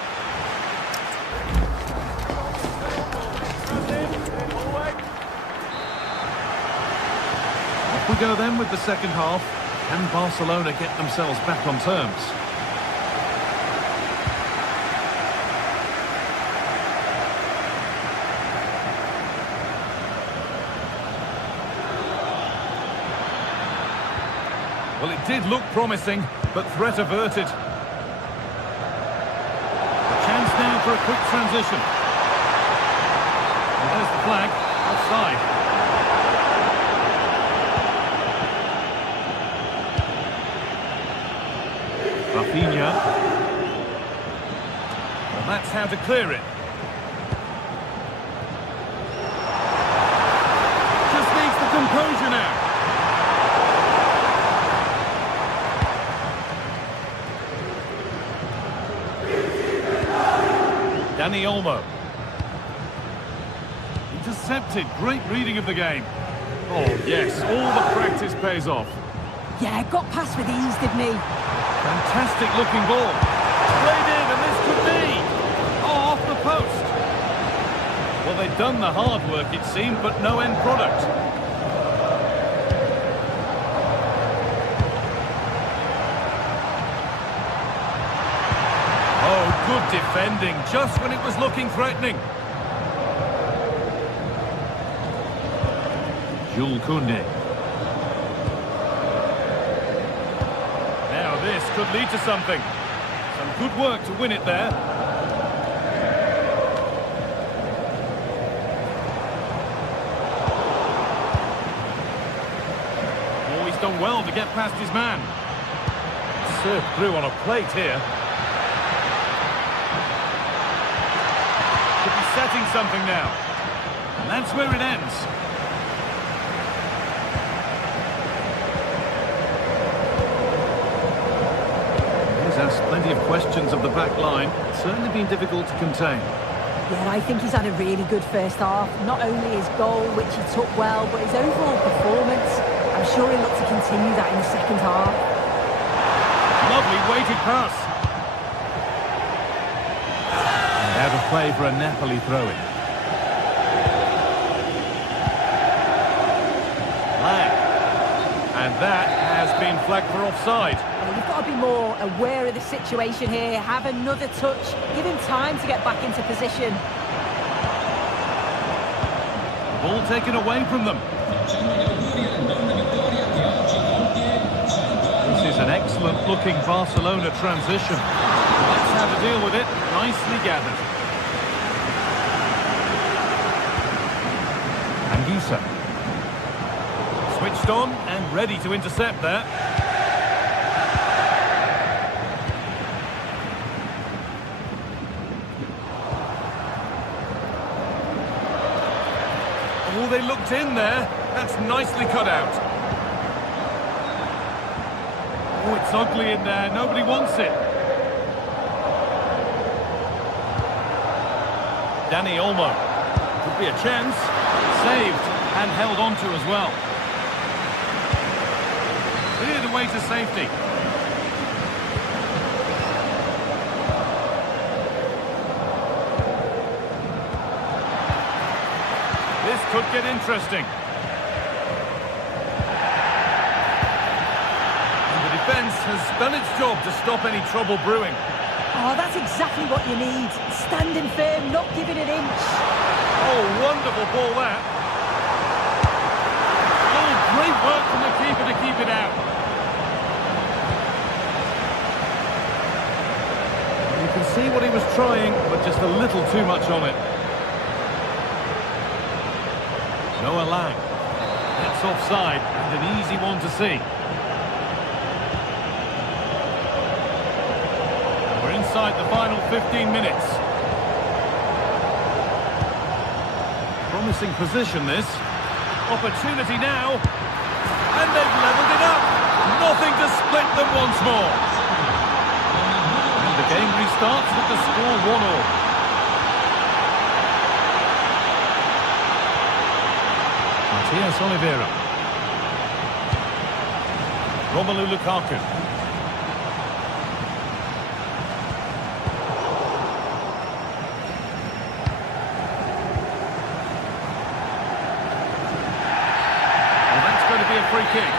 We go then with the second half. Can Barcelona get themselves back on terms? Well, it did look promising, but threat averted. A chance now for a quick transition. And there's the flag, offside. Rafinha. Well, that's how to clear it. Just needs the composure now. Dani Olmo. Intercepted. Great reading of the game. Oh, yes. All the practice pays off. Yeah, got past with ease, didn't he? Fantastic looking ball. Played in, and this could be. Oh, off the post. Well, they've done the hard work, it seemed, but no end product. Oh, good defending, just when it was looking threatening. Jules Koundé. This could lead to something. Some good work to win it there. Oh, he's done well to get past his man. Served through on a plate here. Could be setting something now. And that's where it ends. Asked plenty of questions of the back line. It's certainly been difficult to contain. Yeah, I think he's had a really good first half. Not only his goal, which he took well, but his overall performance. I'm sure he'll look to continue that in the second half. Lovely weighted pass. And out of play for a Napoli throw-in. Lang. That has been flagged for offside. Well, you've got to be more aware of the situation here. Have another touch. Give him time to get back into position. Ball taken away from them. This is an excellent-looking Barcelona transition. That's how to deal with it. Nicely gathered. Anguissa. Switched on and ready to intercept there. Oh, they looked in there. That's nicely cut out. Oh, it's ugly in there. Nobody wants it. Dani Olmo. Could be a chance. Saved and held on to as well. Cleared away to safety. This could get interesting. And the defence has done its job to stop any trouble brewing. Oh, that's exactly what you need. Standing firm, not giving an inch. Oh, wonderful ball that. Oh, great work from the keeper to keep it out. You can see what he was trying, but just a little too much on it. Noah Lang. That's offside and an easy one to see. We're inside the final 15 minutes. Promising position this. Opportunity now. And they've levelled it up. Nothing to split them once more. And the game restarts with the score 1-1. Matias Oliveira. Romelu Lukaku. Well, that's going to be a free kick.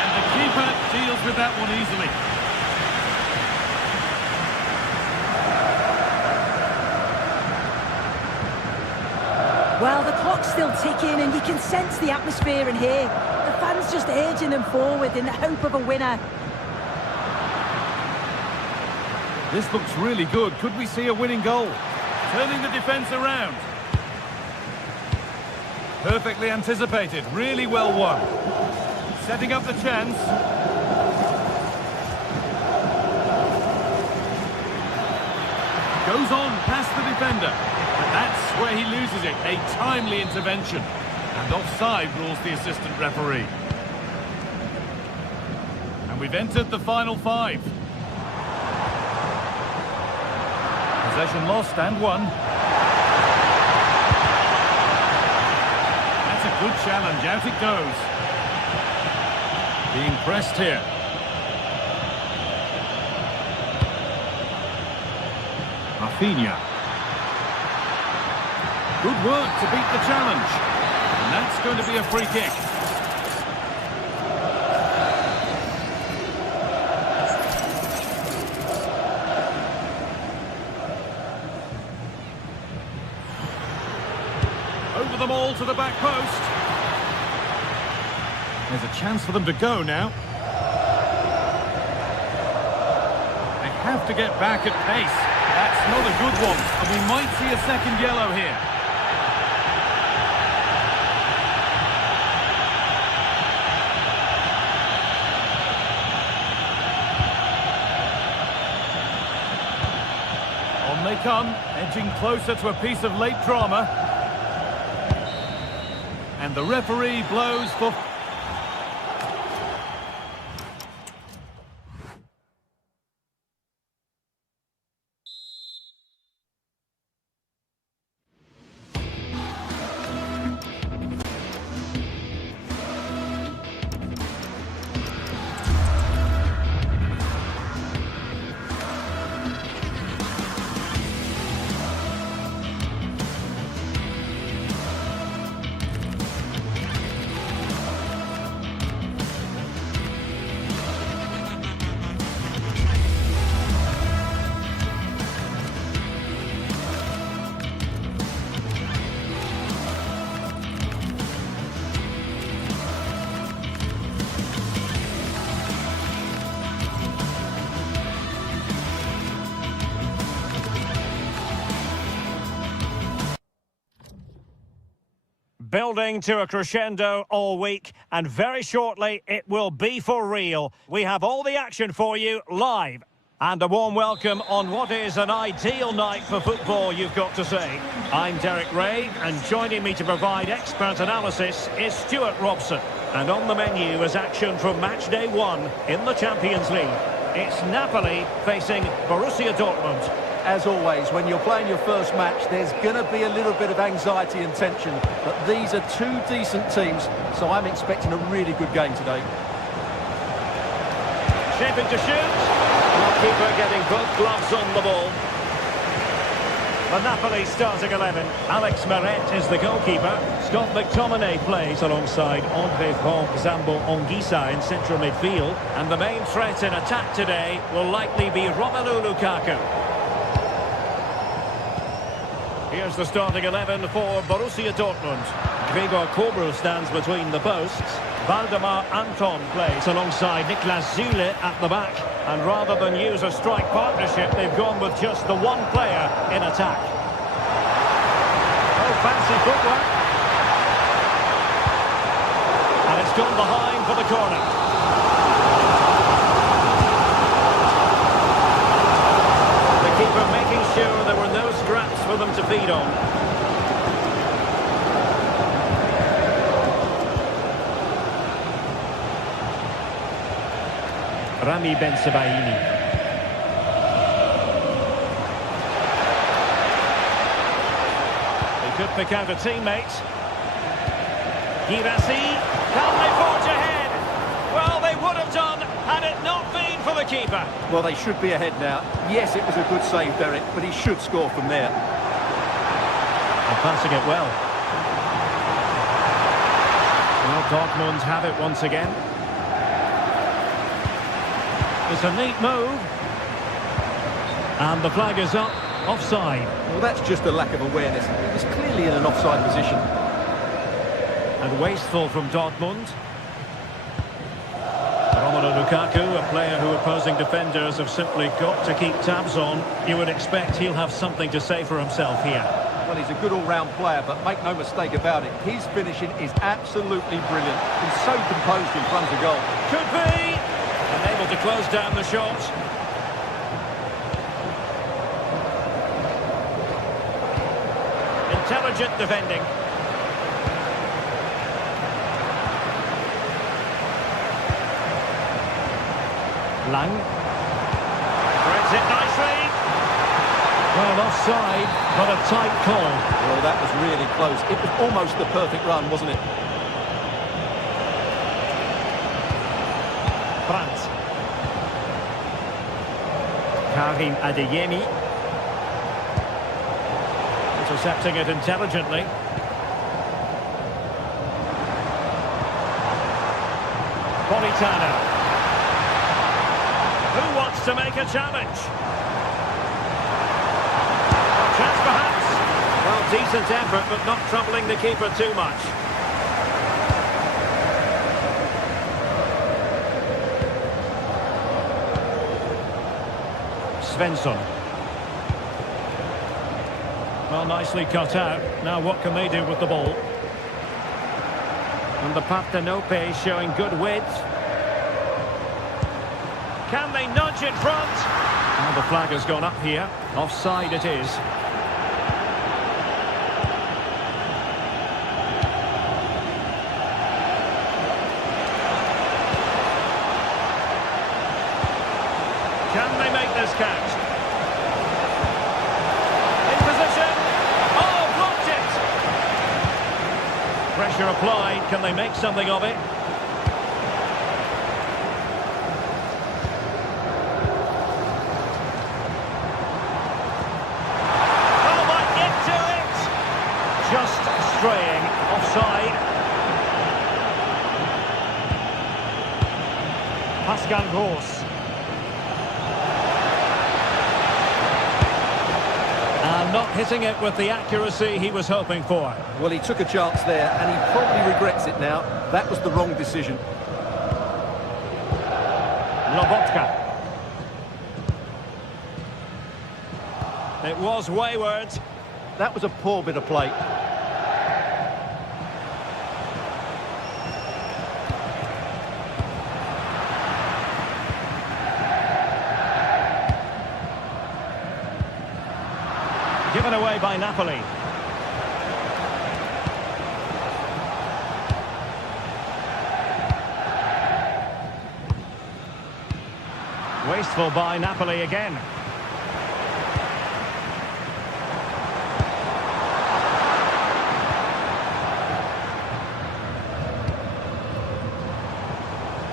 And the keeper deals with that one easily. Well, the clock's still ticking and you can sense the atmosphere in here. The fans just urging them forward in the hope of a winner. This looks really good. Could we see a winning goal? Turning the defence around. Perfectly anticipated. Really well won. Setting up the chance. Goes on past the defender. But that's where he loses it. A timely intervention. And offside rules the assistant referee. And we've entered the final 5. Possession lost and won. That's a good challenge. Out it goes. Being pressed here. Rafinha. Good work to beat the challenge. And that's going to be a free kick. Over them all to the back post. There's a chance for them to go now. They have to get back at pace. That's not a good one, and we might see a second yellow here. On they come, edging closer to a piece of late drama. And the referee blows for... building to a crescendo all week, and very shortly it will be for real. We have all the action for you live. And a warm welcome on what is an ideal night for football, you've got to say. I'm Derek Ray, and joining me to provide expert analysis is Stuart Robson. And on the menu is action from match day 1 in the Champions League. It's Napoli facing Borussia Dortmund. As always, when you're playing your first match, there's going to be a little bit of anxiety and tension. But these are two decent teams, so I'm expecting a really good game today. Shaping to shoot. Keeper getting both gloves on the ball. The Napoli starting 11. Alex Meret is the goalkeeper. Scott McTominay plays alongside André Franck Zambo Anguissa in central midfield. And the main threat in attack today will likely be Romelu Lukaku. Here's the starting 11 for Borussia Dortmund. Gregor Kobel stands between the posts. Valdemar Anton plays alongside Niklas Süle at the back. And rather than use a strike partnership, they've gone with just the one player in attack. Oh, fancy footwork. And it's gone behind for the corner. The keeper making sure there were no scraps for them to feed on. Rami Ben-Sebaini. He could pick out a teammate. Girassi. Can they forge ahead? Well, they would have done had it not been for the keeper. Well, they should be ahead now. Yes, it was a good save, Derek, but he should score from there. And passing it well. Well, Dortmund have it once again. It's a neat move. And the flag is up, offside. Well, that's just a lack of awareness. He was clearly in an offside position. And wasteful from Dortmund. Romelu Lukaku, a player who opposing defenders have simply got to keep tabs on. You would expect he'll have something to say for himself here. Well, he's a good all-round player, but make no mistake about it, his finishing is absolutely brilliant. He's so composed in front of goal. Could be! Unable to close down the shot. Intelligent defending. Lang. Threads it nicely. Well, offside, but a tight call. Well, that was really close. It was almost the perfect run, wasn't it? France. Karim Adeyemi. Intercepting it intelligently. Politano. Who wants to make a challenge? Chance perhaps. Well, decent effort, but not troubling the keeper too much. Svensson. Well, nicely cut out. Now what can they do with the ball? And the Partenope showing good width. Can they nudge in front? Well, the flag has gone up here. Offside it is. Can they make this catch? In position. Oh, blocked it! Pressure applied. Can they make something of it? Oh, might get to it! Just straying. Offside. Pascal Gross. Not hitting it with the accuracy he was hoping for. Well, he took a chance there, and he probably regrets it now. That was the wrong decision. Lobotka. It was wayward. That was a poor bit of play. Given away by Napoli. Wasteful by Napoli again.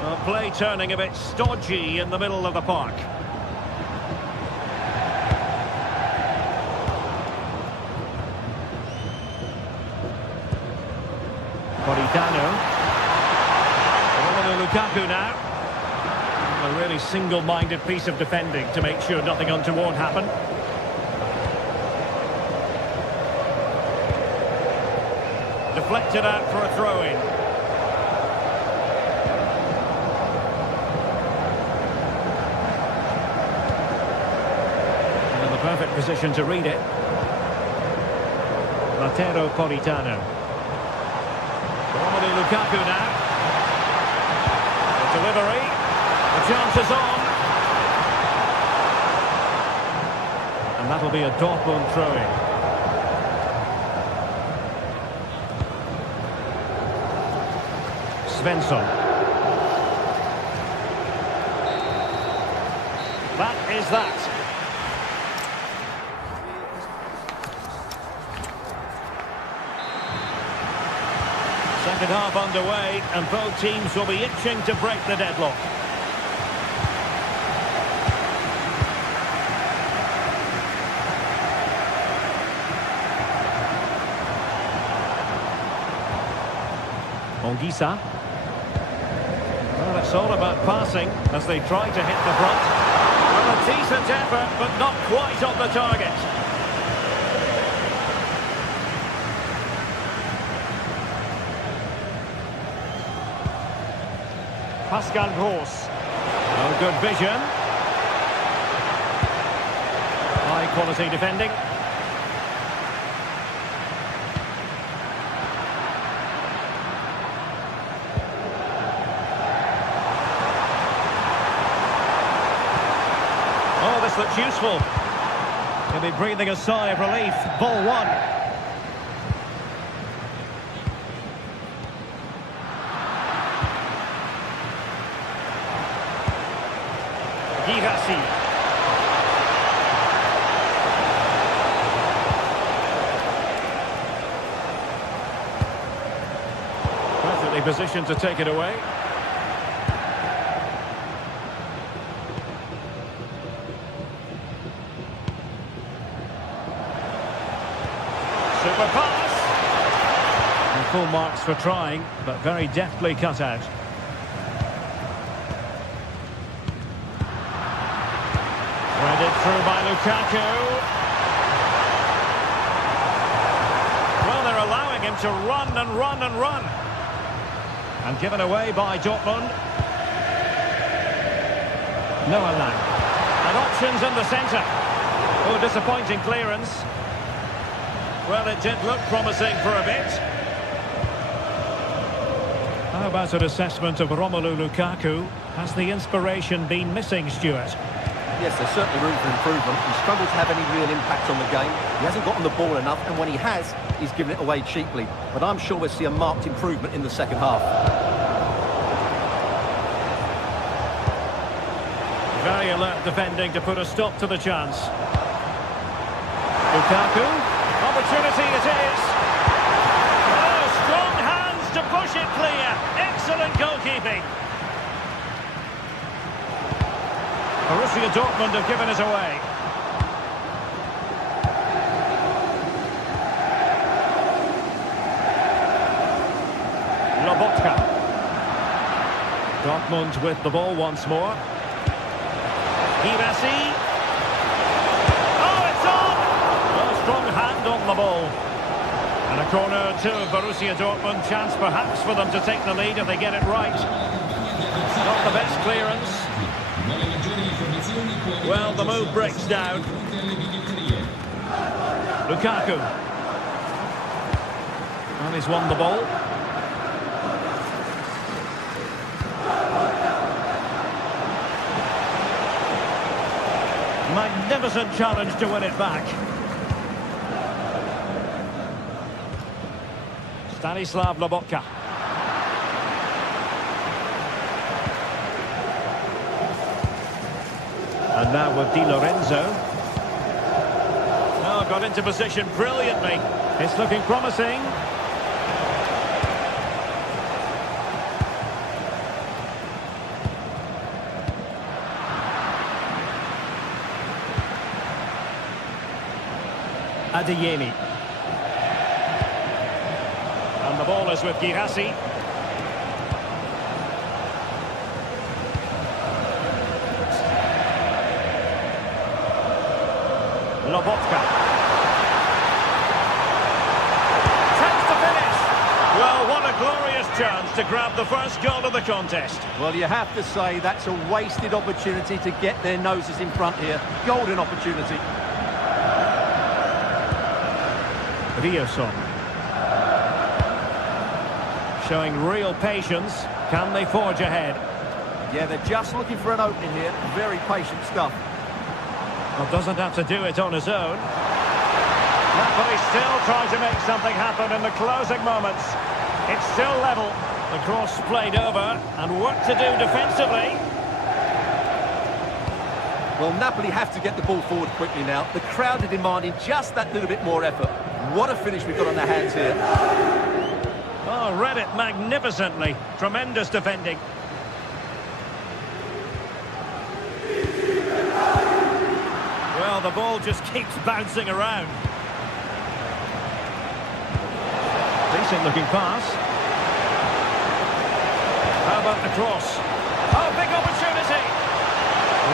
Well, play turning a bit stodgy in the middle of the park. Lukaku now. A really single-minded piece of defending to make sure nothing untoward happened. Deflected out for a throw-in. In the perfect position to read it. Matteo Politano. Romelu Lukaku now. Delivery, the chance is on. And that'll be a Dortmund throw-in. Svensson. That is that. Second half underway, and both teams will be itching to break the deadlock. Onguissa. Well, it's all about passing as they try to hit the front. Well, a decent effort, but not quite on the target. Pascal Gross. Oh, good vision. High quality defending. Oh, this looks useful. He'll be breathing a sigh of relief. Ball one. Perfectly positioned to take it away. Super pass. And full marks for trying, but very deftly cut out. Threaded through by Lukaku. Well, they're allowing him to run and run and run. And given away by Dortmund. Noah Lang. And options in the centre. Oh, disappointing clearance. Well, it did look promising for a bit. How about an assessment of Romelu Lukaku? Has the inspiration been missing, Stuart? Yes, there's certainly room for improvement. He struggled to have any real impact on the game. He hasn't gotten the ball enough, and when he has, he's given it away cheaply. But I'm sure we'll see a marked improvement in the second half. Very alert defending to put a stop to the chance. Lukaku, opportunity it is. Oh, strong hands to push it clear. Excellent goalkeeping. Borussia Dortmund have given it away. Lobotka. Dortmund with the ball once more. Girassi. Oh, it's on! A strong hand on the ball. And a corner to Borussia Dortmund. Chance perhaps for them to take the lead if they get it right. Not the best clearance. Well, the move breaks down. Lukaku. And he's won the ball. Magnificent challenge to win it back. Stanislav Lobotka. And now with Di Lorenzo. Oh, got into position brilliantly. It's looking promising. Adeyemi. And the ball is with Girassi. Lobotka. Chance to finish. Well, what a glorious chance to grab the first goal of the contest. Well, you have to say that's a wasted opportunity to get their noses in front here. Golden opportunity. Rioson. Showing real patience. Can they forge ahead? Yeah, they're just looking for an opening here. Very patient stuff. Well, doesn't have to do it on his own. Napoli still trying to make something happen in the closing moments. It's still level. The cross played over and work to do defensively. Well, Napoli have to get the ball forward quickly now. The crowd are demanding just that little bit more effort. What a finish we've got on their hands here. Oh, read it magnificently. Tremendous defending. Well, the ball just keeps bouncing around. Decent looking pass. How about the cross? Oh, big opportunity!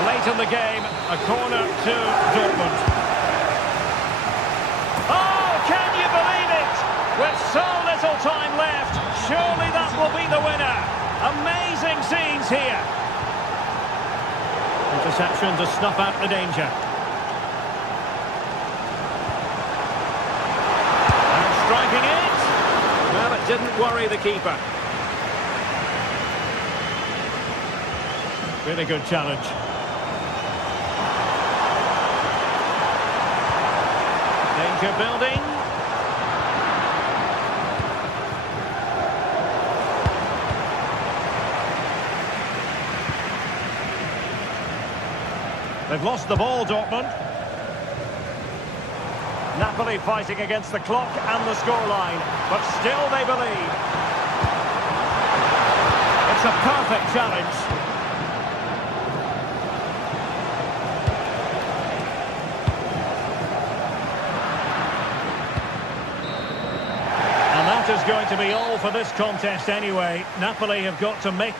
Late in the game, a corner to Dortmund. Oh, can you believe it? With so little time left, surely that will be the winner. Amazing scenes here. Interception to snuff out the danger. And striking it. Well, it didn't worry the keeper. Really good challenge. Danger building. They've lost the ball, Dortmund. Napoli fighting against the clock and the scoreline, but still they believe. It's a perfect challenge. And that is going to be all for this contest anyway. Napoli have got to make...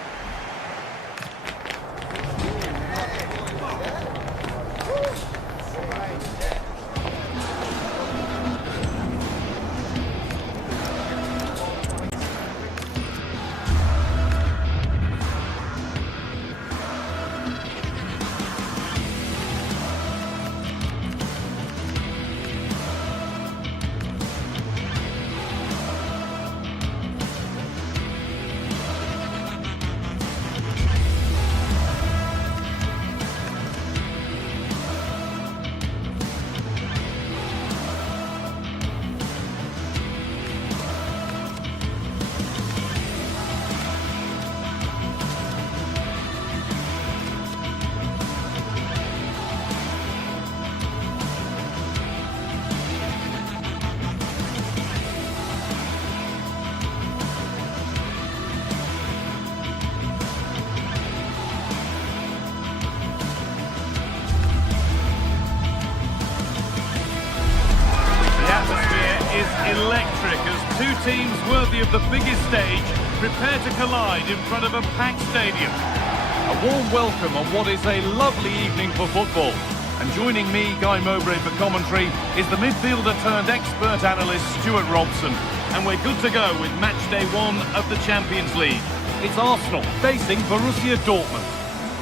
Electric as two teams worthy of the biggest stage prepare to collide in front of a packed stadium. A warm welcome on what is a lovely evening for football. And joining me, Guy Mowbray, for commentary is the midfielder turned expert analyst Stuart Robson. And we're good to go with match day one of the Champions League. It's Arsenal facing Borussia Dortmund.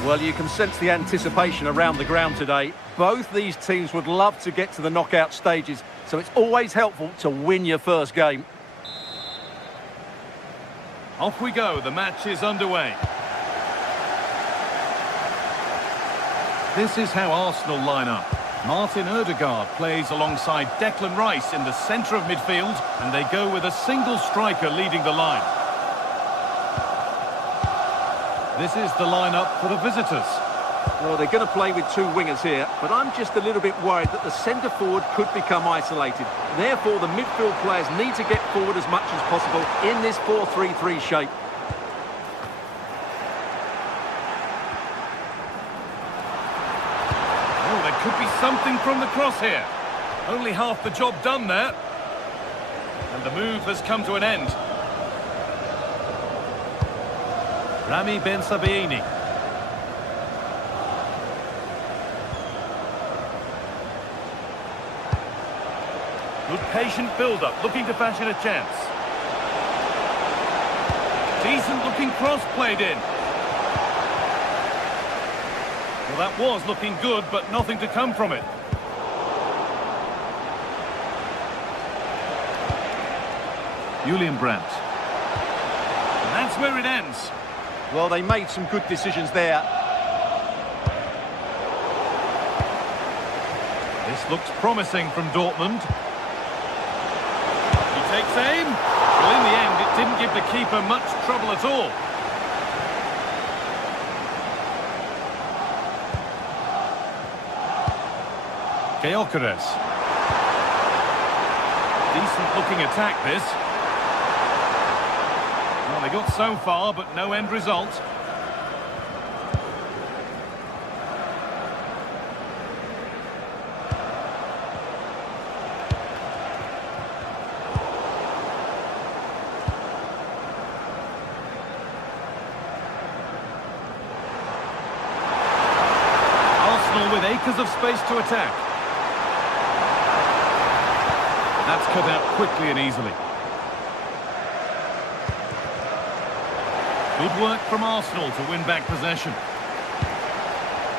Well, you can sense the anticipation around the ground today. Both these teams would love to get to the knockout stages, so it's always helpful to win your first game. Off we go, the match is underway. This is how Arsenal line up. Martin Ødegaard plays alongside Declan Rice in the centre of midfield, and they go with a single striker leading the line. This is the lineup for the visitors. Well, they're going to play with two wingers here, but I'm just a little bit worried that the centre-forward could become isolated. Therefore, the midfield players need to get forward as much as possible in this 4-3-3 shape. Oh, there could be something from the cross here. Only half the job done there. And the move has come to an end. Rami Ben Sabaini. Good patient build-up, looking to fashion a chance. Decent-looking cross played in. Well, that was looking good, but nothing to come from it. Julian Brandt. And that's where it ends. Well, they made some good decisions there. This looks promising from Dortmund. He takes aim. Well, in the end, it didn't give the keeper much trouble at all. Gyökeres. Decent-looking attack, this. Well, they got so far, but no end result. Arsenal with acres of space to attack. That's cut out quickly and easily. Good work from Arsenal to win back possession.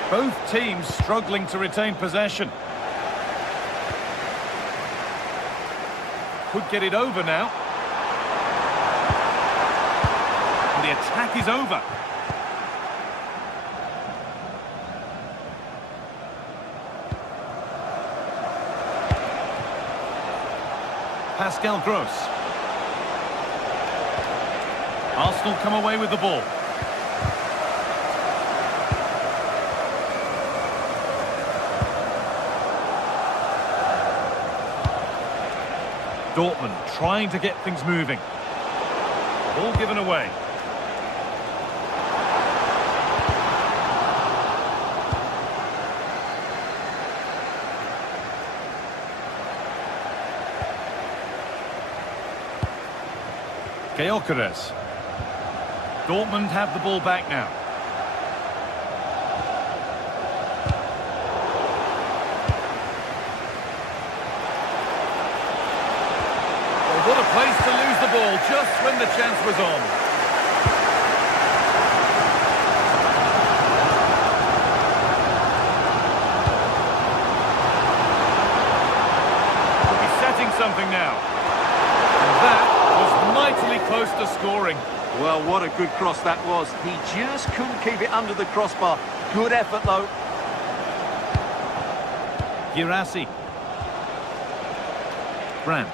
Both teams struggling to retain possession. Could get it over now. And the attack is over. Pascal Gross. Arsenal come away with the ball. Dortmund trying to get things moving. Ball given away. Gyökeres. Dortmund have the ball back now. Well, what a place to lose the ball just when the chance was on. Could be setting something now. And that was mightily close to scoring. Well, what a good cross that was. He just couldn't keep it under the crossbar. Good effort, though. Girassi. Brandt.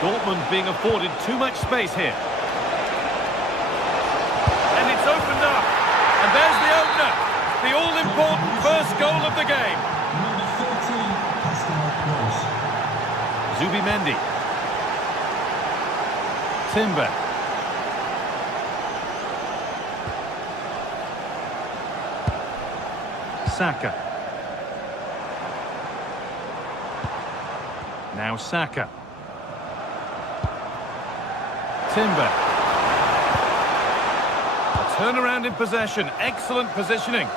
Dortmund being afforded too much space here. And it's opened up. And there's the opener. The all-important first goal of the game. Number 13, Pascal Gross. Zubimendi. Timber. Saka. Now Saka. Timber. A turnaround in possession. Excellent positioning.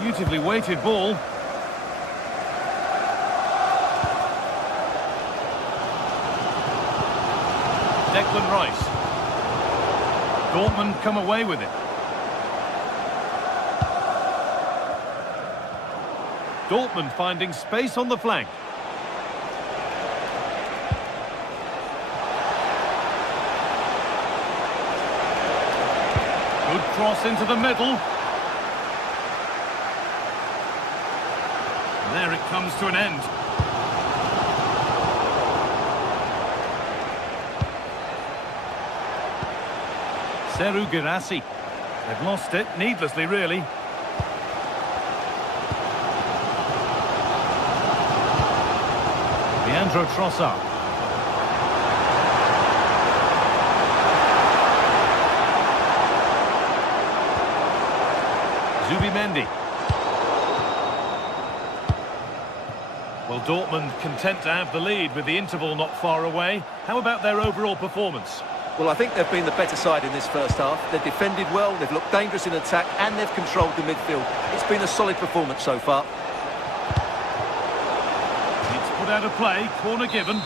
Beautifully weighted ball. Declan Rice. Dortmund come away with it. Dortmund finding space on the flank. Good cross into the middle. There it comes to an end. Seru Girassi. They've lost it, needlessly really. Leandro Trossard. Zubimendi. Well, Dortmund content to have the lead with the interval not far away. How about their overall performance? Well, I think they've been the better side in this first half. They've defended well, they've looked dangerous in attack, and they've controlled the midfield. It's been a solid performance so far. It's put out of play, corner given.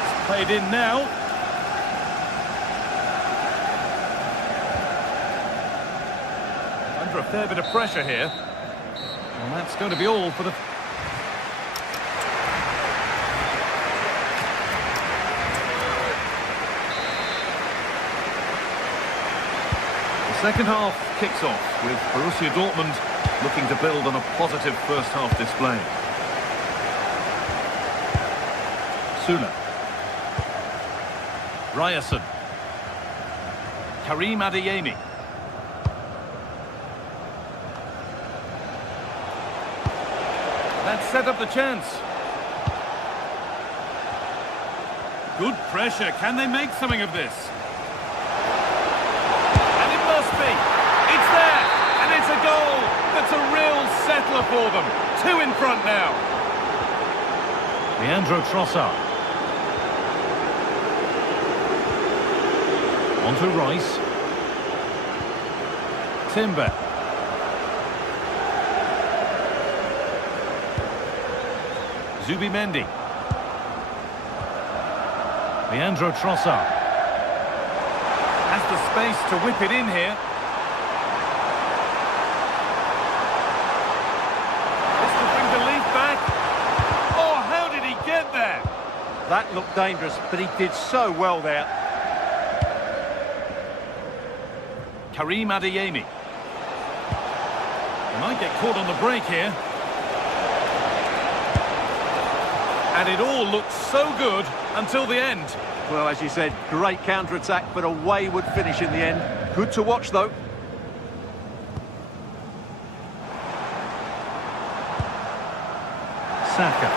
It's played in now. Under a fair bit of pressure here. Well, that's going to be all for the... Second half kicks off with Borussia Dortmund looking to build on a positive first half display. Sula. Ryerson. Karim Adeyemi. That set up the chance. Good pressure. Can they make something of this? It's there, and it's a goal. That's a real settler for them. 2 in front now. Leandro Trossard. On to Rice. Timber. Zubimendi. Leandro Trossard. Has the space to whip it in here. This could bring the lead back. Oh, how did he get there? That looked dangerous, but he did so well there. Karim Adeyemi. He might get caught on the break here. And it all looked so good until the end. Well, as you said, great counter-attack, but a wayward finish in the end. Good to watch, though. Saka.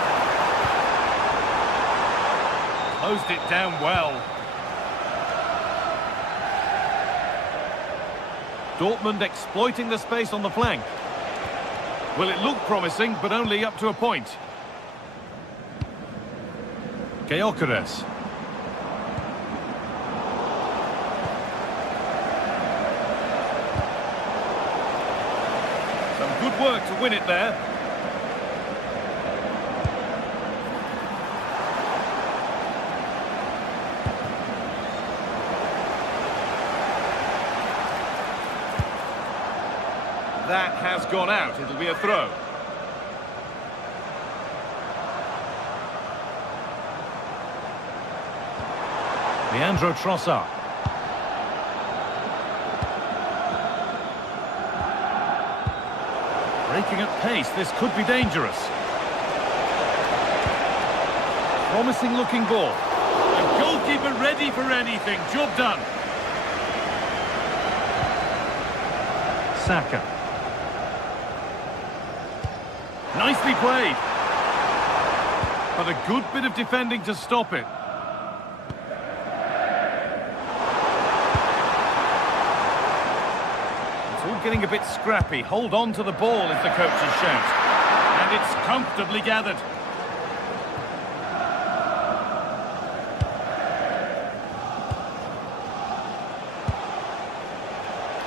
Closed it down well. Dortmund exploiting the space on the flank. Well, it looked promising, but only up to a point. Gyökeres. Some good work to win it there. That has gone out. It'll be a throw. Leandro Trossard. Breaking at pace, this could be dangerous. Promising looking ball. The goalkeeper ready for anything. Job done. Saka. Nicely played. But a good bit of defending to stop it. Getting a bit scrappy. Hold on to the ball is the coach's shout. And it's comfortably gathered.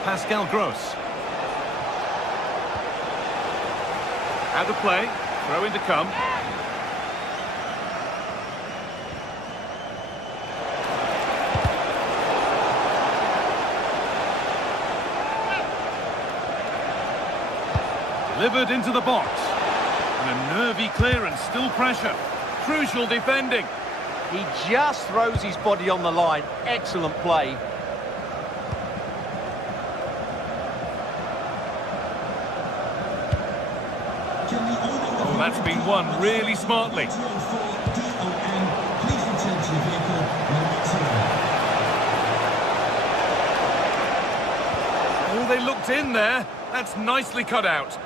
Pascal Gross. Out of play. Throw in to come. Delivered into the box. And a nervy clearance, still pressure. Crucial defending. He just throws his body on the line. Excellent play. That's been won really smartly. Oh, they looked in there. That's nicely cut out.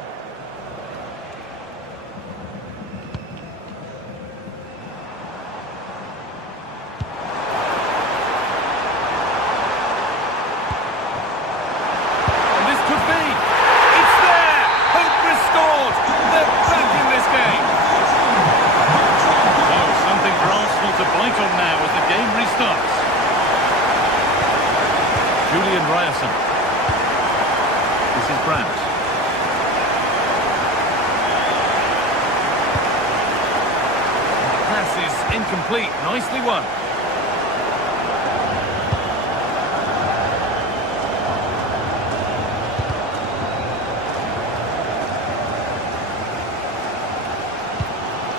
This is Brandt. Pass is incomplete. Nicely won.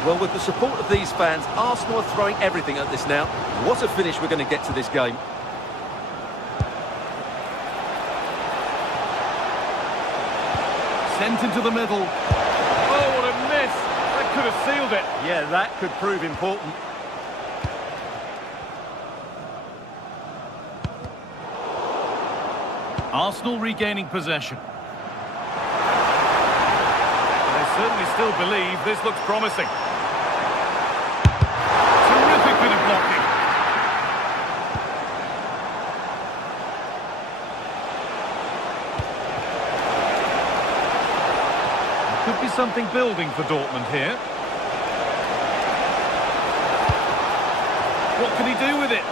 Well, with the support of these fans, Arsenal are throwing everything at this now. What a finish we're going to get to this game. Sent into the middle. Oh, what a miss! That could have sealed it. Yeah, that could prove important. Arsenal regaining possession. They certainly still believe this looks promising. Terrific bit of blocking. Could be something building for Dortmund here. What can he do with it?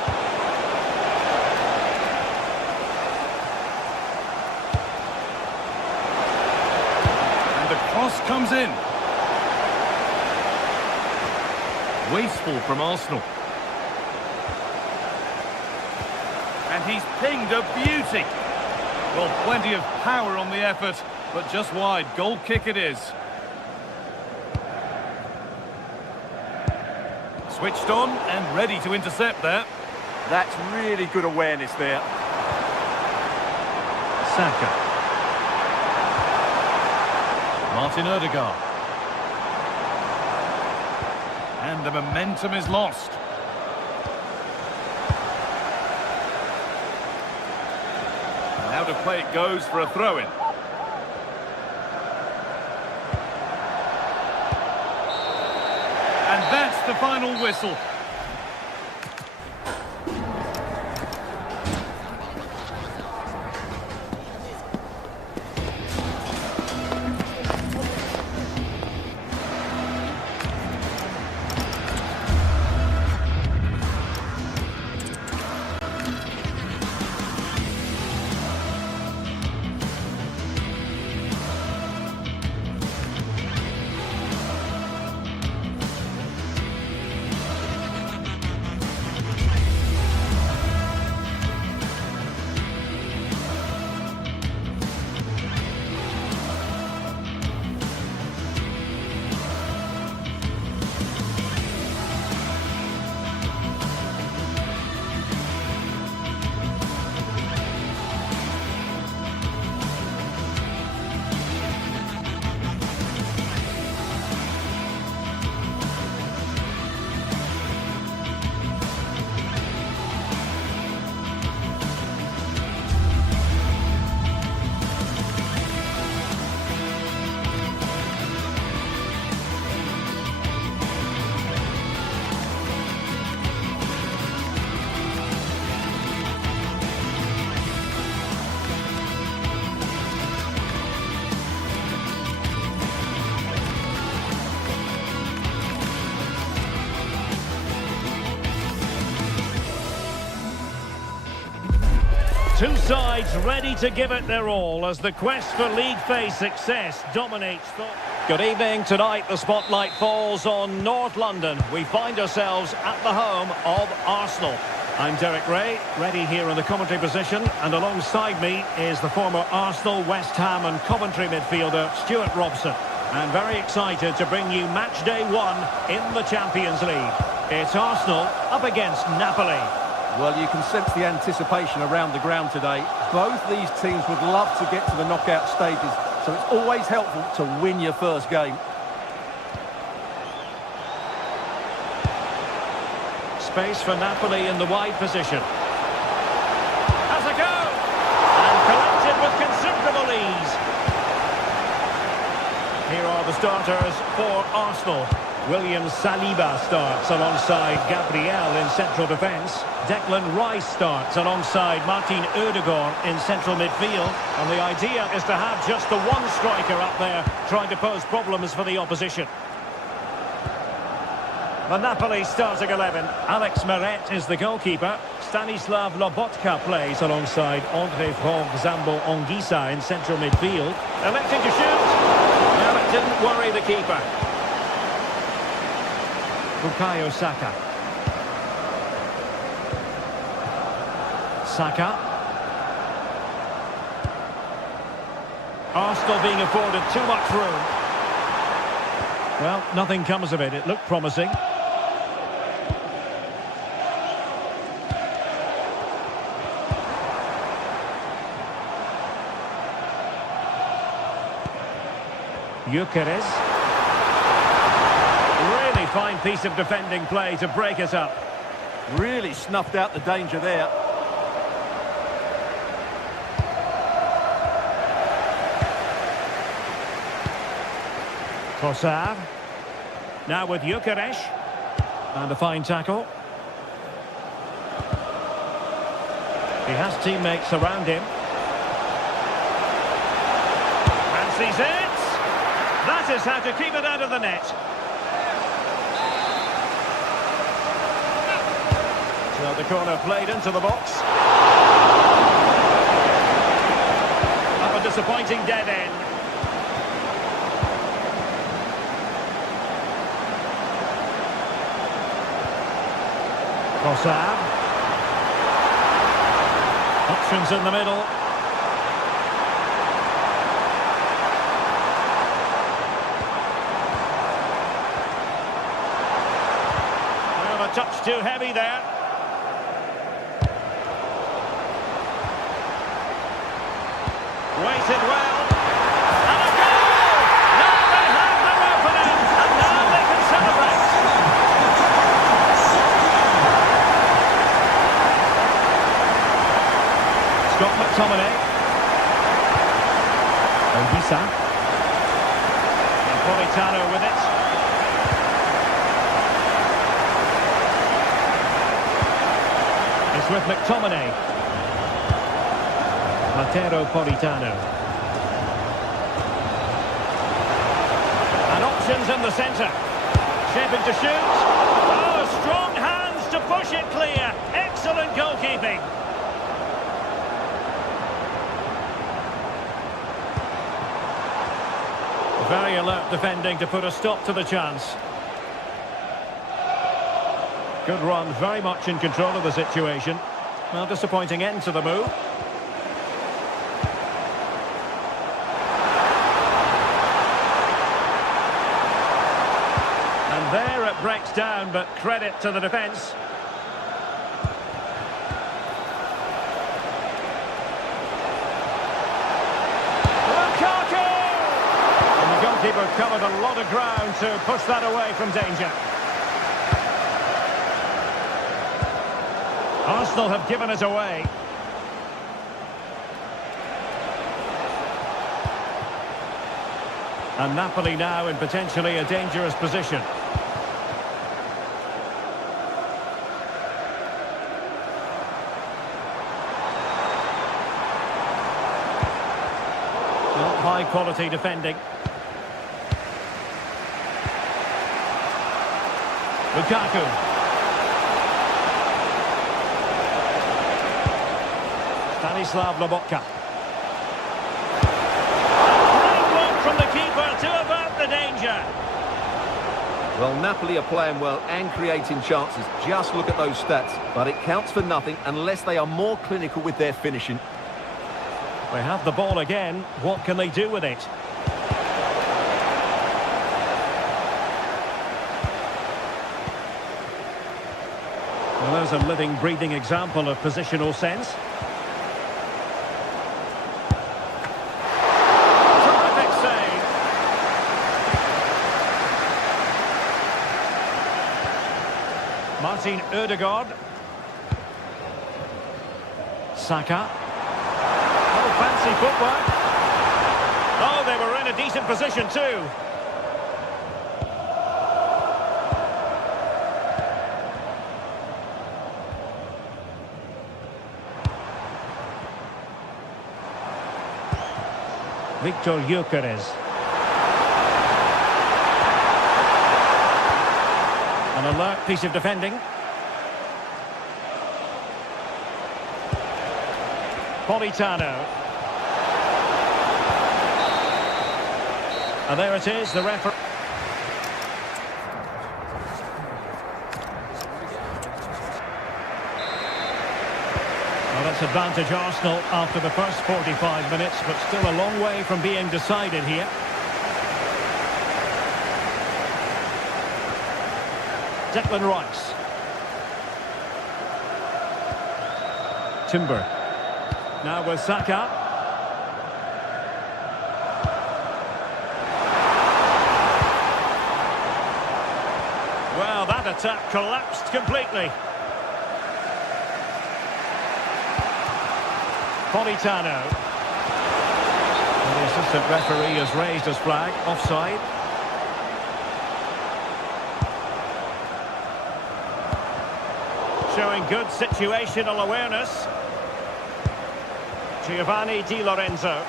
And the cross comes in. Wasteful from Arsenal. And he's pinged a beauty. Well, plenty of power on the effort, but just wide. Goal kick it is. Switched on and ready to intercept there. That's really good awareness there. Saka. Martin Odegaard. And the momentum is lost. Now to play it goes for a throw-in. And that's the final whistle. Two sides ready to give it their all as the quest for league phase success dominates. Good evening. Tonight the spotlight falls on North London. We find ourselves at the home of Arsenal. I'm Derek Ray, ready here in the commentary position, and alongside me is the former Arsenal, West Ham and Coventry midfielder Stuart Robson. And very excited to bring you match day 1 in the Champions League. It's Arsenal up against Napoli. Well, you can sense the anticipation around the ground today. Both these teams would love to get to the knockout stages, so it's always helpful to win your first game. Space for Napoli in the wide position. Has a go! And collected with considerable ease. Here are the starters for Arsenal. William Saliba starts alongside Gabriel in central defence. Declan Rice starts alongside Martin Odegaard in central midfield. And the idea is to have just the one striker up there trying to pose problems for the opposition. The Napoli starting 11. Alex Meret is the goalkeeper. Stanislav Lobotka plays alongside Andre Franck Zambo-Anguissa in central midfield. Electing to shoot. Well, it didn't worry the keeper. Bukayo Saka. Saka. Arsenal being afforded too much room. Well, nothing comes of it. It looked promising. Gyökeres. Really fine piece of defending play to break us up. Really snuffed out the danger there. Trossard. Now with Gyökeres. And a fine tackle. He has teammates around him. Fancies it. That is how to keep it out of the net. So the corner played into the box. Up a disappointing dead end. Trossard. Options in the middle. Well, a touch too heavy there. Waited well. And a goal! Now they have their opening, and now they can celebrate. Scott McTominay. Anguissa. And Politano with it. It's with McTominay. Matteo Politano. And options in the centre. Shaping to shoot. Oh, strong hands to push it clear. Excellent goalkeeping. Very alert defending to put a stop to the chance. Good run, very much in control of the situation. Well, disappointing end to the move. And there it breaks down, but credit to the defence. Keeper covered a lot of ground to push that away from danger. Arsenal have given it away. And Napoli now in potentially a dangerous position. Not high quality defending. Lukaku. Stanislav Lobotka. Great block from the keeper to avert the danger. Well, Napoli are playing well and creating chances. Just look at those stats. But it counts for nothing unless they are more clinical with their finishing. They have the ball again. What can they do with it? Well, there's a living, breathing example of positional sense. Terrific save. Martin Ødegaard. Saka. Oh, fancy footwork. Oh, they were in a decent position too. Victor Gyökeres. An alert piece of defending. Politano. And there it is, the referee. Well, that's advantage Arsenal after the first 45 minutes, but still a long way from being decided here. Declan Rice. Timber. Now with Saka. Well, that attack collapsed completely. Politano. And the assistant referee has raised his flag. Offside. Showing good situational awareness. Giovanni Di Lorenzo.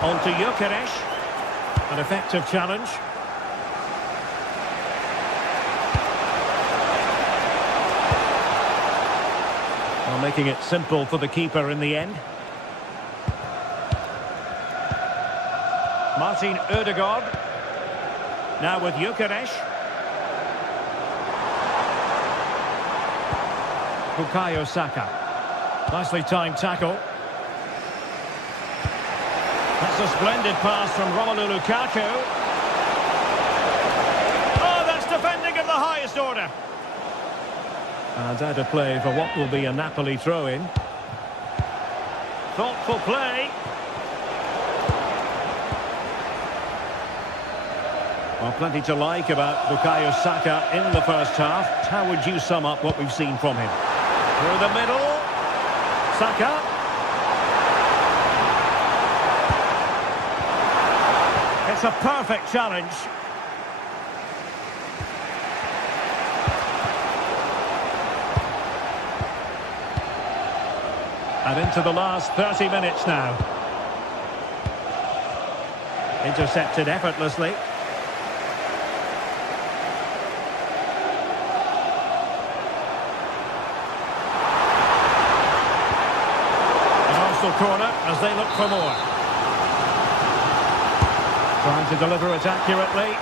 On to Gyökeres. An effective challenge. Well, making it simple for the keeper in the end. Martin Ødegaard. Now with Gyökeres. Bukayo Saka. Nicely timed tackle. That's a splendid pass from Romelu Lukaku. Oh, that's defending of the highest order. And out of play for what will be a Napoli throw-in. Thoughtful play. Well, plenty to like about Bukayo Saka in the first half. How would you sum up what we've seen from him? Through the middle. Saka. It's a perfect challenge. And into the last 30 minutes now. Intercepted effortlessly. Corner as they look for more. Trying to deliver it accurately.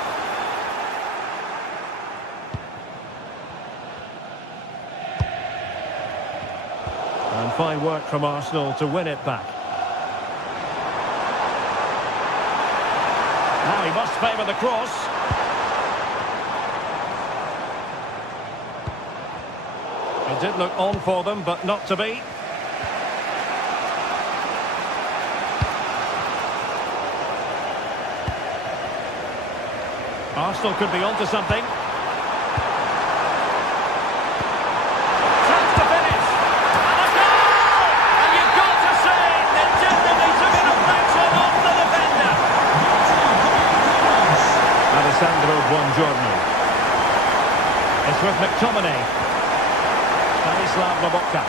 And fine work from Arsenal to win it back. Now he must favour the cross. It did look on for them, but not to be. Arsenal could be onto something. Chance to finish. And a goal! And you've got to say, it definitely took an reflection off the defender. Alessandro Buongiorno. It's with McTominay. Stanislav Lobotka.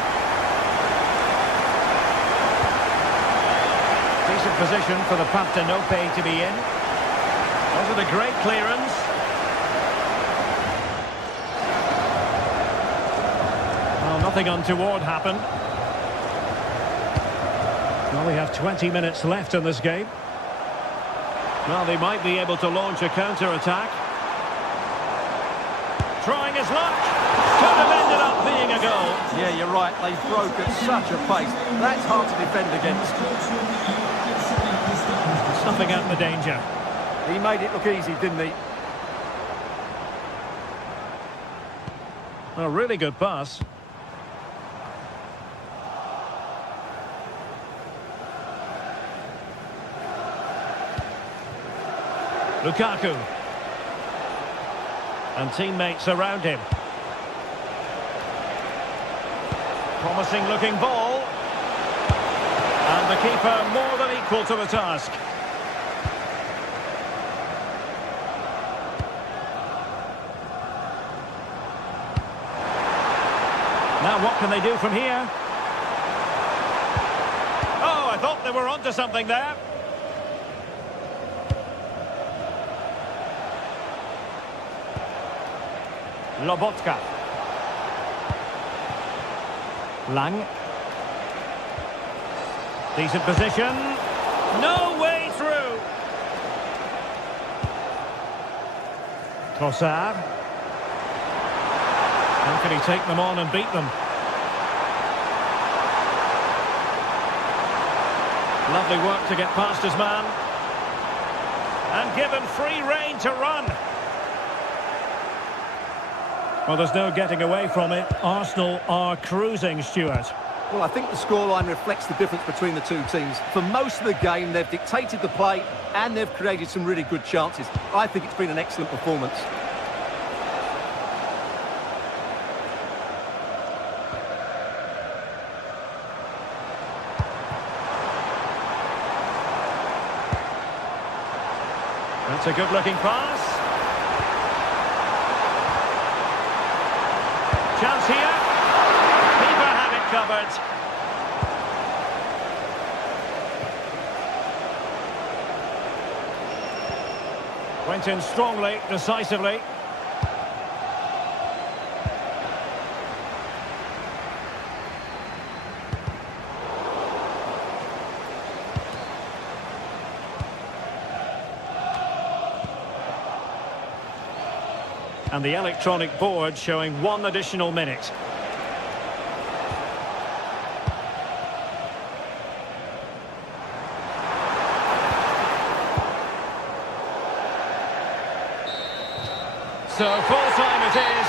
Decent position for the Partenope to be in. Wasn't a great clearance. Well, nothing untoward happened. Well, we have 20 minutes left in this game. Well, they might be able to launch a counter-attack. Trying his luck. Could have ended up being a goal. Yeah, you're right. They broke at such a pace. That's hard to defend against. Snuffing out the danger. He made it look easy, didn't he? A really good pass. Lukaku. And teammates around him. Promising looking ball. And the keeper more than equal to the task. Now what can they do from here? Oh, I thought they were onto something there. Lobotka. Lang. Decent position. No way through. Trossard. How can he take them on and beat them? Lovely work to get past his man. And given free rein to run. Well, there's no getting away from it. Arsenal are cruising, Stuart. Well, I think the scoreline reflects the difference between the two teams. For most of the game, they've dictated the play and they've created some really good chances. I think it's been an excellent performance. That's a good-looking pass. Chance here. Keeper have it covered. Went in strongly, decisively. And the electronic board showing 1 additional minute. So full time it is.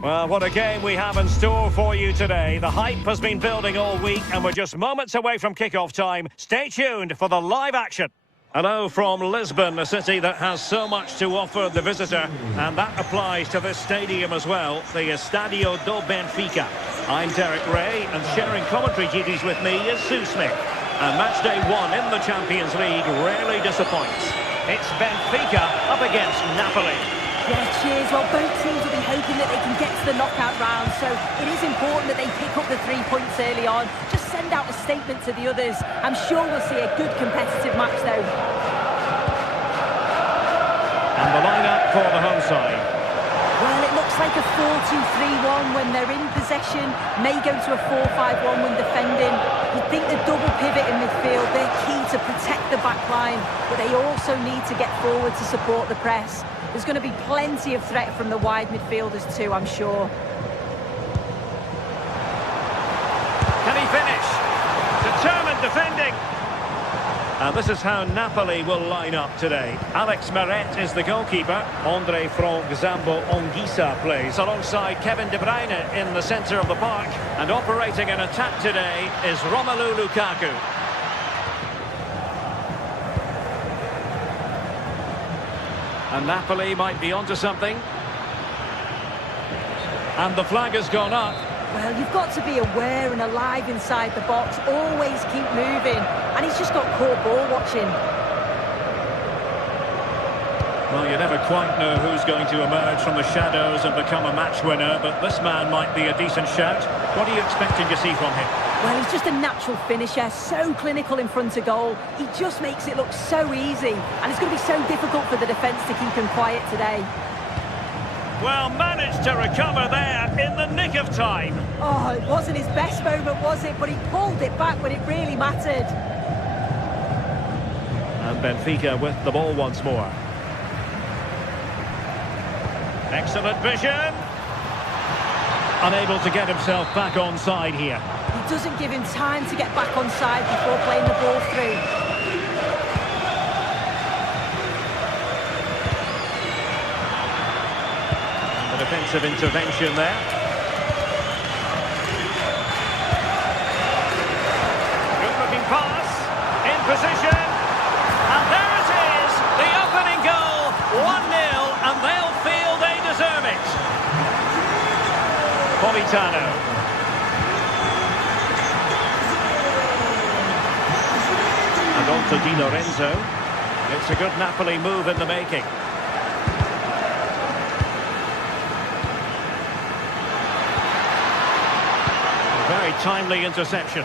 Well, what a game we have in store for you today. The hype has been building all week and we're just moments away from kick-off time. Stay tuned for the live action. Hello from Lisbon, a city that has so much to offer the visitor, and that applies to this stadium as well, the Estadio do Benfica. I'm Derek Ray, and sharing commentary duties with me is Sue Smith. And match day 1 in the Champions League rarely disappoints. It's Benfica up against Napoli. Yeah, cheers. Well, both teams will be hoping that they can get to the knockout round, so it is important that they pick up the 3 points early on. Just send out a statement to the others. I'm sure we'll see a good competitive match, though. And the line-up for the home side. Well, it looks like a 4-2-3-1 when they're in possession. May go to a 4-5-1 when defending. You'd think the double pivot in midfield, they're key to protect the back line, but they also need to get forward to support the press. There's going to be plenty of threat from the wide midfielders too, I'm sure. Can he finish. Determined defending. And this is how Napoli will line up today. Alex Meret is the goalkeeper. Andre Frank Zambo Anguissa plays alongside Kevin De Bruyne in the centre of the park. And operating an attack today is Romelu Lukaku. And Napoli might be onto something. And the flag has gone up. Well, you've got to be aware and alive inside the box. Always keep moving. And he's just got caught ball watching. Well, you never quite know who's going to emerge from the shadows and become a match winner, but this man might be a decent shout. What are you expecting to see from him? Well, he's just a natural finisher, so clinical in front of goal. He just makes it look so easy. And it's going to be so difficult for the defence to keep him quiet today. Well, managed to recover there in the nick of time. Oh, it wasn't his best moment, was it? But he pulled it back when it really mattered. And Benfica with the ball once more. Excellent vision. Unable to get himself back onside here. He doesn't give him time to get back onside before playing the ball through. Defensive intervention there. Good looking pass. In position. And there it is. The opening goal. 1-0. And they'll feel they deserve it. Politano. And on to Di Lorenzo. It's a good Napoli move in the making. Very timely interception.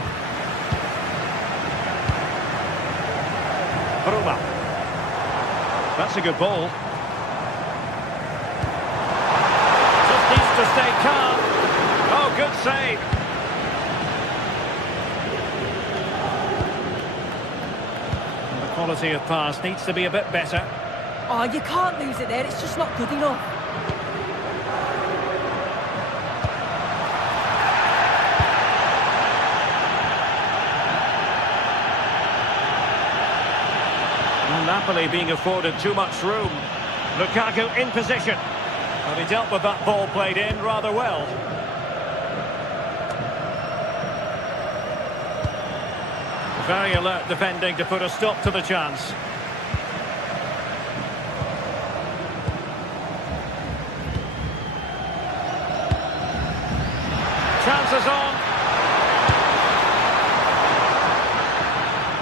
Roma. That's a good ball. Just needs to stay calm. Oh, good save. And the quality of pass needs to be a bit better. Oh, you can't lose it there. It's just not good enough. Napoli being afforded too much room. Lukaku in position. And he dealt with that ball played in rather well. Very alert defending to put a stop to the chance. Chances on.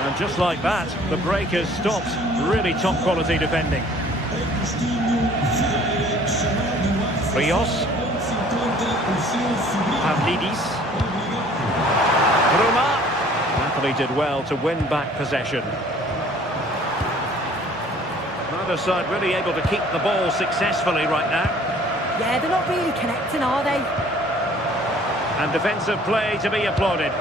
And just like that, the break has stopped. Really top quality defending. Rios. Pavlidis. Roma. Napoli did well to win back possession. Neither side really able to keep the ball successfully right now. Yeah, they're not really connecting, are they? And defensive play to be applauded.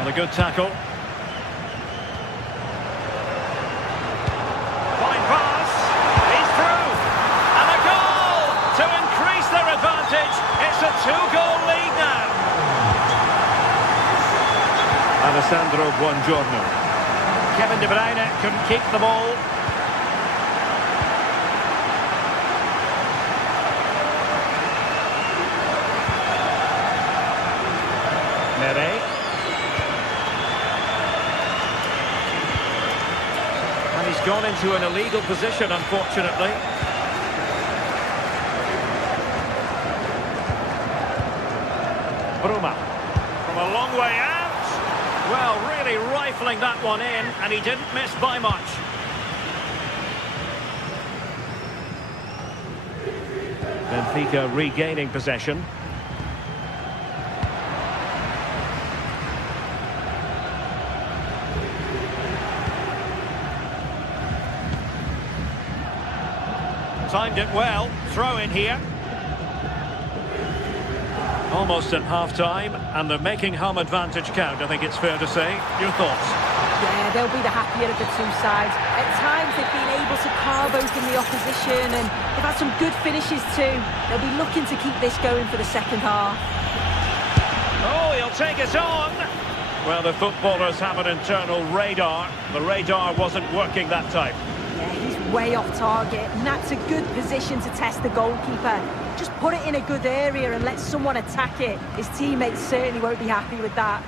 A good tackle. Fine pass. He's through. And a goal to increase their advantage. It's a 2-goal lead now. Alessandro Buongiorno. Kevin De Bruyne couldn't keep the ball. Meret. He's gone into an illegal position, unfortunately. Roma from a long way out. Well, really rifling that one in, and he didn't miss by much. Benfica regaining possession. Timed it well. Throw in here. Almost at half-time, and they're making home advantage count, I think it's fair to say. Your thoughts? Yeah, they'll be the happier of the two sides. At times they've been able to carve open the opposition and they've had some good finishes too. They'll be looking to keep this going for the second half. Oh, he'll take it on. Well, the footballers have an internal radar. The radar wasn't working that time. Yeah, he's way off target, and that's a good position to test the goalkeeper. Just put it in a good area and let someone attack it. His teammates certainly won't be happy with that.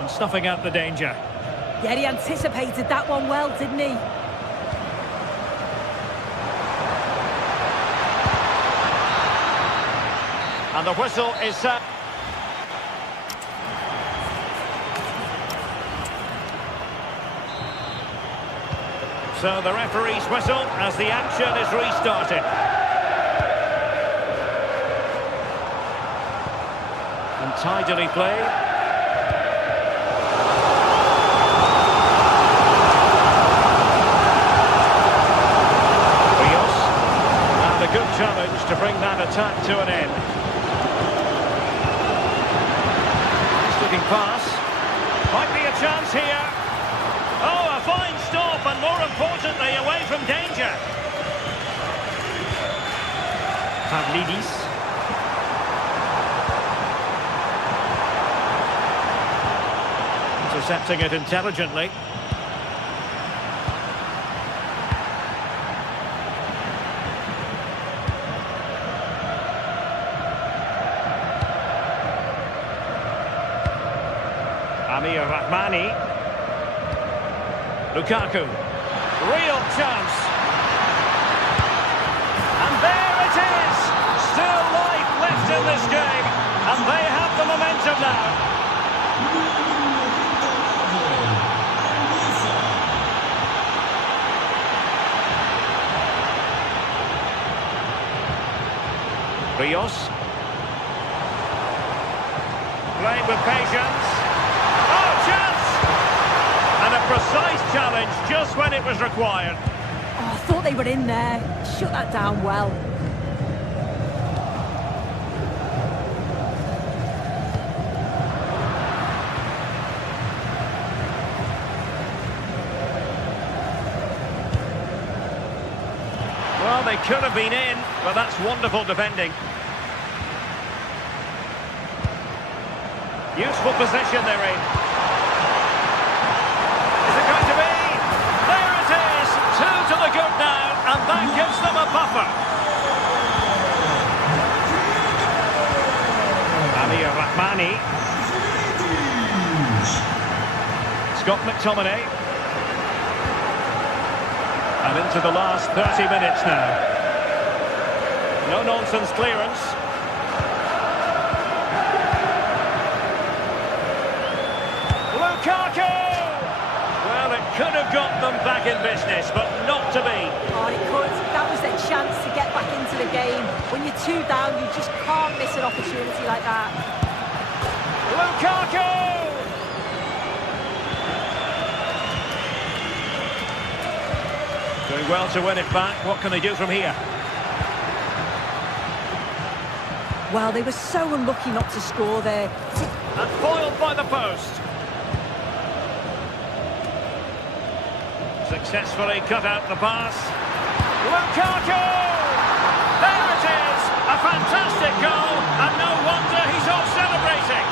And snuffing out the danger. Yeah, he anticipated that one well, didn't he? And the whistle is set. So the referee's whistle as the action is restarted. And tidily played. Rios. And a good challenge to bring that attack to an end. Nice looking pass. Might be a chance here. Oh, a fine stop, and more importantly, away from danger. Pavlidis. Intercepting it intelligently. Amir Rahmani. Lukaku, real chance, and there it is, still life left in this game, and they have the momentum now. Rios, playing with patience, oh, chance! And a precise challenge just when it was required. Oh, I thought they were in there. Shut that down well. Well, they could have been in, but that's wonderful defending. Useful position they're in. Is it going to be? There it is! 2 to the good now, and that gives them a buffer. Amir Rahmani. Scott McTominay. And into the last 30 minutes now. No-nonsense clearance. Lukaku! Well, it could have got them back in business, but not to be. Oh, it could. That was their chance to get back into the game. When you're 2 down, you just can't miss an opportunity like that. Lukaku! Doing well to win it back. What can they do from here? Well, they were so unlucky not to score there. And foiled by the post. Successfully cut out the pass. Lukaku! There it is! A fantastic goal, and no wonder he's off celebrating.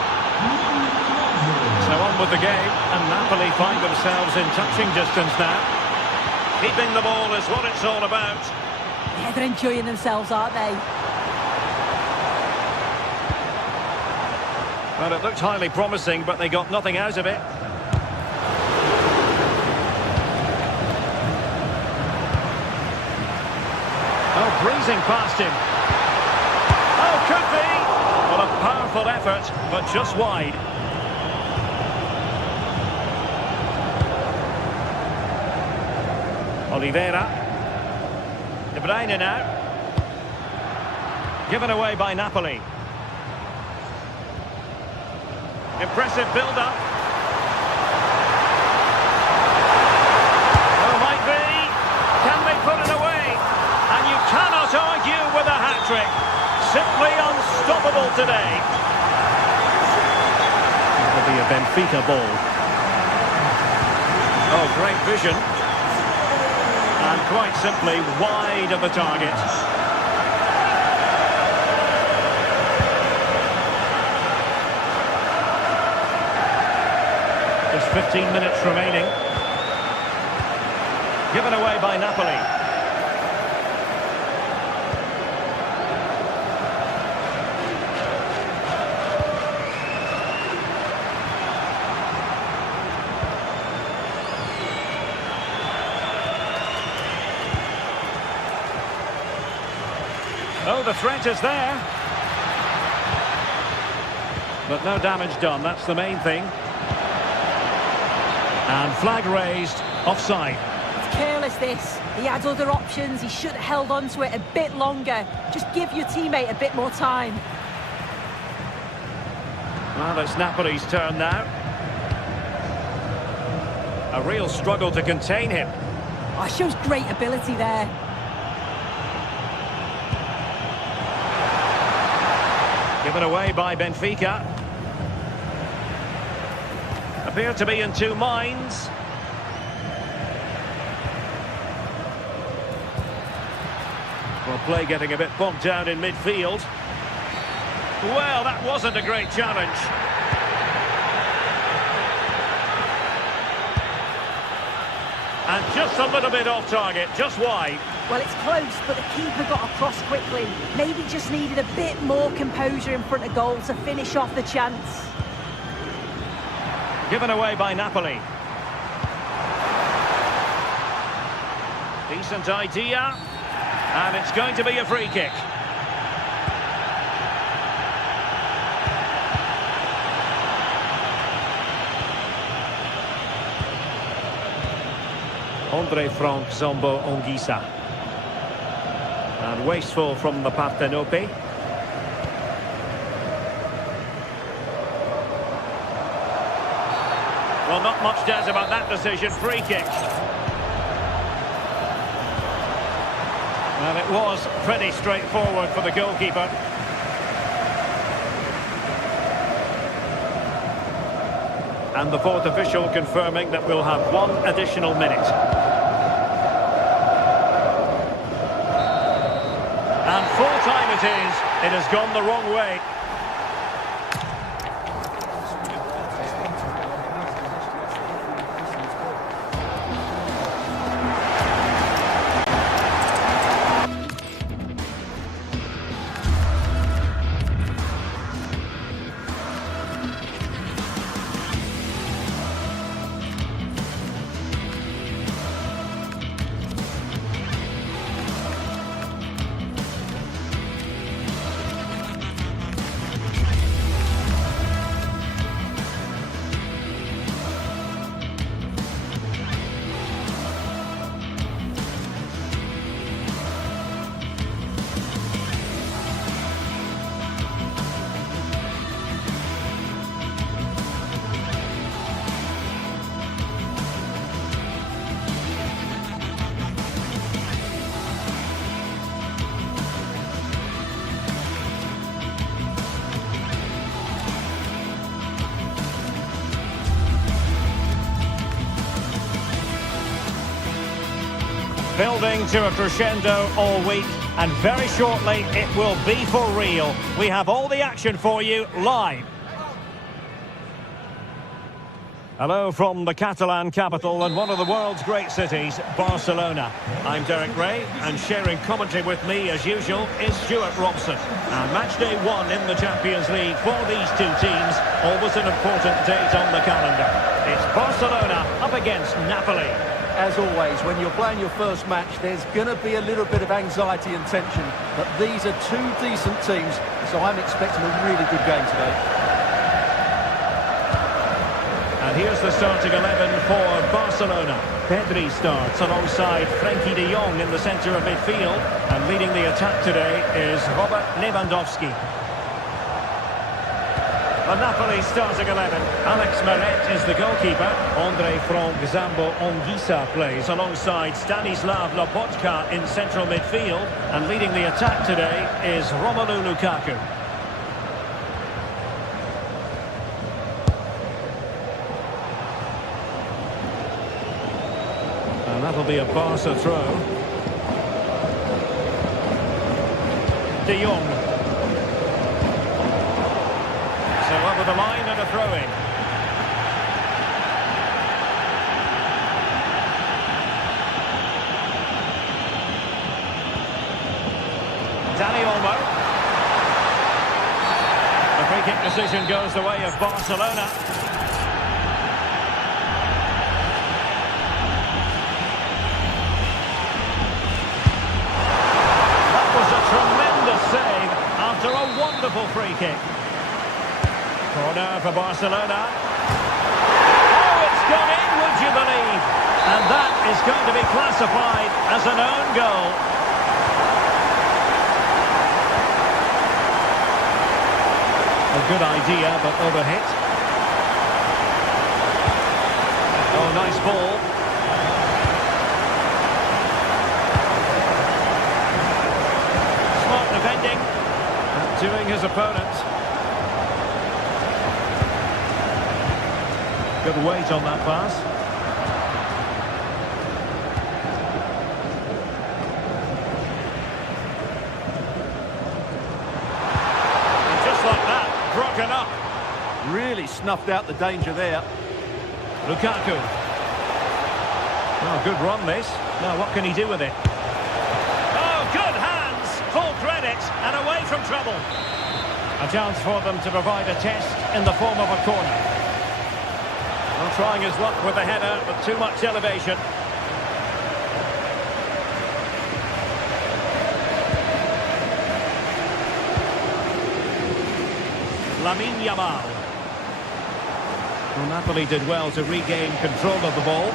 So on with the game, and Napoli find themselves in touching distance now. Keeping the ball is what it's all about. Yeah, they're enjoying themselves, aren't they? Well, it looked highly promising, but they got nothing out of it. Oh, breezing past him. Oh, could be. Well, a powerful effort, but just wide. Oliveira. De Bruyne now. Given away by Napoli. Impressive build-up. Oh, might be. Can they put it away? And you cannot argue with a hat-trick. simply unstoppable today. It'll be a Benfica ball. Oh, great vision. And quite simply wide of the target. Just 15 minutes remaining. Given away by Napoli. Oh, the threat is there. But no damage done, that's the main thing. And flag raised, offside. It's careless, this. He had other options. He should have held on to it a bit longer. Just give your teammate a bit more time. Well, it's Napoli's turn now. A real struggle to contain him. Oh, shows great ability there. Given away by Benfica. Appear to be in two minds. Well, play getting a bit bogged down in midfield. Well, that wasn't a great challenge. And just a little bit off target, just wide. Well, it's close, but the keeper got across quickly. Maybe just needed a bit more composure in front of goal to finish off the chance. Given away by Napoli. Decent idea. And it's going to be a free kick. Andre Frank Zombo Ongisa. And wasteful from the Partenope. Well, not much doubt about that decision. Free kick. Well, it was pretty straightforward for the goalkeeper. And the fourth official confirming that we'll have one additional minute. And full time it is. It has gone the wrong way. Building to a crescendo all week, and very shortly it will be for real. We have all the action for you live. Hello from the Catalan capital and one of the world's great cities, Barcelona. I'm Derek Ray, and sharing commentary with me as usual is Stuart Robson. And match day one in the Champions League for these two teams, always an important date on the calendar. It's Barcelona up against Napoli. As always, when you're playing your first match, there's going to be a little bit of anxiety and tension. But these are two decent teams, so I'm expecting a really good game today. And here's the starting 11 for Barcelona. Pedri starts alongside Frenkie de Jong in the centre of midfield. And leading the attack today is Robert Lewandowski. The Napoli starting 11. Alex Meret is the goalkeeper. Andre Franck Zambo-Anguissa plays alongside Stanislav Lobotka in central midfield. And leading the attack today is Romelu Lukaku. And that'll be a Barca throw. De Jong. So over the line and a throw-in. Dani Olmo. The free kick decision goes the way of Barcelona. That was a tremendous save after a wonderful free kick. Corner for Barcelona. Oh, it's gone in, would you believe? And that is going to be classified as an own goal. A good idea, but overhit. Oh, nice ball. Smart defending. Doing his opponent. Good weight on that pass. And just like that, broken up. Really snuffed out the danger there. Lukaku. Oh, good run this. Now what can he do with it? Oh, good hands. Full credit and away from trouble. A chance for them to provide a test in the form of a corner. Well, trying his luck with the header, but too much elevation. Lamine Yamal. Well, Napoli did well to regain control of the ball.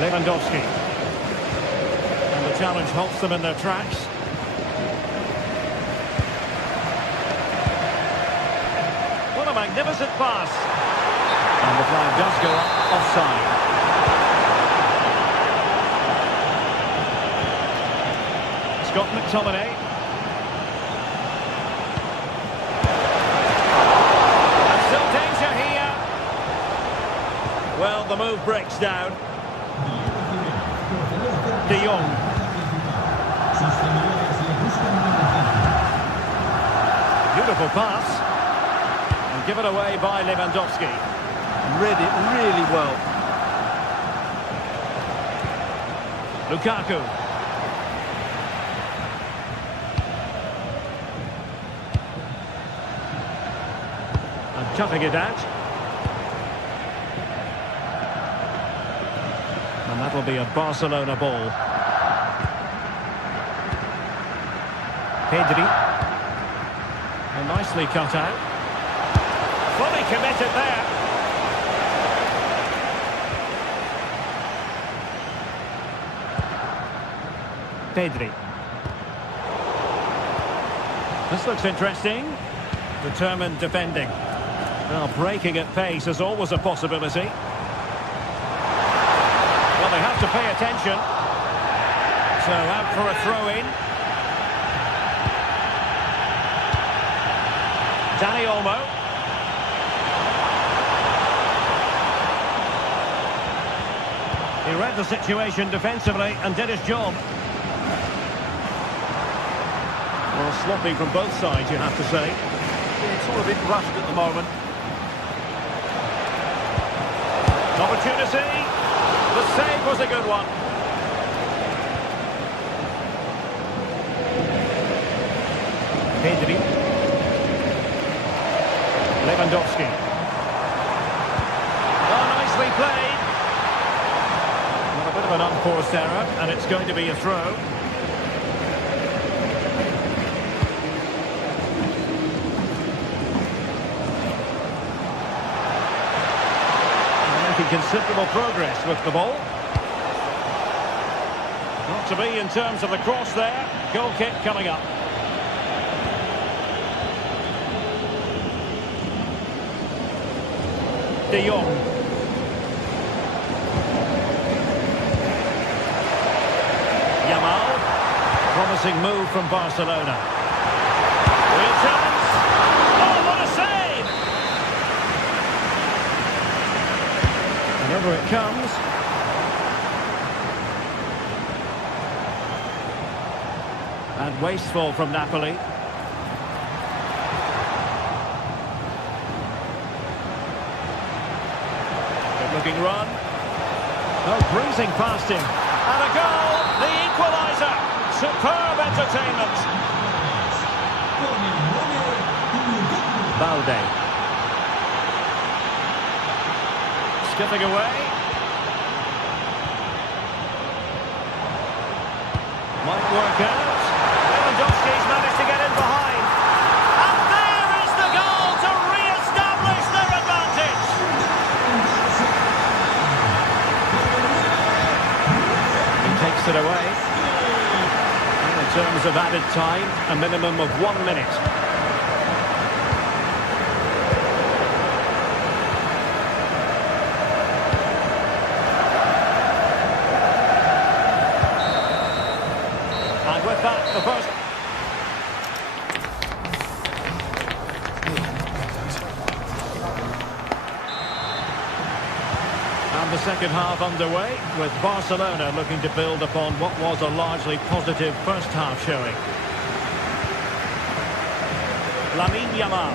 Lewandowski. The challenge halts them in their tracks. What a magnificent pass. And the flag does go up offside. Scott McTominay. And still danger here. Well, the move breaks down. De Jong. Beautiful pass. And given away by Lewandowski. Read it really well. Lukaku. And cutting it out. And that'll be a Barcelona ball. Pedri. And nicely cut out. Fully committed there. Pedri. This looks interesting. Determined defending. Now breaking at pace is always a possibility. Well, they have to pay attention. So out for a throw-in. Dani Olmo. He read the situation defensively and did his job. Well, sloppy from both sides, you have to say. Yeah, it's all a bit rushed at the moment. Opportunity. The save was a good one. Pedri. Lewandowski. Oh, nicely played. Well, a bit of an unforced error, and it's going to be a throw. Making considerable progress with the ball. to be in terms of the cross there. Goal kick coming up. De Jong. Yamal. Promising move from Barcelona. Real chance. Oh, what a save! And over it comes. And wasteful from Napoli. Good looking run. Oh, bruising past him. And a goal! The equaliser! Superb entertainment. Balde. Skipping away. Might work out. Lewandowski's managed to get in behind. And there is the goal to re-establish their advantage. He takes it away. And in terms of added time, a minimum of 1 minute. And with that, the first... And the second half underway, with Barcelona looking to build upon what was a largely positive first half showing. Lamine Yamal.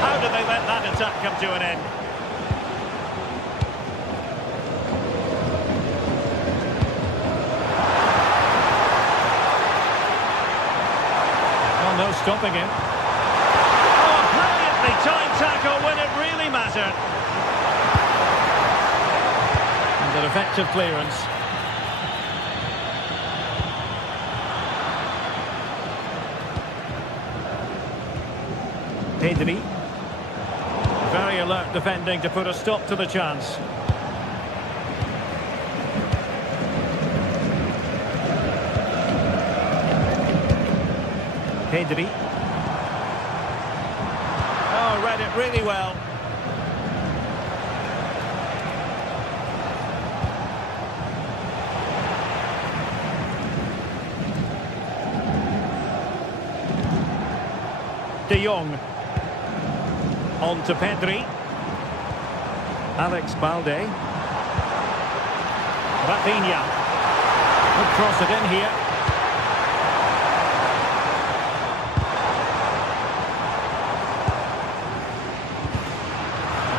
How did they let that attack come to an end? No stopping him. Oh, brilliantly timed tackle when it really mattered. And an effective clearance. Pedri. Very alert defending to put a stop to the chance. Pedri. Oh, read it really well. De Jong. On to Pedri. Alex Balde. Rafinha. Could cross it in here.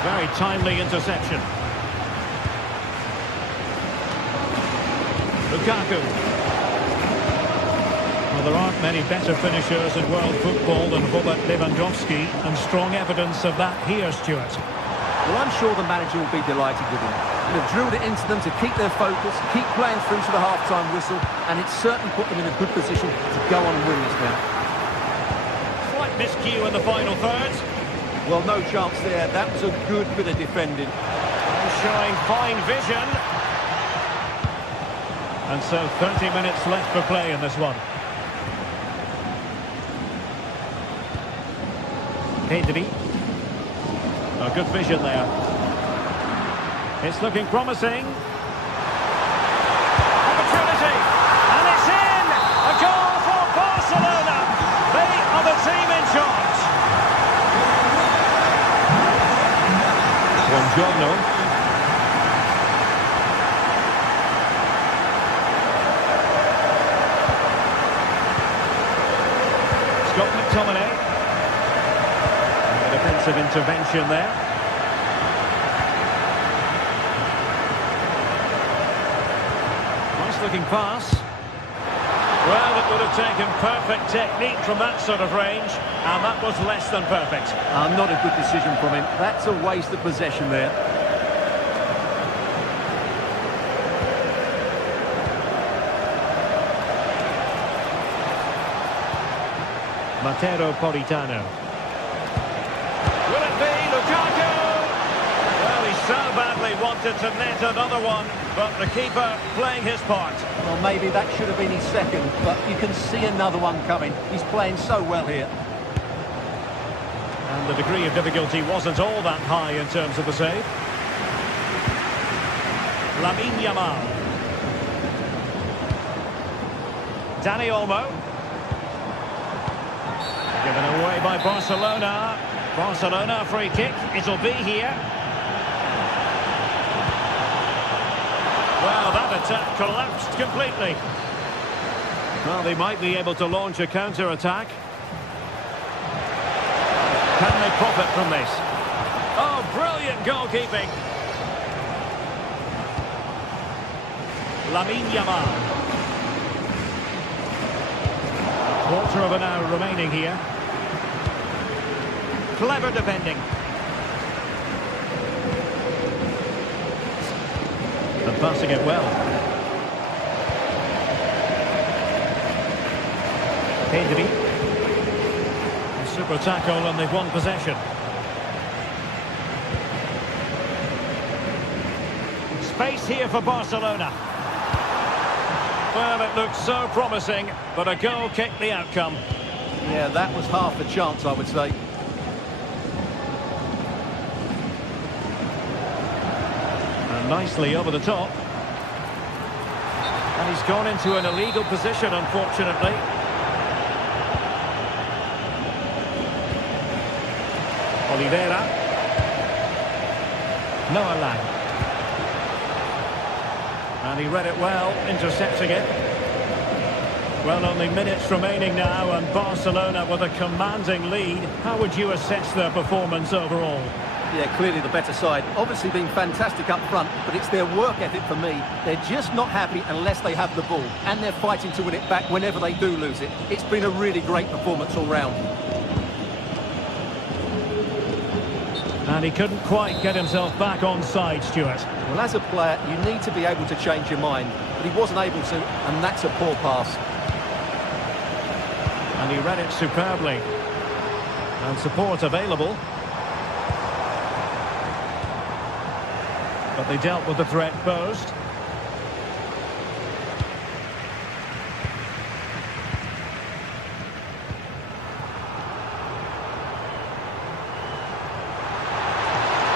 Very timely interception. Lukaku. Well, there aren't many better finishers in world football than Robert Lewandowski, and strong evidence of that here, Stuart. Well, I'm sure the manager will be delighted with him. They've drilled it into them to keep their focus, keep playing through to the half-time whistle, and it's certainly put them in a good position to go on and win this now. Slight miscue in the final third. Well, no chance there. That was a good bit of defending. Showing fine vision. And so 30 minutes left for play in this one. Pedri. Oh, good vision there. It's looking promising. Opportunity. And it's in! A goal for Barcelona. They are the team in charge. Buongiorno. Scott McTominay. A defensive intervention there. Nice looking pass. Well, it would have taken perfect technique from that sort of range, and that was less than perfect. Not a good decision from him. That's a waste of possession there. Matteo Politano. Will it be Lukaku? Well, he so badly wanted to net another one, but the keeper playing his part. Well, maybe that should have been his second, but you can see another one coming. He's playing so well here. And the degree of difficulty wasn't all that high in terms of the save. Lamine Yamal. Dani Olmo. Given away by Barcelona. Barcelona free kick. It'll be here. Well, that attack collapsed completely. Well, they might be able to launch a counter-attack. Can they profit from this? Oh, brilliant goalkeeping. Lamine Yamal. Quarter of an hour remaining here. Clever defending. And passing it well. Pedri. A super tackle and they've won possession. Space here for Barcelona. Well, it looked so promising, but a goal kicked the outcome. Yeah, that was half the chance, I would say. And nicely over the top. And he's gone into an illegal position, unfortunately. Oliveira. Noah Lang. And he read it well, intercepting it. Well, only minutes remaining now, and Barcelona with a commanding lead. How would you assess their performance overall? Yeah, clearly the better side. Obviously been fantastic up front, but it's their work ethic for me. They're just not happy unless they have the ball, and they're fighting to win it back whenever they do lose it. It's been a really great performance all round. And he couldn't quite get himself back on side, Stuart. Well, as a player, you need to be able to change your mind, but he wasn't able to, and that's a poor pass. And he read it superbly. And support available. But they dealt with the threat posed.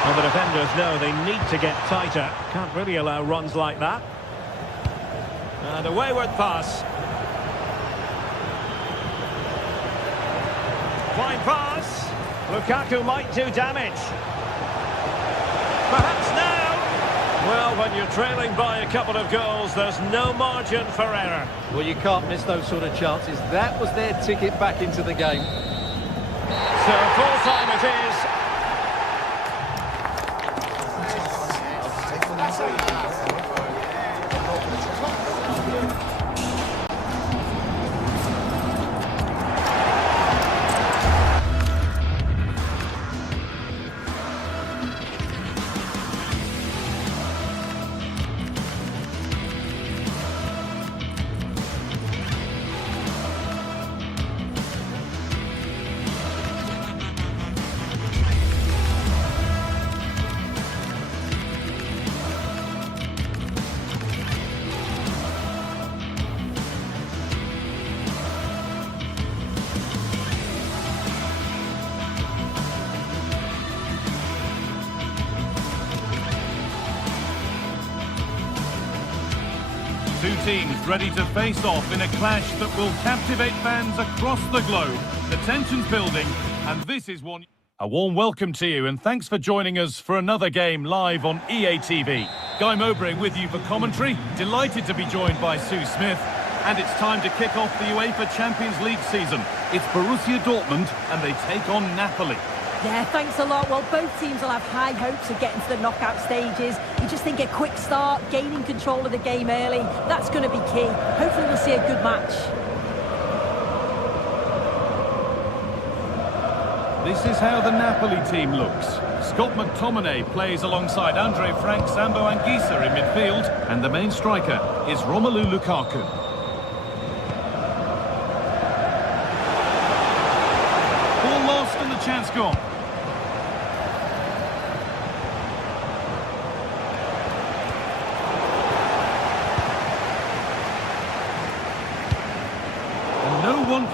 Well, the defenders know they need to get tighter. Can't really allow runs like that. And a wayward pass. Fine pass. Lukaku might do damage. Perhaps now. Well, when you're trailing by a couple of goals, there's no margin for error. Well, you can't miss those sort of chances. That was their ticket back into the game. So full time it is. Two teams ready to face off in a clash that will captivate fans across the globe. The tension's building, and this is one... A warm welcome to you, and thanks for joining us for another game live on EA TV. Guy Mowbray with you for commentary. Delighted to be joined by Sue Smith. And it's time to kick off the UEFA Champions League season. It's Borussia Dortmund, and they take on Napoli. Yeah, thanks a lot. Well, both teams will have high hopes of getting to the knockout stages. You just think a quick start, gaining control of the game early, that's going to be key. Hopefully we'll see a good match. This is how the Napoli team looks. Scott McTominay plays alongside Andre Frank, Sambo Anguissa in midfield, and the main striker is Romelu Lukaku. Ball lost and the chance gone.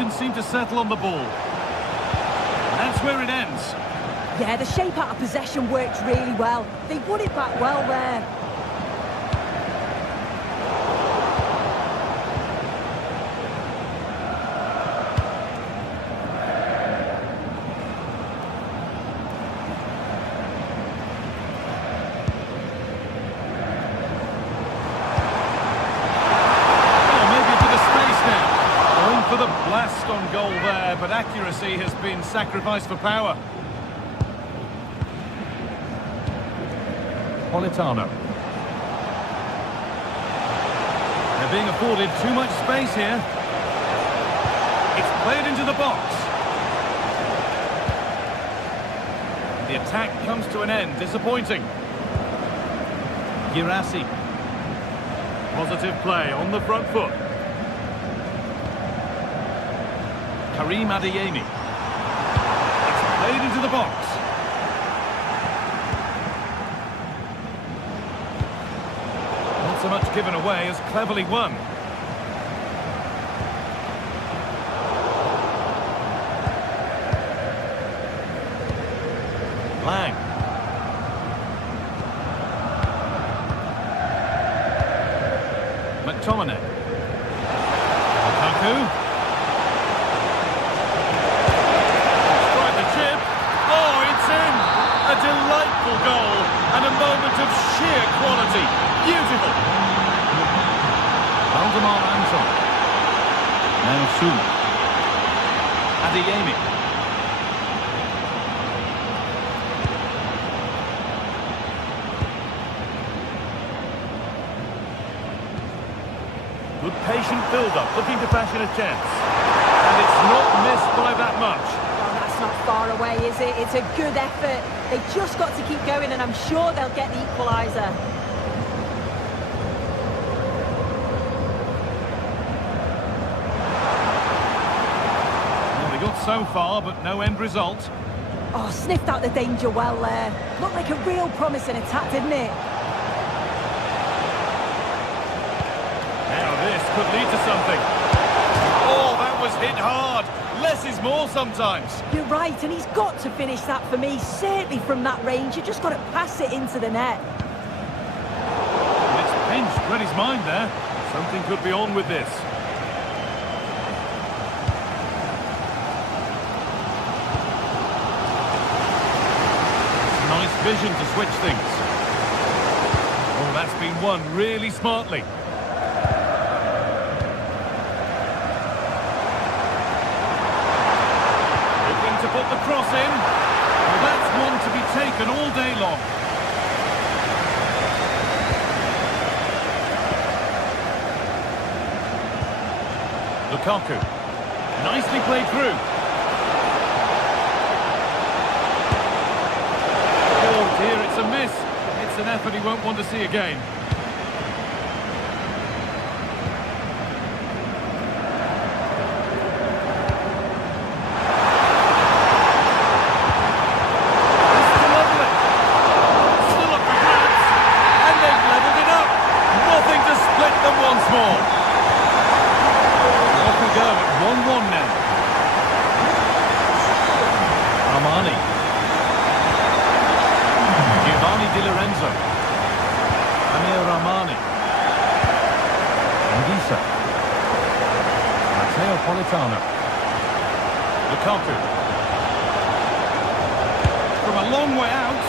can seem to settle on the ball. That's where it ends. Yeah, the shape out of possession worked really well. They won it back well there. Blast on goal there, but accuracy has been sacrificed for power. Politano. They're being afforded too much space here. It's played into the box. The attack comes to an end, disappointing. Girassi. Positive play on the front foot. Karim Adeyemi. It's played into the box. Not so much given away as cleverly won. Lang. McTominay. Lukaku. A delightful goal and a moment of sheer quality. Beautiful. Valdemar Anton. Now Suma. Adeyemi. Good patient build-up, looking to fashion a chance. And it's not missed by that much. Not far away, is it? It's a good effort. They've just got to keep going, and I'm sure they'll get the equaliser. Well, they got so far, but no end result. Oh, sniffed out the danger well there. Looked like a real promising attack, didn't it? Now this could lead to something. Oh, that was hit hard. Less is more sometimes. You're right, and he's got to finish that for me. Certainly from that range, you just got to pass it into the net. It's pinched, read his mind there. Something could be on with this. Nice vision to switch things. Oh, that's been won really smartly. To put the cross in. Well, that's one to be taken all day long. Lukaku. Nicely played through. Oh dear, it's a miss. It's an effort he won't want to see again. Politano. Lukaku. From a long way out.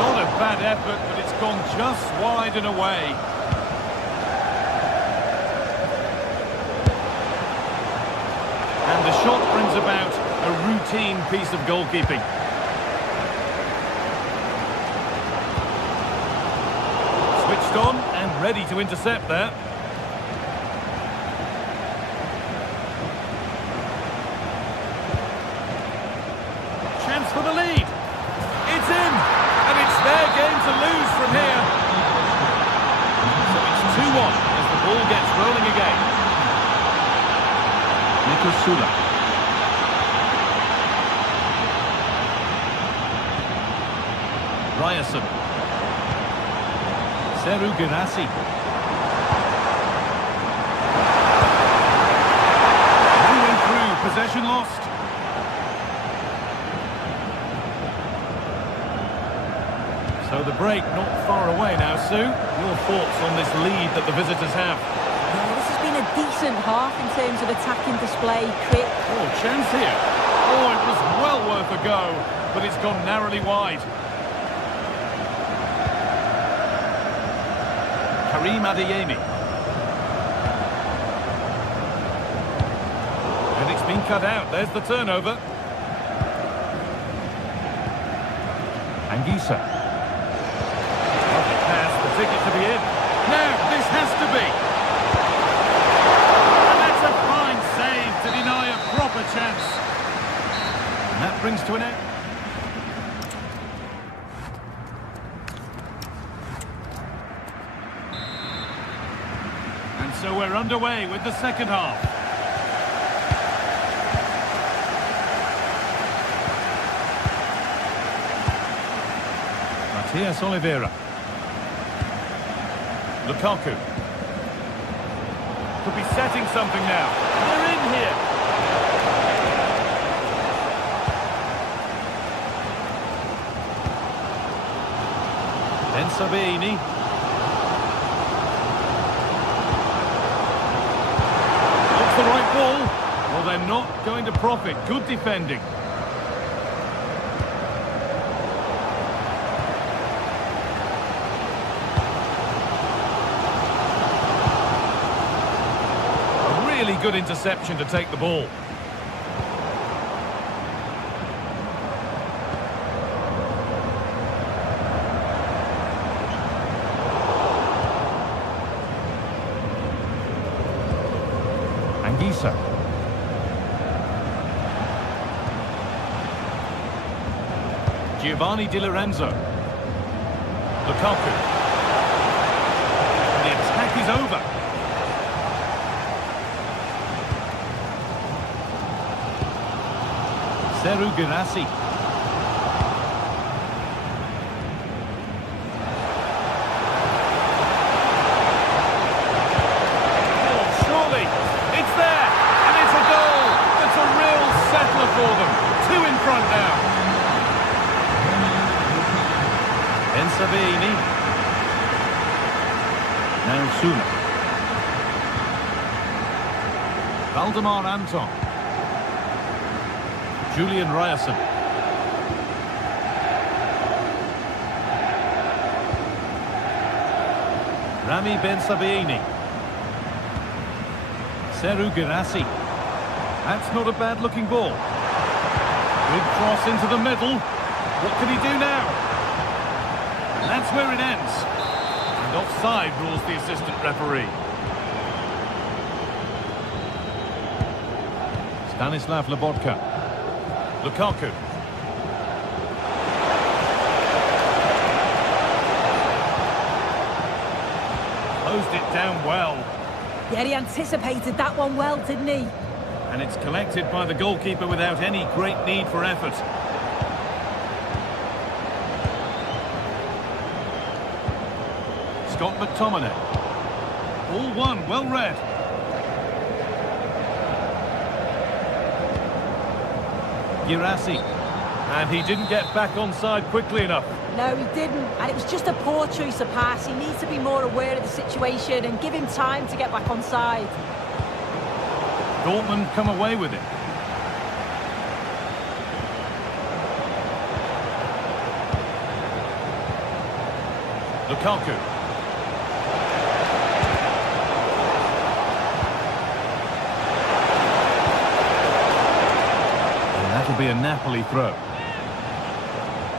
Not a bad effort, but it's gone just wide and away. And the shot brings about a routine piece of goalkeeping. Switched on and ready to intercept there. For the lead. It's in, and it's their game to lose from here. So it's 2-1 as the ball gets rolling again. Sula. Ryerson. Seru Girassi. Moving through possession lost. So the break not far away now, Sue. Your thoughts on this lead that the visitors have? Yeah, this has been a decent half in terms of attacking display, quick. Oh, chance here. Oh, it was well worth a go, but it's gone narrowly wide. Karim Adeyemi. And it's been cut out. There's the turnover. Anguissa. The ticket to be in. Now, this has to be. And that's a fine save to deny a proper chance. And that brings to an end. And so we're underway with the second half. Matias Oliveira. Lukaku. Could be setting something now. They're in here. Sabini. Looks the right ball. Well, they're not going to profit. Good defending. Really good interception to take the ball. Anguissa. Giovanni Di Lorenzo. Lukaku. The attack is over. Seru Girassi. Oh, surely. It's there. And it's a goal. It's a real settler for them. 2 in front now. Sabini. Now Suna. Valdemar Anton. Julian Ryerson. Rami Ben-Sabieni. Seru Girassi. That's not a bad-looking ball. Good cross into the middle. What can he do now? And that's where it ends. And offside rules the assistant referee. Stanislav Lobotka. Lukaku. Closed it down well. Yeah, he anticipated that one well, didn't he? And it's collected by the goalkeeper without any great need for effort. Scott McTominay. All one, well read. Girassi. And he didn't get back onside quickly enough. No, he didn't. And it was just a poor choice of pass. He needs to be more aware of the situation and give him time to get back onside. Dortmund come away with it. Lukaku. That'll be a Napoli throw.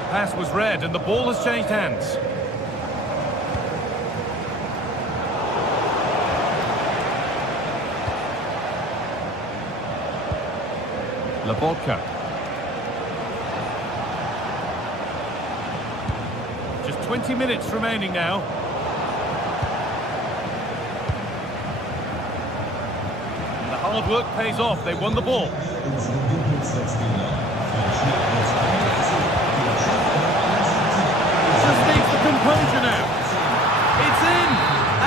Pass was read and the ball has changed hands. Lobotka. Just 20 minutes remaining now. And the hard work pays off. They won the ball. Just needs the composure now. It's in,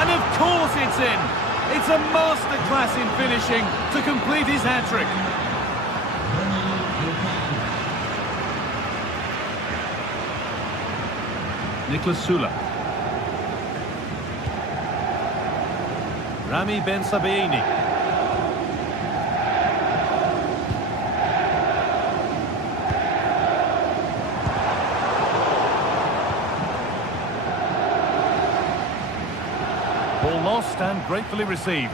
and of course it's in. It's a masterclass in finishing to complete his hat-trick. Nicholas Sula. Rami Ben Sabaini. Ball lost and gratefully received.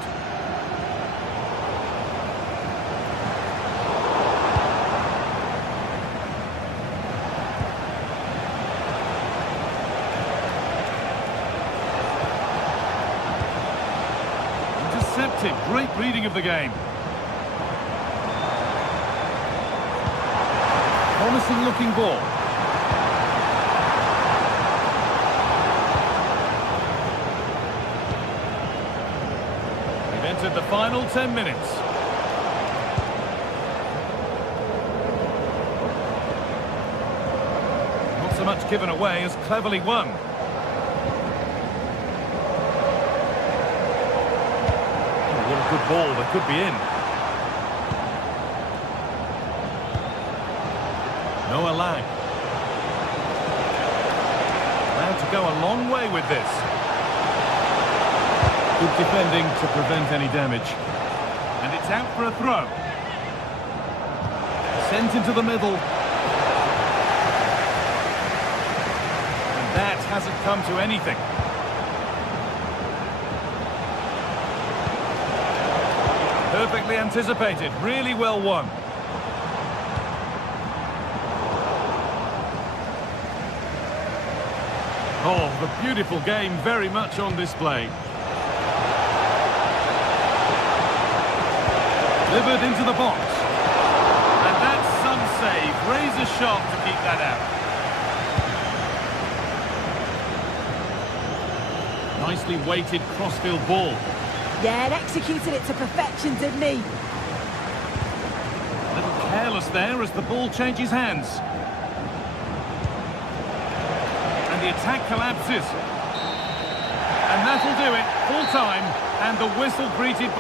Intercepted. Great reading of the game. Promising looking ball. Entered the final 10 minutes. Not so much given away as cleverly won. Oh, what a good ball, that could be in. Noah Lang. Allowed to go a long way with this. Good defending to prevent any damage. And it's out for a throw. Sent into the middle. And that hasn't come to anything. Perfectly anticipated. Really well won. Oh, the beautiful game very much on display. Delivered into the box. And that's some save. Razor sharp to keep that out. Nicely weighted crossfield ball. Yeah, and executed it to perfection, didn't he? A little careless there as the ball changes hands. And the attack collapses. And that'll do it. Full time. And the whistle greeted...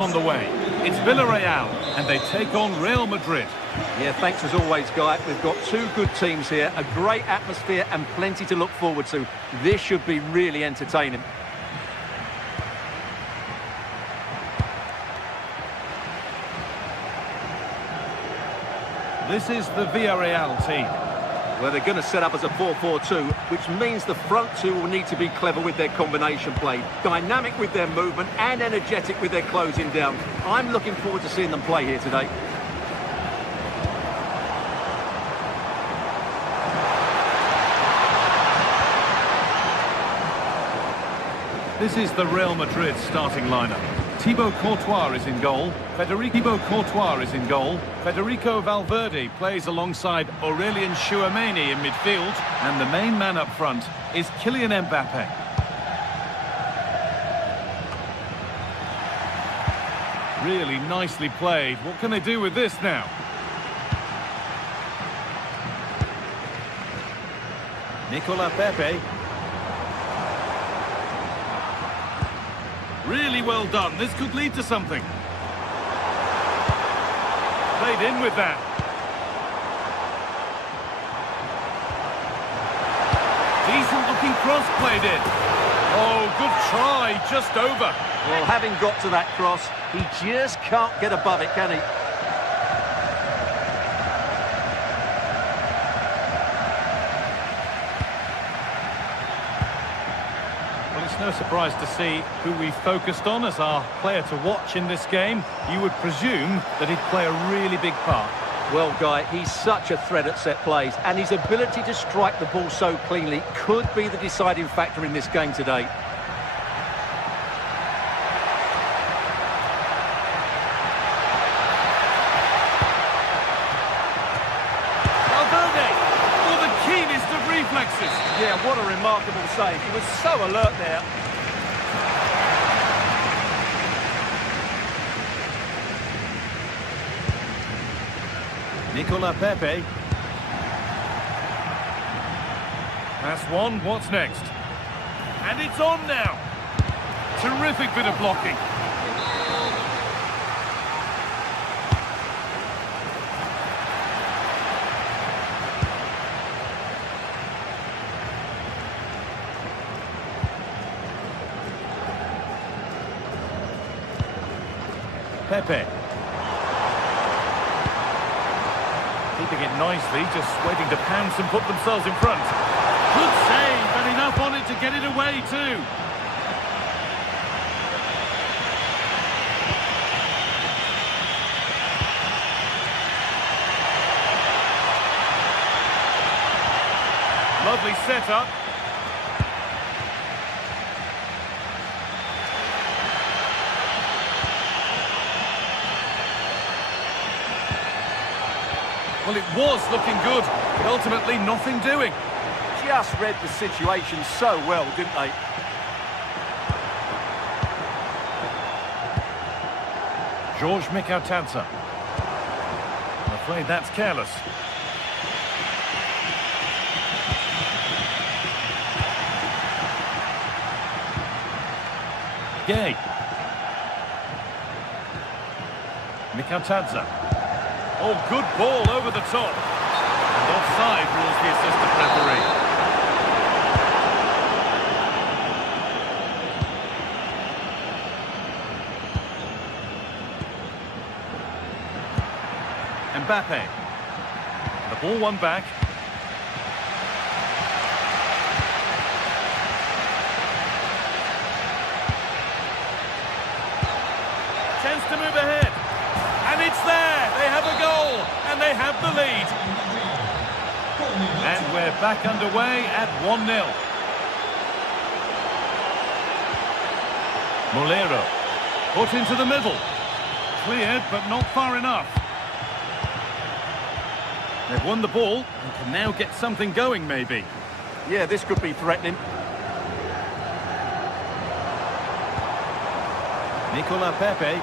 on the way. It's Villarreal, and they take on Real Madrid. Yeah, thanks as always, Guy. We've got two good teams here, a great atmosphere and plenty to look forward to. This should be really entertaining. This is the Villarreal team. Well, they're going to set up as a 4-4-2, which means the front two will need to be clever with their combination play, dynamic with their movement and energetic with their closing down. I'm looking forward to seeing them play here today. This is the Real Madrid starting lineup. Thibaut Courtois is in goal. Federico Valverde plays alongside Aurelien Tchouameni in midfield. And the main man up front is Kylian Mbappe. Really nicely played. What can they do with this now? Nicolas Pepe. Really well done. This could lead to something. Played in with that. Decent looking cross played in. Oh, good try. Just over. Well, having got to that cross, he just can't get above it, can he? No surprise to see who we focused on as our player to watch in this game. You would presume that he'd play a really big part. Well, Guy, he's such a threat at set plays, and his ability to strike the ball so cleanly could be the deciding factor in this game today. Valverde, for the keenest of reflexes. Yeah, what a remarkable save. He was so alert there. Nicolas Pepe. That's one. What's next? And it's on now. Terrific bit of blocking. Pepe. Keeping it nicely, just waiting to pounce and put themselves in front. Good save, and enough on it to get it away too. Lovely setup. Well, it was looking good, but ultimately nothing doing. Just read the situation so well, didn't they? George Mikautanza. I'm afraid that's careless. Gay. Mikautanza. Oh, good ball over the top. And offside rules the assistant referee. Mbappe. The ball won back. Chance to move ahead. And it's there. They have a goal. And they have the lead. And we're back underway at 1-0. Molero. Put into the middle. Cleared, but not far enough. They've won the ball and can now get something going, maybe. Yeah, this could be threatening. Nicolas Pepe.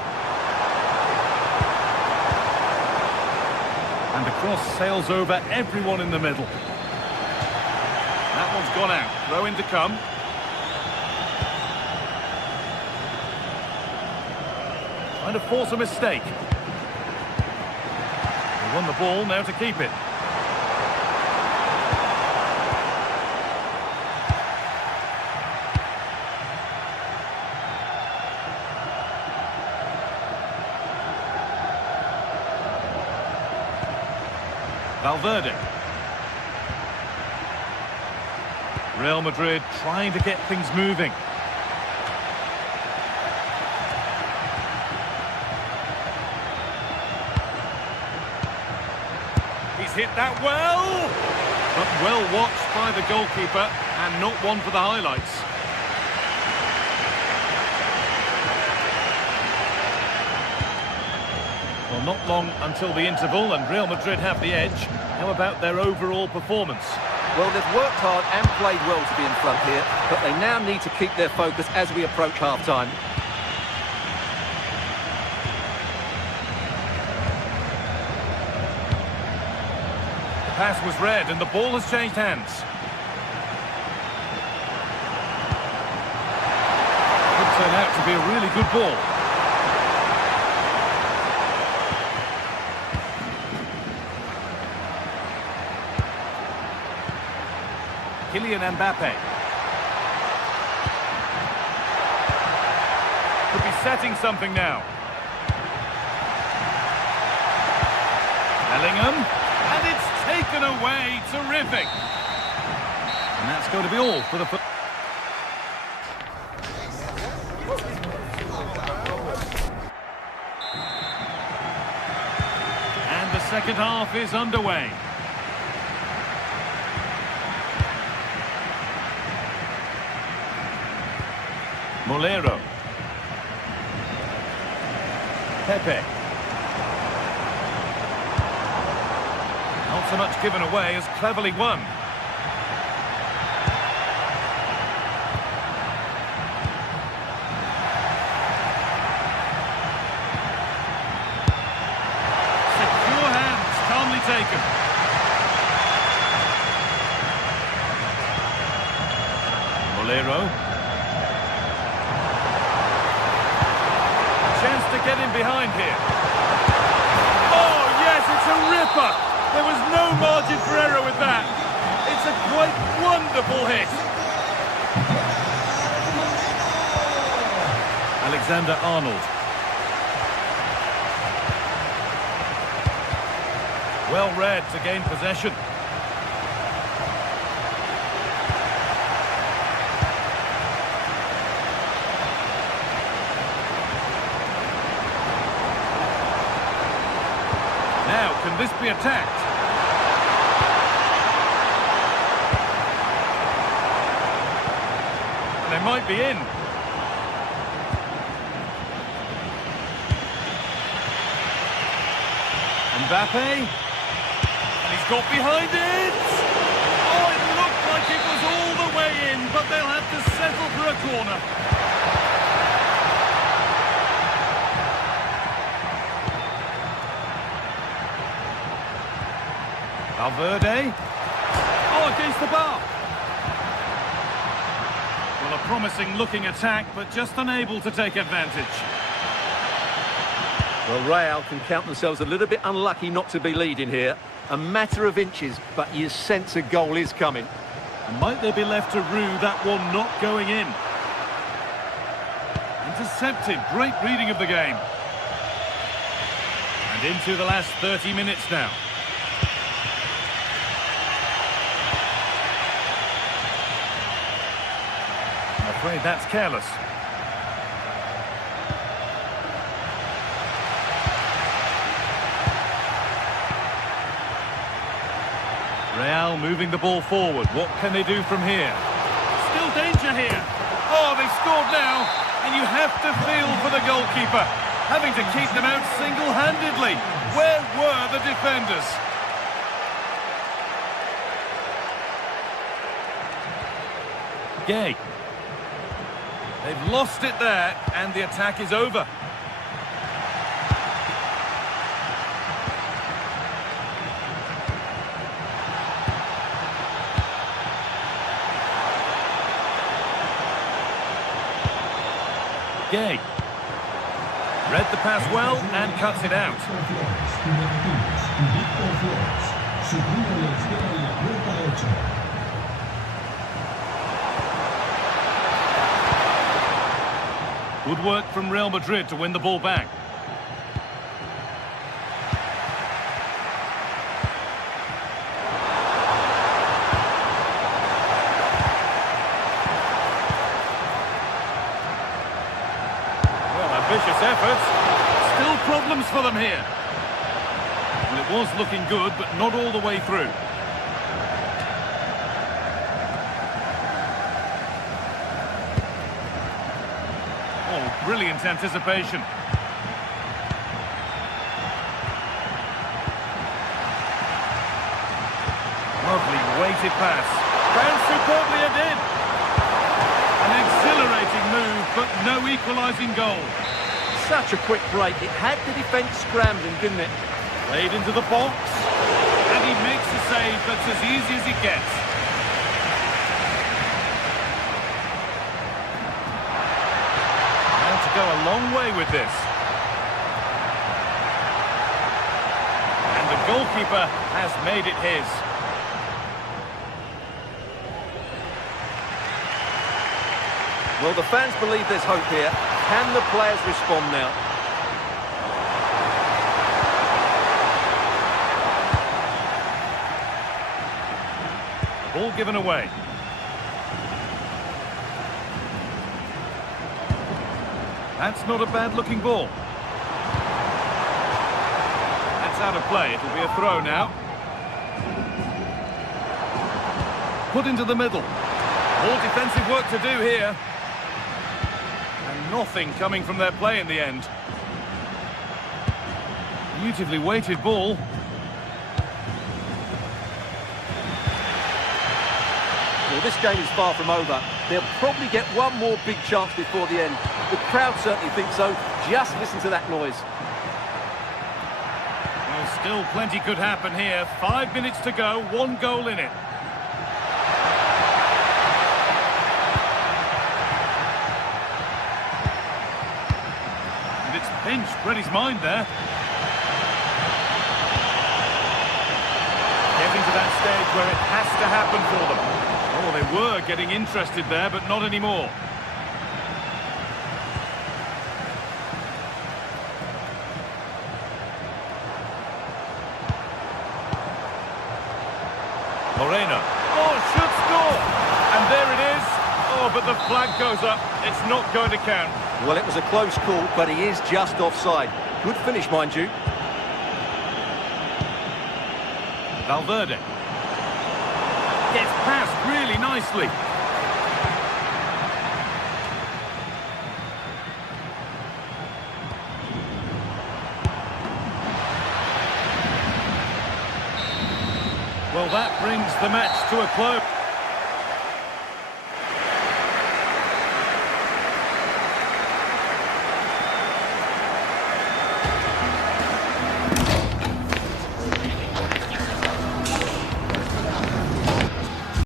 And the cross sails over everyone in the middle. That one's gone out. Throw in to come. Trying to force a mistake. They won the ball, now to keep it. Valverde. Real Madrid trying to get things moving. He's hit that well, but well watched by the goalkeeper and not one for the highlights. Well, not long until the interval and Real Madrid have the edge. How about their overall performance? Well, they've worked hard and played well to be in front here, but they now need to keep their focus as we approach half-time. The pass was read and the ball has changed hands. Could turn out to be a really good ball. Kylian Mbappe. Could be setting something now. Bellingham. And it's taken away. Terrific. And that's going to be all for the... And the second half is underway. Molero. Pepe. Not so much given away as cleverly won. Secure hands, calmly taken. Molero. Chance to get in behind here. Oh, yes, it's a ripper. There was no margin for error with that. It's a quite wonderful hit. Alexander-Arnold. Well read to gain possession. Now, can this be attacked? They might be in. Mbappe. And he's got behind it. Oh, it looked like it was all the way in, but they'll have to settle for a corner. Valverde. Oh, against the bar. Well, a promising looking attack, but just unable to take advantage. Well, Real can count themselves a little bit unlucky not to be leading here. A matter of inches, but you sense a goal is coming. Might they be left to rue that one not going in? Intercepted, great reading of the game. And into the last 30 minutes now. I'm afraid that's careless. Real moving the ball forward. What can they do from here? Still danger here. Oh, they've scored now. And you have to feel for the goalkeeper, having to keep them out single-handedly. Where were the defenders? Gay. They've lost it there, and the attack is over. Gay. Read the pass well and cuts it out. Good work from Real Madrid to win the ball back. Ambitious efforts. Still problems for them here. Well, it was looking good, but not all the way through. Oh, brilliant anticipation. Lovely weighted pass. Bounced superbly and in. An exhilarating move, but no equalising goal. Such a quick break. It had the defence scrambling, didn't it? Played into the box. And he makes a save that's as easy as it gets. Now to go a long way with this. And the goalkeeper has made it his. Well, the fans believe there's hope here. Can the players respond now? Ball given away. That's not a bad-looking ball. That's out of play. It'll be a throw now. Put into the middle. More defensive work to do here. Nothing coming from their play in the end. Beautifully weighted ball. Well, this game is far from over. They'll probably get one more big chance before the end. The crowd certainly think so. Just listen to that noise. Well, still plenty could happen here. 5 minutes to go, 1 goal in it. Pinched, read his mind there. Getting to that stage where it has to happen for them. Oh, they were getting interested there, but not anymore. Moreno. Oh, should score! And there it is. Oh, but the flag goes up. It's not going to count. Well, it was a close call, but he is just offside. Good finish, mind you. Valverde. Gets past really nicely. Well, that brings the match to a close.